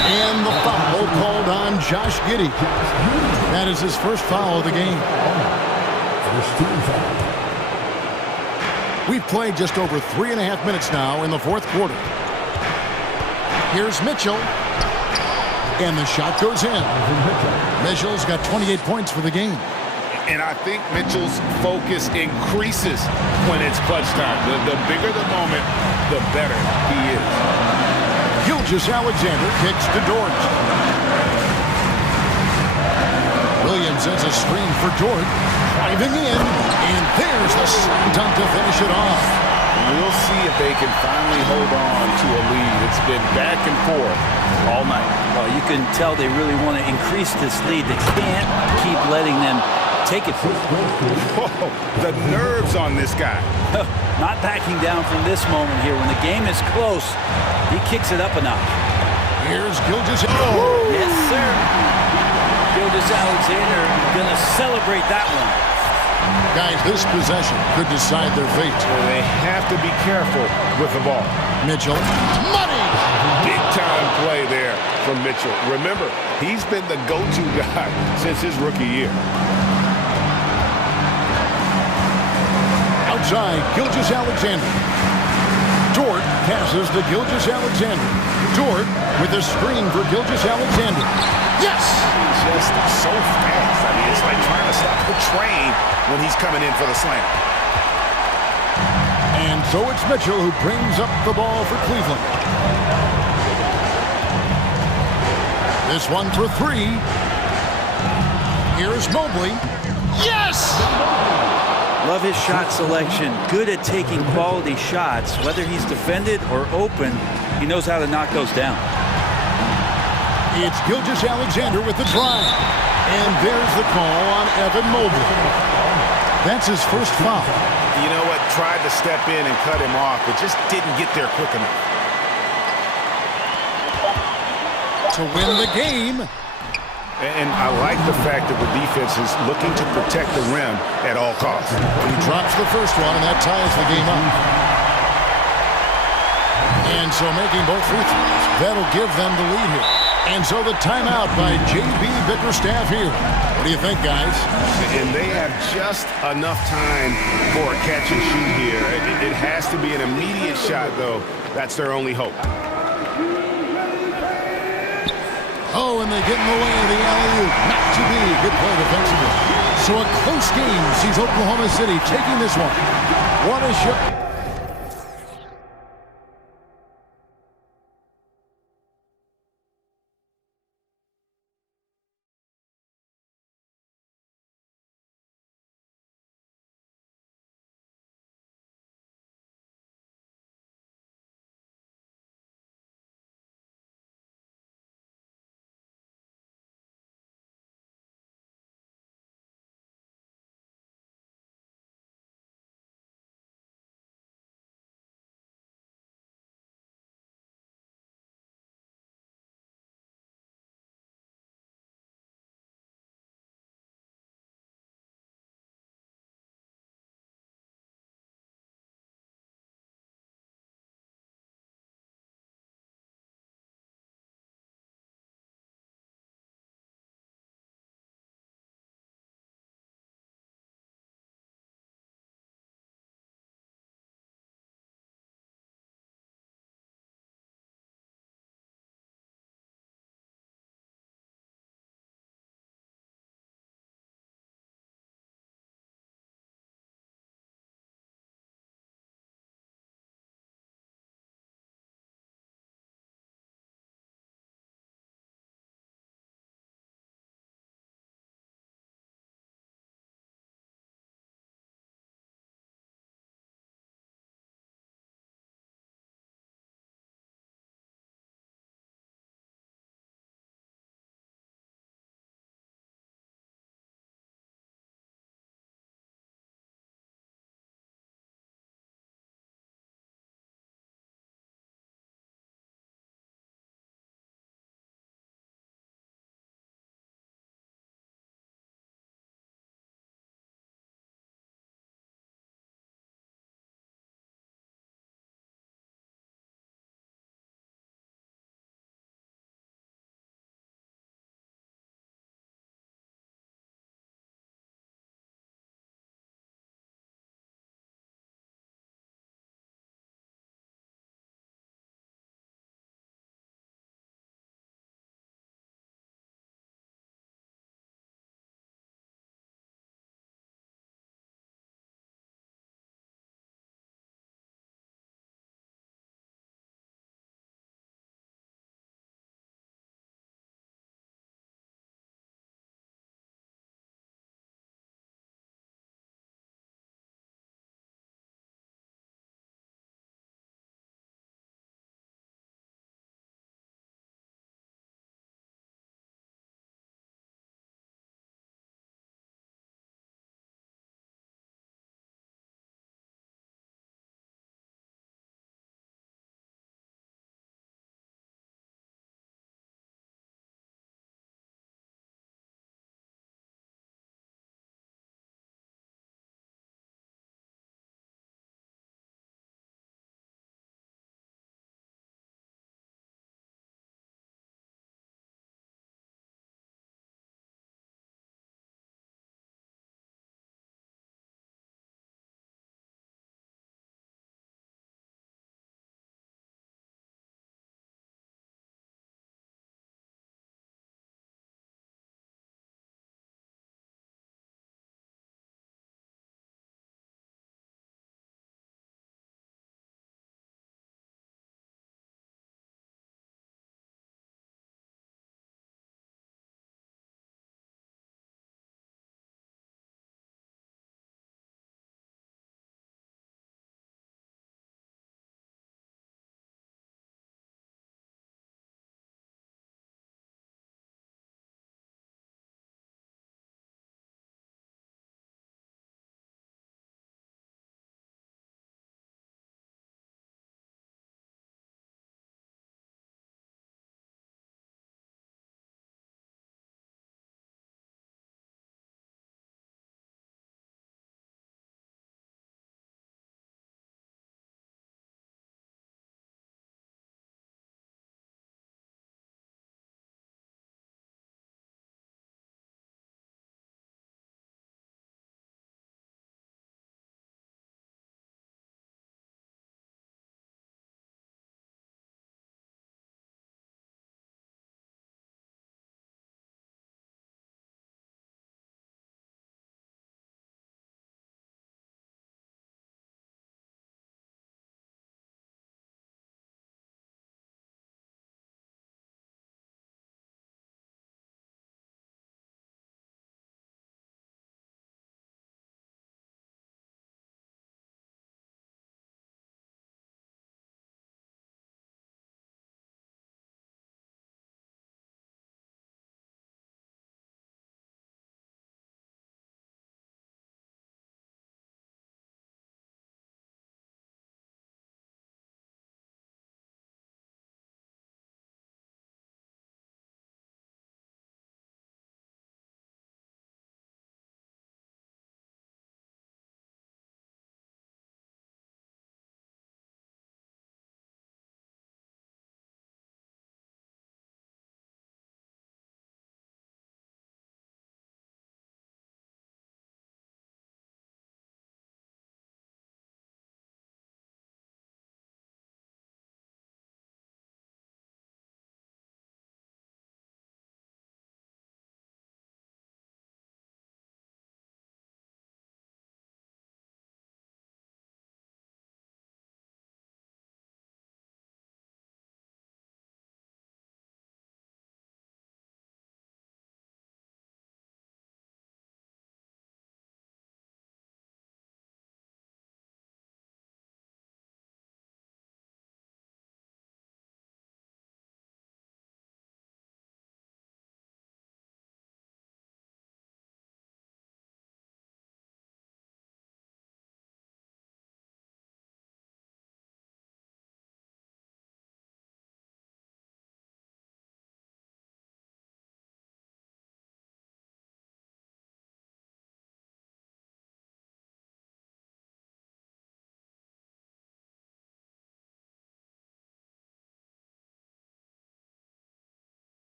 And the foul called on Josh Giddey. That is his first foul of the game. We've played just over 3.5 minutes now in the fourth quarter. Here's Mitchell. And the shot goes in. Mitchell's got 28 points for the game. And I think Mitchell's focus increases when it's clutch time. The bigger the moment, the better he is. Gilgeous-Alexander kicks to Dort. Williams sends a screen for Dort. Driving in, and there's the slam dunk to finish it off. We'll see if they can finally hold on to a lead. It's been back and forth all night. Well, you can tell they really want to increase this lead. They can't keep letting them take it. Whoa, the nerves on this guy. Not backing down from this moment here. When the game is close, he kicks it up a notch. Here's Gilgeous. Yes, sir. Gilgeous-Alexander going to celebrate that one. Guys, this possession could decide their fate. They have to be careful with the ball. Mitchell. Money! Big time play there from Mitchell. Remember, he's been the go-to guy since his rookie year. Outside, Gilgeous-Alexander. Dort passes to Gilgeous-Alexander. Dort with a screen for Gilgeous-Alexander. Yes! Just so fast. I mean, it's like trying to stop the train when he's coming in for the slam. And so it's Mitchell who brings up the ball for Cleveland. This one for three. Here's Mobley. Yes! Love his shot selection. Good at taking quality shots. Whether he's defended or open, he knows how to knock those down. It's Gilgeous-Alexander with the drive. And there's the call on Evan Mobley. That's his first foul. You know what? Tried to step in and cut him off, but just didn't get there quick enough. To win the game. And I like the fact that the defense is looking to protect the rim at all costs. He drops the first one, and that ties the game up. And so making both free throws, that'll give them the lead here. And so the timeout by J.B. Bickerstaff here. What do you think, guys? And they have just enough time for a catch and shoot here. It has to be an immediate shot, though. That's their only hope. Oh, and they get in the way of the alley-oop. Not to be. Good play defensively. So a close game sees Oklahoma City taking this one. What a shot.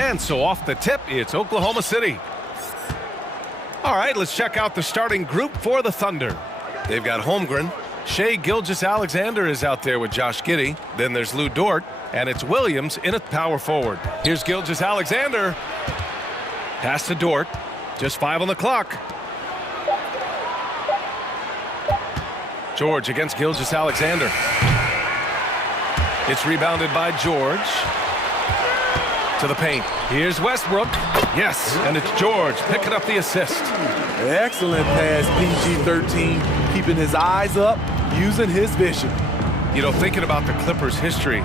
And so off the tip, it's Oklahoma City. All right, let's check out the starting group for the Thunder. They've got Holmgren. Shai Gilgeous-Alexander is out there with Josh Giddey. Then there's Lou Dort, and it's Williams in at power forward. Here's Gilgeous-Alexander. Pass to Dort. Just 5 on the clock. George against Gilgeous-Alexander. It's rebounded by George. To the paint. Here's Westbrook. Yes, and it's George picking up the assist. Excellent pass, PG-13, keeping his eyes up, using his vision. You know, thinking about the Clippers' history,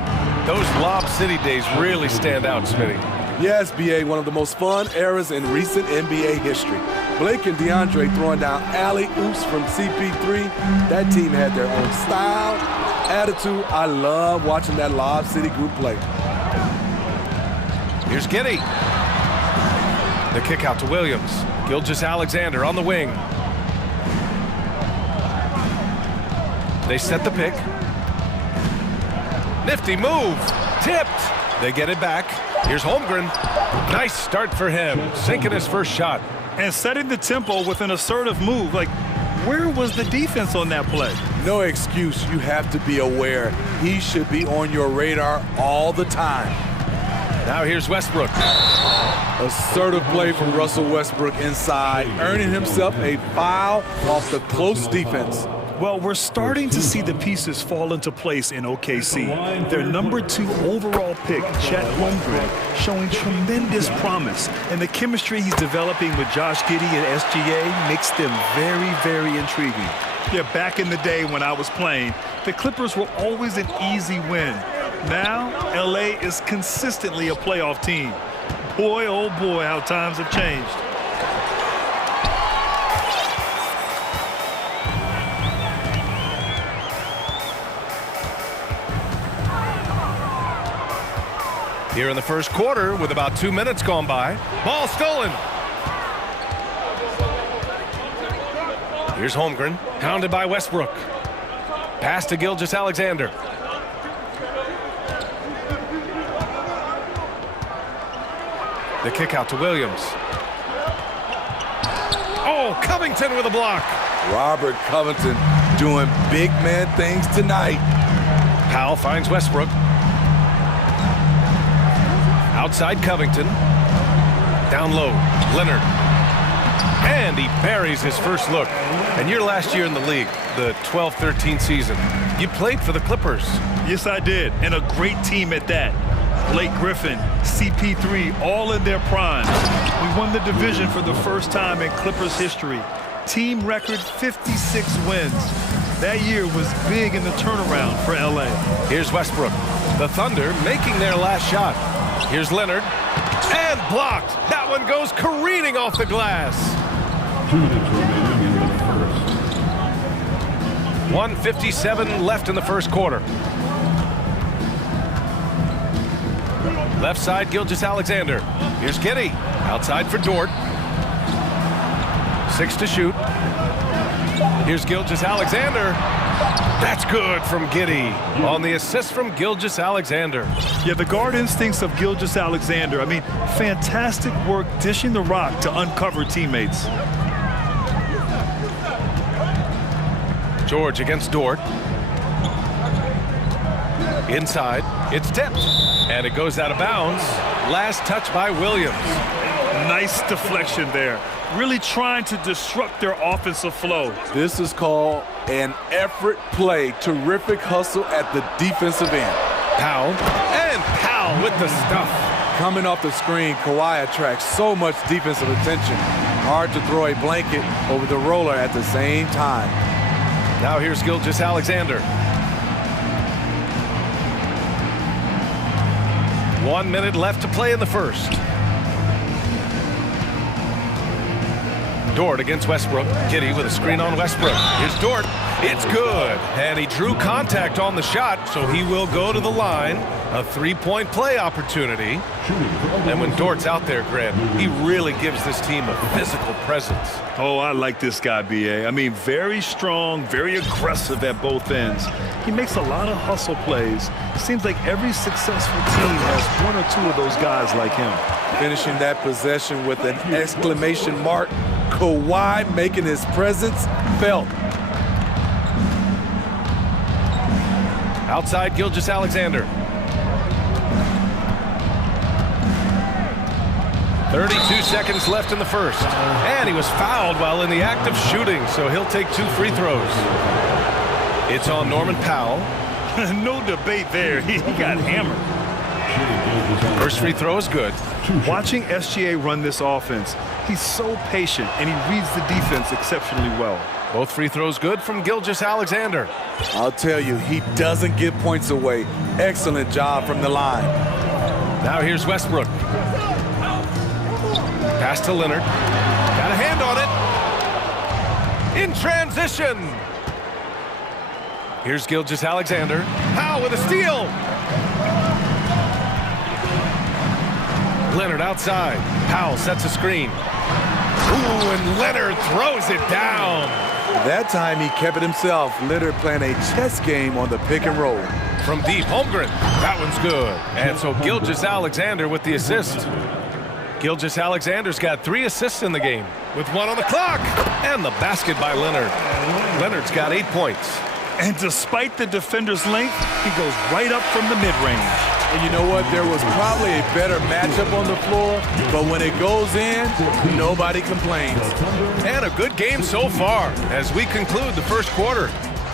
those Lob City days really stand out, Smitty. Yes, B.A., one of the most fun eras in recent NBA history. Blake and DeAndre throwing down alley-oops from CP3. That team had their own style, attitude. I love watching that Lob City group play. Here's Giddey. The kick out to Williams. Gilgeous-Alexander on the wing. They set the pick. Nifty move. Tipped. They get it back. Here's Holmgren. Nice start for him. Sinking his first shot. And setting the tempo with an assertive move. Like, where was the defense on that play? No excuse. You have to be aware. He should be on your radar all the time. Now here's Westbrook. Assertive play from Russell Westbrook inside, earning himself a foul off the close defense. Well, we're starting to see the pieces fall into place in OKC. Their #2 overall pick, Chet Holmgren, showing tremendous promise. And the chemistry he's developing with Josh Giddey and SGA makes them very, very intriguing. Yeah, back in the day when I was playing, the Clippers were always an easy win. Now, LA is consistently a playoff team. Boy, oh boy, how times have changed. Here in the first quarter with about 2 minutes gone by. Ball stolen. Here's Holmgren, hounded by Westbrook. Pass to Gilgeous-Alexander. The kick out to Williams. Oh, Covington with a block. Robert Covington doing big man things tonight. Powell finds Westbrook. Outside Covington. Down low, Leonard. And he buries his first look. And your last year in the league, the 12-13 season, you played for the Clippers. Yes, I did, and a great team at that. Blake Griffin, CP3, all in their prime. We won the division for the first time in Clippers history. Team record 56 wins. That year was big in the turnaround for LA. Here's Westbrook. The Thunder making their last shot. Here's Leonard. And blocked. That one goes careening off the glass. 2 minutes remaining in the first. 1:57 left in the first quarter. Left side, Gilgeous-Alexander. Here's Giddey. Outside for Dort. 6 to shoot. Here's Gilgeous-Alexander. That's good from Giddey on the assist from Gilgeous-Alexander. Yeah, the guard instincts of Gilgeous-Alexander. I mean, fantastic work dishing the rock to uncover teammates. George against Dort. Inside, it's tipped, and it goes out of bounds. Last touch by Williams. Nice deflection there. Really trying to disrupt their offensive flow. This is called an effort play. Terrific hustle at the defensive end. Powell, and Powell with the stuff. Coming off the screen, Kawhi attracts so much defensive attention. Hard to throw a blanket over the roller at the same time. Now here's Gilgeous-Alexander. 1 minute left to play in the first. Dort against Westbrook. Giddey with a screen on Westbrook. Here's Dort. It's good. And he drew contact on the shot, so he will go to the line. A three-point play opportunity. And when Dort's out there, Grant, he really gives this team a physical presence. Oh, I like this guy, B.A. I mean, very strong, very aggressive at both ends. He makes a lot of hustle plays. It seems like every successful team has one or two of those guys like him. Finishing that possession with an exclamation mark. Kawhi making his presence felt. Outside Gilgeous-Alexander. 32 seconds left in the first. And he was fouled while in the act of shooting, so he'll take 2 free throws. It's on Norman Powell. No debate there. He got hammered. First free throw is good. Watching SGA run this offense, he's so patient, and he reads the defense exceptionally well. Both free throws good from Gilgeous-Alexander. I'll tell you, he doesn't give points away. Excellent job from the line. Now here's Westbrook. Pass to Leonard. Got a hand on it. In transition. Here's Gilgeous-Alexander. Powell with a steal. Leonard outside. Powell sets a screen. Ooh, and Leonard throws it down. That time he kept it himself. Leonard playing a chess game on the pick and roll. From deep, Holmgren. That one's good. And so Gilgeous-Alexander with the assist. Gilgeous-Alexander's got 3 assists in the game, with 1 on the clock. And the basket by Leonard. Leonard's got 8 points. And despite the defender's length, he goes right up from the mid-range. And you know what? There was probably a better matchup on the floor, but when it goes in, nobody complains. And a good game so far as we conclude the first quarter.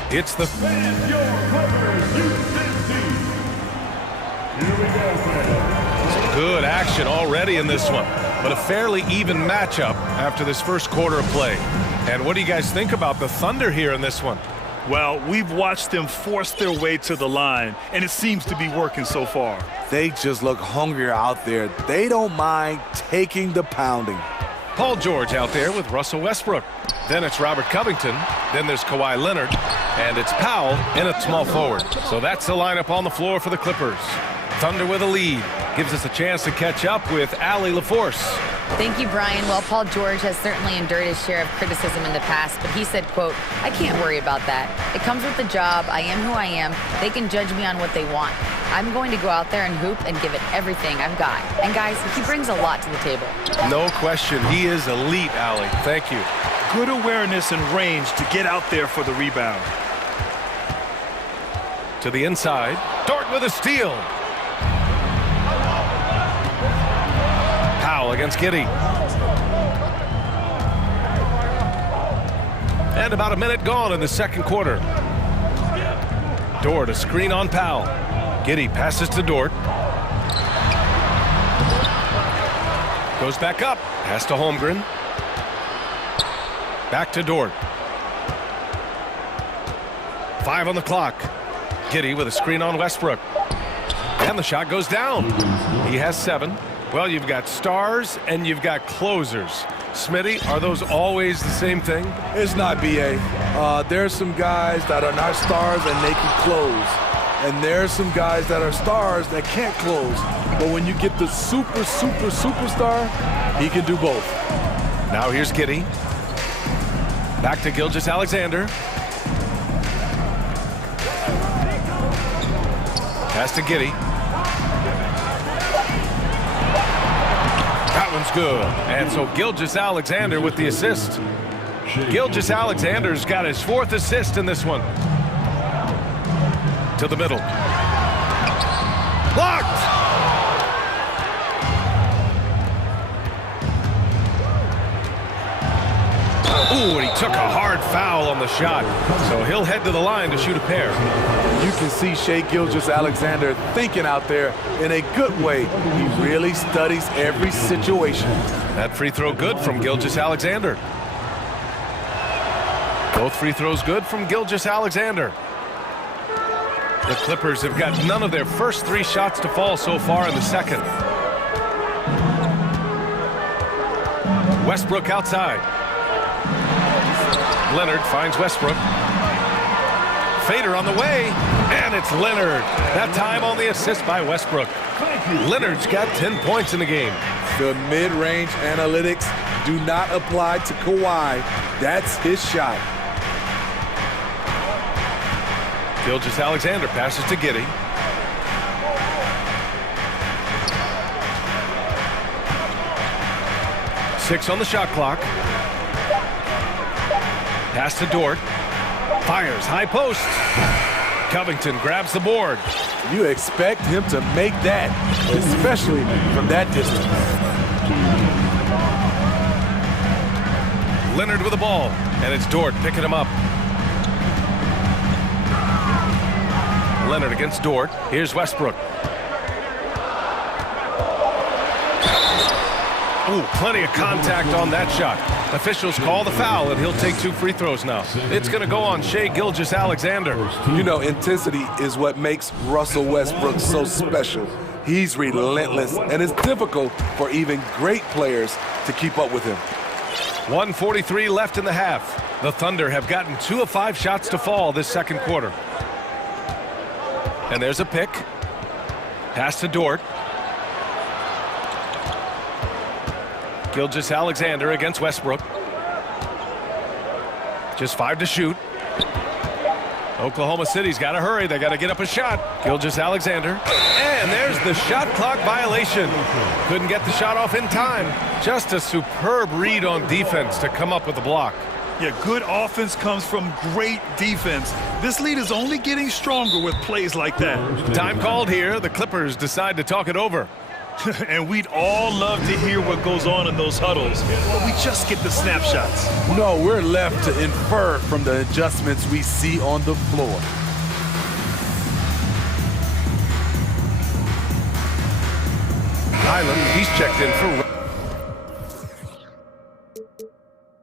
It's the... Good action already in this one, but a fairly even matchup after this first quarter of play. And what do you guys think about the Thunder here in this one? Well, we've watched them force their way to the line, and it seems to be working so far. They just look hungrier out there. They don't mind taking the pounding. Paul George out there with Russell Westbrook. Then it's Robert Covington. Then there's Kawhi Leonard. And it's Powell in at small forward. So that's the lineup on the floor for the Clippers. Thunder with a lead. Gives us a chance to catch up with Allie LaForce. Thank you, Brian. Well, Paul George has certainly endured his share of criticism in the past, but he said, quote, "I can't worry about that. It comes with the job. I am who I am. They can judge me on what they want. I'm going to go out there and hoop and give it everything I've got." And guys, he brings a lot to the table. No question. He is elite, Allie. Thank you. Good awareness and range to get out there for the rebound. To the inside. Dort with a steal. Powell against Giddey. And about a minute gone in the second quarter. Dort, a screen on Powell. Giddey passes to Dort. Goes back up. Pass to Holmgren. Back to Dort. 5 on the clock. Giddey with a screen on Westbrook. And the shot goes down. He has 7. Well, you've got stars and you've got closers. Smitty, are those always the same thing? It's not, B.A. There's some guys that are not stars and they can close. And there's some guys that are stars that can't close. But when you get the superstar, he can do both. Now here's Giddey. Back to Gilgeous-Alexander. Pass to Giddey. That one's good. And so Gilgeous-Alexander with the assist. Gilgeous-Alexander's got his 4th assist in this one. To the middle. Blocked! Ooh, and he took a hard foul on the shot. So he'll head to the line to shoot a pair. You can see Shai Gilgeous-Alexander thinking out there in a good way. He really studies every situation. That free throw good from Gilgeous-Alexander. Both free throws good from Gilgeous-Alexander. The Clippers have got none of their first 3 shots to fall so far in the second. Westbrook outside. Leonard finds Westbrook. Fader on the way, and it's Leonard. That time on the assist by Westbrook. Leonard's got 10 points in the game. The mid-range analytics do not apply to Kawhi. That's his shot. Gilgeous-Alexander passes to Giddey. Six on the shot clock. Pass to Dort. Fires, high post. Covington grabs the board. You expect him to make that, especially from that distance. Leonard with the ball, and it's Dort picking him up. Leonard against Dort. Here's Westbrook. Ooh, plenty of contact on that shot. Officials call the foul, and he'll take 2 free throws now. It's going to go on Shai Gilgeous-Alexander. You know, intensity is what makes Russell Westbrook so special. He's relentless, and it's difficult for even great players to keep up with him. 1:43 left in the half. The Thunder have gotten 2 of 5 shots to fall this second quarter. And there's a pick. Pass to Dort. Gilgeous-Alexander against Westbrook. Just 5 to shoot. Oklahoma City's got to hurry. They got to get up a shot. Gilgeous-Alexander. And there's the shot clock violation. Couldn't get the shot off in time. Just a superb read on defense to come up with the block. Yeah, good offense comes from great defense. This lead is only getting stronger with plays like that. Time called here. The Clippers decide to talk it over. And we'd all love to hear what goes on in those huddles, but we just get the snapshots. No, we're left to infer from the adjustments we see on the floor. Highland, he's checked in for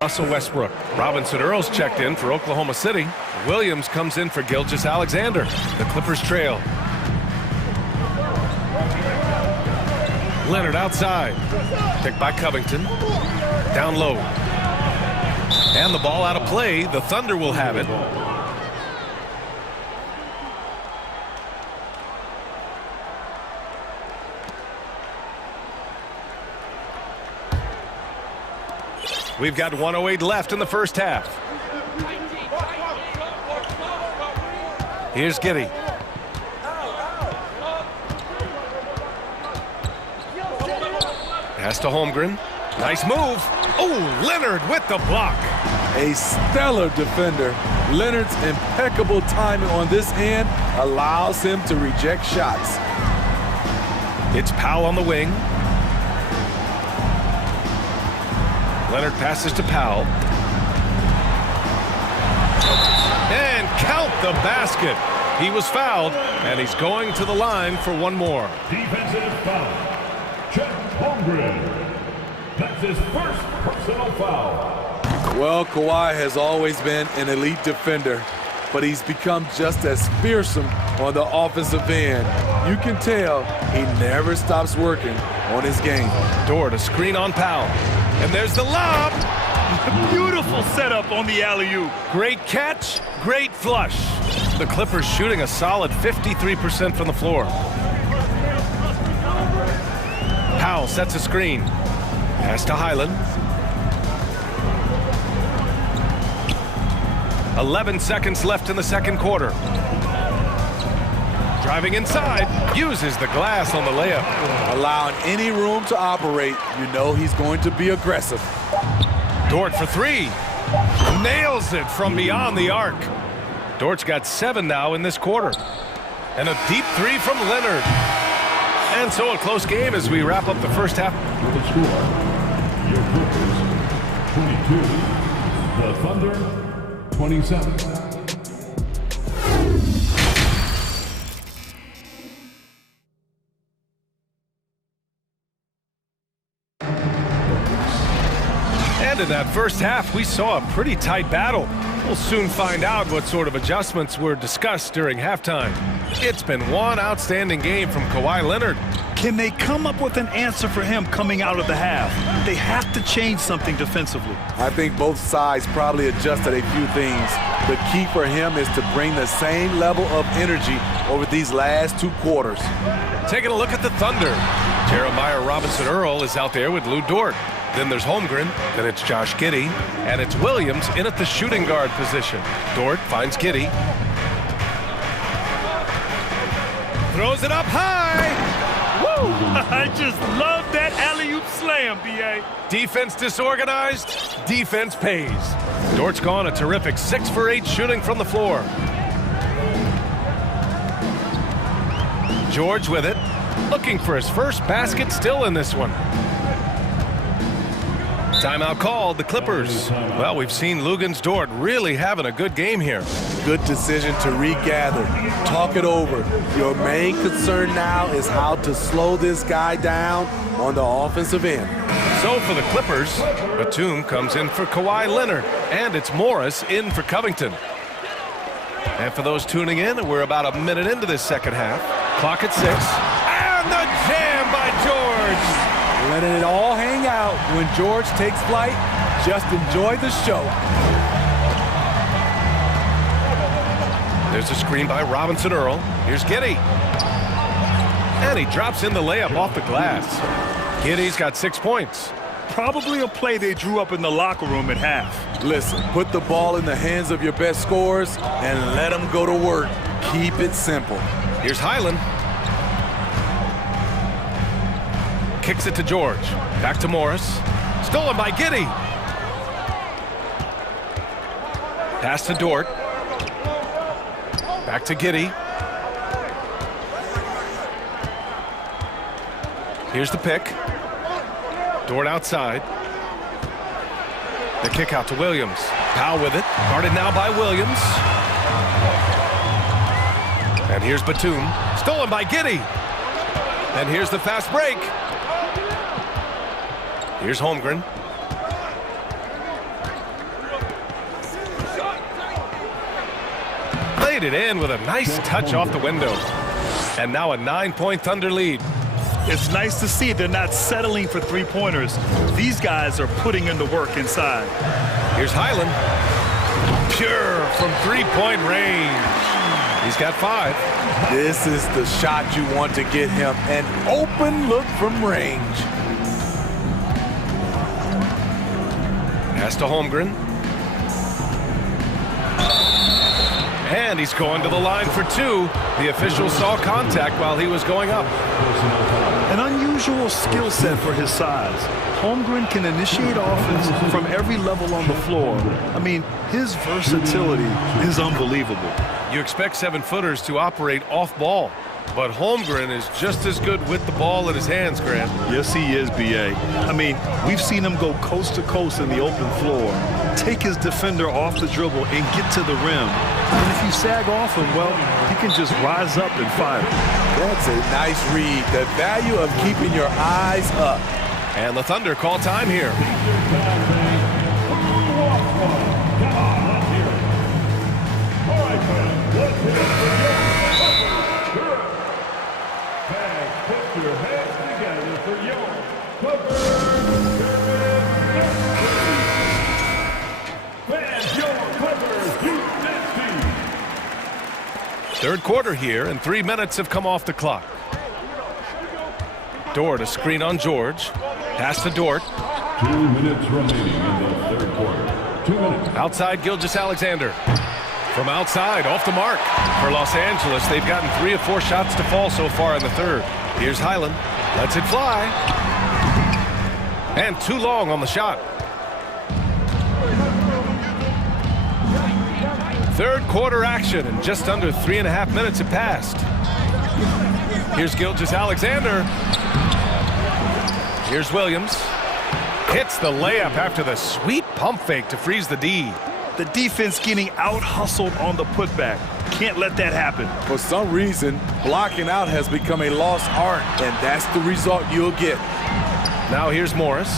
Russell Westbrook. Robinson Earl's checked in for Oklahoma City. Williams comes in for Gilgeous-Alexander. The Clippers trail. Leonard outside. Picked by Covington. Down low. And the ball out of play. The Thunder will have it. We've got 1:08 left in the first half. Here's Giddey. Pass to Holmgren. Nice move. Oh, Leonard with the block. A stellar defender. Leonard's impeccable timing on this end allows him to reject shots. It's Powell on the wing. Leonard passes to Powell. And count the basket. He was fouled, and he's going to the line for one more. Defensive foul. Chet Holmgren. That's his first personal foul. Well, Kawhi has always been an elite defender, but he's become just as fearsome on the offensive end. You can tell he never stops working on his game. Dort, a screen on Powell. And there's the lob. Beautiful setup on the alley-oop. Great catch, great flush. The Clippers shooting a solid 53% from the floor. Powell sets a screen. Pass to Highland. 11 seconds left in the second quarter. Driving inside, uses the glass on the layup. Allowing any room to operate, you know he's going to be aggressive. Dort for three. Nails it from beyond the arc. Dort's got 7 now in this quarter. And a deep three from Leonard. And so a close game as we wrap up the first half. With the score, your Clippers 22, the Thunder 27. And in that first half, we saw a pretty tight battle. We'll soon find out what sort of adjustments were discussed during halftime. It's been one outstanding game from Kawhi Leonard. Can they come up with an answer for him coming out of the half? They have to change something defensively. I think both sides probably adjusted a few things. The key for him is to bring the same level of energy over these last 2 quarters. Taking a look at the Thunder. Jeremiah Robinson-Earl is out there with Lou Dort. Then there's Holmgren, then it's Josh Giddey, and it's Williams in at the shooting guard position. Dort finds Giddey. Throws it up high! Woo! I just love that alley-oop slam, B.A. Defense disorganized, defense pays. Dort's gone a terrific 6 for 8 shooting from the floor. George with it, looking for his first basket, still in this one. Timeout called, the Clippers. Well, we've seen Luguentz Dort really having a good game here. Good decision to regather. Talk it over. Your main concern now is how to slow this guy down on the offensive end. So for the Clippers, Batum comes in for Kawhi Leonard, and it's Morris in for Covington. And for those tuning in, we're about a minute into this second half. Clock at 6. And the jam by George! Letting it all hang out when George takes flight. Just enjoy the show. There's a screen by Robinson-Earl. Here's Giddey. And he drops in the layup off the glass. Giddey's got 6 points. Probably a play they drew up in the locker room at half. Listen, put the ball in the hands of your best scorers and let them go to work. Keep it simple. Here's Highland. Kicks it to George. Back to Morris. Stolen by Giddey. Pass to Dort. Back to Giddey. Here's the pick. Dort outside. The kick out to Williams. Powell with it. Guarded now by Williams. And here's Batum. Stolen by Giddey. And here's the fast break. Here's Holmgren. Laid it in with a nice touch off the window. And now a 9-point Thunder lead. It's nice to see they're not settling for 3-pointers. These guys are putting in the work inside. Here's Highland. Pure from 3-point range. He's got 5. This is the shot you want to get him. An open look from range. Pass to Holmgren. And he's going to the line for 2. The official saw contact while he was going up. An unusual skill set for his size. Holmgren can initiate offense from every level on the floor. I mean, his versatility is unbelievable. You expect 7-footers to operate off ball, but Holmgren is just as good with the ball in his hands, Grant. Yes, he is, B.A. I mean, we've seen him go coast to coast in the open floor, take his defender off the dribble and get to the rim. And if you sag off him, well, he can just rise up and fire. That's a nice read. The value of keeping your eyes up. And the Thunder call time here. Put your hands together for your Clippers. Fans, your Clippers beat this team. Third quarter here, and 3 minutes have come off the clock. Dort, a screen on George. Pass to Dort. 2 minutes remaining in the third quarter. 2 minutes. Outside Gilgeous-Alexander. From outside, off the mark. For Los Angeles, they've gotten 3 of 4 shots to fall so far in the third. Here's Highland. Lets it fly. And too long on the shot. Third quarter action, and just under 3.5 minutes have passed. Here's Gilgeous-Alexander. Here's Williams. Hits the layup after the sweet pump fake to freeze the D. The defense getting out-hustled on the putback. Can't let that happen. For some reason, blocking out has become a lost art, and that's the result you'll get. Now here's Morris.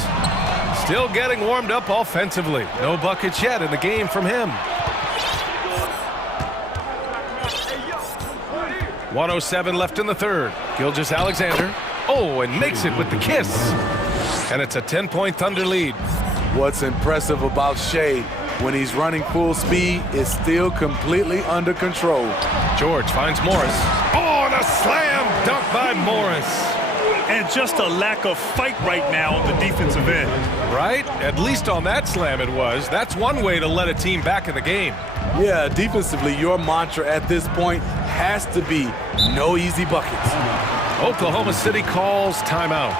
Still getting warmed up offensively. No buckets yet in the game from him. 1:07 left in the third. Gilgeous-Alexander Oh, and makes it with the kiss. And it's a 10-point Thunder lead. What's impressive about Shea when he's running full speed is still completely under control. George finds Morris. Oh, and a slam dunk by Morris. And just a lack of fight right now on the defensive end. Right? At least on that slam it was. That's one way to let a team back in the game. Yeah, defensively, your mantra at this point has to be no easy buckets. Oklahoma City calls timeout.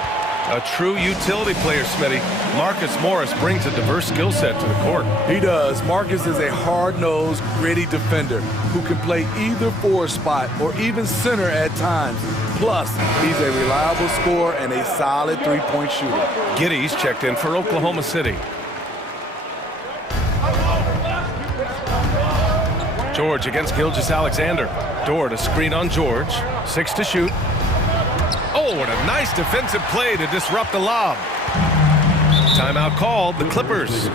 A true utility player, Smitty. Marcus Morris brings a diverse skill set to the court. He does. Marcus is a hard-nosed, gritty defender who can play either forward spot or even center at times. Plus, he's a reliable scorer and a solid three-point shooter. Giddey's checked in for Oklahoma City. George against Gilgeous-Alexander. Dort a screen on George. 6 to shoot. Oh, and a nice defensive play to disrupt the lob. Timeout called, the Clippers.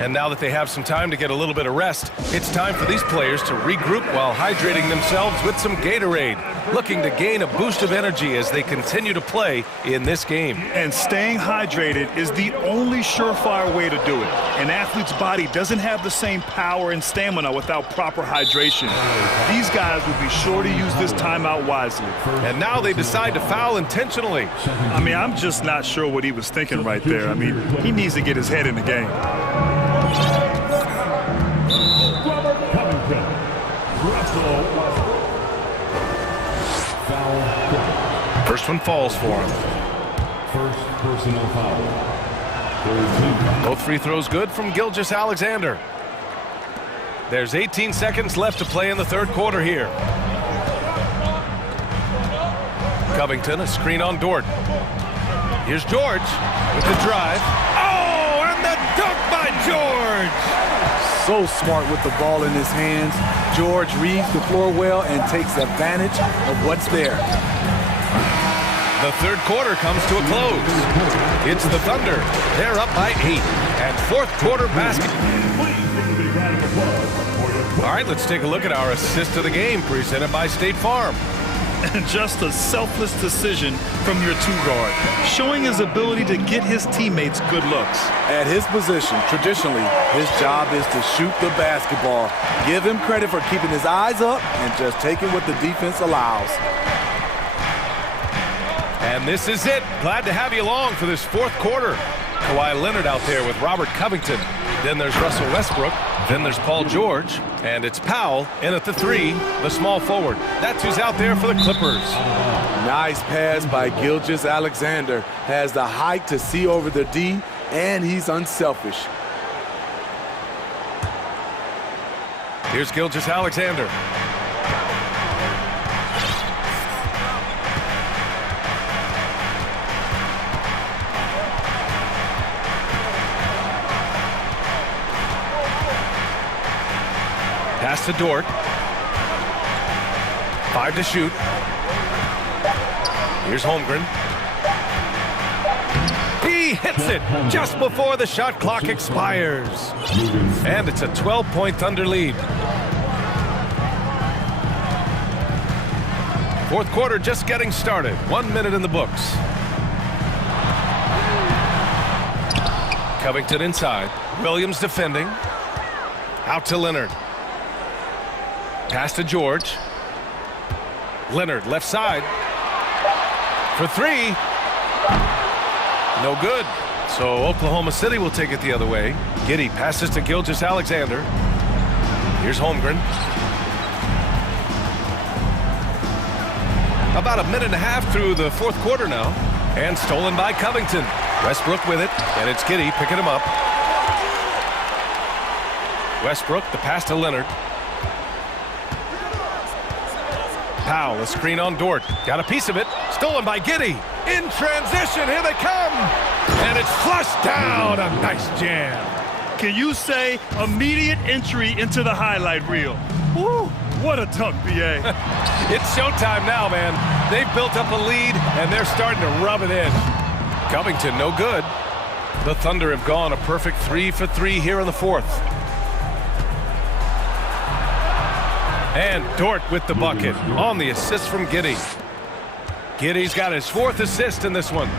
And now that they have some time to get a little bit of rest, it's time for these players to regroup while hydrating themselves with some Gatorade, looking to gain a boost of energy as they continue to play in this game. And staying hydrated is the only surefire way to do it. An athlete's body doesn't have the same power and stamina without proper hydration. These guys will be sure to use this timeout wisely. And now they decide to foul intentionally. I mean, I'm just not sure what he was thinking right there. I mean, he needs to get his head in the game. First one falls for him. First personal foul. Both free throws good from Gilgeous-Alexander. There's 18 seconds left to play in the third quarter here. Covington, a screen on Dort. Here's George with the drive. Oh, and the dunk by George! So smart with the ball in his hands. George reads the floor well and takes advantage of what's there. The third quarter comes to a close. It's the Thunder. They're up by 8. And fourth quarter basket. All right, let's take a look at our assist of the game presented by State Farm. And just a selfless decision from your two-guard, showing his ability to get his teammates good looks. At his position, traditionally, his job is to shoot the basketball. Give him credit for keeping his eyes up and just taking what the defense allows. And this is it. Glad to have you along for this fourth quarter. Kawhi Leonard out there with Robert Covington. Then there's Russell Westbrook. Then there's Paul George. And it's Powell in at the 3, the small forward. That's who's out there for the Clippers. Nice pass by Gilgeous-Alexander. Has the height to see over the D, and he's unselfish. Here's Gilgeous-Alexander. Pass to Dort. 5 to shoot. Here's Holmgren. He hits it just before the shot clock expires. And it's a 12-point Thunder lead. Fourth quarter just getting started. 1 minute in the books. Covington inside. Williams defending. Out to Leonard. Pass to George. Leonard, left side. For 3. No good. So Oklahoma City will take it the other way. Giddey passes to Gilgeous-Alexander. Here's Holmgren. About a minute and a half through the fourth quarter now. And stolen by Covington. Westbrook with it. And it's Giddey picking him up. Westbrook, the pass to Leonard. Powell, a screen on Dort. Got a piece of it. Stolen by Giddey. In transition, here they come. And it's flushed down. A nice jam. Can you say immediate entry into the highlight reel? Woo, what a dunk, B.A. It's showtime now, man. They've built up a lead, and they're starting to rub it in. Covington, no good. The Thunder have gone a perfect 3 for 3 here in the fourth. And Dort with the bucket on the assist from Giddey. Giddey's got his 4th assist in this one.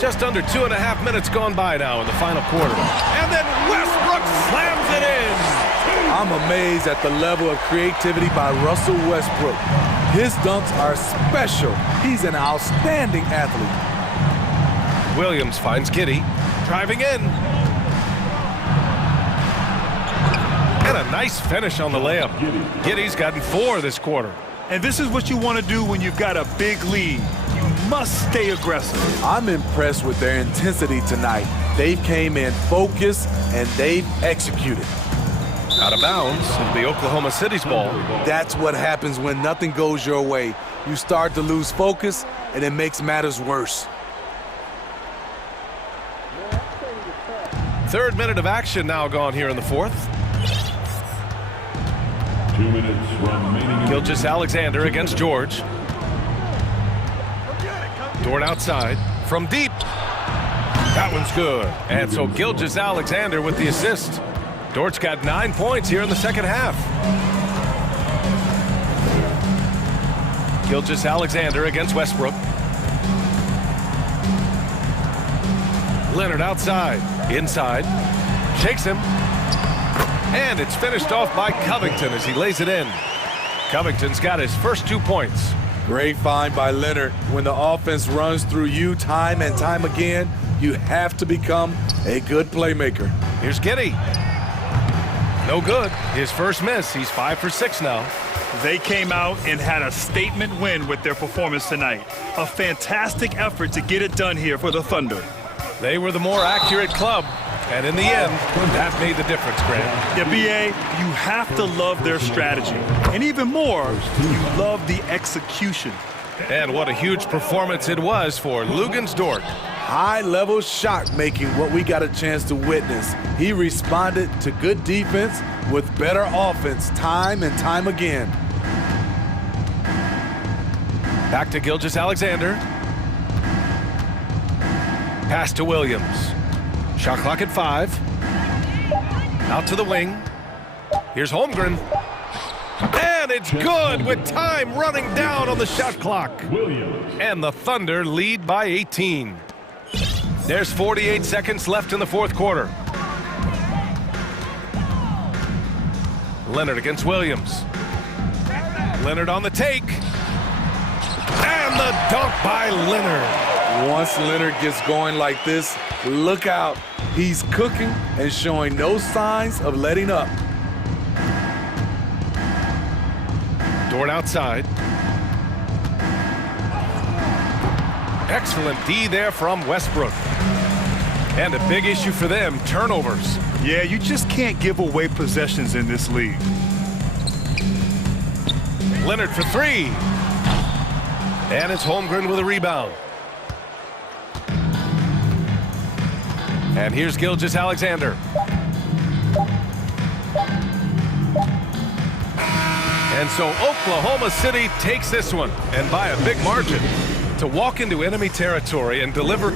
Just under 2.5 minutes gone by now in the final quarter. And then Westbrook slams it in. I'm amazed at the level of creativity by Russell Westbrook. His dunks are special. He's an outstanding athlete. Williams finds Giddey, driving in. And a nice finish on the layup. Giddey's gotten 4 this quarter. And this is what you want to do when you've got a big lead. You must stay aggressive. I'm impressed with their intensity tonight. They've came in focused and they've executed. Out of bounds, it'll be Oklahoma City's ball. That's what happens when nothing goes your way. You start to lose focus and it makes matters worse. 3rd minute of action now gone here in the 4th. 2 minutes remaining. Gilgeous-Alexander against George. Dort outside from deep. That one's good. And so Gilgeous-Alexander with the assist. Dort's got 9 points here in the 2nd half. Gilgeous-Alexander against Westbrook. Leonard outside, inside, shakes him. And it's finished off by Covington as he lays it in. Covington's got his first 2 points. Great find by Leonard. When the offense runs through you time and time again, you have to become a good playmaker. Here's Giddey. No good. His first miss. He's 5 for 6 now. They came out and had a statement win with their performance tonight. A fantastic effort to get it done here for the Thunder. They were the more accurate club. And in the end, that made the difference, Grant. Yeah, B.A., you have to love their strategy. And even more, you love the execution. And what a huge performance it was for Luguentz-Dort. High-level shot making, what we got a chance to witness. He responded to good defense with better offense time and time again. Back to Gilgeous-Alexander. Pass to Williams. Shot clock at 5. Out to the wing. Here's Holmgren. And it's good with time running down on the shot clock. And the Thunder lead by 18. There's 48 seconds left in the 4th quarter. Leonard against Williams. Leonard on the take. And the dunk by Leonard. Once Leonard gets going like this, look out. He's cooking and showing no signs of letting up. Dort outside. Excellent D there from Westbrook. And a big issue for them, turnovers. Yeah, you just can't give away possessions in this league. Leonard for 3. And it's Holmgren with a rebound. And here's Gilgeous-Alexander. And so Oklahoma City takes this one, and by a big margin, to walk into enemy territory and deliver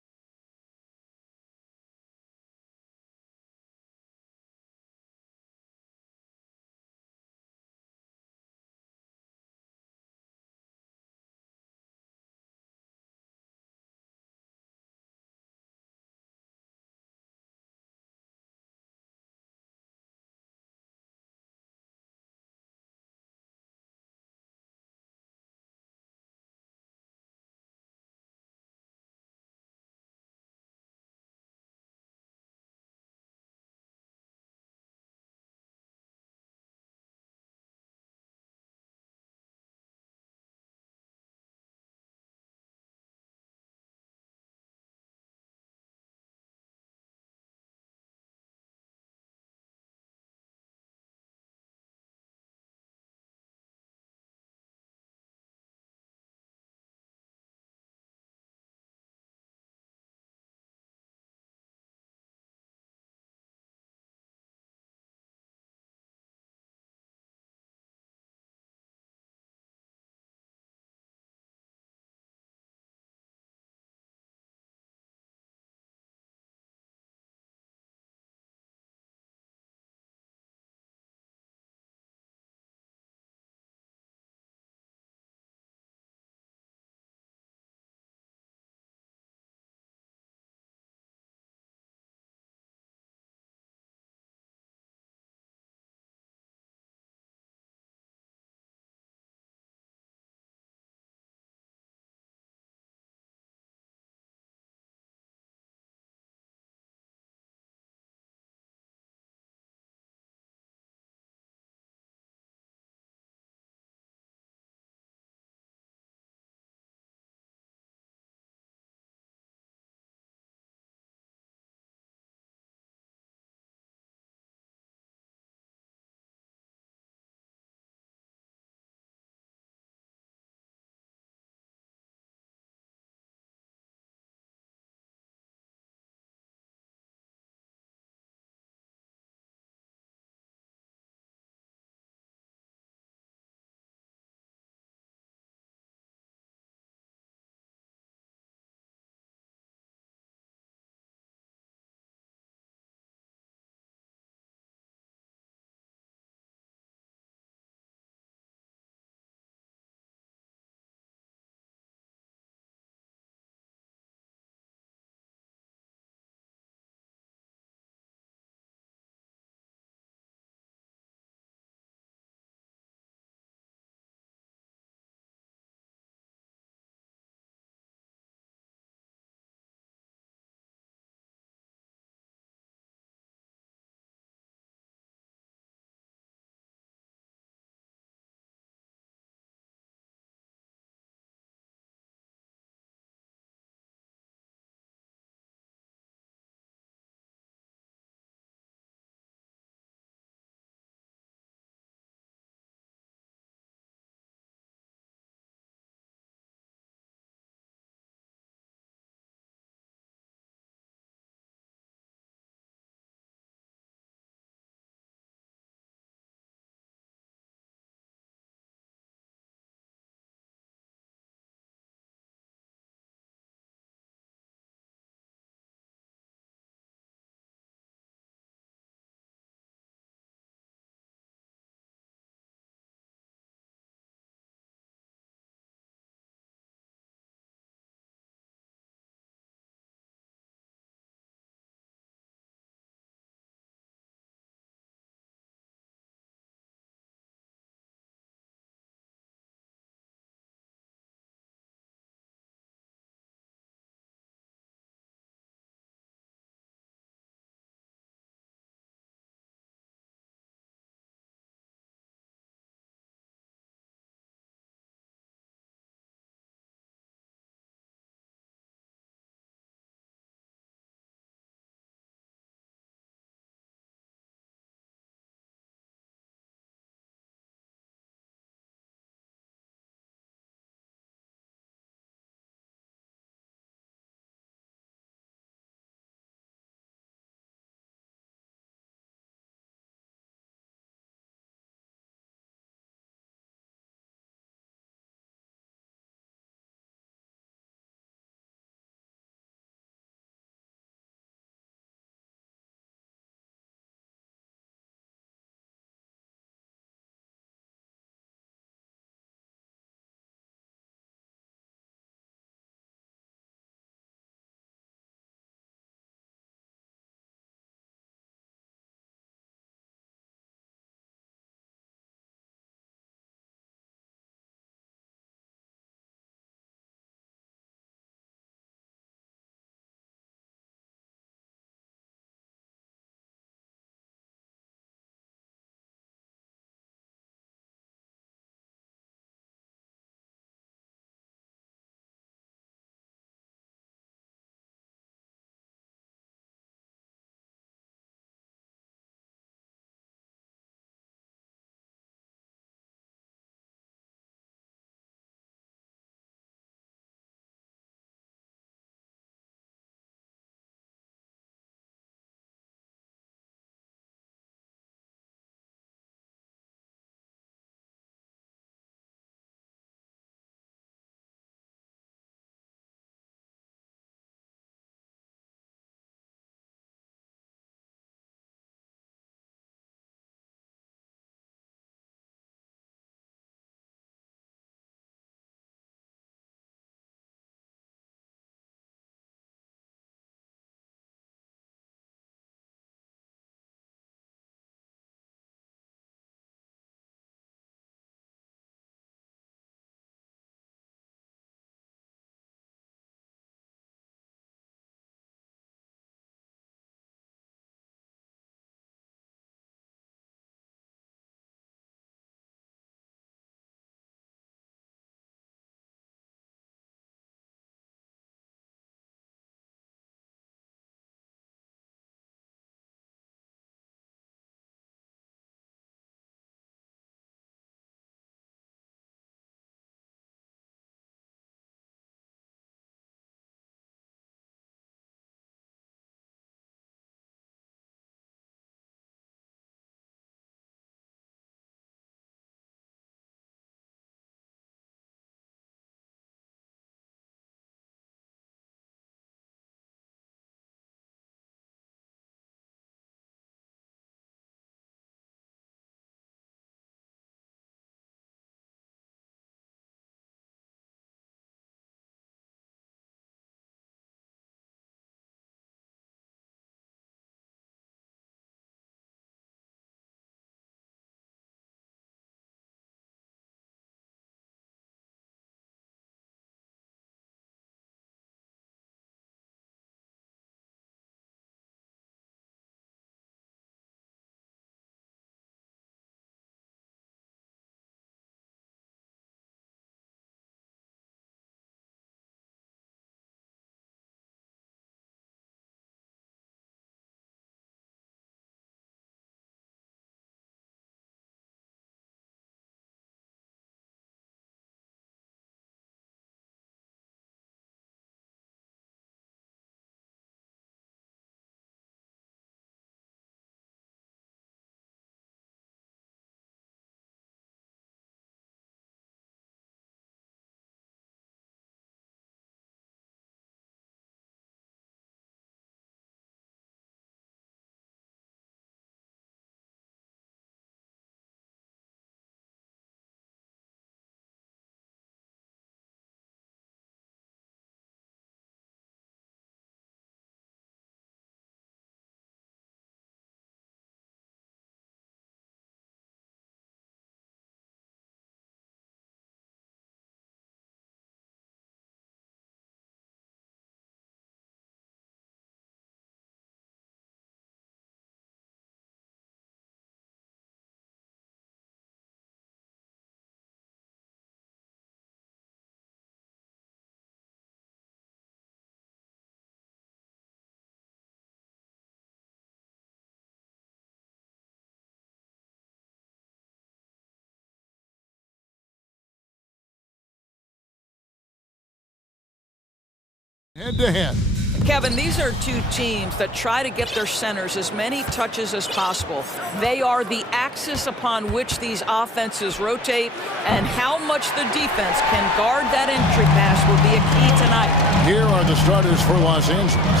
Head-to-head. Kevin, these are two teams that try to get their centers as many touches as possible. They are the axis upon which these offenses rotate, and how much the defense can guard that entry pass will be a key tonight. Here are the starters for Los Angeles.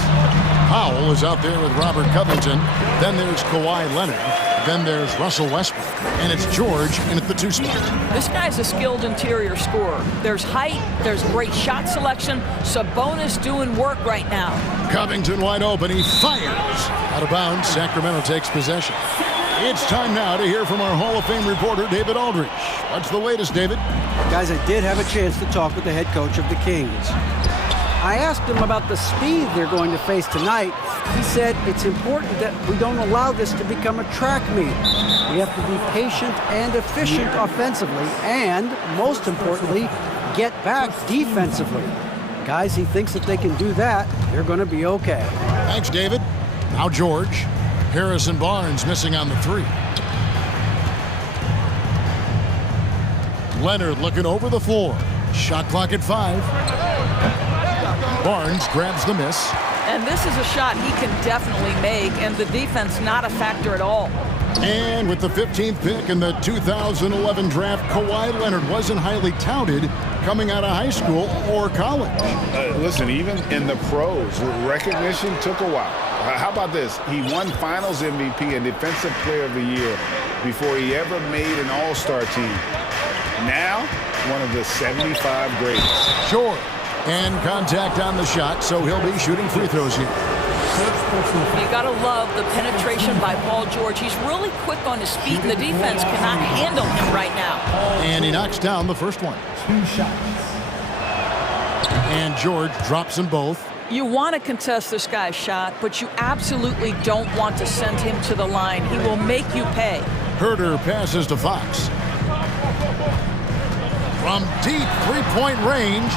Powell is out there with Robert Covington. Then there's Kawhi Leonard. Then there's Russell Westbrook. And it's George in at the 2 spot. This guy's a skilled interior scorer. There's height, there's great shot selection. Sabonis doing work right now. Covington wide open. He fires. Out of bounds. Sacramento takes possession. It's time now to hear from our Hall of Fame reporter, David Aldridge. What's the latest, David? Guys, I did have a chance to talk with the head coach of the Kings. I asked him about the speed they're going to face tonight. He said it's important that we don't allow this to become a track meet. We have to be patient and efficient offensively, and most importantly, get back defensively. Guys, he thinks that they can do that, they're going to be okay. Thanks, David. Now George. Harrison Barnes missing on the 3. Leonard looking over the floor. Shot clock at 5. Barnes grabs the miss. And this is a shot he can definitely make, and the defense not a factor at all. And with the 15th pick in the 2011 draft, Kawhi Leonard wasn't highly touted coming out of high school or college. Listen, even in the pros, recognition took a while. How about this? He won Finals MVP and Defensive Player of the Year before he ever made an All-Star team. Now, one of the 75 greatest. Sure. And contact on the shot, so he'll be shooting free throws here. You got to love the penetration by Paul George. He's really quick on his feet, and the defense cannot handle him right now. And he knocks down the first one. 2 shots. And George drops them both. You want to contest this guy's shot, but you absolutely don't want to send him to the line. He will make you pay. Herter passes to Fox. From deep three-point range,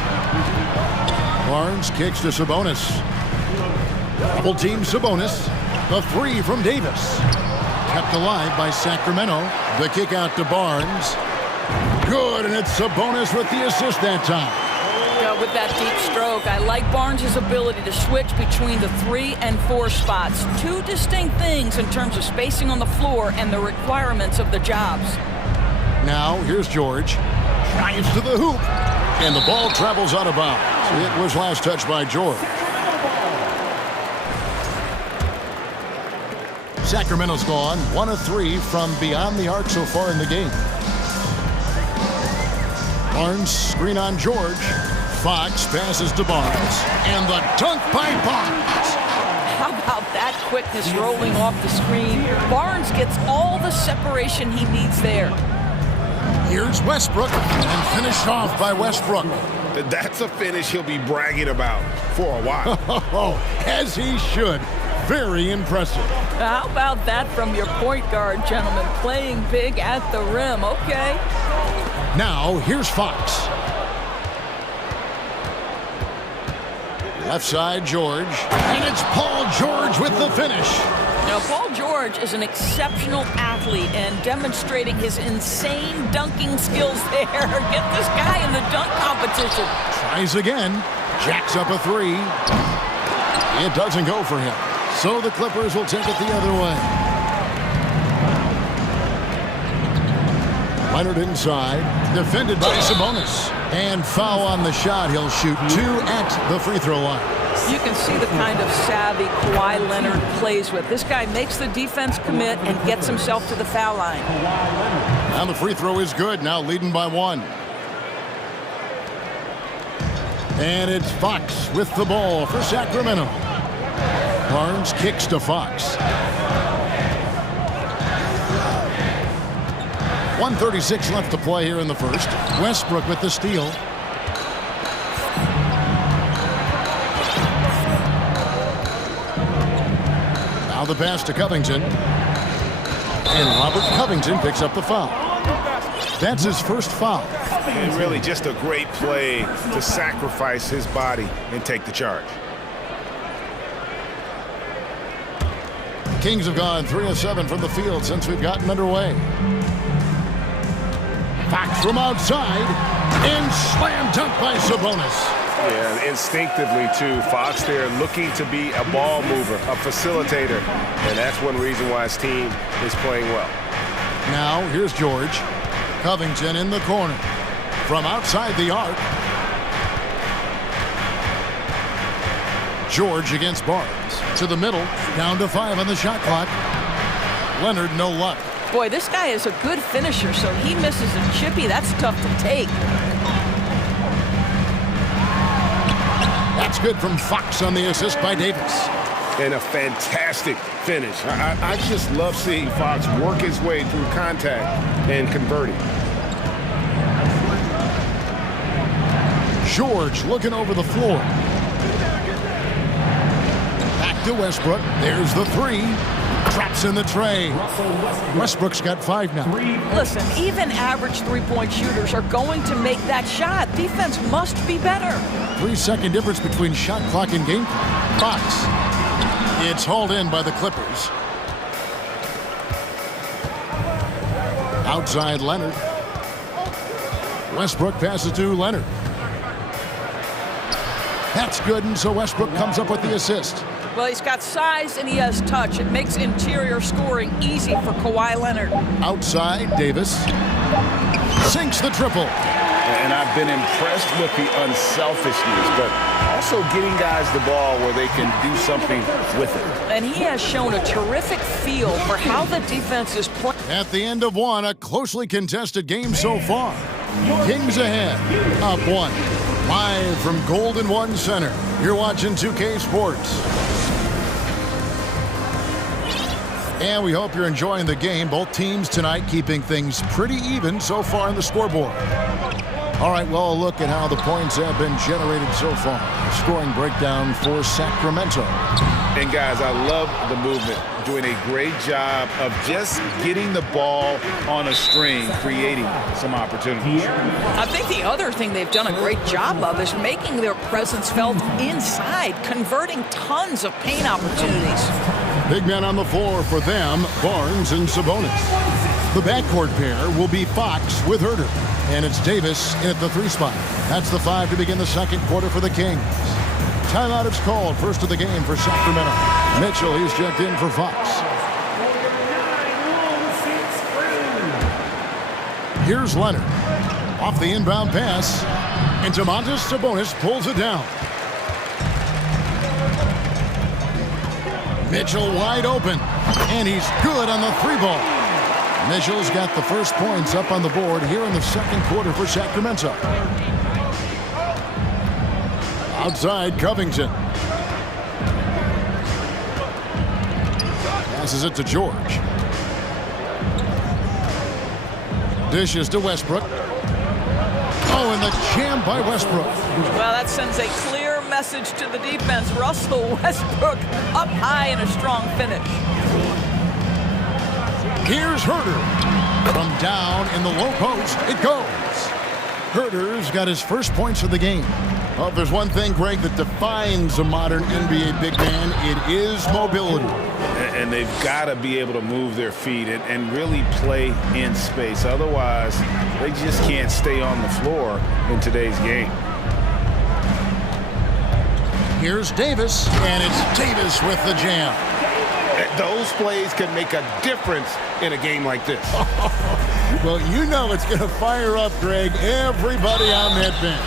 Barnes kicks to Sabonis. Double team Sabonis. The 3 from Davis. Kept alive by Sacramento. The kick out to Barnes. Good, and it's Sabonis with the assist that time. Yeah, with that deep stroke, I like Barnes' ability to switch between the 3 and 4 spots. 2 distinct things in terms of spacing on the floor and the requirements of the jobs. Now, here's George. Drives to the hoop. And the ball travels out of bounds. It was last touched by George. Sacramento's gone 1 of 3 from beyond the arc so far in the game. Barnes screen on George. Fox passes to Barnes. And the dunk by Barnes. How about that quickness rolling off the screen? Barnes gets all the separation he needs there. Here's Westbrook, and finished off by Westbrook. That's a finish he'll be bragging about for a while. As he should. Very impressive. How about that from your point guard, gentlemen? Playing big at the rim. Okay. Now, here's Fox. Left side, George. And it's Paul George with the finish. Now, Paul George is an exceptional athlete and demonstrating his insane dunking skills there. Get this guy in the dunk competition. Tries again. Jacks up a 3. It doesn't go for him. So the Clippers will take it the other way. Leonard inside. Defended by Sabonis. And foul on the shot. He'll shoot 2 at the free throw line. You can see the kind of savvy Kawhi Leonard plays with. This guy makes the defense commit and gets himself to the foul line. Now the free throw is good. Now leading by 1. And it's Fox with the ball for Sacramento. Barnes kicks to Fox. 1:36 left to play here in the first. Westbrook with the steal. Now the pass to Covington. And Robert Covington picks up the foul. That's his first foul. And really just a great play to sacrifice his body and take the charge. Kings have gone 3 of 7 from the field since we've gotten underway. Fox from outside, and slam dunk by Sabonis. Yeah, instinctively, too. Fox there looking to be a ball mover, a facilitator. And that's one reason why his team is playing well. Now, here's George. Covington in the corner. From outside the arc. George against Barnes. To the middle. Down to 5 on the shot clock. Leonard, no luck. Boy, this guy is a good finisher, so he misses a chippy. That's tough to take. That's good from Fox on the assist by Davis. And a fantastic finish. I just love seeing Fox work his way through contact and converting. George looking over the floor. Back to Westbrook. There's the 3. Traps in the tray. Westbrook's got 5 now. Listen, even average three-point shooters are going to make that shot. Defense must be better. 3-second difference between shot clock and game clock. Fox. It's hauled in by the Clippers. Outside Leonard. Westbrook passes to Leonard. That's good, and so Westbrook comes up with the assist. Well, he's got size and he has touch. It makes interior scoring easy for Kawhi Leonard. Outside, Davis. Sinks the triple. And I've been impressed with the unselfishness, but also getting guys the ball where they can do something with it. And he has shown a terrific feel for how the defense is playing. At the end of one, a closely contested game so far. Kings ahead, up 1. Live from Golden One Center, you're watching 2K Sports. And we hope you're enjoying the game. Both teams tonight keeping things pretty even so far on the scoreboard. All right, well, a look at how the points have been generated so far. Scoring breakdown for Sacramento. And guys, I love the movement. Doing a great job of just getting the ball on a string, creating some opportunities. I think the other thing they've done a great job of is making their presence felt inside, converting tons of paint opportunities. Big men on the floor for them, Barnes and Sabonis. The backcourt pair will be Fox with Herter. And it's Davis in at the 3 spot. That's the 5 to begin the second quarter for the Kings. Timeout is called, first of the game for Sacramento. Mitchell, he's checked in for Fox. Here's Leonard. Off the inbound pass. And Domantas Sabonis pulls it down. Mitchell wide open. And he's good on the 3-ball. Mitchell's got the first points up on the board here in the second quarter for Sacramento. Outside, Covington. Passes it to George. Dishes to Westbrook. Oh, and the jam by Westbrook. Well, that sends a clear message to the defense. Russell Westbrook up high in a strong finish. Here's Herter. From down in the low post, it goes. Herter's got his first points of the game. Well, if there's one thing, Greg, that defines a modern NBA big man, it is mobility. And they've got to be able to move their feet and really play in space. Otherwise, they just can't stay on the floor in today's game. Here's Davis, and it's Davis with the jam. Those plays can make a difference in a game like this. Well, you know it's going to fire up, Greg, everybody on that bench.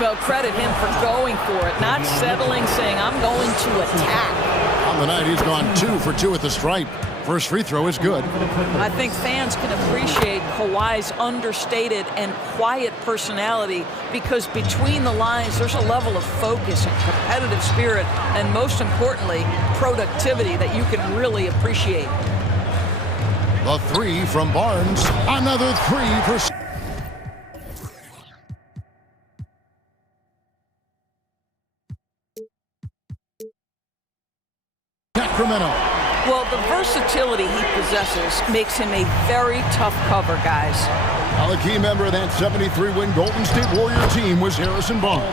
Well, credit him for going for it, not settling, saying, I'm going to attack. On the night, he's gone 2 for 2 at the stripe. First free throw is good. I think fans can appreciate Kawhi's understated and quiet personality because between the lines, there's a level of focus and competitive spirit, and most importantly, productivity that you can really appreciate. The 3 from Barnes. Another 3 for Sacramento. Well, the versatility he possesses makes him a very tough cover, guys. Well, a key member of that 73-win Golden State Warrior team was Harrison Barnes.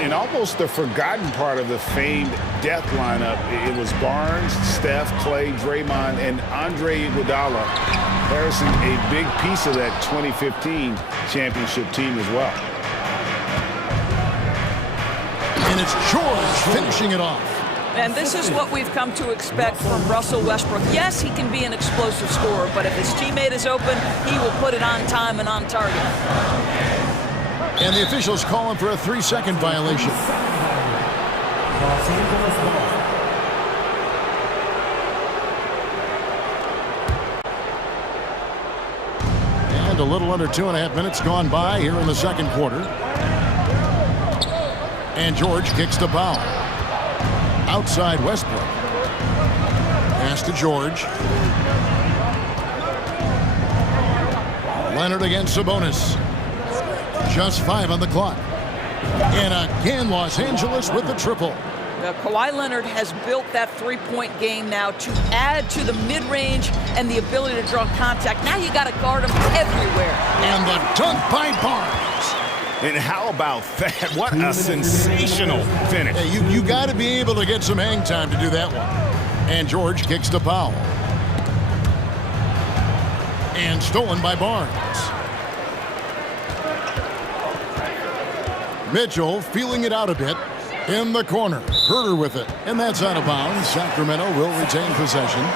And almost the forgotten part of the famed death lineup, it was Barnes, Steph, Clay, Draymond, and Andre Iguodala. Harrison, a big piece of that 2015 championship team as well. And it's George finishing it off. And this is what we've come to expect from Russell Westbrook. Yes, he can be an explosive scorer, but if his teammate is open, he will put it on time and on target. And the officials call him for a 3-second violation. Los Angeles ball. And a little under 2.5 minutes gone by here in the second quarter. And George kicks the foul. Outside Westbrook. Pass to George. Leonard against Sabonis. Just 5 on the clock. And again, Los Angeles with the triple. Now, Kawhi Leonard has built that three-point game now to add to the mid-range and the ability to draw contact. Now you got to guard him everywhere. And the dunk by Barnes. And how about that? What a sensational finish. Hey, you got to be able to get some hang time to do that one. And George kicks the foul. And stolen by Barnes. Mitchell feeling it out a bit in the corner. Herter with it. And that's out of bounds. Sacramento will retain possession.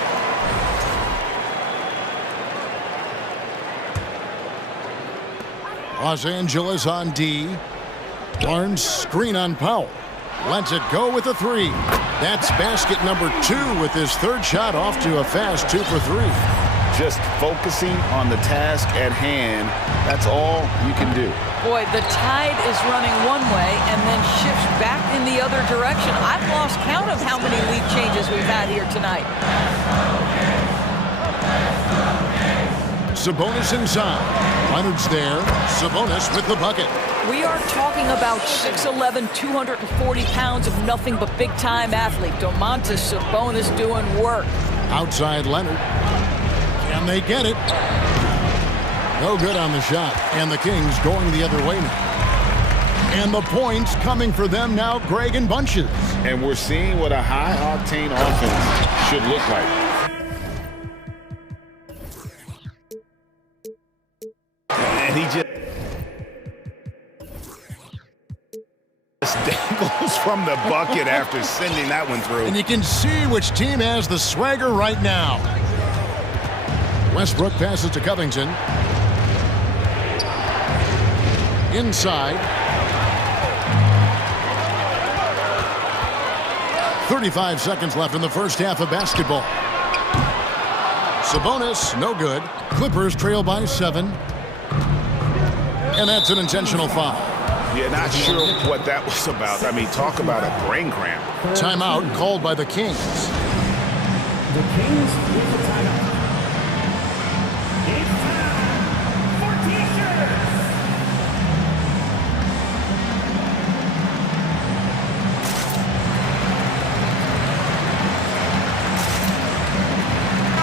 Los Angeles on D. Barnes screen on Powell. Lets it go with a 3. That's basket number 2 with his third shot off to a fast 2 for 3. Just focusing on the task at hand. That's all you can do. Boy, the tide is running one way and then shifts back in the other direction. I've lost count of how many lead changes we've had here tonight. Sabonis inside. Leonard's there. Sabonis with the bucket. We are talking about 6'11", 240 pounds of nothing but big-time athlete. Domantas Sabonis doing work. Outside Leonard. Can they get it? No good on the shot. And the Kings going the other way now. And the points coming for them now, Greg, in bunches. And we're seeing what a high-octane offense should look like. And he just dangles from the bucket after sending that one through. And you can see which team has the swagger right now. Westbrook passes to Covington. Inside. 35 seconds left in the first half of basketball. Sabonis, no good. Clippers trail by 7. And that's an intentional foul. Yeah, not sure what that was about. I mean, talk about a brain cramp. Timeout called by the Kings. The Kings with the timeout. It's time for T-shirts.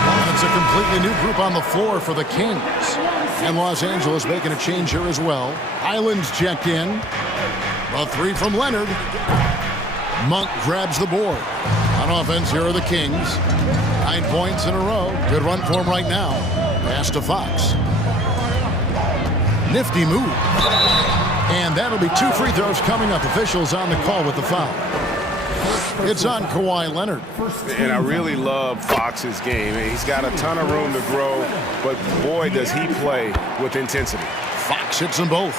And it's a completely new group on the floor for the Kings. And Los Angeles making a change here as well. Island's checked in. A 3 from Leonard. Monk grabs the board. On offense, here are the Kings. 9 points in a row. Good run for him right now. Pass to Fox. Nifty move. And that'll be 2 free throws coming up. Officials on the call with the foul. It's on Kawhi Leonard. And I really love Fox's game. He's got a ton of room to grow, but boy, does he play with intensity. Fox hits them both.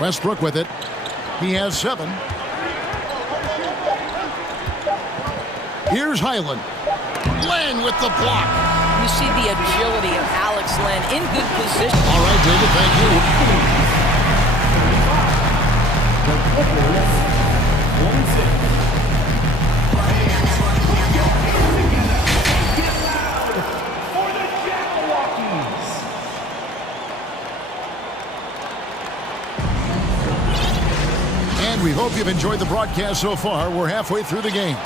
Westbrook with it. He has 7. Here's Highland. Len with the block. You see the agility of Alex Len in good position. All right, David, thank you. And we hope you've enjoyed the broadcast so far. We're halfway through the game.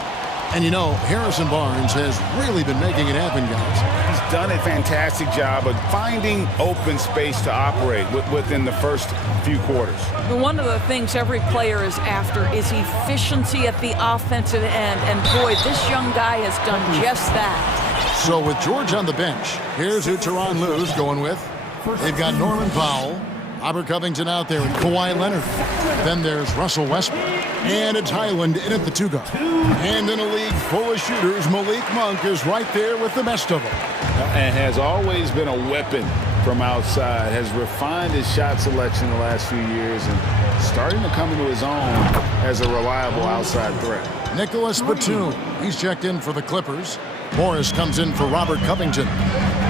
And you know, Harrison Barnes has really been making it happen, guys. He's done a fantastic job of finding open space to operate within the first few quarters. One of the things every player is after is efficiency at the offensive end. And boy, this young guy has done just that. So with George on the bench, here's who Tyronn Lue's going with. They've got Norman Powell, Robert Covington out there and Kawhi Leonard. Then there's Russell Westbrook. And it's Highland in at the 2-guard. And in a league full of shooters, Malik Monk is right there with the best of them. And has always been a weapon from outside. Has refined his shot selection the last few years and starting to come into his own as a reliable outside threat. Nicholas Batum, he's checked in for the Clippers. Morris comes in for Robert Covington.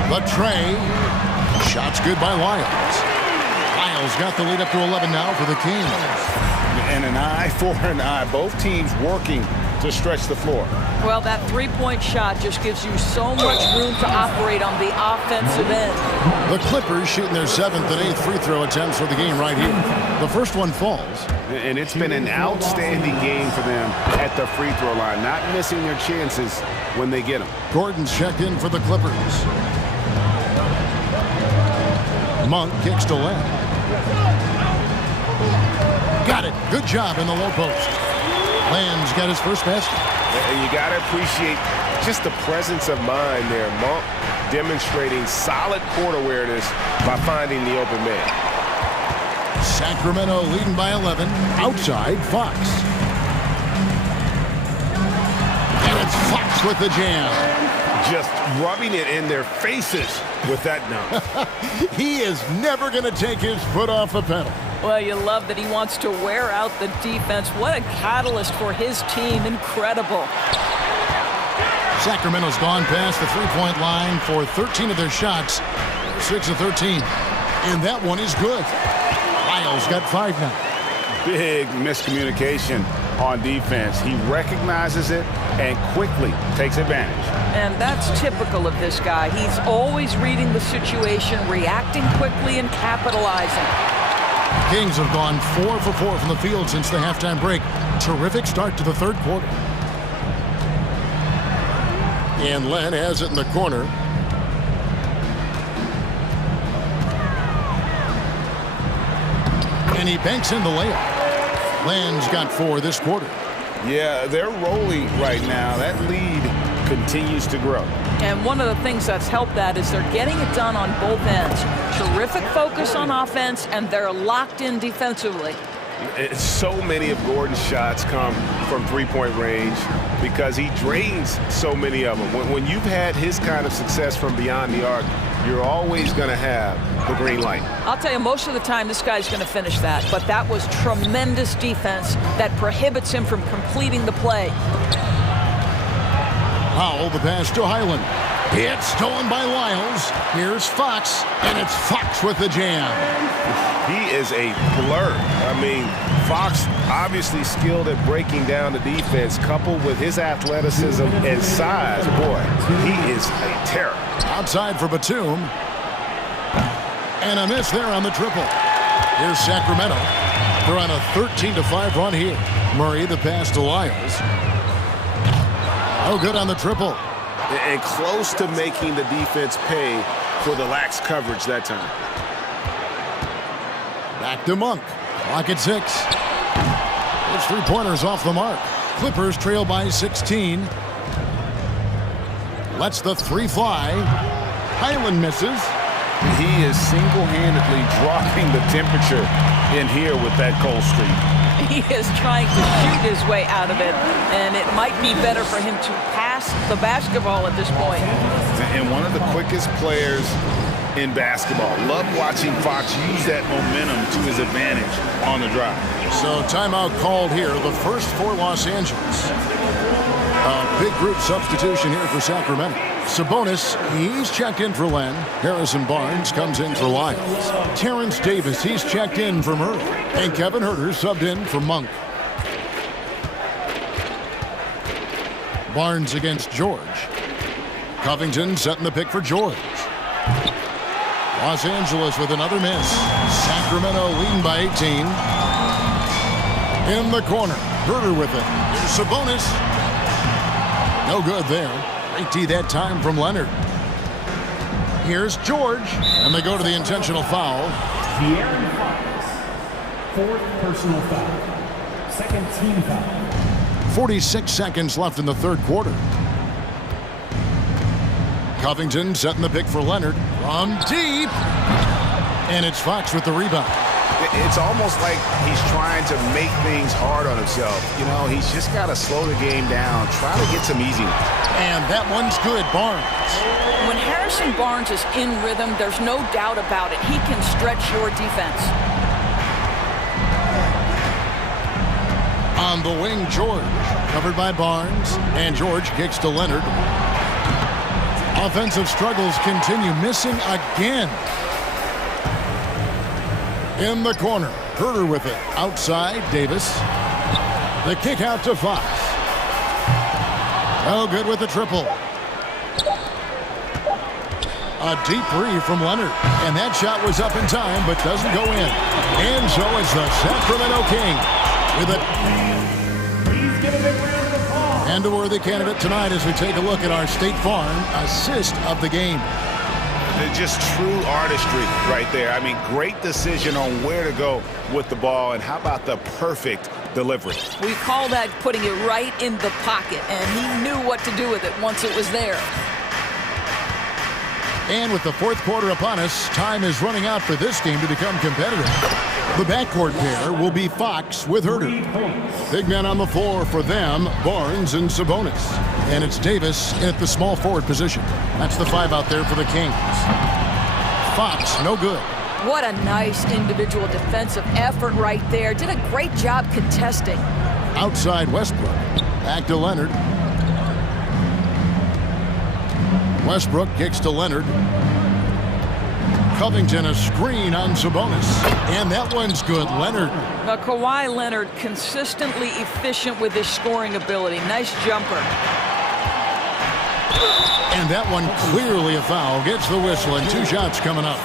The tray. Shot's good by Lyles. Lyles got the lead up to 11 now for the Kings. And an eye for an eye. Both teams working to stretch the floor. Well, that three-point shot just gives you so much room to operate on the offensive end. The Clippers shooting their 7th and 8th free throw attempts for the game right here. The first one falls. And it's been an outstanding game for them at the free throw line, not missing their chances when they get them. Gordon's checked in for the Clippers. Monk kicks to Len. Got it. Good job in the low post. Len's got his first basket. And you got to appreciate just the presence of mind there. Monk demonstrating solid court awareness by finding the open man. Sacramento leading by 11. Outside, Fox. And it's Fox with the jam. Just rubbing it in their faces with that dunk. He is never going to take his foot off the pedal. Well, you love that he wants to wear out the defense. What a catalyst for his team. Incredible. Sacramento's gone past the three-point line for 13 of their shots. 6 of 13. And that one is good. Lyles got 5 now. Big miscommunication on defense. He recognizes it and quickly takes advantage. And that's typical of this guy. He's always reading the situation, reacting quickly, and capitalizing. Kings have gone 4 for 4 from the field since the halftime break. Terrific start to the third quarter. And Len has it in the corner. And he banks in the layup. Len's got 4 this quarter. Yeah, they're rolling right now. That lead continues to grow. And one of the things that's helped that is they're getting it done on both ends. Terrific focus on offense, and they're locked in defensively. So many of Gordon's shots come from three-point range because he drains so many of them. When you've had his kind of success from beyond the arc, you're always going to have the green light. I'll tell you, most of the time this guy's going to finish that, but that was tremendous defense that prohibits him from completing the play. Powell, the pass to Highland. It's stolen by Lyles. Here's Fox, and it's Fox with the jam. He is a blur. I mean, Fox obviously skilled at breaking down the defense, coupled with his athleticism and size. Boy, he is a terror. Outside for Batum. And a miss there on the triple. Here's Sacramento. They're on a 13-5 run here. Murray, the pass to Lyles. Oh, good on the triple. And close to making the defense pay for the lax coverage that time. Back to Monk. Clock at 6. It's 3-pointers off the mark. Clippers trail by 16. Lets the 3 fly. Highland misses. He is single-handedly dropping the temperature in here with that cold streak. He is trying to shoot his way out of it, and it might be better for him to pass the basketball at this point. And one of the quickest players in basketball. Love watching Fox use that momentum to his advantage on the drive. So timeout called here, the first for Los Angeles. A big group substitution here for Sacramento. Sabonis, he's checked in for Len. Harrison Barnes comes in for Lyles. Terrence Davis, he's checked in for Murray. And Kevin Huerter subbed in for Monk. Barnes against George. Covington setting the pick for George. Los Angeles with another miss. Sacramento leading by 18. In the corner, Huerter with it. Here's Sabonis. No good there. Great D that time from Leonard. Here's George, and they go to the intentional foul. De'Aaron Fox, 4th personal foul. 2nd team foul. 46 seconds left in the third quarter. Covington setting the pick for Leonard from deep. And it's Fox with the rebound. It's almost like he's trying to make things hard on himself. You know, he's just got to slow the game down, try to get some easy ones. And that one's good, Barnes. When Harrison Barnes is in rhythm, there's no doubt about it. He can stretch your defense. On the wing, George, covered by Barnes, and George kicks to Leonard. Offensive struggles continue, missing again. In the corner, Herter with it. Outside, Davis. The kick out to Fox. Oh, good with the triple. A deep three from Leonard. And that shot was up in time, but doesn't go in. And so it's the Sacramento Kings with it. And a worthy candidate tonight as we take a look at our State Farm assist of the game. Just true artistry right there. I mean, great decision on where to go with the ball, and how about the perfect delivery? We call that putting it right in the pocket, and he knew what to do with it once it was there. And with the fourth quarter upon us, time is running out for this game to become competitive. The backcourt pair will be Fox with Herter. Big men on the floor for them, Barnes and Sabonis. And it's Davis at the small forward position. That's the 5 out there for the Kings. Fox, no good. What a nice individual defensive effort right there. Did a great job contesting. Outside Westbrook. Back to Leonard. Westbrook kicks to Leonard. Covington a screen on Sabonis. And that one's good. Leonard. Now, Kawhi Leonard consistently efficient with his scoring ability. Nice jumper. And that one clearly a foul. Gets the whistle and 2 shots coming up.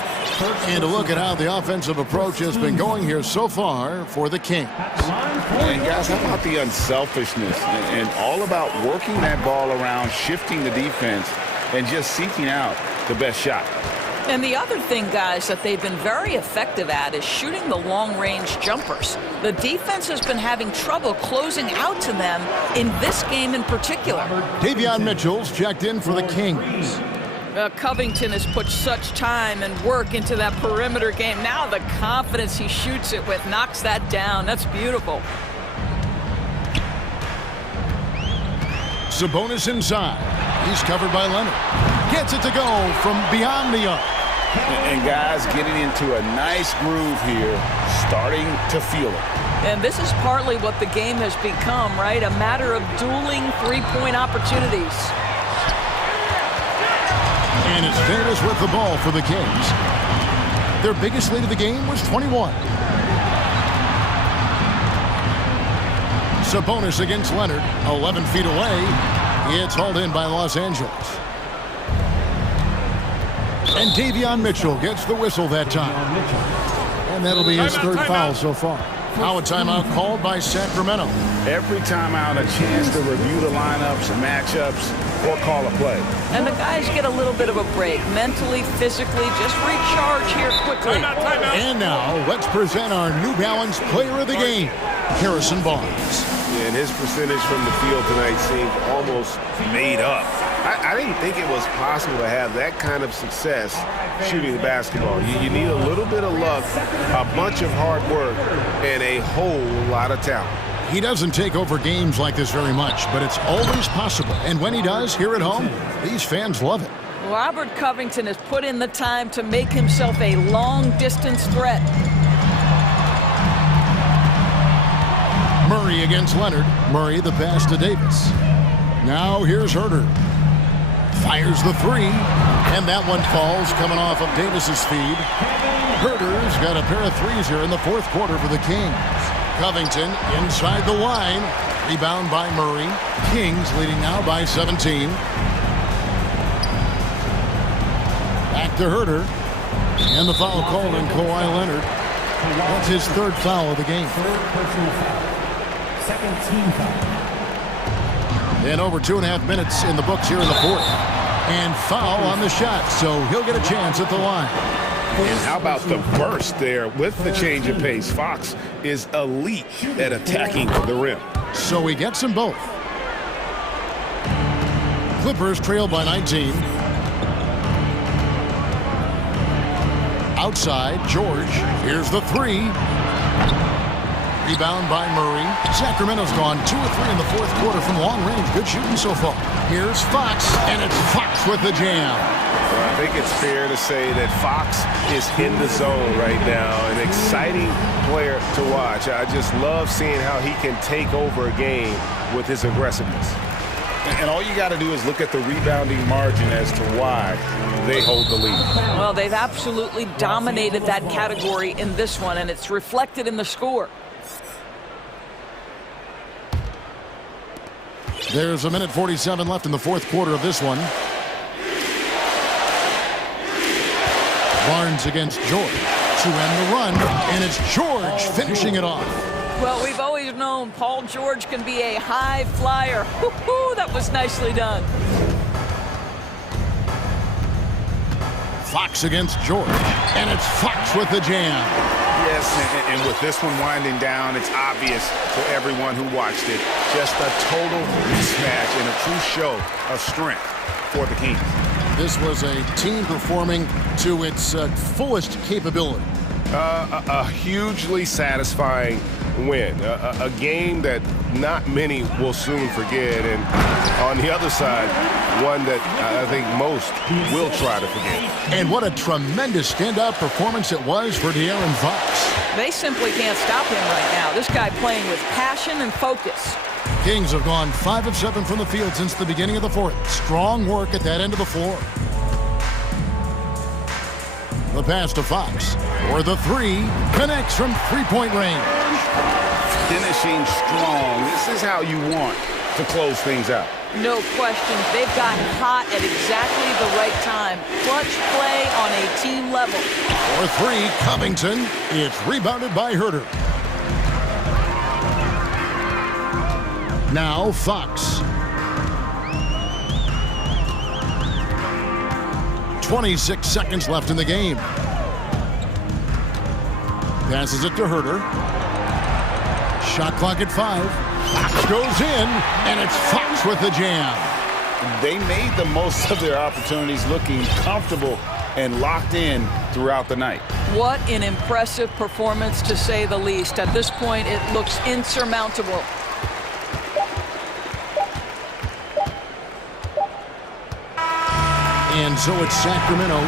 And to look at how the offensive approach has been going here so far for the Kings. And guys, how about the unselfishness and all about working that ball around, shifting the defense, and just seeking out the best shot. And the other thing, guys, that they've been very effective at is shooting the long-range jumpers. The defense has been having trouble closing out to them in this game in particular. Davion Mitchell's checked in for the Kings. Covington has put such time and work into that perimeter game. Now the confidence he shoots it with knocks that down. That's beautiful. Sabonis inside. He's covered by Leonard. Gets it to go from beyond the arc. And guys getting into a nice groove here, starting to feel it. And this is partly what the game has become, right? A matter of dueling three-point opportunities. And it's Davis with the ball for the Kings. Their biggest lead of the game was 21. Sabonis against Leonard, 11 feet away. It's hauled in by Los Angeles. And Davion Mitchell gets the whistle that time. And that'll be his third foul so far. Now a timeout called by Sacramento. Every timeout, a chance to review the lineups, matchups, or call a play. And the guys get a little bit of a break, mentally, physically, just recharge here quickly. And now, let's present our New Balance player of the game, Harrison Barnes. And his percentage from the field tonight seemed almost made up. I didn't think it was possible to have that kind of success shooting the basketball. You need a little bit of luck, a bunch of hard work, and a whole lot of talent. He doesn't take over games like this very much, but it's always possible. And when he does, here at home, these fans love it. Robert Covington has put in the time to make himself a long-distance threat. Murray against Leonard. Murray the pass to Davis. Now here's Herter. Fires the three, and that one falls coming off of Davis's feed. Herter's got a pair of threes here in the fourth quarter for the Kings. Covington inside the line. Rebound by Murray. Kings leading now by 17. Back to Herter. And the foul called on Kawhi Leonard. That's his third foul of the game. Third personal foul. Second team foul. And over 2.5 minutes in the books here in the fourth. And foul on the shot, so he'll get a chance at the line. And how about the burst there with the change of pace? Fox is elite at attacking the rim. So he gets them both. Clippers trail by 19. Outside, George. Here's the three. Rebound by Murray. Sacramento's gone 2 or 3 in the fourth quarter from long range. Good shooting so far. Here's Fox, and it's Fox with the jam. Well, I think it's fair to say that Fox is in the zone right now. An exciting player to watch. I just love seeing how he can take over a game with his aggressiveness. And all you got to do is look at the rebounding margin as to why they hold the lead. Well, they've absolutely dominated that category in this one, and it's reflected in the score. There's a minute 47 left in the fourth quarter of this one. Barnes against George to end the run, and it's George finishing it off. Well, we've always known Paul George can be a high flyer. Woo-hoo, that was nicely done. Fox against George, and it's Fox with the jam. Yes, and with this one winding down, it's obvious to everyone who watched it. Just a total mismatch and a true show of strength for the Kings. This was a team performing to its fullest capability. A hugely satisfying win. A game that not many will soon forget. And on the other side, one that I think most will try to forget. And what a tremendous standout performance it was for De'Aaron Fox. They simply can't stop him right now. This guy playing with passion and focus. Kings have gone 5 of 7 from the field since the beginning of the fourth. Strong work at that end of the floor. The pass to Fox, or the three, connects from three-point range. Finishing strong. This is how you want to close things out. No question. They've gotten hot at exactly the right time. Clutch play on a team level. Or three, Covington. It's rebounded by Herter. Now Fox. 26 seconds left in the game. Passes it to Herter. Shot clock at 5. Fox goes in, and it's Fox with the jam. They made the most of their opportunities, looking comfortable and locked in throughout the night. What an impressive performance, to say the least. At this point, it looks insurmountable. And so it's Sacramento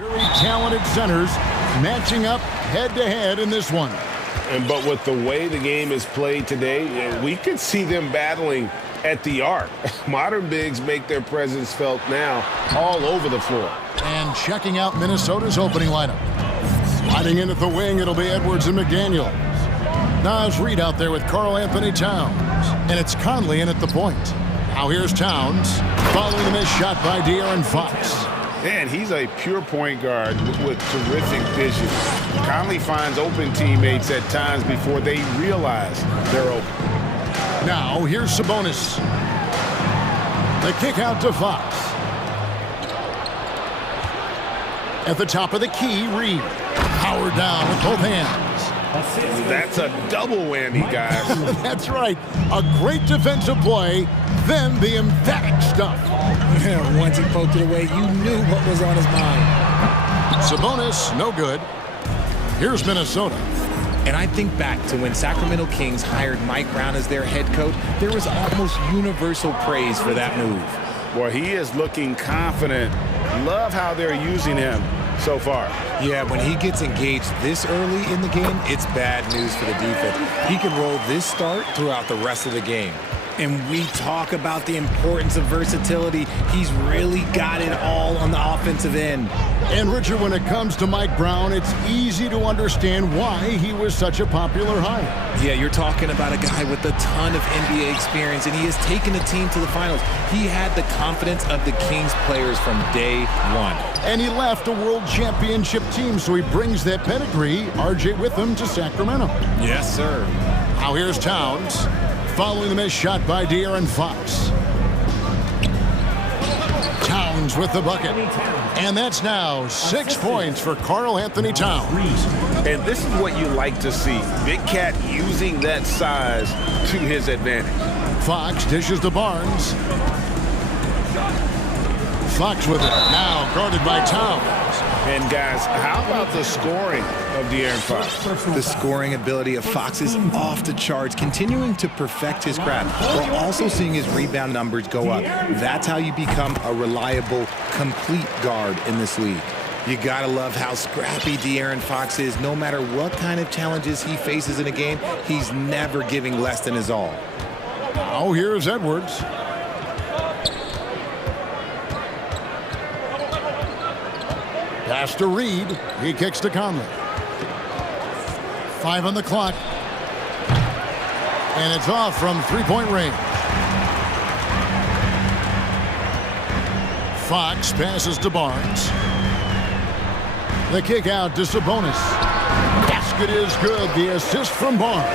Very talented centers matching up head-to-head in this one. But with the way the game is played today, we could see them battling at the arc. Modern bigs make their presence felt now all over the floor. And checking out Minnesota's opening lineup. Sliding in at the wing, it'll be Edwards and McDaniel. Naz Reid out there with Karl Anthony Towns. And it's Conley in at the point. Now here's Towns, following the missed shot by De'Aaron Fox. Man, he's a pure point guard with terrific vision. Conley finds open teammates at times before they realize they're open. Now here's Sabonis. The kick out to Fox. At the top of the key, Reid. Powered down with both hands. That's a double whammy, guys. That's right. A great defensive play, then the emphatic stuff. Yeah, once he poked it away, you knew what was on his mind. Sabonis, no good. Here's Minnesota. And I think back to when Sacramento Kings hired Mike Brown as their head coach, there was almost universal praise for that move. Boy, he is looking confident. Love how they're using him so far. Yeah, when he gets engaged this early in the game, it's bad news for the defense. He can roll this start throughout the rest of the game. And we talk about the importance of versatility. He's really got it all on the offensive end. And Richard, when it comes to Mike Brown, it's easy to understand why he was such a popular hire. Yeah, you're talking about a guy with a ton of NBA experience, and he has taken the team to the finals. He had the confidence of the Kings players from day one. And he left a world championship team, so he brings that pedigree, RJ, with him to Sacramento. Yes, sir. Now here's Towns, following the missed shot by De'Aaron Fox. Towns with the bucket. And that's now 6 points for Karl Anthony Towns. And this is what you like to see. Big Cat using that size to his advantage. Fox dishes to Barnes. Fox with it. Now guarded by Towns. And guys, how about the scoring of De'Aaron Fox? The scoring ability of Fox is off the charts, continuing to perfect his craft, while also seeing his rebound numbers go up. That's how you become a reliable, complete guard in this league. You gotta love how scrappy De'Aaron Fox is. No matter what kind of challenges he faces in a game, he's never giving less than his all. Now here's Edwards. Pass to Reid. He kicks to Conley. 5 on the clock. And it's off from three-point range. Fox passes to Barnes. The kick out to Sabonis. Basket is good. The assist from Barnes.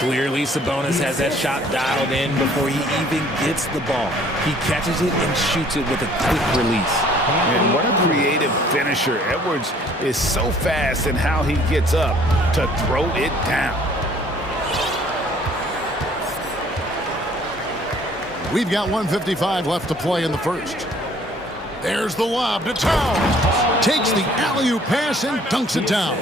Clearly, Sabonis has that shot dialed in before he even gets the ball. He catches it and shoots it with a quick release. And what a creative finisher. Edwards is so fast in how he gets up to throw it down. We've got 1:55 left to play in the first. There's the lob to Towns. Takes the alley-oop pass and dunks it down.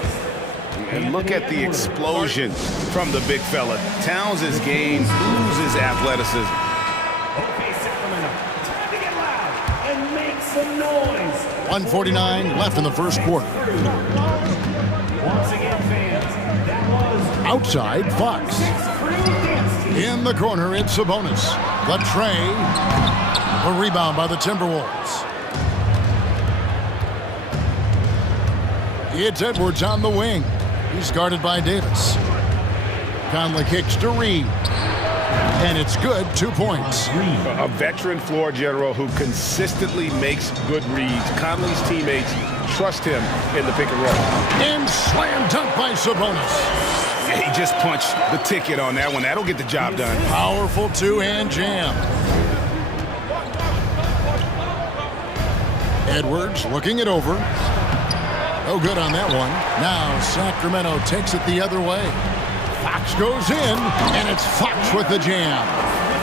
And look at the explosion from the big fella. Towns' game oozes athleticism. Okay, Sacramento, time to get loud and make some noise. 1:49 left in the first quarter. Once again, fans, that was Outside, Fox. In the corner, it's Sabonis. The tray. A rebound by the Timberwolves. It's Edwards on the wing. He's guarded by Davis. Conley kicks to Reid. And it's good, 2 points. A veteran floor general who consistently makes good reads. Conley's teammates trust him in the pick and roll. And slam dunk by Sabonis. Yeah, he just punched the ticket on that one. That'll get the job done. Powerful two-hand jam. Edwards looking it over. No good on that one. Now Sacramento takes it the other way. Fox goes in, and it's Fox with the jam.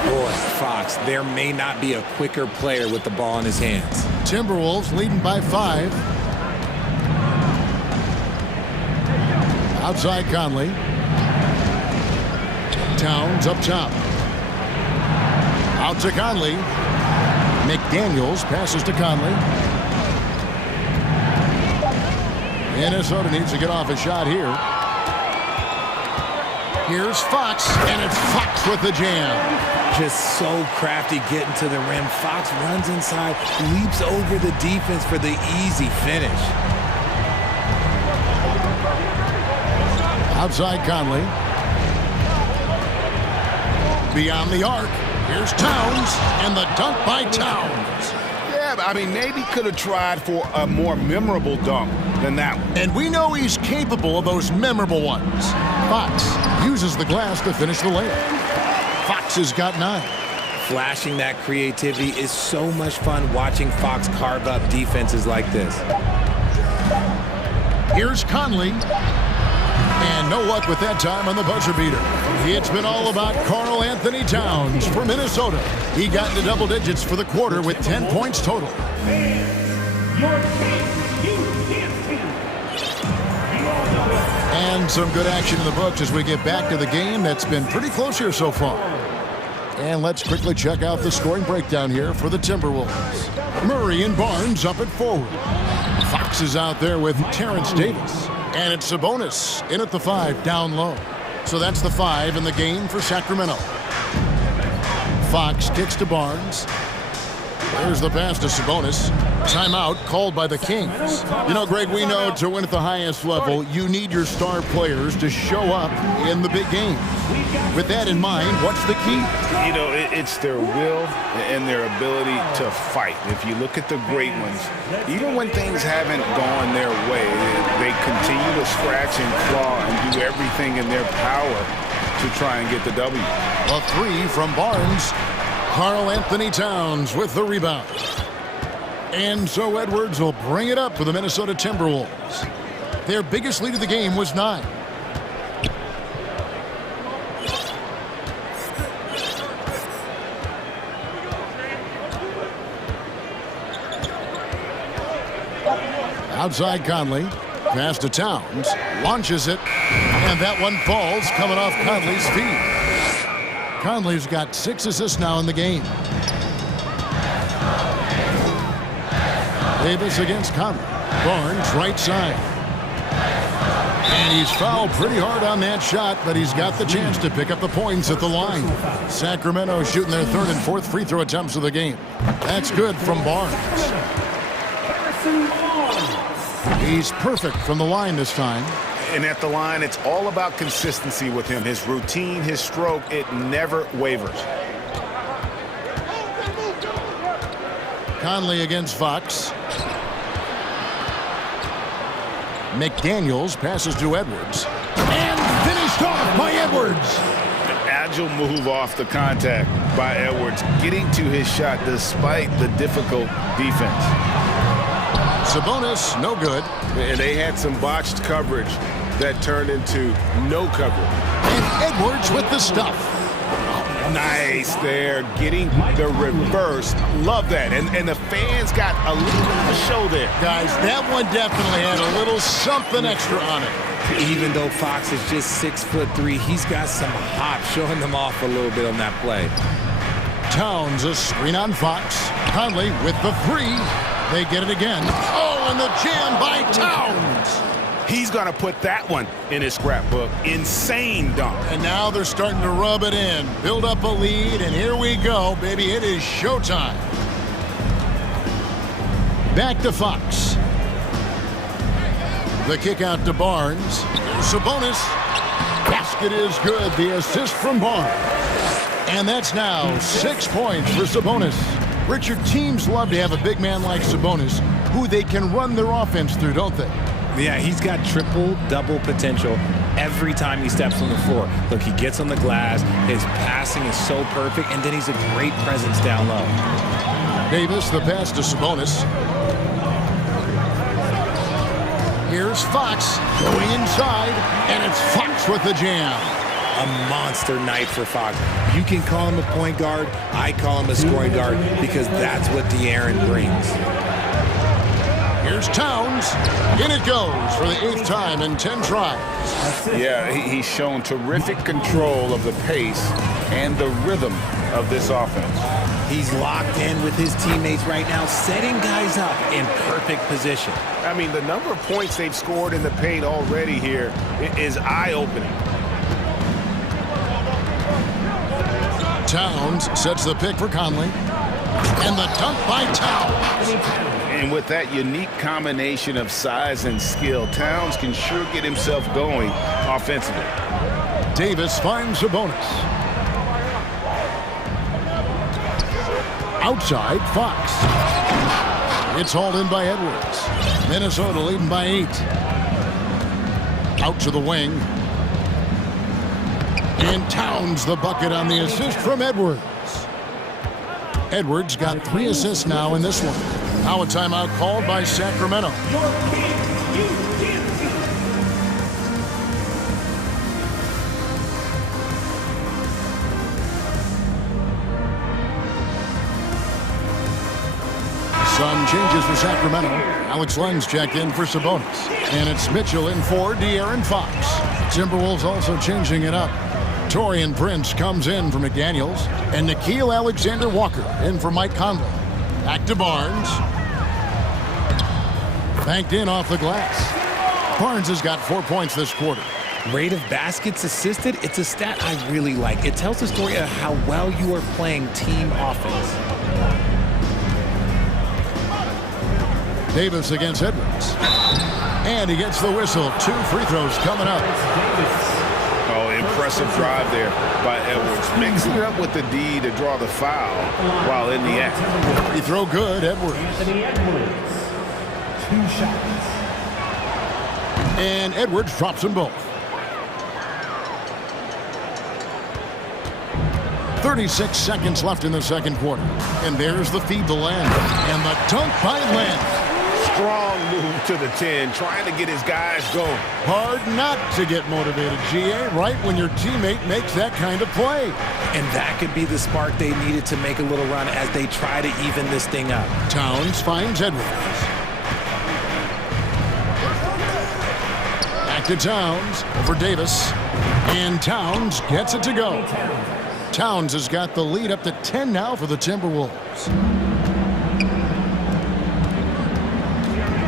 Boy, Fox, there may not be a quicker player with the ball in his hands. Timberwolves leading by 5. Outside Conley. Towns up top. Out to Conley. McDaniels passes to Conley. Minnesota needs to get off a shot here. Here's Fox, and it's Fox with the jam. Just so crafty getting to the rim. Fox runs inside, leaps over the defense for the easy finish. Outside Conley. Beyond the arc. Here's Towns, and the dunk by Towns. Yeah, I mean, maybe could have tried for a more memorable dunk than that one. And we know he's capable of those memorable ones. Fox uses the glass to finish the layup. Fox has got 9. Flashing that creativity is so much fun watching Fox carve up defenses like this. Here's Conley. And no luck with that time on the buzzer beater. It's been all about Karl Anthony Towns for Minnesota. He got into double digits for the quarter with 10 points total. And some good action in the books as we get back to the game that's been pretty close here so far. And let's quickly check out the scoring breakdown here for the Timberwolves. Murray and Barnes up at forward. Fox is out there with Terrence Davis. And it's Sabonis in at the 5, down low. So that's the 5 in the game for Sacramento. Fox kicks to Barnes. There's the pass to Sabonis. Timeout called by the Kings. You know, Greg, we know to win at the highest level, you need your star players to show up in the big games. With that in mind, what's the key? You know, it's their will and their ability to fight. If you look at the great ones, even when things haven't gone their way, they continue to scratch and claw and do everything in their power to try and get the W. A 3 from Barnes. Karl Anthony Towns with the rebound. And so Edwards will bring it up for the Minnesota Timberwolves. Their biggest lead of the game was 9. Outside Conley. Pass to Towns. Launches it. And that one falls coming off Conley's feet. Conley's got 6 assists now in the game. Davis against Conley. Barnes right side. And he's fouled pretty hard on that shot, but he's got the chance to pick up the points at the line. Sacramento shooting their 3rd and 4th free throw attempts of the game. That's good from Barnes. He's perfect from the line this time. And at the line, it's all about consistency with him. His routine, his stroke, it never wavers. Conley against Fox. McDaniels passes to Edwards. And finished off by Edwards. An agile move off the contact by Edwards, getting to his shot despite the difficult defense. Sabonis, no good. And they had some botched coverage that turned into no coverage. And Edwards with the stuff. Nice there, getting the reverse. Love that. And the fans got a little bit of a show there. Guys, that one definitely had a little something extra on it. Even though Fox is just 6'3", he's got some hop, showing them off a little bit on that play. Towns, a screen on Fox. Conley with the 3. They get it again. Oh, and the jam by Towns. He's going to put that one in his scrapbook. Insane dunk. And now they're starting to rub it in. Build up a lead, and here we go, baby. It is showtime. Back to Fox. The kick out to Barnes. Sabonis. Basket is good. The assist from Barnes. And that's now 6 points for Sabonis. Richard, teams love to have a big man like Sabonis who they can run their offense through, don't they? Yeah, he's got triple-double potential every time he steps on the floor. Look, he gets on the glass, his passing is so perfect, and then he's a great presence down low. Davis, the pass to Sabonis. Here's Fox going inside, and it's Fox with the jam. A monster night for Fox. You can call him a point guard, I call him a scoring guard, because that's what De'Aaron brings. Here's Towns. In it goes for the 8th time in 10 tries. Yeah, he's shown terrific control of the pace and the rhythm of this offense. He's locked in with his teammates right now, setting guys up in perfect position. I mean, the number of points they've scored in the paint already here is eye-opening. Towns sets the pick for Conley. And the dunk by Towns. And with that unique combination of size and skill, Towns can sure get himself going offensively. Davis finds a bonus. Outside, Fox. It's hauled in by Edwards. Minnesota leading by 8. Out to the wing. And Towns the bucket on the assist from Edwards. Edwards got 3 assists now in this one. Now a timeout called by Sacramento. Sun changes for Sacramento. Alex Lenz checked in for Sabonis. And it's Mitchell in for De'Aaron Fox. Timberwolves also changing it up. Torian Prince comes in for McDaniels. And Nickeil Alexander-Walker in for Mike Conley. Back to Barnes. Banked in off the glass. Barnes has got 4 points this quarter. Rate of baskets assisted, it's a stat I really like. It tells the story of how well you are playing team offense. Davis against Edwards. And he gets the whistle. 2 free throws coming up. Oh, impressive drive there by Edwards. Mixing it up with the D to draw the foul while in the act. Free throw good, Edwards. 2 shots. And Edwards drops them both. 36 seconds left in the second quarter. And there's the feed to Len. And the dunk by Len. Strong move to the 10, trying to get his guys going. Hard not to get motivated, GA, right when your teammate makes that kind of play. And that could be the spark they needed to make a little run as they try to even this thing up. Towns finds Edwards. Back to Towns over Davis. And Towns gets it to go. Towns has got the lead up to 10 now for the Timberwolves.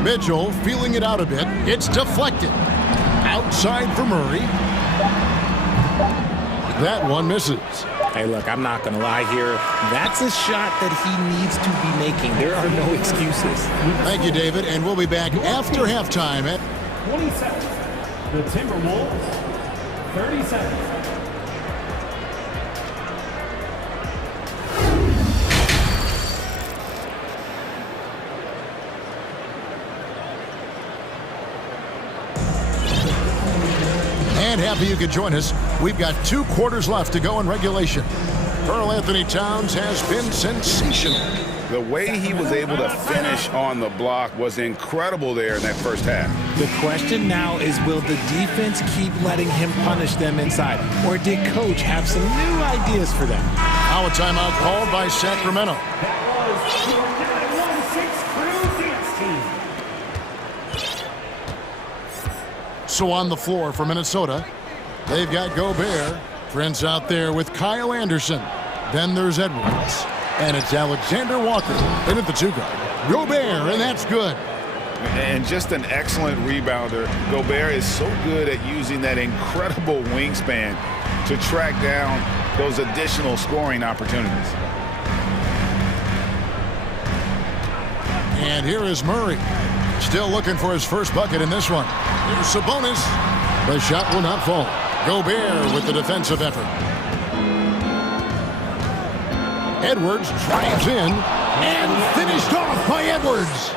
Mitchell feeling it out a bit. It's deflected. Outside for Murray. That one misses. Hey, look, I'm not going to lie here. That's a shot that he needs to be making. There are no excuses. Thank you, David. And we'll be back after halftime at 27. The Timberwolves, 37. And happy you could join us. We've got 2 quarters left to go in regulation. Karl Anthony Towns has been sensational. The way he was able to finish on the block was incredible there in that first half. The question now is, will the defense keep letting him punish them inside? Or did Coach have some new ideas for them? Now a timeout called by Sacramento. That was your 9-1-6 crew dance team. So on the floor for Minnesota, they've got Gobert. Prince out there with Kyle Anderson. Then there's Edwards. And it's Alexander Walker in at the 2-guard. Gobert, and that's good. And just an excellent rebounder. Gobert is so good at using that incredible wingspan to track down those additional scoring opportunities. And here is Murray. Still looking for his first bucket in this one. Here's Sabonis. The shot will not fall. Gobert with the defensive effort. Edwards drives in and finished off by Edwards.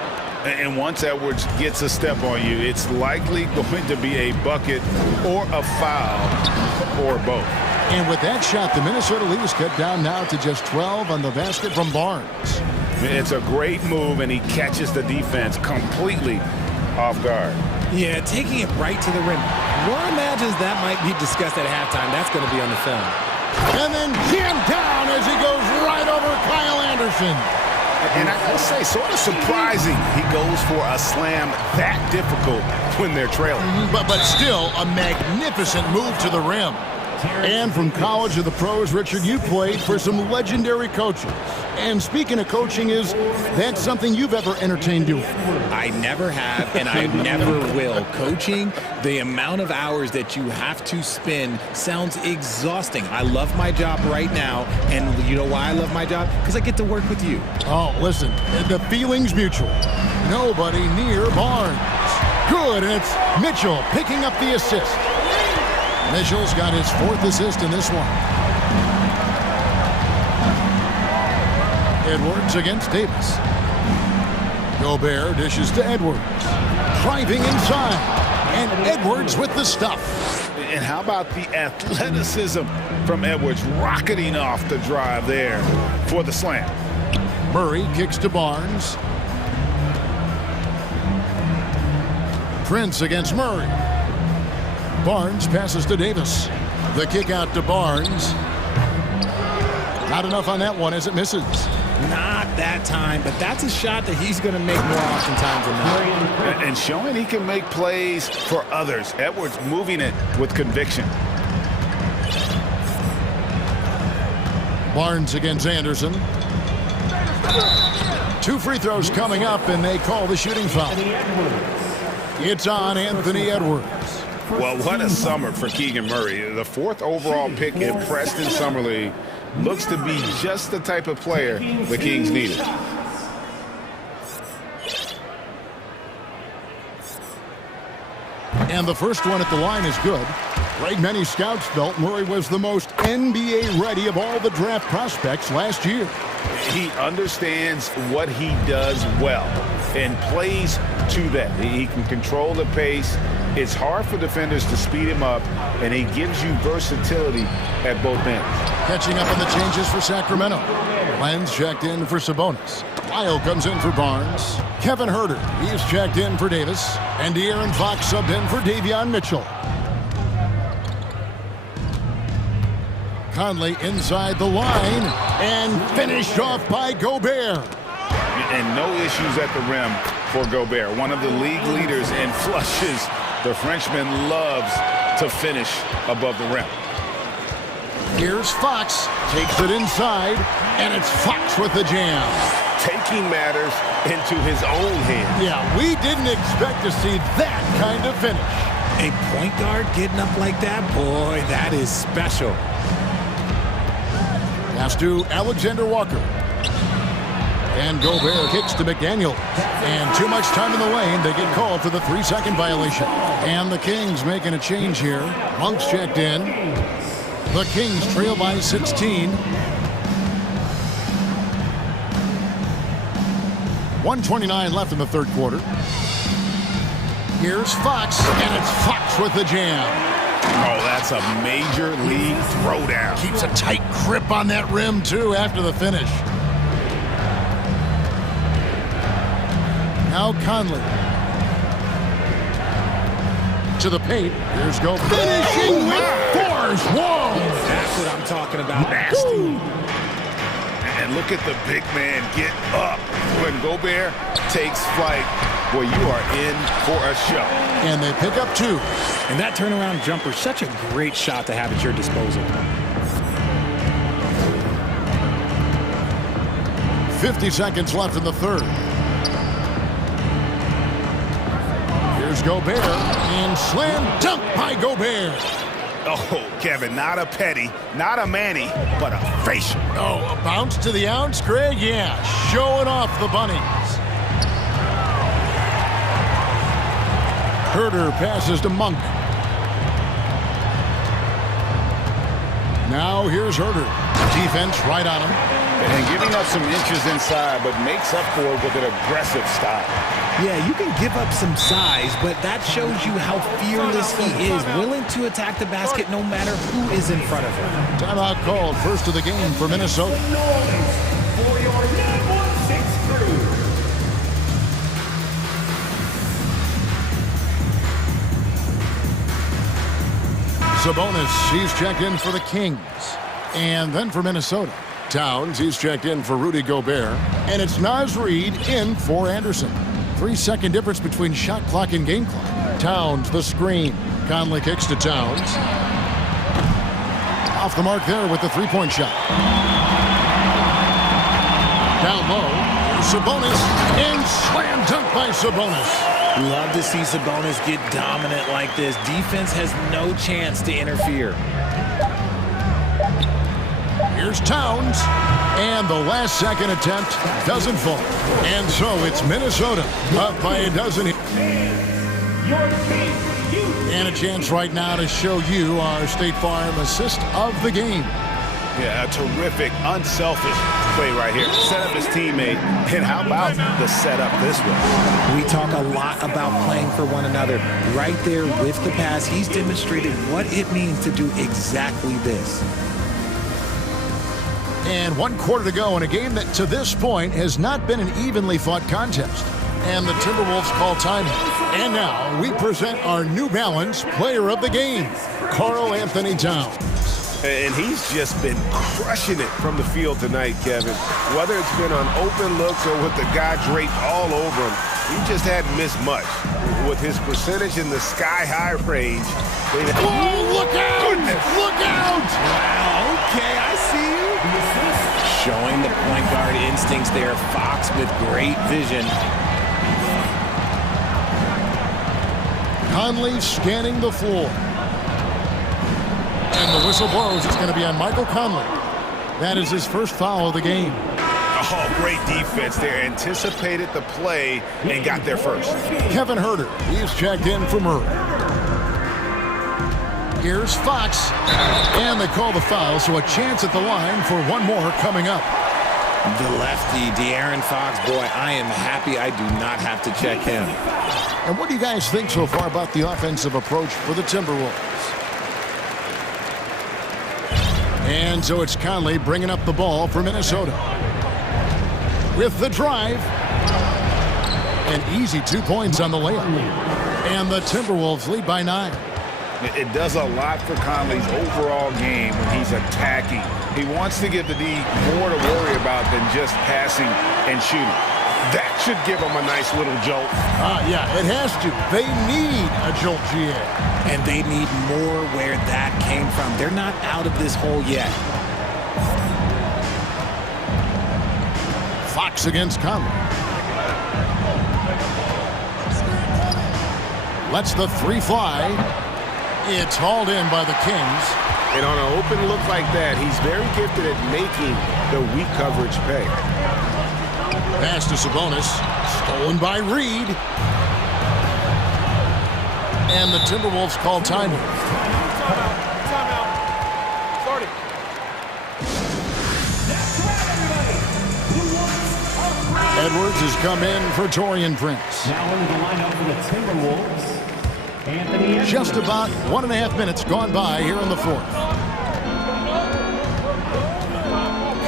And once Edwards gets a step on you, it's likely going to be a bucket or a foul or both. And with that shot, the Minnesota lead is cut down now to just 12 on the basket from Barnes. It's a great move, and he catches the defense completely off guard. Yeah, taking it right to the rim. One imagines that might be discussed at halftime. That's going to be on the film. And then jammed down as he goes right over Kyle Anderson. And I gotta say, sort of surprising he goes for a slam that difficult when they're trailing. But still a magnificent move to the rim. And from college to the pros, Richard, you played for some legendary coaches. And speaking of coaching, that's something you've ever entertained doing? I never have, and I never will. Coaching, the amount of hours that you have to spend sounds exhausting. I love my job right now, and you know why I love my job? Because I get to work with you. Oh, listen, the feeling's mutual. Nobody near Barnes. Good, and it's Mitchell picking up the assist. Mitchell's got his 4th assist in this one. Edwards against Davis. Gobert dishes to Edwards. Driving inside. And Edwards with the stuff. And how about the athleticism from Edwards rocketing off the drive there for the slam. Murray kicks to Barnes. Prince against Murray. Barnes passes to Davis. The kick out to Barnes. Not enough on that one as it misses. Not that time, but that's a shot that he's going to make more oftentimes than not. And showing he can make plays for others. Edwards moving it with conviction. Barnes against Anderson. 2 free throws coming up, and they call the shooting foul. It's on Anthony Edwards. Well, what a summer for Keegan Murray. The 4th overall pick in Preston Summer League. Looks to be just the type of player the Kings needed. And the first one at the line is good. Right, many scouts felt Murray was the most NBA ready of all the draft prospects last year. He understands what he does well and plays to that. He can control the pace. It's hard for defenders to speed him up, and he gives you versatility at both ends. Catching up on the changes for Sacramento. Lenz checked in for Sabonis. Lyle comes in for Barnes. Kevin Huerter, he's checked in for Davis. And De'Aaron Fox subbed in for Davion Mitchell. Conley inside the line and finished off by Gobert. And no issues at the rim for Gobert. One of the league leaders in flushes. The Frenchman loves to finish above the rim. Here's Fox, takes it inside, and it's Fox with the jam. Taking matters into his own hands. Yeah, we didn't expect to see that kind of finish. A point guard getting up like that, boy, that is special. Pass to Alexander Walker. And Gobert kicks to McDaniel. And too much time in the lane. They get called for the 3-second violation. And the Kings making a change here. Monk's checked in. The Kings trail by 16. 1:29 left in the 3rd quarter. Here's Fox, and it's Fox with the jam. Oh, that's a major league throwdown. Keeps a tight grip on that rim, too, after the finish. Now Conley. To the paint. Here's Go. Finishing with force. Whoa! That's what I'm talking about. Nasty. And look at the big man get up. When Gobert takes flight, boy, you are in for a show. And they pick up 2. And that turnaround jumper, such a great shot to have at your disposal. 50 seconds left in the 3rd. Here's Gobert, and slam dunk by Gobert. Oh, Kevin, not a petty, not a Manny, but a facial. Oh, a bounce to the ounce, Greg? Yeah, showing off the bunnies. Huerter passes to Monk. Now here's Huerter. Defense right on him. And giving up some inches inside, but makes up for it with an aggressive style. Yeah, you can give up some size, but that shows you how fearless he is, willing to attack the basket no matter who is in front of him. Timeout called, first of the game for Minnesota. For your 916 crew. Sabonis, he's checked in for the Kings. And then for Minnesota. Towns, he's checked in for Rudy Gobert. And it's Naz Reid in for Anderson. 3-second difference between shot clock and game clock. Towns, the screen. Conley kicks to Towns. Off the mark there with the three-point shot. Down low, Sabonis, and slam dunk by Sabonis. Love to see Sabonis get dominant like this. Defense has no chance to interfere. Here's Towns, and the last second attempt doesn't fall. And so it's Minnesota up by a dozen. And a chance right now to show you our State Farm assist of the game. Yeah, a terrific, unselfish play right here. Set up his teammate, and how about the setup this way? We talk a lot about playing for one another. Right there with the pass, he's demonstrated what it means to do exactly this. And 1 quarter to go in a game that to this point has not been an evenly fought contest. And the Timberwolves call timeout. And now we present our New Balance player of the game, Karl Anthony Towns. And he's just been crushing it from the field tonight, Kevin. Whether it's been on open looks or with the guy draped all over him, he just hadn't missed much. With his percentage in the sky-high range. Oh, look out! Goodness. Look out! Wow, okay, I see you. Showing the point guard instincts there. Fox with great vision. Conley scanning the floor. And the whistle blows. It's going to be on Michael Conley. That is his first foul of the game. Oh, great defense there. Anticipated the play and got there first. Kevin Huerter, he's checked in for Murray. Here's Fox. And they call the foul, so a chance at the line for one more coming up. The lefty, De'Aaron Fox, boy, I am happy I do not have to check him. And what do you guys think so far about the offensive approach for the Timberwolves? And so it's Conley bringing up the ball for Minnesota. With the drive. An easy 2 points on the layup. And the Timberwolves lead by 9. It does a lot for Conley's overall game when he's attacking. He wants to give the D more to worry about than just passing and shooting. That should give him a nice little jolt. Yeah, it has to. They need a jolt, GA. And they need more where that came from. They're not out of this hole yet. Fox against Conley. Lets the three fly. It's hauled in by the Kings. And on an open look like that, he's very gifted at making the weak coverage pay. Pass to Sabonis. Stolen by Reed. And the Timberwolves call timeout. Edwards has come in for Taurean Prince. Now in the lineup for the Timberwolves. Just about 1.5 minutes gone by here in the fourth.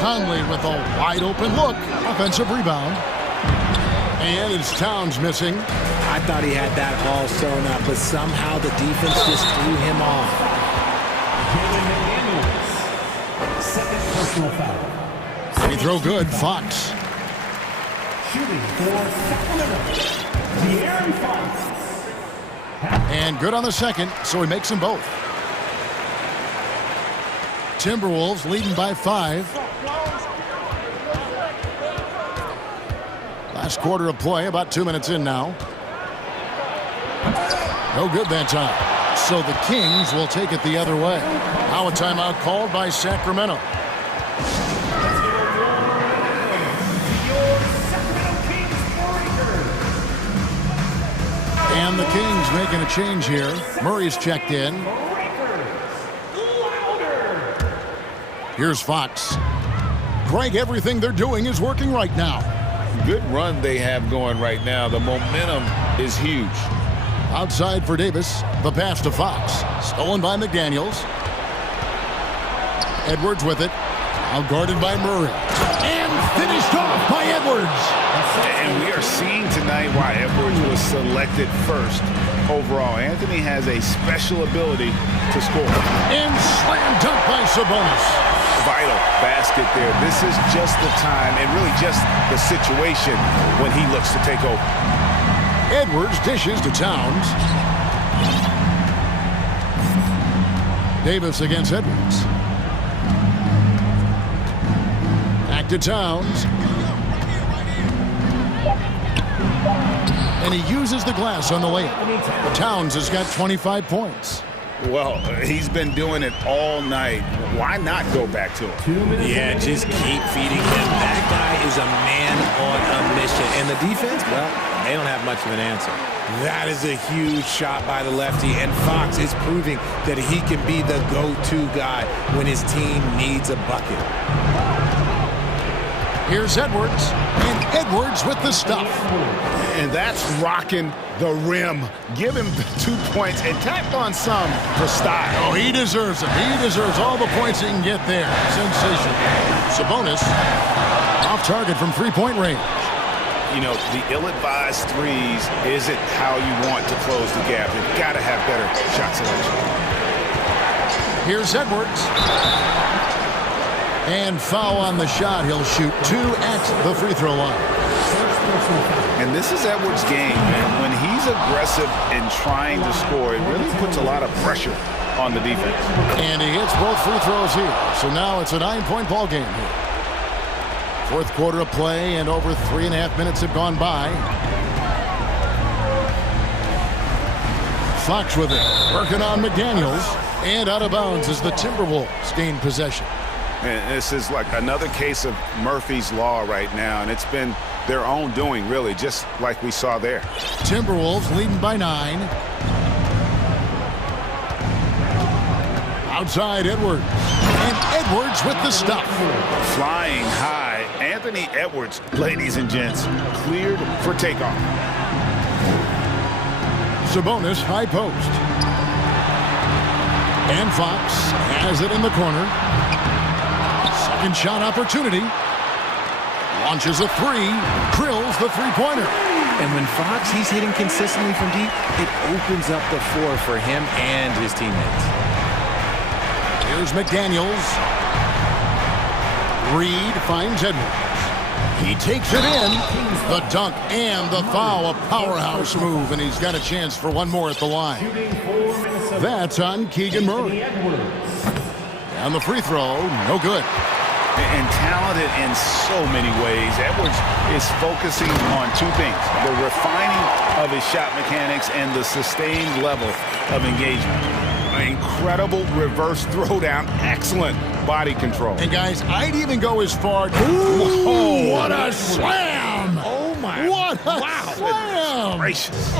Conley with a wide open look. Offensive rebound. And it's Towns missing. I thought he had that ball sewn up, but somehow the defense just threw him off. Second personal foul. Free throw good, Fox. Shooting for Sacramento, De'Aaron Fox. And good on the second, so he makes them both. Timberwolves leading by 5. Last quarter of play, about 2 minutes in now. No good that time. So the Kings will take it the other way. Now a timeout called by Sacramento. And the Kings making a change here. Murray's checked in. Here's Fox. Greg, everything they're doing is working right now. Good run they have going right now. The momentum is huge. Outside for Davis. The pass to Fox. Stolen by McDaniels. Edwards with it. Outguarded by Murray. And finished off by Edwards. And we are seeing tonight why Edwards was selected first overall. Anthony has a special ability to score. And slam dunk by Sabonis. Vital basket there. This is just the time and really just the situation when he looks to take over. Edwards dishes to Towns. Davis against Edwards. Back to Towns. And he uses the glass on the layup. Towns has got 25 points. Well, he's been doing it all night. Why not go back to him? Yeah, just keep feeding him. That guy is a man on a mission. And the defense, well, they don't have much of an answer. That is a huge shot by the lefty, and Fox is proving that he can be the go-to guy when his team needs a bucket. Here's Edwards, and Edwards with the stuff. And that's rocking the rim. Give him the 2 points and tacked on some for style. Oh, he deserves it. He deserves all the points he can get there. Sensational. Sabonis off target from three-point range. You know, the ill-advised threes isn't how you want to close the gap. You've got to have better shot selection. Here's Edwards. And foul on the shot. He'll shoot 2 at the free throw line. And this is Edwards' game, and when he's aggressive and trying to score, it really puts a lot of pressure on the defense. And he hits both free throws here. So now it's a 9-point ball game here. Fourth quarter of play, and over 3.5 minutes have gone by. Fox with it, working on McDaniels, and out of bounds as the Timberwolves gain possession. And this is like another case of Murphy's Law right now, and it's been their own doing, really, just like we saw there. Timberwolves leading by 9. Outside Edwards, and Edwards with the stuff. Flying high, Anthony Edwards, ladies and gents, cleared for takeoff. Sabonis, high post. And Fox has it in the corner. Second shot opportunity. Launches a 3, drills the three-pointer. And when Fox, he's hitting consistently from deep, it opens up the floor for him and his teammates. Here's McDaniels. Reed finds Edwards. He takes it in. The dunk and the foul, a powerhouse move, and he's got a chance for one more at the line. That's on Keegan Murray. And the free throw, no good. And talented in so many ways. Edwards is focusing on 2 things: the refining of his shot mechanics and the sustained level of engagement. An incredible reverse throwdown, excellent body control. And guys, I'd even go as far. Ooh, what a slam! Oh my! What a slam! Gracious.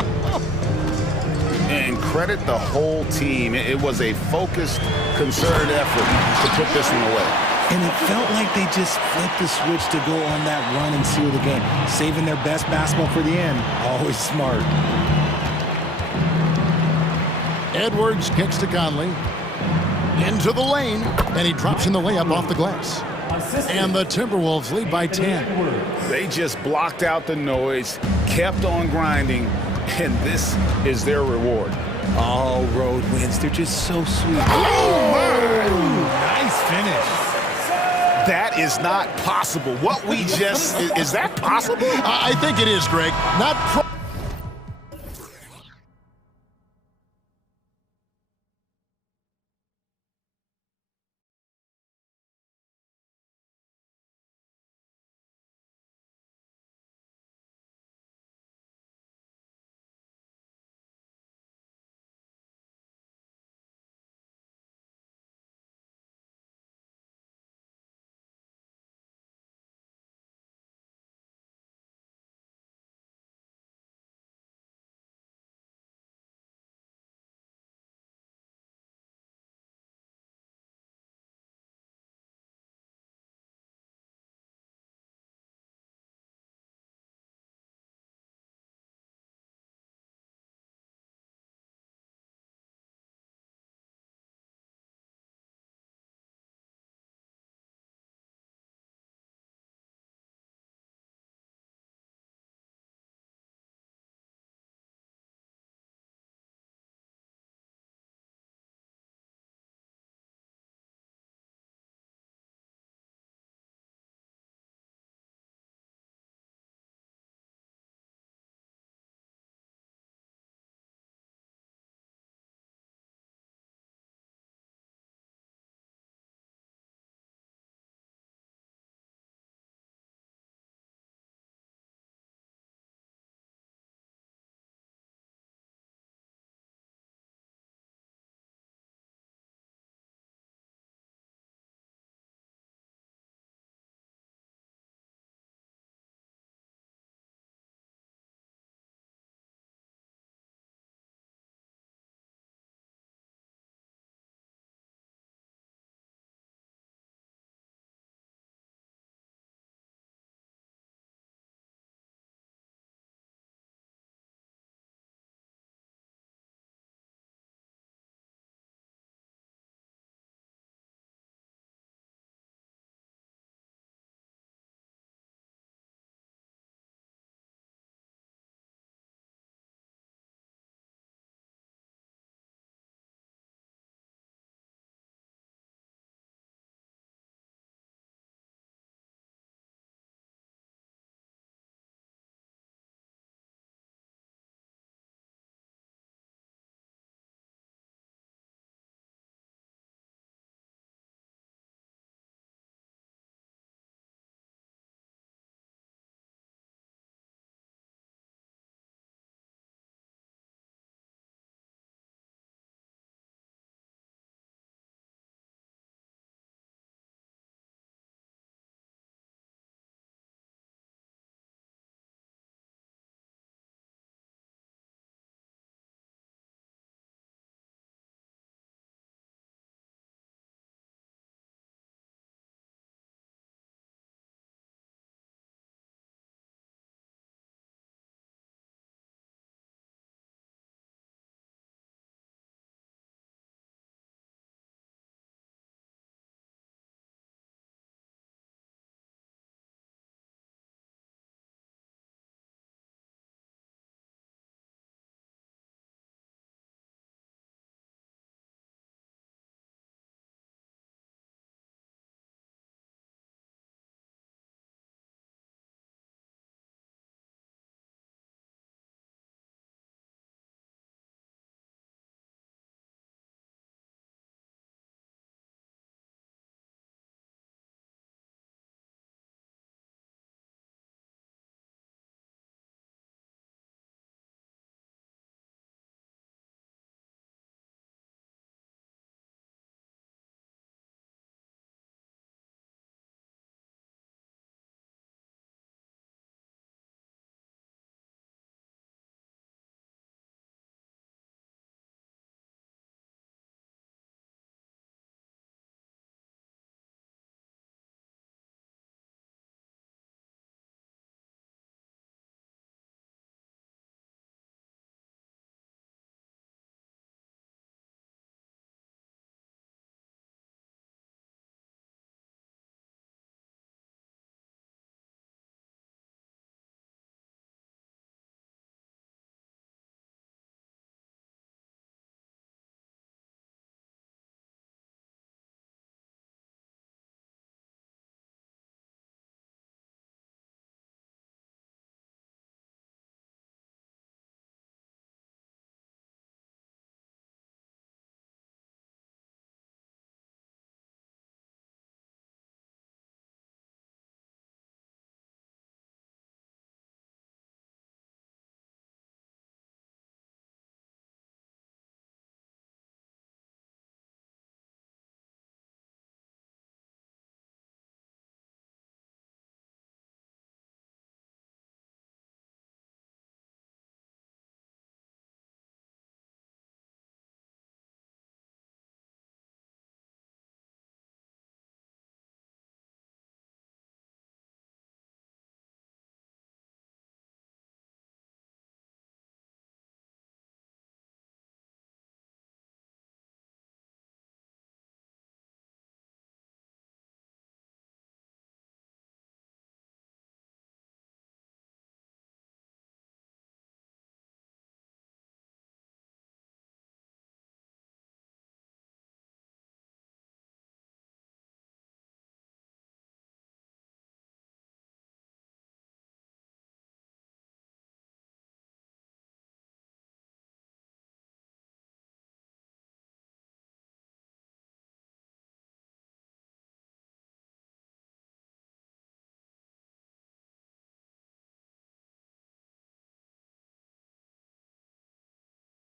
And credit the whole team. It was a focused, concerted effort to put this one away. And it felt like they just flipped the switch to go on that run and seal the game, saving their best basketball for the end. Always smart. Edwards kicks to Conley. Into the lane, and he drops in the layup off the glass. And the Timberwolves lead by 10. They just blocked out the noise, kept on grinding, and this is their reward. All road wins. They're just so sweet. Nice finish. That is not possible. What we just... is that possible? I think it is, Greg. Not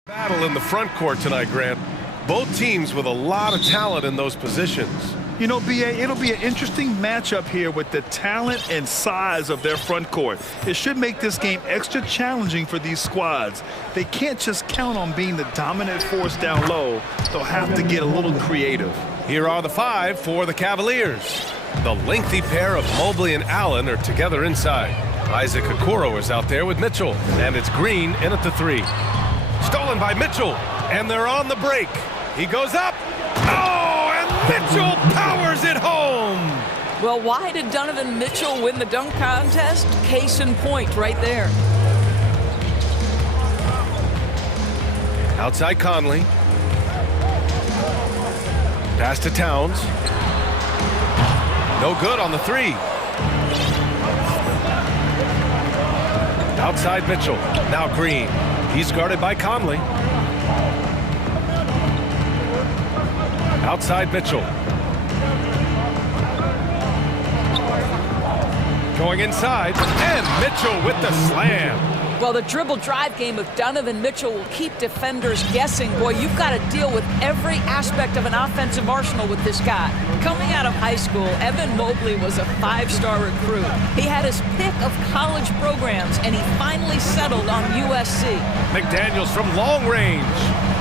Battle in the front court tonight, Grant. Both teams with a lot of talent in those positions. You know, BA, it'll be an interesting matchup here with the talent and size of their front court. It should make this game extra challenging for these squads. They can't just count on being the dominant force down low. They'll have to get a little creative. Here are the five for the Cavaliers. The lengthy pair of Mobley and Allen are together inside. Isaac Okoro is out there with Mitchell, and it's Green in at the three. Stolen by Mitchell, and they're on the break. He goes up. Oh, and Mitchell powers it home. Well, why did Donovan Mitchell win the dunk contest? Case in point right there. Outside Conley. Pass to Towns. No good on the three. Outside Mitchell. Now Green. He's guarded by Conley. Outside Mitchell. Going inside, and Mitchell with the slam. Well, the dribble drive game of Donovan Mitchell will keep defenders guessing. Boy, you've got to deal with every aspect of an offensive arsenal with this guy. Coming out of high school, Evan Mobley was a five-star recruit. He had his pick of college programs, and he finally settled on USC. McDaniels from long range.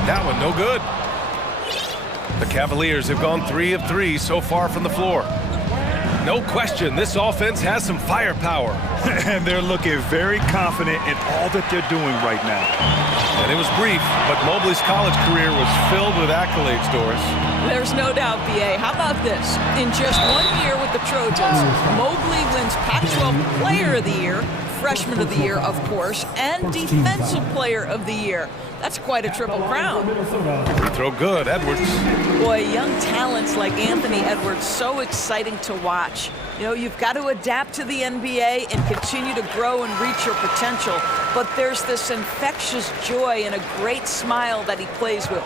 That one no good. The Cavaliers have gone 3 of 3 so far from the floor. No question, this offense has some firepower. And they're looking very confident in all that they're doing right now. And it was brief, but Mobley's college career was filled with accolades, Doris. There's no doubt, BA. How about this? In just 1 year with the Trojans, Mobley wins Pac-12 Player of the Year, Freshman of the Year, of course, and Defensive Player of the Year. That's quite a triple crown. Free throw good, Edwards. Boy, young talents like Anthony Edwards, so exciting to watch. You know, you've got to adapt to the NBA and continue to grow and reach your potential. But there's this infectious joy and a great smile that he plays with.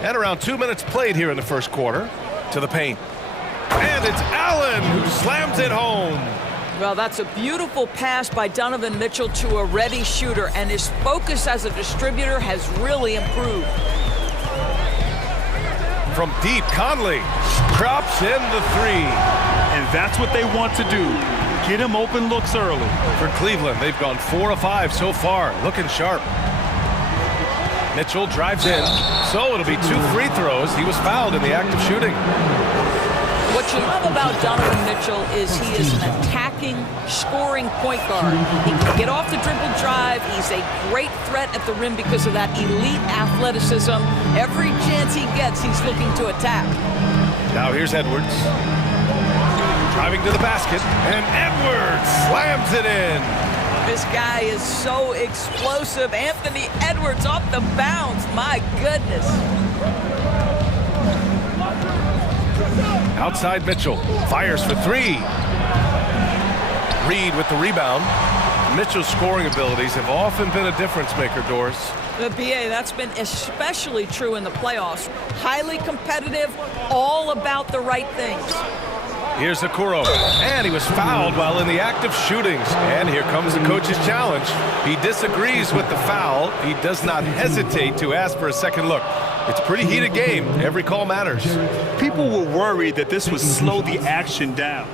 And around 2 minutes played here in the first quarter. To the paint. And it's Allen who slams it home. Well, that's a beautiful pass by Donovan Mitchell to a ready shooter, and his focus as a distributor has really improved. From deep, Conley drops in the three. And that's what they want to do. Get him open looks early. For Cleveland, they've gone 4 of 5 so far, looking sharp. Mitchell drives in, so it'll be 2 free throws. He was fouled in the act of shooting. What you love about Donovan Mitchell is he is an attacking, scoring point guard. He can get off the dribble drive. He's a great threat at the rim because of that elite athleticism. Every chance he gets, he's looking to attack. Now here's Edwards. Driving to the basket, and Edwards slams it in. This guy is so explosive. Anthony Edwards off the bounce. My goodness. Outside Mitchell, fires for 3. Reed with the rebound. Mitchell's scoring abilities have often been a difference maker, Doris. The BA, that's been especially true in the playoffs. Highly competitive, all about the right things. Here's Okoro, and he was fouled while in the act of shooting. And here comes the coach's challenge. He disagrees with the foul. He does not hesitate to ask for a second look. It's a pretty heated game. Every call matters. People were worried that this would slow the action down.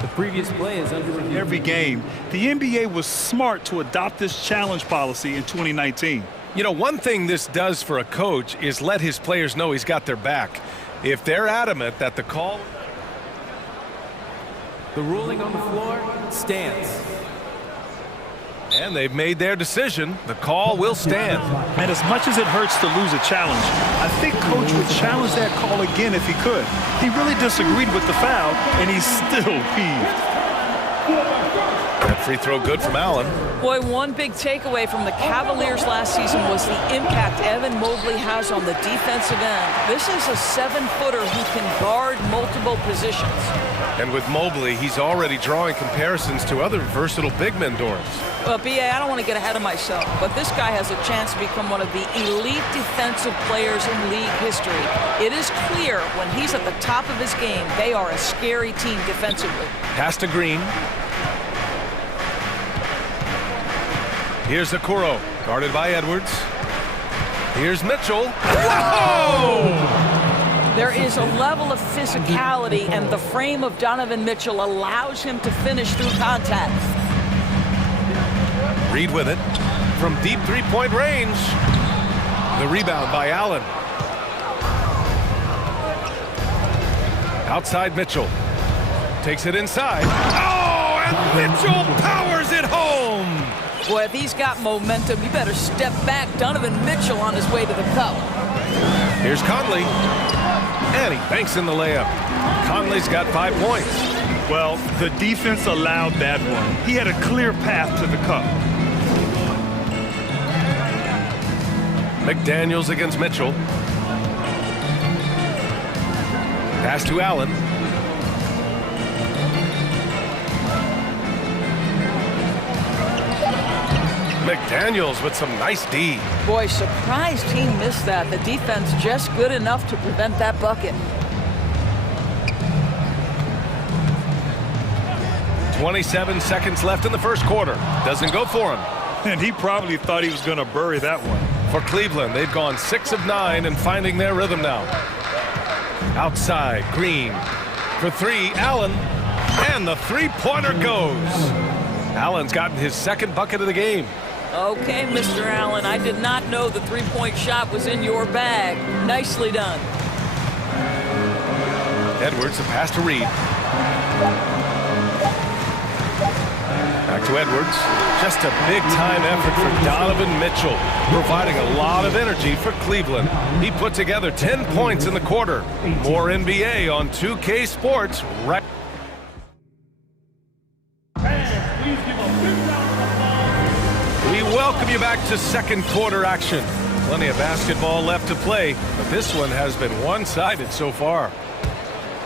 The previous play is under review. Every game, the NBA was smart to adopt this challenge policy in 2019. You know, one thing this does for a coach is let his players know he's got their back. If they're adamant that the call... The ruling on the floor stands. And they've made their decision. The call will stand. And as much as it hurts to lose a challenge, I think Coach would challenge that call again if he could. He really disagreed with the foul, and he's still peeved. That free throw good from Allen. Boy, one big takeaway from the Cavaliers last season was the impact Evan Mobley has on the defensive end. This is a 7-footer who can guard multiple positions. And with Mobley, he's already drawing comparisons to other versatile big men, Doris. Well, BA, I don't want to get ahead of myself, but this guy has a chance to become one of the elite defensive players in league history. It is clear when he's at the top of his game, they are a scary team defensively. Pass to Green. Here's Okoro, guarded by Edwards. Here's Mitchell. Whoa! There is a level of physicality, and the frame of Donovan Mitchell allows him to finish through contact. Reed with it from deep three-point range. The rebound by Allen. Outside Mitchell. Takes it inside. Oh, and Mitchell powers it home. Boy, if he's got momentum, you better step back. Donovan Mitchell on his way to the cup. Here's Conley. And he banks in the layup. Conley's got 5 points. Well, the defense allowed that one. He had a clear path to the cup. McDaniels against Mitchell. Pass to Allen. McDaniels with some nice D. Boy, surprised he missed that. The defense just good enough to prevent that bucket. 27 seconds left in the first quarter. Doesn't go for him. And he probably thought he was going to bury that one. For Cleveland, they've gone 6 of 9 and finding their rhythm now. Outside, Green. For 3, Allen. And the three-pointer goes. Allen's gotten his second bucket of the game. Okay, Mr. Allen, I did not know the three-point shot was in your bag. Nicely done. Edwards, a pass to Reed. Back to Edwards. Just a big-time effort for Donovan Mitchell, providing a lot of energy for Cleveland. He put together 10 points in the quarter. More NBA on 2K Sports right. We welcome you back to second quarter action. Plenty of basketball left to play, but this one has been one-sided so far.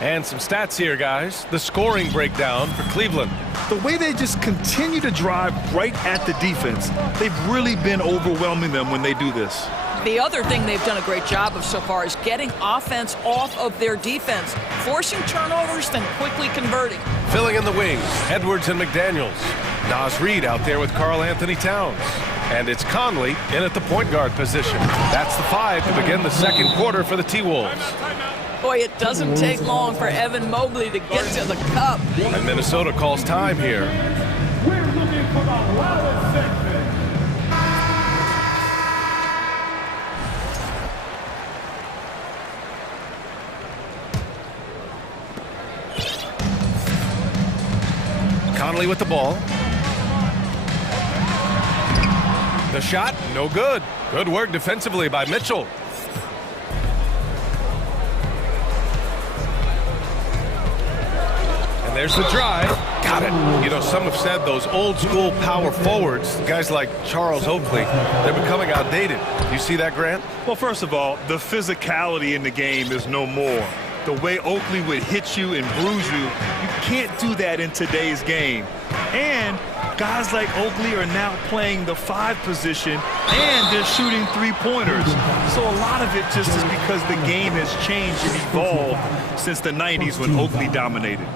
And some stats here, guys. The scoring breakdown for Cleveland. The way they just continue to drive right at the defense, they've really been overwhelming them when they do this. The other thing they've done a great job of so far is getting offense off of their defense, forcing turnovers, then quickly converting. Filling in the wings, Edwards and McDaniels. Nas Reed out there with Karl Anthony Towns. And it's Conley in at the point guard position. That's the 5 to begin the second quarter for the T-Wolves. Boy, it doesn't take long for Evan Mobley to get to the cup. And Minnesota calls time here. We're looking for the loudest section. Conley with the ball. The shot, no good. Good work defensively by Mitchell. And there's the drive. Got it. You know, some have said those old school power forwards, guys like Charles Oakley, they're becoming outdated. You see that, Grant? Well, first of all, the physicality in the game is no more. The way Oakley would hit you and bruise you, you can't do that in today's game. And guys like Oakley are now playing the 5 position, and they're shooting three-pointers. So a lot of it just is because the game has changed and evolved since the 90s when Oakley dominated.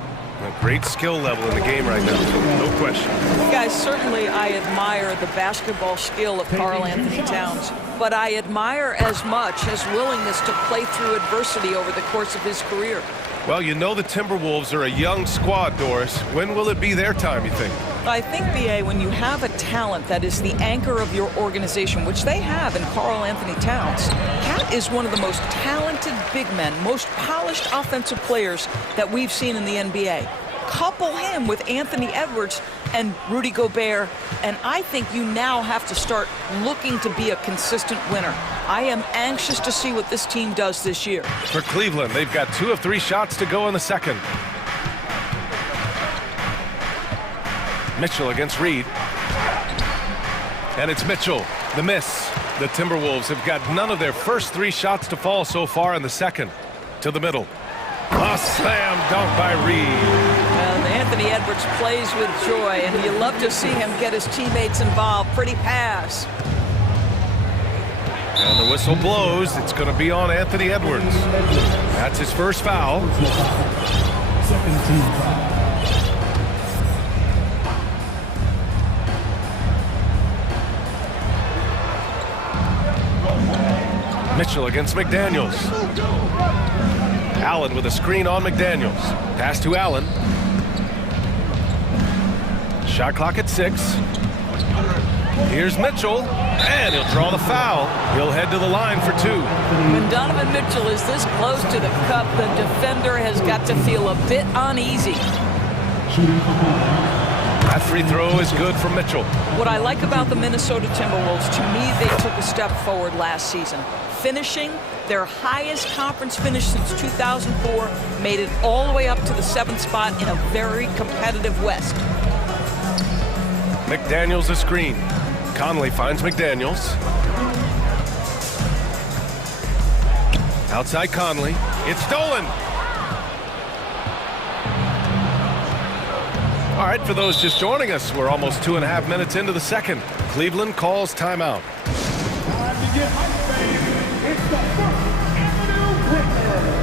A great skill level in the game right now. No question. Guys, certainly I admire the basketball skill of Karl Anthony Towns, but I admire as much his willingness to play through adversity over the course of his career. Well, you know the Timberwolves are a young squad, Doris. When will it be their time, you think? I think, B.A., when you have a talent that is the anchor of your organization, which they have in Karl Anthony Towns, Cat is one of the most talented big men, most polished offensive players that we've seen in the NBA. Couple him with Anthony Edwards and Rudy Gobert, and I think you now have to start looking to be a consistent winner. I am anxious to see what this team does this year. For Cleveland, they've got 2 of 3 shots to go in the second. Mitchell against Reed. And it's Mitchell, the miss. The Timberwolves have got none of their first 3 shots to fall so far in the second. To the middle. A slam dunk by Reed. And Anthony Edwards plays with joy, and you love to see him get his teammates involved. Pretty pass. And the whistle blows. It's going to be on Anthony Edwards. That's his first foul. Second team foul. Mitchell against McDaniels. Allen with a screen on McDaniels. Pass to Allen. Shot clock at 6. Here's Mitchell, and he'll draw the foul. He'll head to the line for 2. When Donovan Mitchell is this close to the cup, the defender has got to feel a bit uneasy. That free throw is good for Mitchell. What I like about the Minnesota Timberwolves, to me, they took a step forward last season. Finishing their highest conference finish since 2004, made it all the way up to the 7th spot in a very competitive West. McDaniels a screen. Conley finds McDaniels. Outside Conley. It's stolen. All right, for those just joining us, we're almost 2.5 minutes into the second. Cleveland calls timeout. Time to get hype, baby. It's the First Avenue Breaker.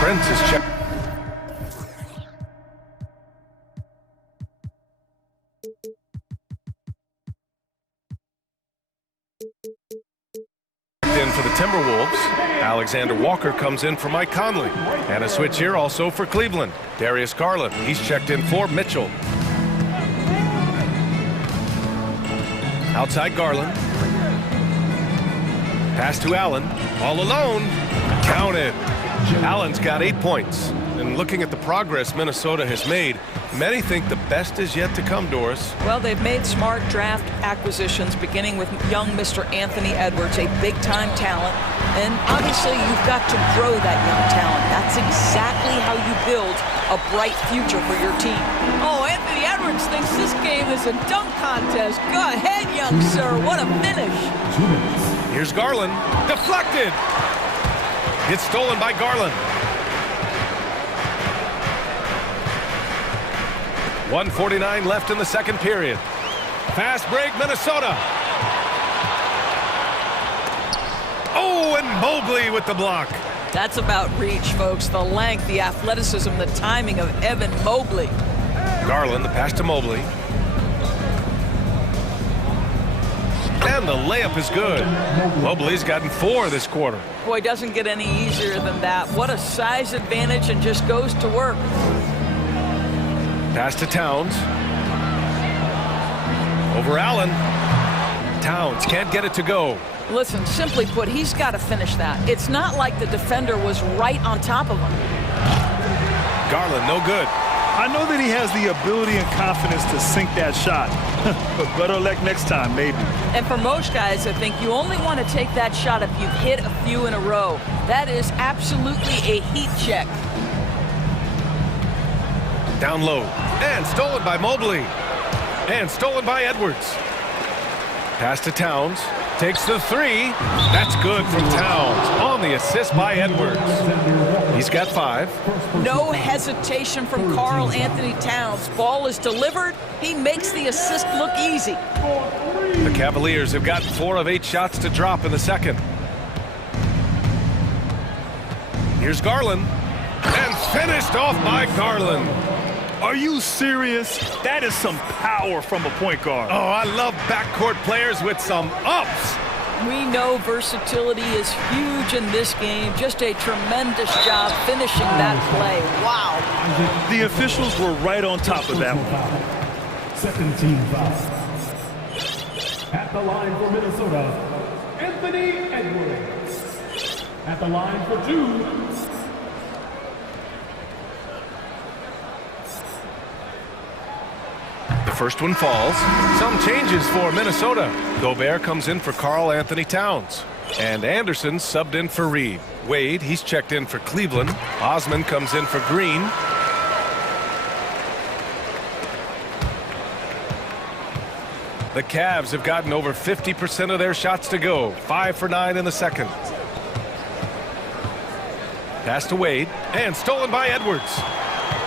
Prince is checked. In for the Timberwolves. Alexander Walker comes in for Mike Conley. And a switch here also for Cleveland. Darius Garland, he's checked in for Mitchell. Outside Garland. Pass to Allen. All alone. Counted. Allen's got 8 points. And looking at the progress Minnesota has made, many think the best is yet to come, Doris. Well, they've made smart draft acquisitions, beginning with young Mr. Anthony Edwards, a big-time talent. And obviously, you've got to grow that young talent. That's exactly how you build a bright future for your team. Oh, Anthony Edwards thinks this game is a dunk contest. Go ahead, young sir. What a finish. Here's Garland. Deflected. It's stolen by Garland. 1:49 left in the second period. Fast break, Minnesota. Oh, and Mobley with the block. That's about reach, folks. The length, the athleticism, the timing of Evan Mobley. Garland, the pass to Mobley. And the layup is good. Mobley's gotten 4 this quarter. Boy, doesn't get any easier than that. What a size advantage, and just goes to work. Pass to Towns. Over Allen. Towns can't get it to go. Listen, simply put, he's got to finish that. It's not like the defender was right on top of him. Garland, no good. I know that he has the ability and confidence to sink that shot. But better luck next time, maybe. And for most guys, I think you only want to take that shot if you've hit a few in a row. That is absolutely a heat check. Down low. And stolen by Mobley. And stolen by Edwards. Pass to Towns. Takes the 3. That's good from Towns. On the assist by Edwards. He's got 5. No hesitation from Karl Anthony Towns. Ball is delivered. He makes the assist look easy. The Cavaliers have gotten 4 of 8 shots to drop in the second. Here's Garland. And finished off by Garland. Are you serious? That is some power from a point guard. Oh, I love backcourt players with some ups. We know versatility is huge in this game. Just a tremendous job finishing that play. Wow. The officials were right on top of that one. Second team foul. At the line for Minnesota, Anthony Edwards. At the line for 2. The first one falls. Some changes for Minnesota. Gobert comes in for Karl Anthony Towns. And Anderson subbed in for Reed. Wade, he's checked in for Cleveland. Osman comes in for Green. The Cavs have gotten over 50% of their shots to go. 5 for 9 in the second. Pass to Wade. And stolen by Edwards.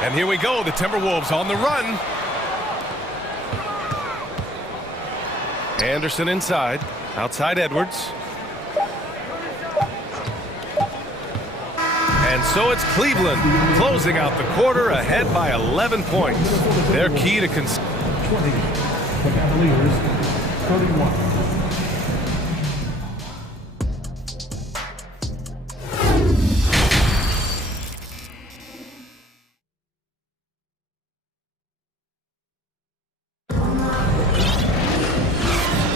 And here we go. The Timberwolves on the run. Anderson inside. Outside Edwards. And so it's Cleveland closing out the quarter ahead by 11 points. Their key to 20. The Cavaliers, 31.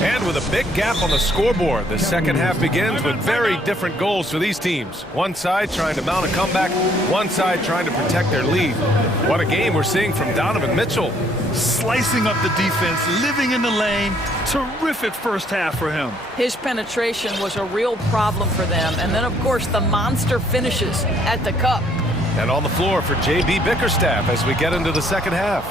And with a big gap on the scoreboard, the second half begins with very different goals for these teams. One side trying to mount a comeback, one side trying to protect their lead. What a game we're seeing from Donovan Mitchell. Slicing up the defense, living in the lane. Terrific first half for him. His penetration was a real problem for them. And then, of course, the monster finishes at the cup. And on the floor for J.B. Bickerstaff as we get into the second half.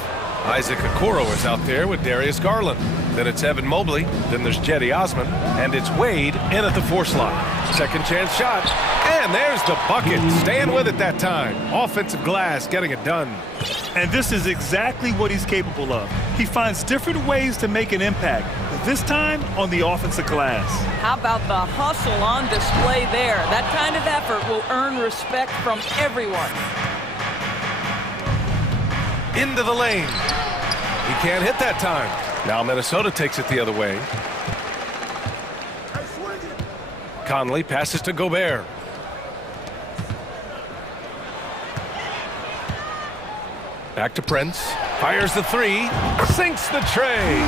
Isaac Okoro is out there with Darius Garland. Then it's Evan Mobley. Then there's Jetty Osman. And it's Wade in at the 4 slot. Second chance shot. And there's the bucket. Staying with it that time. Offensive glass getting it done. And this is exactly what he's capable of. He finds different ways to make an impact. This time on the offensive glass. How about the hustle on display there? That kind of effort will earn respect from everyone. Into the lane. He can't hit that time. Now Minnesota takes it the other way. Conley passes to Gobert. Back to Prince. Fires the 3. Sinks the tray.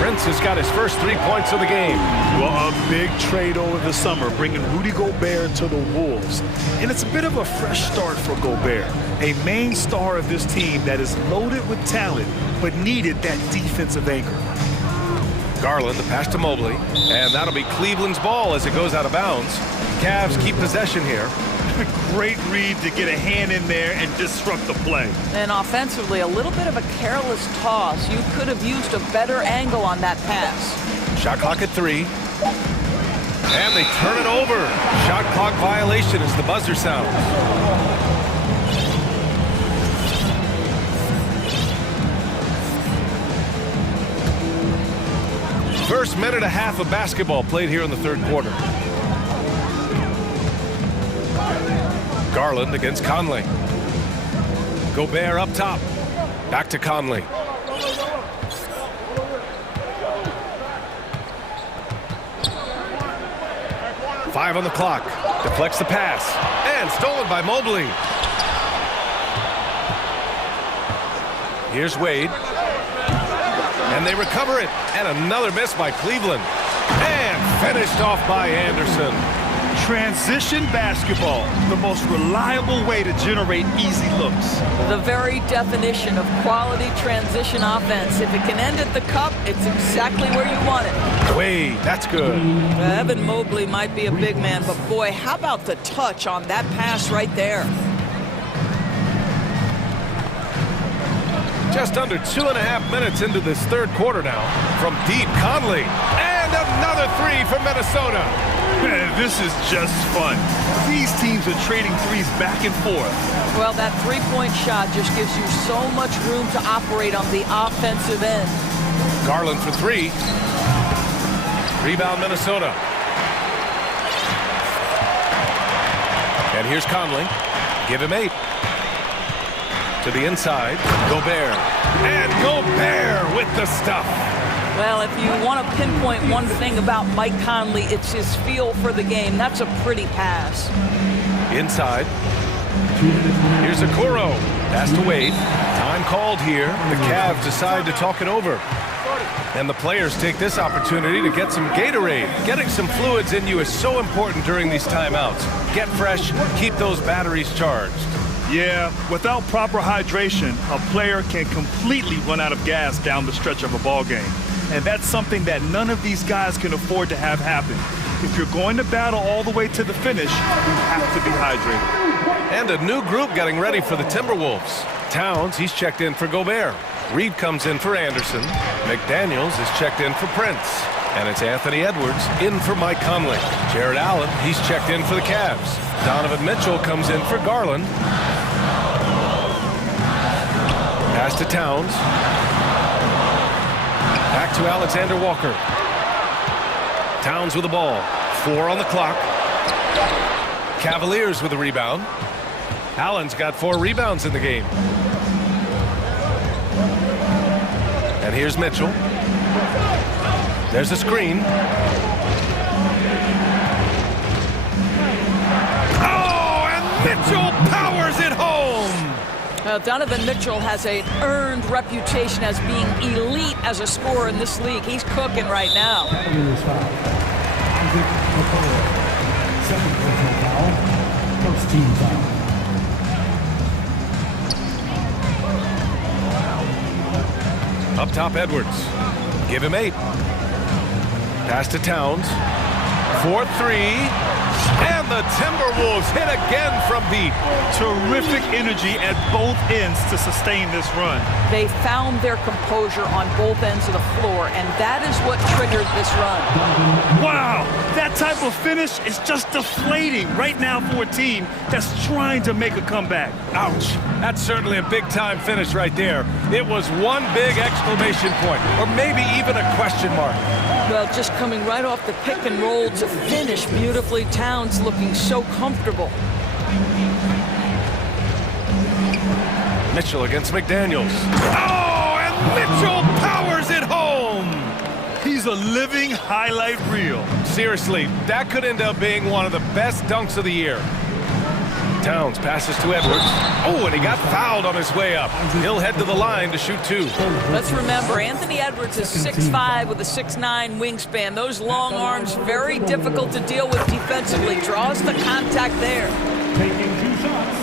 Prince has got his first 3 points of the game. Well, a big trade over the summer, bringing Rudy Gobert to the Wolves. And it's a bit of a fresh start for Gobert, a main star of this team that is loaded with talent, but needed that defensive anchor. Garland, the pass to Mobley. And that'll be Cleveland's ball as it goes out of bounds. Cavs keep possession here. Great read to get a hand in there and disrupt the play. And offensively, a little bit of a careless toss. You could have used a better angle on that pass. Shot clock at 3. And they turn it over. Shot clock violation as the buzzer sounds. First minute and a half of basketball played here in the third quarter. Garland against Conley. Gobert up top. Back to Conley. Five on the clock. Deflects the pass. And stolen by Mobley. Here's Wade. And they recover it. And another miss by Cleveland. And finished off by Anderson. Transition basketball, the most reliable way to generate easy looks. The very definition of quality transition offense. If it can end at the cup, it's exactly where you want it. Wade, that's good. Evan Mobley might be a big man, but boy, how about the touch on that pass right there? Just under 2.5 minutes into this third quarter now. From deep, Conley. And another 3 for Minnesota. Man, this is just fun. These teams are trading threes back and forth. Well, that three-point shot just gives you so much room to operate on the offensive end. Garland for 3. Rebound, Minnesota. And here's Conley. Give him 8. To the inside, Gobert. And Gobert with the stuff. Well, if you want to pinpoint one thing about Mike Conley, it's his feel for the game. That's a pretty pass. Inside. Here's Okoro. Pass to Wade. Time called here. The Cavs decide to talk it over. And the players take this opportunity to get some Gatorade. Getting some fluids in you is so important during these timeouts. Get fresh, keep those batteries charged. Yeah, without proper hydration, a player can completely run out of gas down the stretch of a ball game. And that's something that none of these guys can afford to have happen. If you're going to battle all the way to the finish, you have to be hydrated. And a new group getting ready for the Timberwolves. Towns, he's checked in for Gobert. Reed comes in for Anderson. McDaniels is checked in for Prince. And it's Anthony Edwards in for Mike Conley. Jared Allen, he's checked in for the Cavs. Donovan Mitchell comes in for Garland. Pass to Towns. Back to Alexander Walker. Towns with the ball. 4 on the clock. Cavaliers with the rebound. Allen's got 4 rebounds in the game. And here's Mitchell. There's a screen. Oh, and Mitchell powers it home. Well, Donovan Mitchell has an earned reputation as being elite as a scorer in this league. He's cooking right now. Second personal foul. First team foul. Up top, Edwards. Give him 8. Pass to Towns. 4-3. And the Timberwolves hit again from deep. Terrific energy at both ends to sustain this run. They found their composure on both ends of the floor, and that is what triggered this run. Wow, that type of finish is just deflating right now for a team that's trying to make a comeback. Ouch. That's certainly a big-time finish right there. It was one big exclamation point, or maybe even a question mark. Well, just coming right off the pick and roll to finish beautifully. Towns looking so comfortable. Mitchell against McDaniels. Oh, and Mitchell powers it home. He's a living highlight reel. Seriously, that could end up being one of the best dunks of the year. Towns passes to Edwards. Oh, and he got fouled on his way up. He'll head to the line to shoot 2. Let's remember, Anthony Edwards is 6'5" with a 6'9" wingspan. Those long arms, very difficult to deal with defensively. Draws the contact there. Taking 2 shots.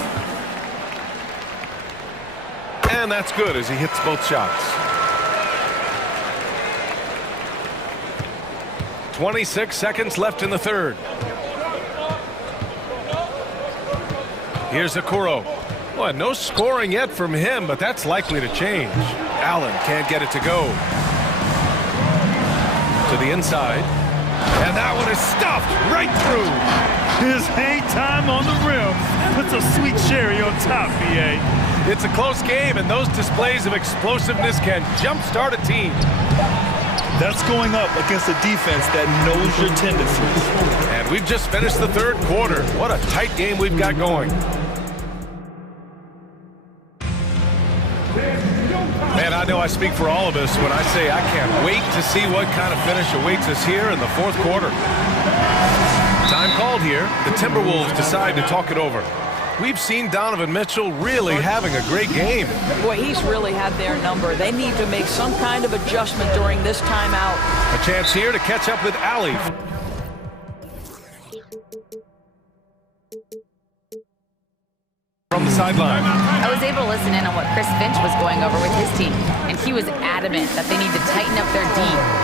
And that's good as he hits both shots. 26 seconds left in the third. Here's Okoro. Well, no scoring yet from him, but that's likely to change. Allen can't get it to go. To the inside. And that one is stuffed right through. His hang time on the rim puts a sweet cherry on top, BA. It's a close game, and those displays of explosiveness can jumpstart a team. That's going up against a defense that knows your tendencies. And we've just finished the third quarter. What a tight game we've got going. Man, I know I speak for all of us when I say I can't wait to see what kind of finish awaits us here in the fourth quarter. Time called here. The Timberwolves decide to talk it over. We've seen Donovan Mitchell really having a great game. Boy, he's really had their number. They need to make some kind of adjustment during this timeout. A chance here to catch up with Ali. From the sideline. I was able to listen in on what Chris Finch was going over with his team, and he was adamant that they need to tighten up their D.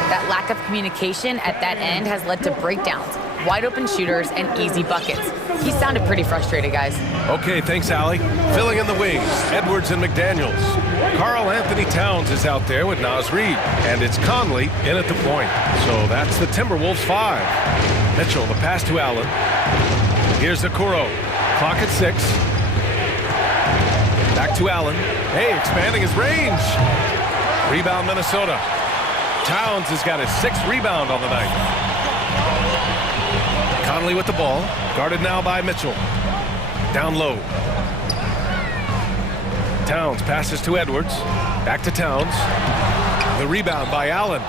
That lack of communication at that end has led to breakdowns, wide open shooters, and easy buckets. He sounded pretty frustrated, guys. Okay, thanks, Allie. Filling in the wings, Edwards and McDaniels. Karl Anthony Towns is out there with Naz Reid, and it's Conley in at the point. So that's the Timberwolves 5. Mitchell, the pass to Allen. Here's Okoro. Clock at 6. Back to Allen. Hey, expanding his range. Rebound, Minnesota. Towns has got his 6th rebound on the night. Conley with the ball. Guarded now by Mitchell. Down low. Towns passes to Edwards. Back to Towns. The rebound by Allen.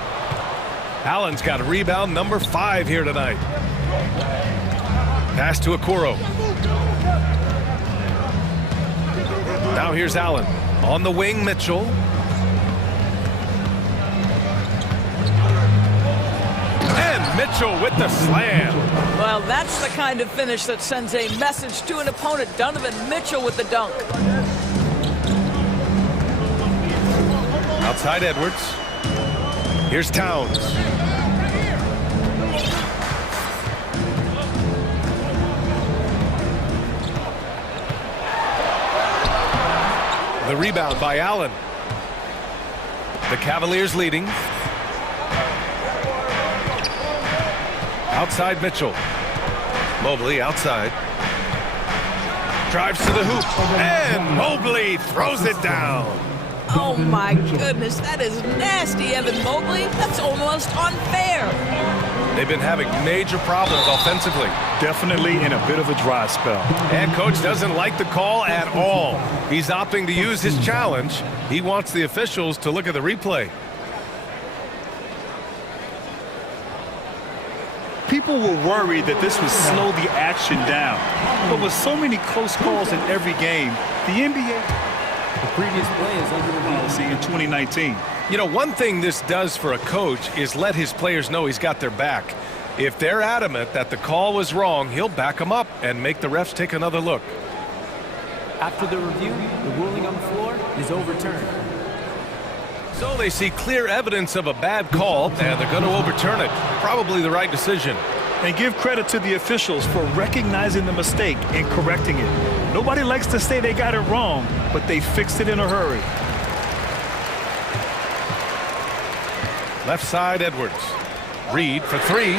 Allen's got a rebound number 5 here tonight. Pass to Okoro. Now here's Allen. On the wing, Mitchell. And Mitchell with the slam. Well, that's the kind of finish that sends a message to an opponent. Donovan Mitchell with the dunk. Outside Edwards. Here's Towns. The rebound by Allen. The Cavaliers leading. Outside Mitchell. Mobley outside. Drives to the hoop. And Mobley throws it down. Oh my goodness, that is nasty, Evan Mobley. That's almost unfair. They've been having major problems offensively. Definitely in a bit of a dry spell. And coach doesn't like the call at all. He's opting to use his challenge. He wants the officials to look at the replay. People were worried that this would slow the action down. But with so many close calls in every game, the NBA... The previous play is under the policy in 2019. You know, one thing this does for a coach is let his players know he's got their back. If they're adamant that the call was wrong, he'll back them up and make the refs take another look. After the review, the ruling on the floor is overturned. So they see clear evidence of a bad call, and they're going to overturn it. Probably the right decision. And give credit to the officials for recognizing the mistake and correcting it. Nobody likes to say they got it wrong, but they fixed it in a hurry. Left side, Edwards. Reed for three.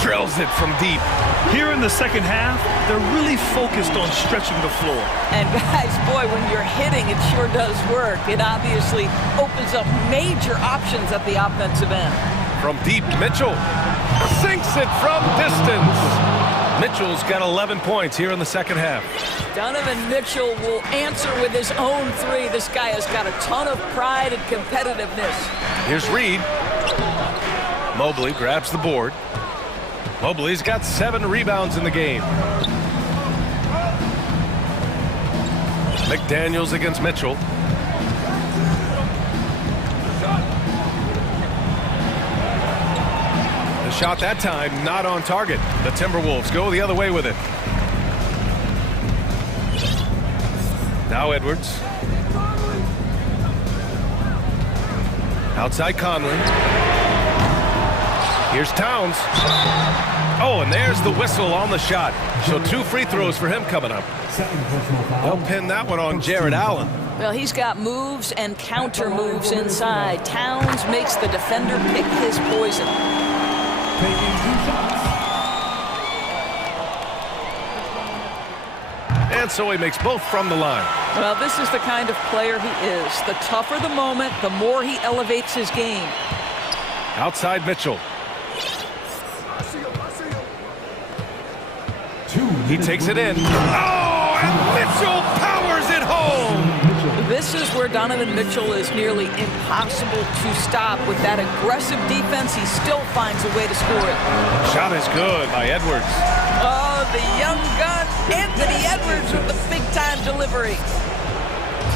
Drills it from deep. Here in the second half, they're really focused on stretching the floor. And guys, boy, when you're hitting, it sure does work. It obviously opens up major options at the offensive end. From deep, Mitchell sinks it from distance. Mitchell's got 11 points here in the second half. Donovan Mitchell will answer with his own three. This guy has got a ton of pride and competitiveness. Here's Reed. Mobley grabs the board. Mobley's got 7 rebounds in the game. McDaniels against Mitchell. The shot that time not on target. The Timberwolves go the other way with it. Now Edwards. Outside Conley. Here's Towns. Oh, and there's the whistle on the shot. So 2 free throws for him coming up. They'll pin that one on Jared Allen. Well, he's got moves and counter moves inside. Towns makes the defender pick his poison. And so he makes both from the line. Well, this is the kind of player he is. The tougher the moment, the more he elevates his game. Outside Mitchell. He takes it in. Oh, and Mitchell powers it home. This is where Donovan Mitchell is nearly impossible to stop. With that aggressive defense, he still finds a way to score it. Shot is good by Edwards. Oh, the young gun, Anthony Edwards with the big-time delivery.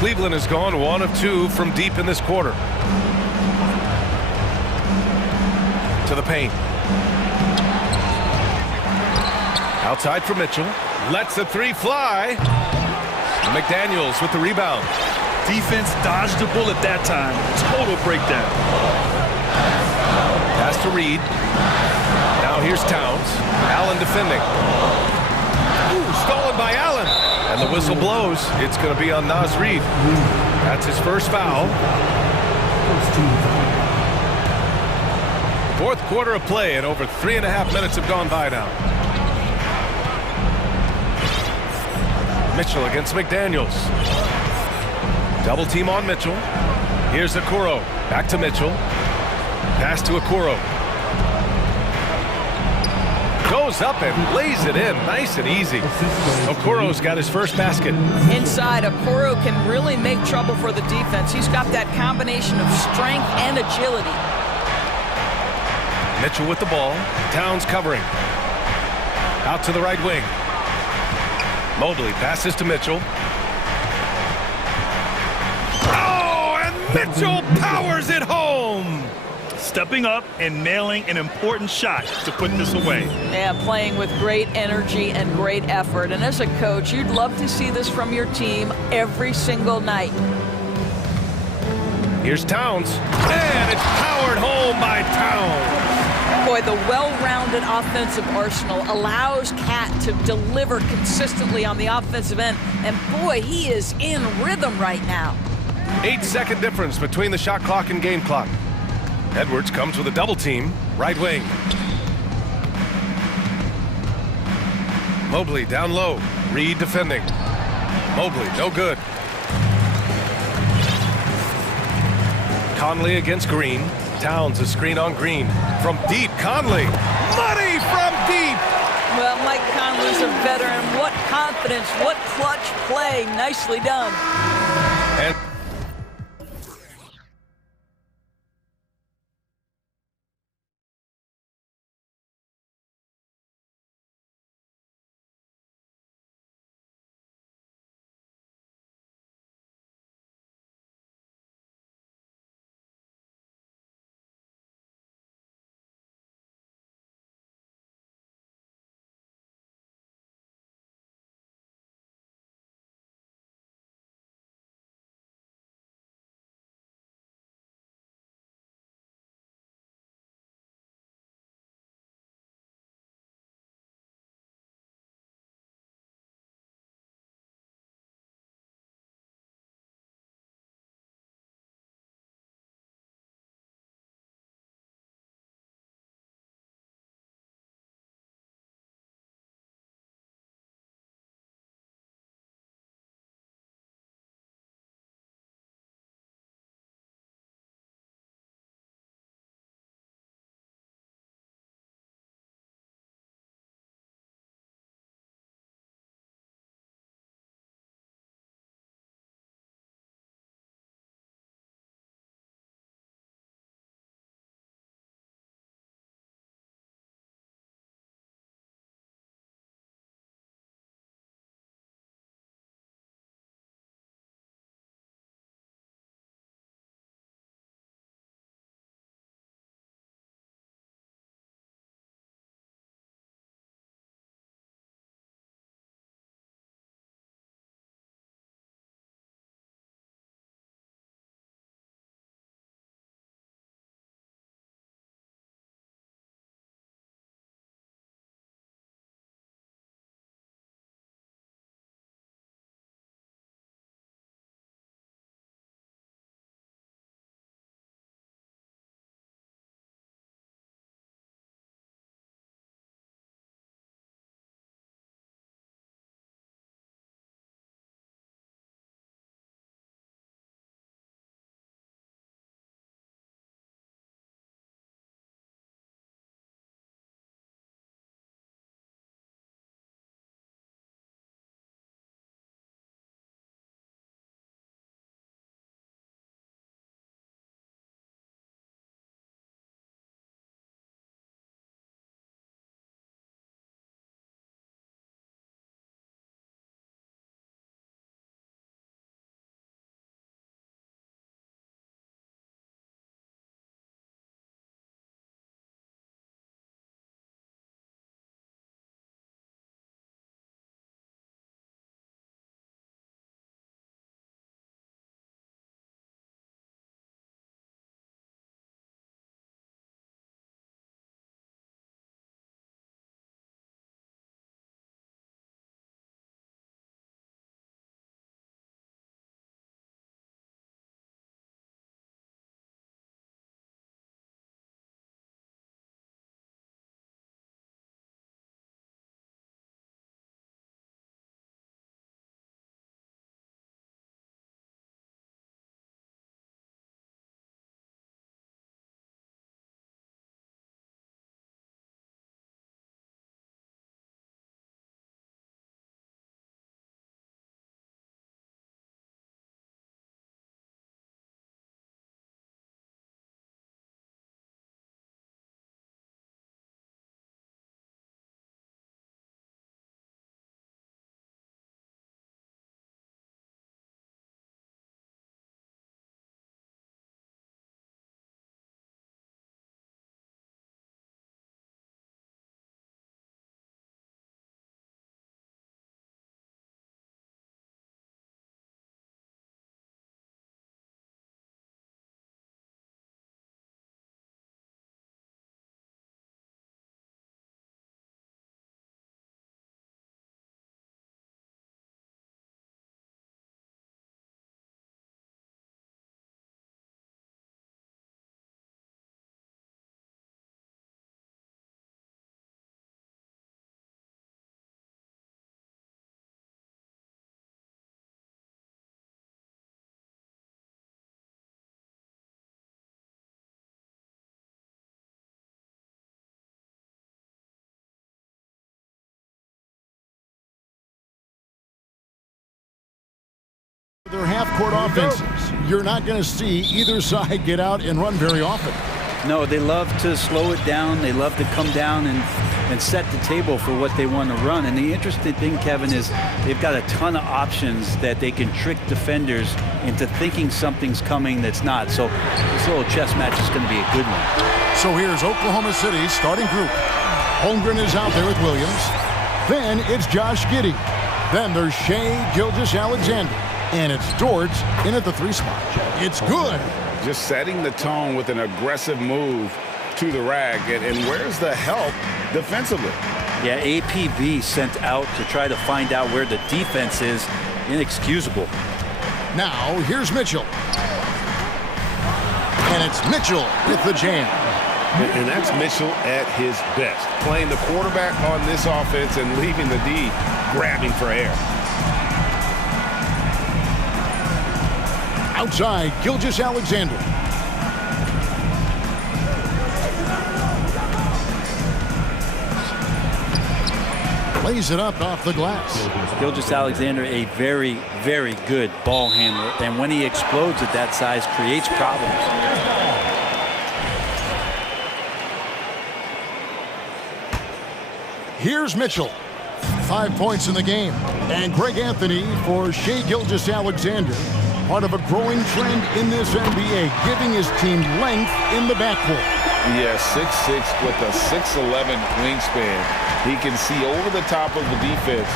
Cleveland has gone 1 of 2 from deep in this quarter. To the paint. Outside for Mitchell. Lets the 3 fly. McDaniels with the rebound. Defense dodged the bullet that time. Total breakdown. Pass to Reed. Now here's Towns. Allen defending. Ooh, stolen by Allen. And the whistle blows. It's going to be on Naz Reed. That's his first foul. Fourth quarter of play, and over 3.5 minutes have gone by now. Mitchell against McDaniels. Double team on Mitchell. Here's Okoro. Back to Mitchell. Pass to Okoro. Goes up and lays it in. Nice and easy. Okoro's got his first basket. Inside, Okoro can really make trouble for the defense. He's got that combination of strength and agility. Mitchell with the ball. Towns covering. Out to the right wing. Mobley passes to Mitchell. Oh, and Mitchell powers it home. Stepping up and nailing an important shot to put this away. Yeah, playing with great energy and great effort. And as a coach, you'd love to see this from your team every single night. Here's Towns. And it's powered home by Towns. Boy, the well-rounded offensive arsenal allows Cat to deliver consistently on the offensive end. And boy, he is in rhythm right now. 8-second difference between the shot clock and game clock. Edwards comes with a double team. Right wing. Mobley down low. Reed defending. Mobley, no good. Conley against Green. Towns a screen on Green. From deep, Conley. Money from deep. Well, Mike Conley's a veteran. What confidence, what clutch play. Nicely done. And Their half-court offenses. You're not going to see either side get out and run very often. No, they love to slow it down. They love to come down and set the table for what they want to run. And the interesting thing, Kevin, is they've got a ton of options that they can trick defenders into thinking something's coming that's not. So this little chess match is going to be a good one. So here's Oklahoma City's starting group. Holmgren is out there with Williams. Then it's Josh Giddey. Then there's Shai Gilgeous-Alexander. And it's Dort in at the 3 spot. It's good. Just setting the tone with an aggressive move to the rack. And where's the help defensively? Yeah, APB sent out to try to find out where the defense is. Inexcusable. Now, here's Mitchell. And it's Mitchell with the jam. And that's Mitchell at his best. Playing the quarterback on this offense and leaving the D grabbing for air. Outside, Gilgeous-Alexander. Lays it up off the glass. Gilgeous-Alexander, a very, very good ball handler. And when he explodes at that size, creates problems. Here's Mitchell. 5 points in the game. And Greg Anthony for Shai Gilgeous-Alexander. Part of a growing trend in this NBA, giving his team length in the backcourt. Yeah, 6'6" with a 6'11" wingspan. He can see over the top of the defense.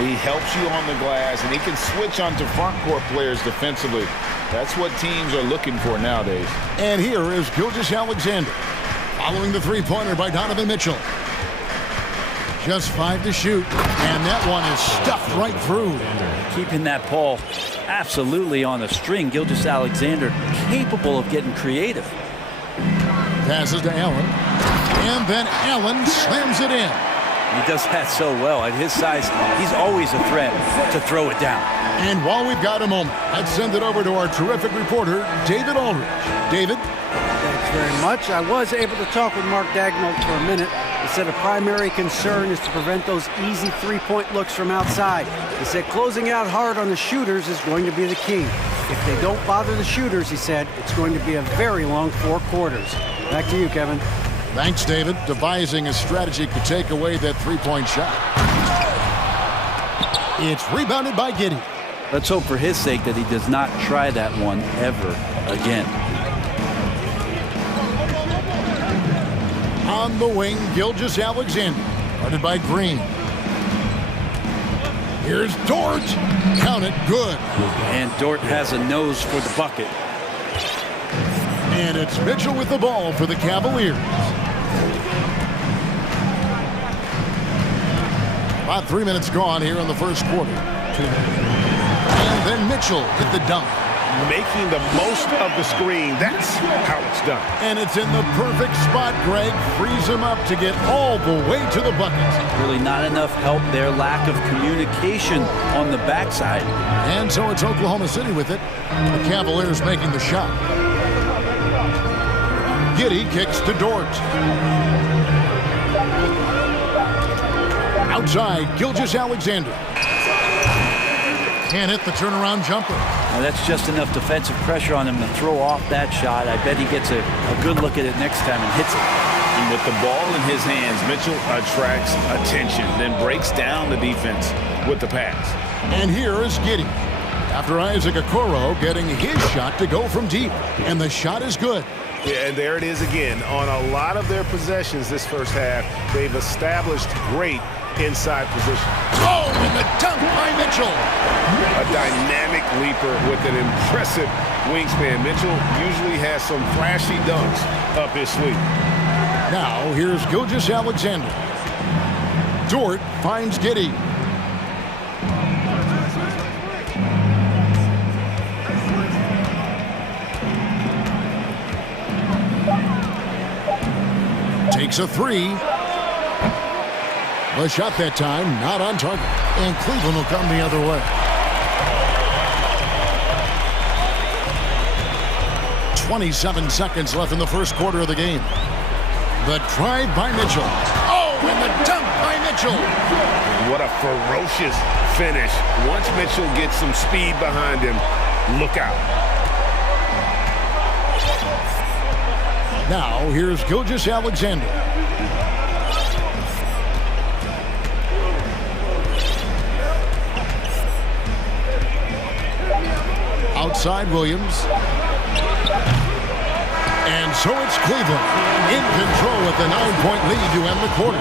He helps you on the glass, and he can switch onto front court players defensively. That's what teams are looking for nowadays. And here is Gilgeous-Alexander, following the three-pointer by Donovan Mitchell. Just 5 to shoot, and that one is stuffed right through. Keeping that ball absolutely on a string. Gilgeous-Alexander capable of getting creative. Passes to Allen, and then Allen slams it in. He does that so well. At his size, he's always a threat to throw it down. And while we've got a moment, let's send it over to our terrific reporter, David Aldridge. David? Thanks very much. I was able to talk with Mark Dagnall for a minute. He said a primary concern is to prevent those easy three-point looks from outside. He said closing out hard on the shooters is going to be the key. If they don't bother the shooters, he said, it's going to be a very long 4 quarters. Back to you, Kevin. Thanks, David. Devising a strategy could take away that three-point shot. It's rebounded by Giddey. Let's hope for his sake that he does not try that one ever again. On the wing, Gilgeous-Alexander, guarded by Green. Here's Dort. Count it, good. And Dort has a nose for the bucket. And it's Mitchell with the ball for the Cavaliers. About 3 minutes gone here in the first quarter. And then Mitchell hit the dunk. Making the most of the screen. That's how it's done. And it's in the perfect spot, Greg. Frees him up to get all the way to the bucket. Really not enough help there. Lack of communication on the backside. And so it's Oklahoma City with it. The Cavaliers making the shot. Giddey kicks to Dort. Outside, Gilgeous-Alexander. Can't hit the turnaround jumper. Now that's just enough defensive pressure on him to throw off that shot. I bet he gets a good look at it next time and hits it. And with the ball in his hands, Mitchell attracts attention, then breaks down the defense with the pass. And here is Giddey. After Isaac Okoro getting his shot to go from deep. And the shot is good. Yeah, and there it is again. On a lot of their possessions this first half, they've established great inside position. Oh, and the dunk by Mitchell. A dynamic leaper with an impressive wingspan. Mitchell usually has some flashy dunks up his sleeve. Now, here's Gilgeous-Alexander. Dort finds Giddey. Takes a three. The shot that time, not on target. And Cleveland will come the other way. 27 seconds left in the first quarter of the game. The drive by Mitchell. Oh, and the dunk by Mitchell. What a ferocious finish. Once Mitchell gets some speed behind him, look out. Now, here's Gilgeous-Alexander. Outside Williams. And so it's Cleveland in control with the 9-point lead to end the quarter.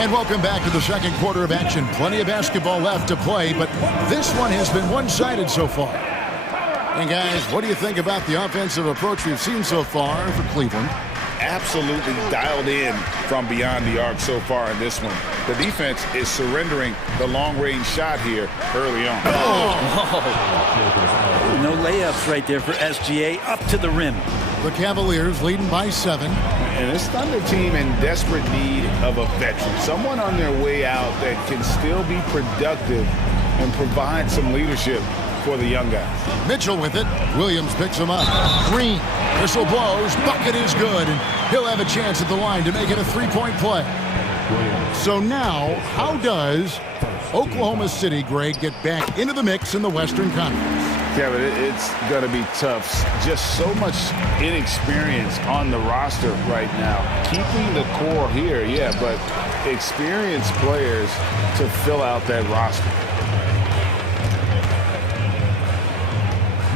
And welcome back to the second quarter of action. Plenty of basketball left to play, but this one has been one-sided so far. And guys, what do you think about the offensive approach we've seen so far for Cleveland? Absolutely dialed in from beyond the arc so far in this one. The defense is surrendering the long-range shot here early on. No layups right there for SGA up to the rim. The Cavaliers leading by 7. And this Thunder team in desperate need of a veteran, someone on their way out that can still be productive and provide some leadership for the young guys. Mitchell with it. Williams picks him up. Green. Whistle blows. Bucket is good. And he'll have a chance at the line to make it a 3-point play. So now, how does Oklahoma City, Greg, get back into the mix in the Western Conference? Kevin, it's going to be tough. Just so much inexperience on the roster right now. Keeping the core here, yeah, but experienced players to fill out that roster.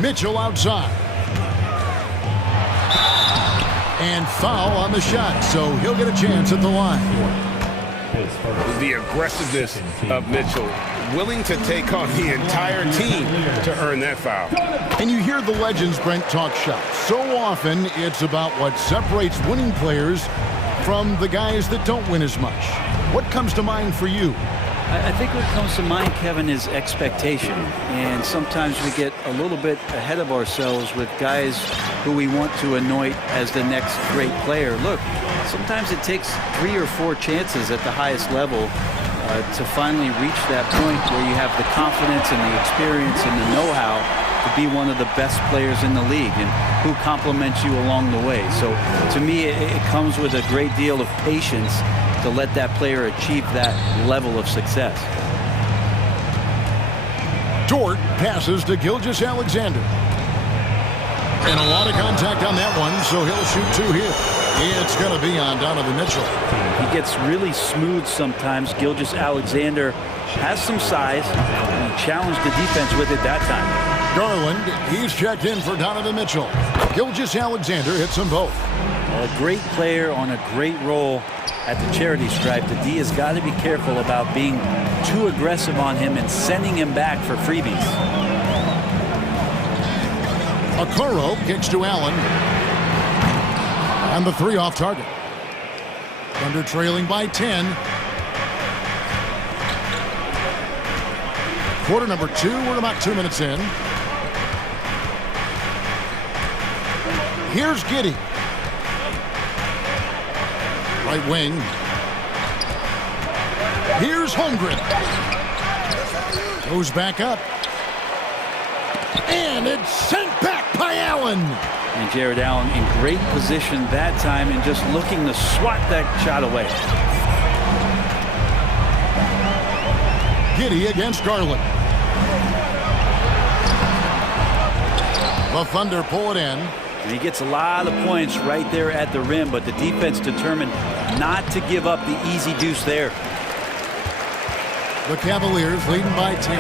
Mitchell outside. And foul on the shot, so he'll get a chance at the line. The aggressiveness of Mitchell, willing to take on the entire team to earn that foul. And you hear the legends, Brent, talk shop. So often, it's about what separates winning players from the guys that don't win as much. What comes to mind for you? I think what comes to mind, Kevin, is expectation. And sometimes we get a little bit ahead of ourselves with guys who we want to anoint as the next great player. Look, sometimes it takes 3 or 4 chances at the highest level to finally reach that point where you have the confidence and the experience and the know-how to be one of the best players in the league and who compliments you along the way. So to me, it comes with a great deal of patience to let that player achieve that level of success. Dort passes to Gilgeous-Alexander. And a lot of contact on that one, so he'll shoot 2 here. It's going to be on Donovan Mitchell. He gets really smooth sometimes. Gilgeous-Alexander has some size, and he challenged the defense with it that time. Garland, he's checked in for Donovan Mitchell. Gilgeous-Alexander hits them both. A great player on a great role at the charity stripe. The D has got to be careful about being too aggressive on him and sending him back for freebies. Okoro kicks to Allen. And the 3 off target. Thunder trailing by 10. Quarter number 2. We're about 2 minutes in. Here's Giddey. Right wing. Here's Holmgren. Goes back up. And it's sent back by Allen. And Jared Allen in great position that time and just looking to swat that shot away. Giddey against Garland. The Thunder pull it in. And he gets a lot of points right there at the rim, but the defense determined not to give up the easy deuce there. The Cavaliers leading by 10.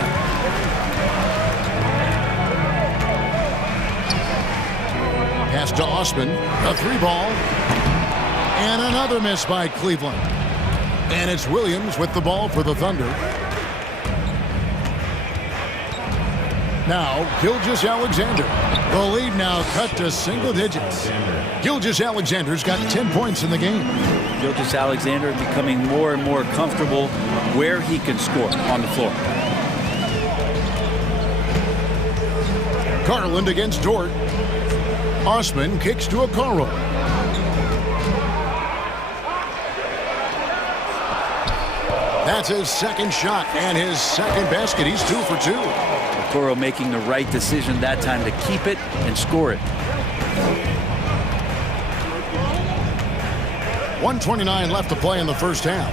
Pass to Osman, a 3-ball, and another miss by Cleveland. And it's Williams with the ball for the Thunder. Now, Gilgeous-Alexander. The lead now cut to single digits. Gilgeous-Alexander's got 10 points in the game. Gilgeous-Alexander becoming more and more comfortable where he can score on the floor. Garland against Dort. Osman kicks to Okoro. That's his second shot and his second basket. He's 2 for 2. Okoro making the right decision that time to keep it and score it. .129 left to play in the first half.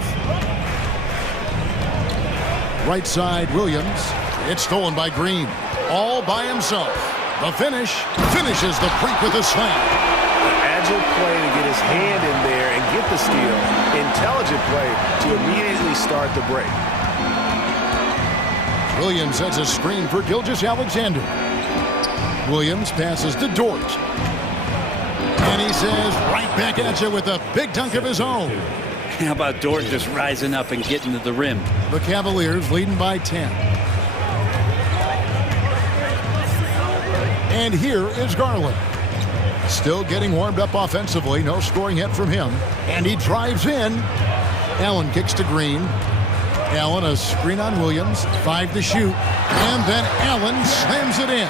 Right side, Williams. It's stolen by Green. All by himself. The finish. Finishes the break with a slam. Agile play to get his hand in there and get the steal. Intelligent play to immediately start the break. Williams sets a screen for Gilgeous-Alexander. Williams passes to Dort. And he says, right back at you with a big dunk of his own. How about Dort just rising up and getting to the rim? The Cavaliers leading by 10. And here is Garland. Still getting warmed up offensively. No scoring yet from him. And he drives in. Allen kicks to Green. Allen, a screen on Williams. 5 to shoot. And then Allen slams it in.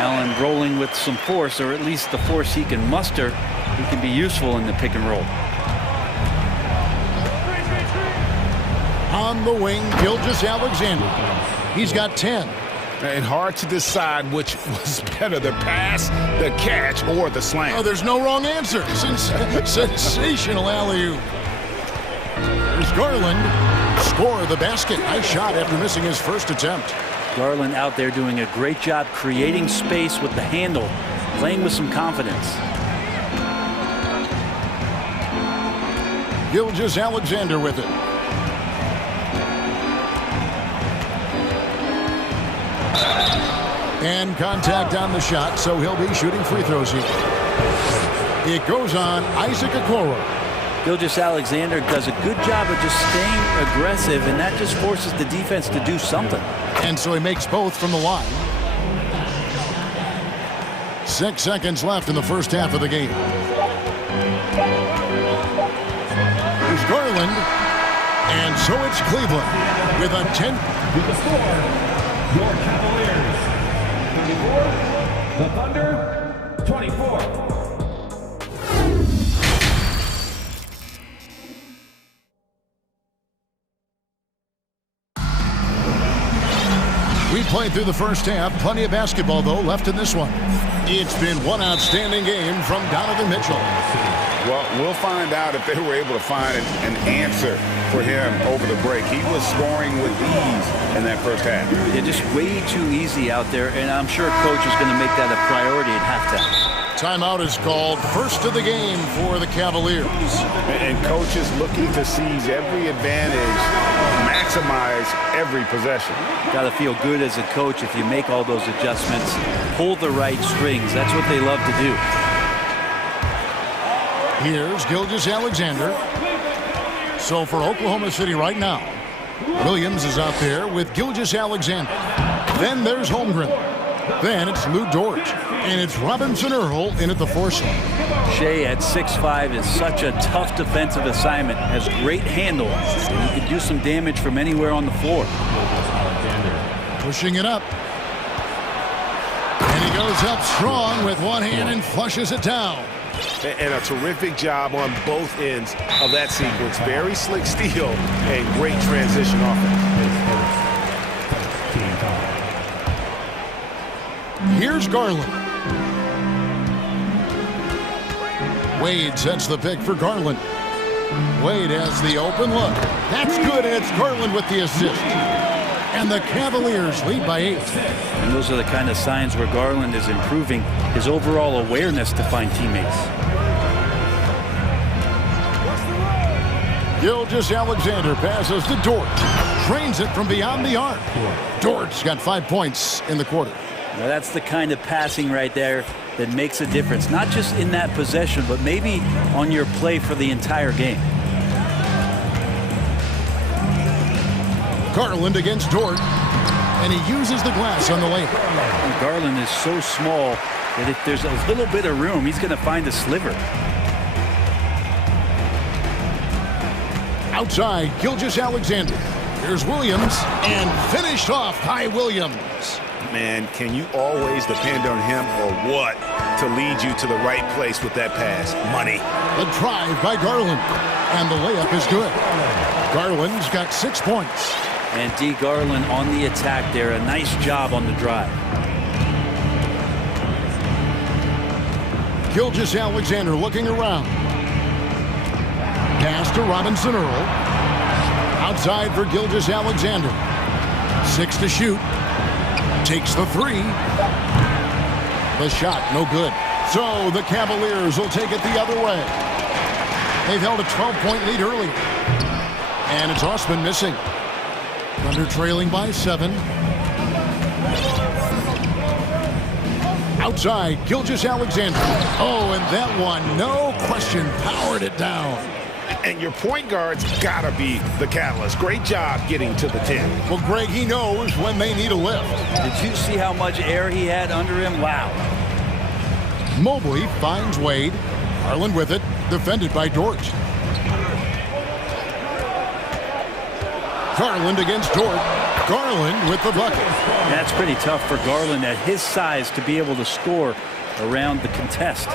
Allen rolling with some force, or at least the force he can muster. He can be useful in the pick and roll. On the wing, Gilgeous-Alexander. He's got 10. And hard to decide which was better, the pass, the catch, or the slam. Oh, there's no wrong answer. Sensational alley-oop. There's Garland. Score the basket. Nice shot after missing his first attempt. Garland out there doing a great job creating space with the handle, playing with some confidence. Gilgeous-Alexander with it. And contact on the shot, so he'll be shooting free throws here. It goes on Isaac Okoro. Gilgeous-Alexander does a good job of just staying aggressive, and that just forces the defense to do something. And so he makes both from the line. 6 seconds left in the first half of the game. Here's Garland. And so it's Cleveland with a 10. With the score, your Cavaliers 34, the Thunder 24. We played through the first half. Plenty of basketball, though, left in this one. It's been one outstanding game from Donovan Mitchell. Well, we'll find out if they were able to find an answer for him over the break. He was scoring with ease in that first half. Yeah, just way too easy out there, and I'm sure coach is going to make that a priority at halftime. Timeout is called. First of the game for the Cavaliers. And coach is looking to seize every advantage, maximize every possession. Got to feel good as a coach if you make all those adjustments, pull the right strings. That's what they love to do. Here's Gilgeous-Alexander. So for Oklahoma City right now, Williams is out there with Gilgeous-Alexander. Then there's Holmgren. Then it's Lou Dort. And it's Robinson Earl in at the 4 slot. Shea at 6'5" is such a tough defensive assignment. Has great handle. And he can do some damage from anywhere on the floor. Pushing it up. And he goes up strong with one hand and flushes it down. And a terrific job on both ends of that sequence. Very slick steal and great transition offense. Here's Garland. Wade sets the pick for Garland. Wade has the open look. That's good, and it's Garland with the assist. And the Cavaliers lead by 8. And those are the kind of signs where Garland is improving his overall awareness to find teammates. Gilgeous-Alexander passes to Dort. Trains it from beyond the arc. Dort's got 5 points in the quarter. Now that's the kind of passing right there that makes a difference, not just in that possession, but maybe on your play for the entire game. Garland against Dort, and he uses the glass on the layup. And Garland is so small that if there's a little bit of room, he's going to find a sliver. Outside, Gilgeous-Alexander. Here's Williams, and finished off by Williams. Man, can you always depend on him or what to lead you to the right place with that pass? Money. The drive by Garland, and the layup is good. Garland's got 6 points. And D. Garland on the attack there. A nice job on the drive. Gilgeous-Alexander looking around. Pass to Robinson Earl. Outside for Gilgeous-Alexander. 6 to shoot. Takes the 3. The shot, no good. So the Cavaliers will take it the other way. They've held a 12-point lead early. And it's Osman missing. Thunder trailing by 7. Outside, Gilgeous-Alexander. Oh, and that one, no question, powered it down. And your point guard's got to be the catalyst. Great job getting to the 10. Well, Greg, he knows when they need a lift. Did you see how much air he had under him? Wow. Mobley finds Wade. Garland with it, defended by Dort. Garland against Dort. Garland with the bucket. That's pretty tough for Garland at his size to be able to score around the contest.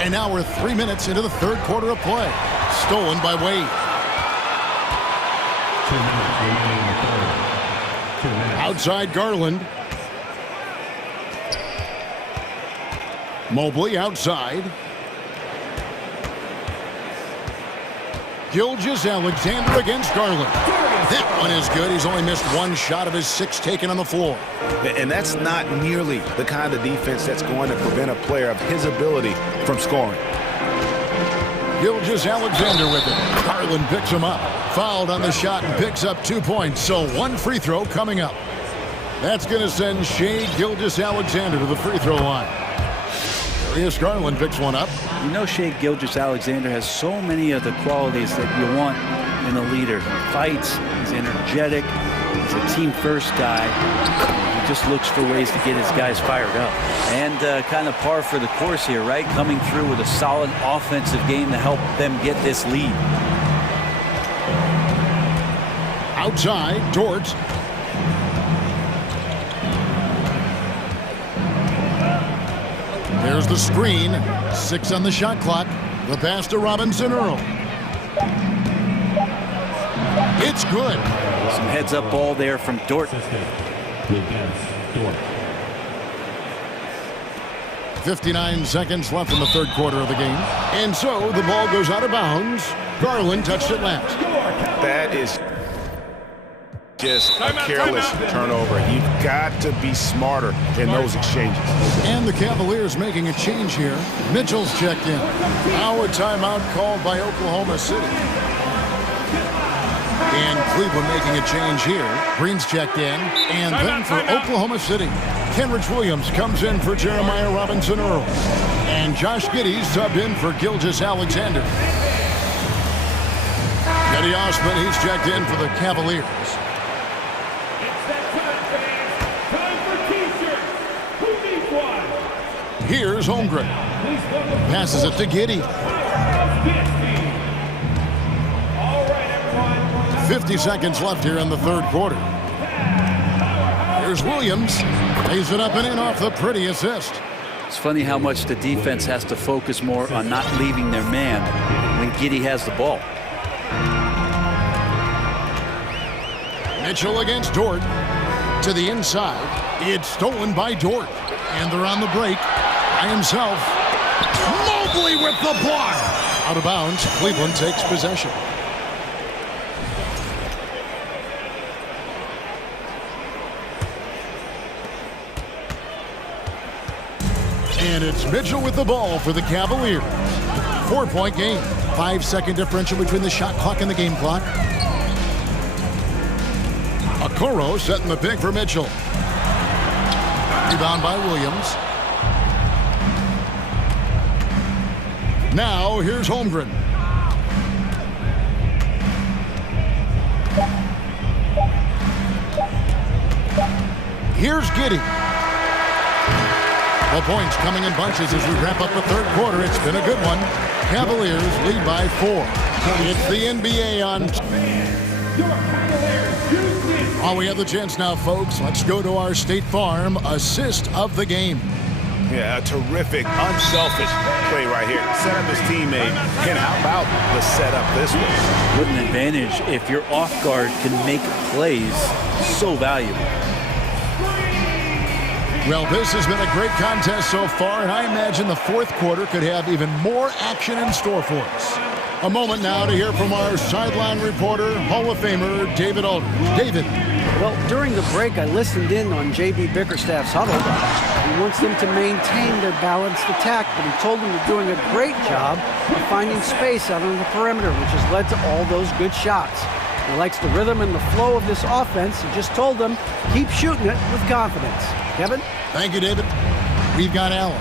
And now we're 3 minutes into the third quarter of play. Stolen by Wade. 2 minutes remaining in the third. 2 minutes. Outside Garland. Mobley outside. Gilgeous-Alexander against Garland. That one is good. He's only missed 1 shot of his 6 taken on the floor. And that's not nearly the kind of defense that's going to prevent a player of his ability from scoring. Gilgeous-Alexander with it. Garland picks him up. Fouled on the shot and picks up 2 points. So 1 free throw coming up. That's going to send Shea Gilgeous-Alexander to the free throw line. Darius Garland picks one up. You know, Shea Gilgeous-Alexander has so many of the qualities that you want in a leader. He fights, he's energetic, he's a team-first guy. He just looks for ways to get his guys fired up. And kind of par for the course here, right? Coming through with a solid offensive game to help them get this lead. Outside, Dort. There's the screen. 6 on the shot clock. The pass to Robinson Earl. It's good. Some heads-up ball there from Dort. 59 seconds left in the third quarter of the game. And so the ball goes out of bounds. Garland touched it last. That is just a careless turnover. You've got to be smarter in those exchanges. And the Cavaliers making a change here. Mitchell's checked in. Now a timeout called by Oklahoma City. And Cleveland making a change here. Green's checked in. And then for Oklahoma City, Kenrich Williams comes in for Jeremiah Robinson Earl. And Josh Giddey's subbed in for Gilgeous-Alexander. Eddie Osman, he's checked in for the Cavaliers. Here's Holmgren. Passes it to Giddey. 50 seconds left here in the third quarter. Here's Williams. Lays it up and in off the pretty assist. It's funny how much the defense has to focus more on not leaving their man when Giddey has the ball. Mitchell against Dort. To the inside. It's stolen by Dort. And they're on the break. By himself. Mobley with the block. Out of bounds. Cleveland takes possession. And it's Mitchell with the ball for the Cavaliers. 4-point game. 5-second differential between the shot clock and the game clock. Okoro setting the pick for Mitchell. Rebound by Williams. Now here's Holmgren. Here's Giddey. The points coming in bunches as we wrap up the third quarter. It's been a good one. Cavaliers lead by 4. It's the NBA on. While we have the chance now, folks, let's go to our State Farm assist of the game. Yeah, a terrific, unselfish play right here. Set up his teammate. And how about the setup this way? What an advantage if your off guard can make plays so valuable. Well, this has been a great contest so far, and I imagine the fourth quarter could have even more action in store for us. A moment now to hear from our sideline reporter, Hall of Famer David Aldridge. David. Well, during the break, I listened in on J.B. Bickerstaff's huddle. He wants them to maintain their balanced attack, but he told them they're doing a great job of finding space out on the perimeter, which has led to all those good shots. He likes the rhythm and the flow of this offense. He just told them, keep shooting it with confidence. Kevin? Thank you, David. We've got Allen.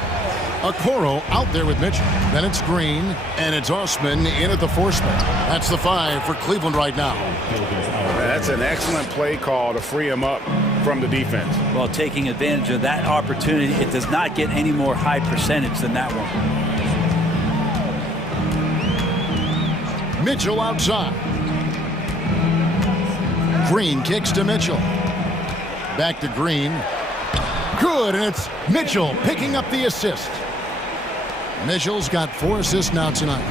Okoro out there with Mitchell. Then it's Green, and it's Osman in at the 4 spot. That's the 5 for Cleveland right now. That's an excellent play call to free him up from the defense. Well, taking advantage of that opportunity, it does not get any more high percentage than that one. Mitchell outside. Green kicks to Mitchell. Back to Green. Good, and it's Mitchell picking up the assist. Mitchell's got 4 assists now tonight.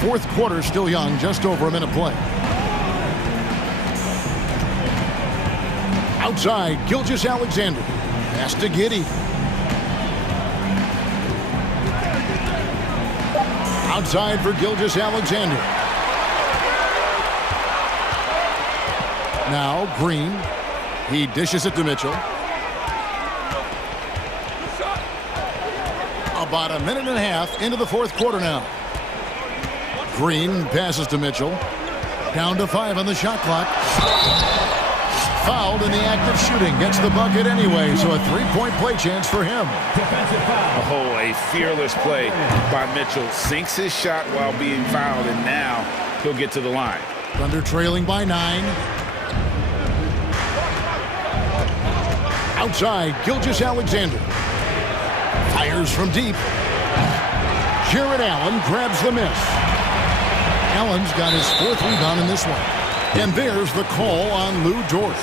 Fourth quarter still young, just over a minute play. Outside, Gilgeous-Alexander. Pass to Giddey. Outside for Gilgeous-Alexander. Now Green. He dishes it to Mitchell. About a minute and a half into the fourth quarter now. Green passes to Mitchell. Down to 5 on the shot clock. Fouled in the act of shooting. Gets the bucket anyway, so a 3-point play chance for him. Oh, a fearless play by Mitchell. Sinks his shot while being fouled, and now he'll get to the line. Thunder trailing by 9. Outside, Gilgeous-Alexander. Fires from deep. Jared Allen grabs the miss. Allen's got his 4th rebound in this one. And there's the call on Lou Dort.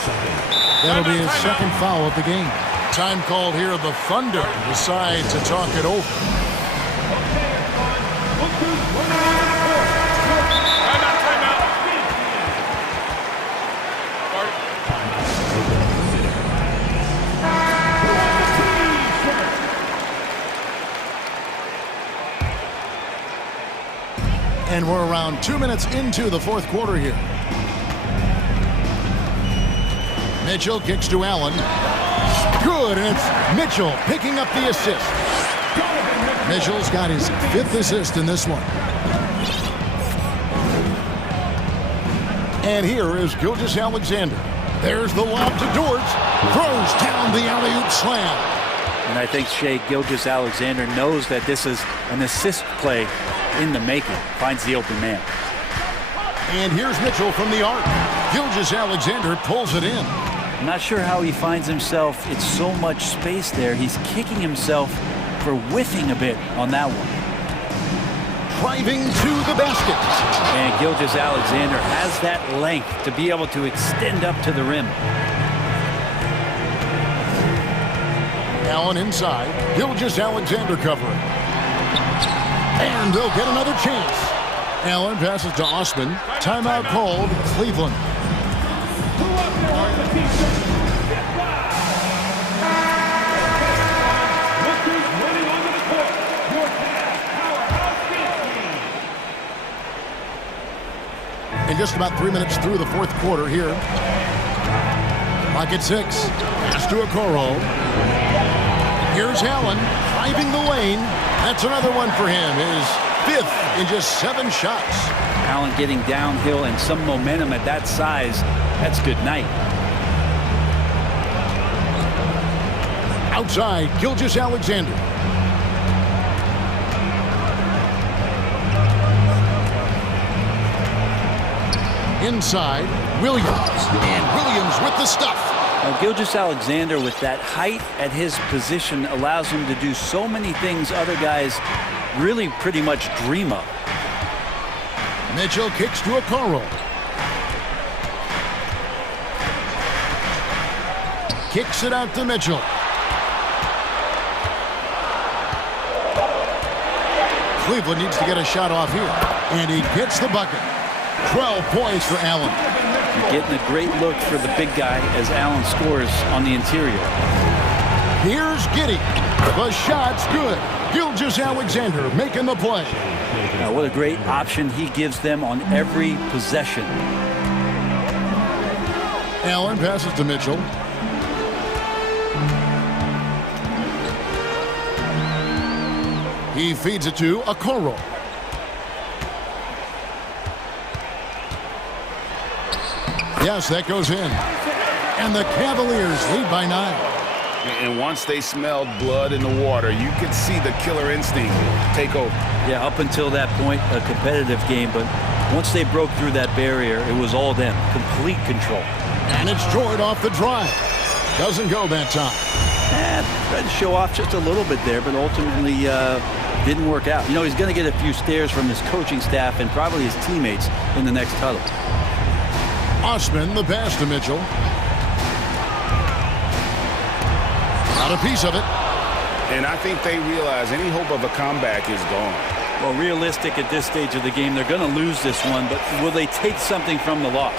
That'll be his 2nd foul of the game. Time called here. The Thunder decide to talk it over. And we're around 2 minutes into the fourth quarter here. Mitchell kicks to Allen. Good, and it's Mitchell picking up the assist. Mitchell's got his 5th assist in this one. And here is Gilgeous-Alexander. There's the lob to Dort. Throws down the alley-oop slam. And I think Shea Gilgeous-Alexander knows that this is an assist play in the making. Finds the open man. And here's Mitchell from the arc. Gilgeous-Alexander pulls it in. I'm not sure how he finds himself. It's so much space there. He's kicking himself for whiffing a bit on that one. Driving to the basket. And Gilgeous-Alexander has that length to be able to extend up to the rim. Allen inside. Gilgeous-Alexander covering. And they'll get another chance. Allen passes to Osman. Timeout called, Cleveland. And just about 3 minutes through the fourth quarter here. Clock at 6. Pass to Okoro. Here's Allen driving the lane. That's another one for him. His 5th in just 7 shots. Allen getting downhill and some momentum at that size. That's good night. Outside, Gilgeous-Alexander. Inside, Williams. And Williams with the stuff. Now, Gilgeous-Alexander, with that height at his position, allows him to do so many things other guys really pretty much dream of. Mitchell kicks to Okoro. Kicks it out to Mitchell. Cleveland needs to get a shot off here. And he gets the bucket. 12 points for Allen. You're getting a great look for the big guy as Allen scores on the interior. Here's Giddey. The shot's good. Gilgeous-Alexander making the play. Now, what a great option he gives them on every possession. Allen passes to Mitchell. He feeds it to Okoro. Yes, that goes in. And the Cavaliers lead by 9. And once they smelled blood in the water, you could see the killer instinct take over. Yeah, up until that point, a competitive game, but once they broke through that barrier, it was all them. Complete control. And it's Jordan off the drive. Doesn't go that time. Tried to show off just a little bit there, but ultimately didn't work out. You know, he's going to get a few stares from his coaching staff and probably his teammates in the next huddle. Osman, the pass to Mitchell. Got a piece of it. And I think they realize any hope of a comeback is gone. Well, realistic at this stage of the game, they're going to lose this one, but will they take something from the loss?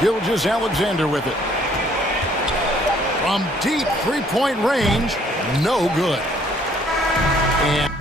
Gilgeous-Alexander with it. From deep three-point range, no good. And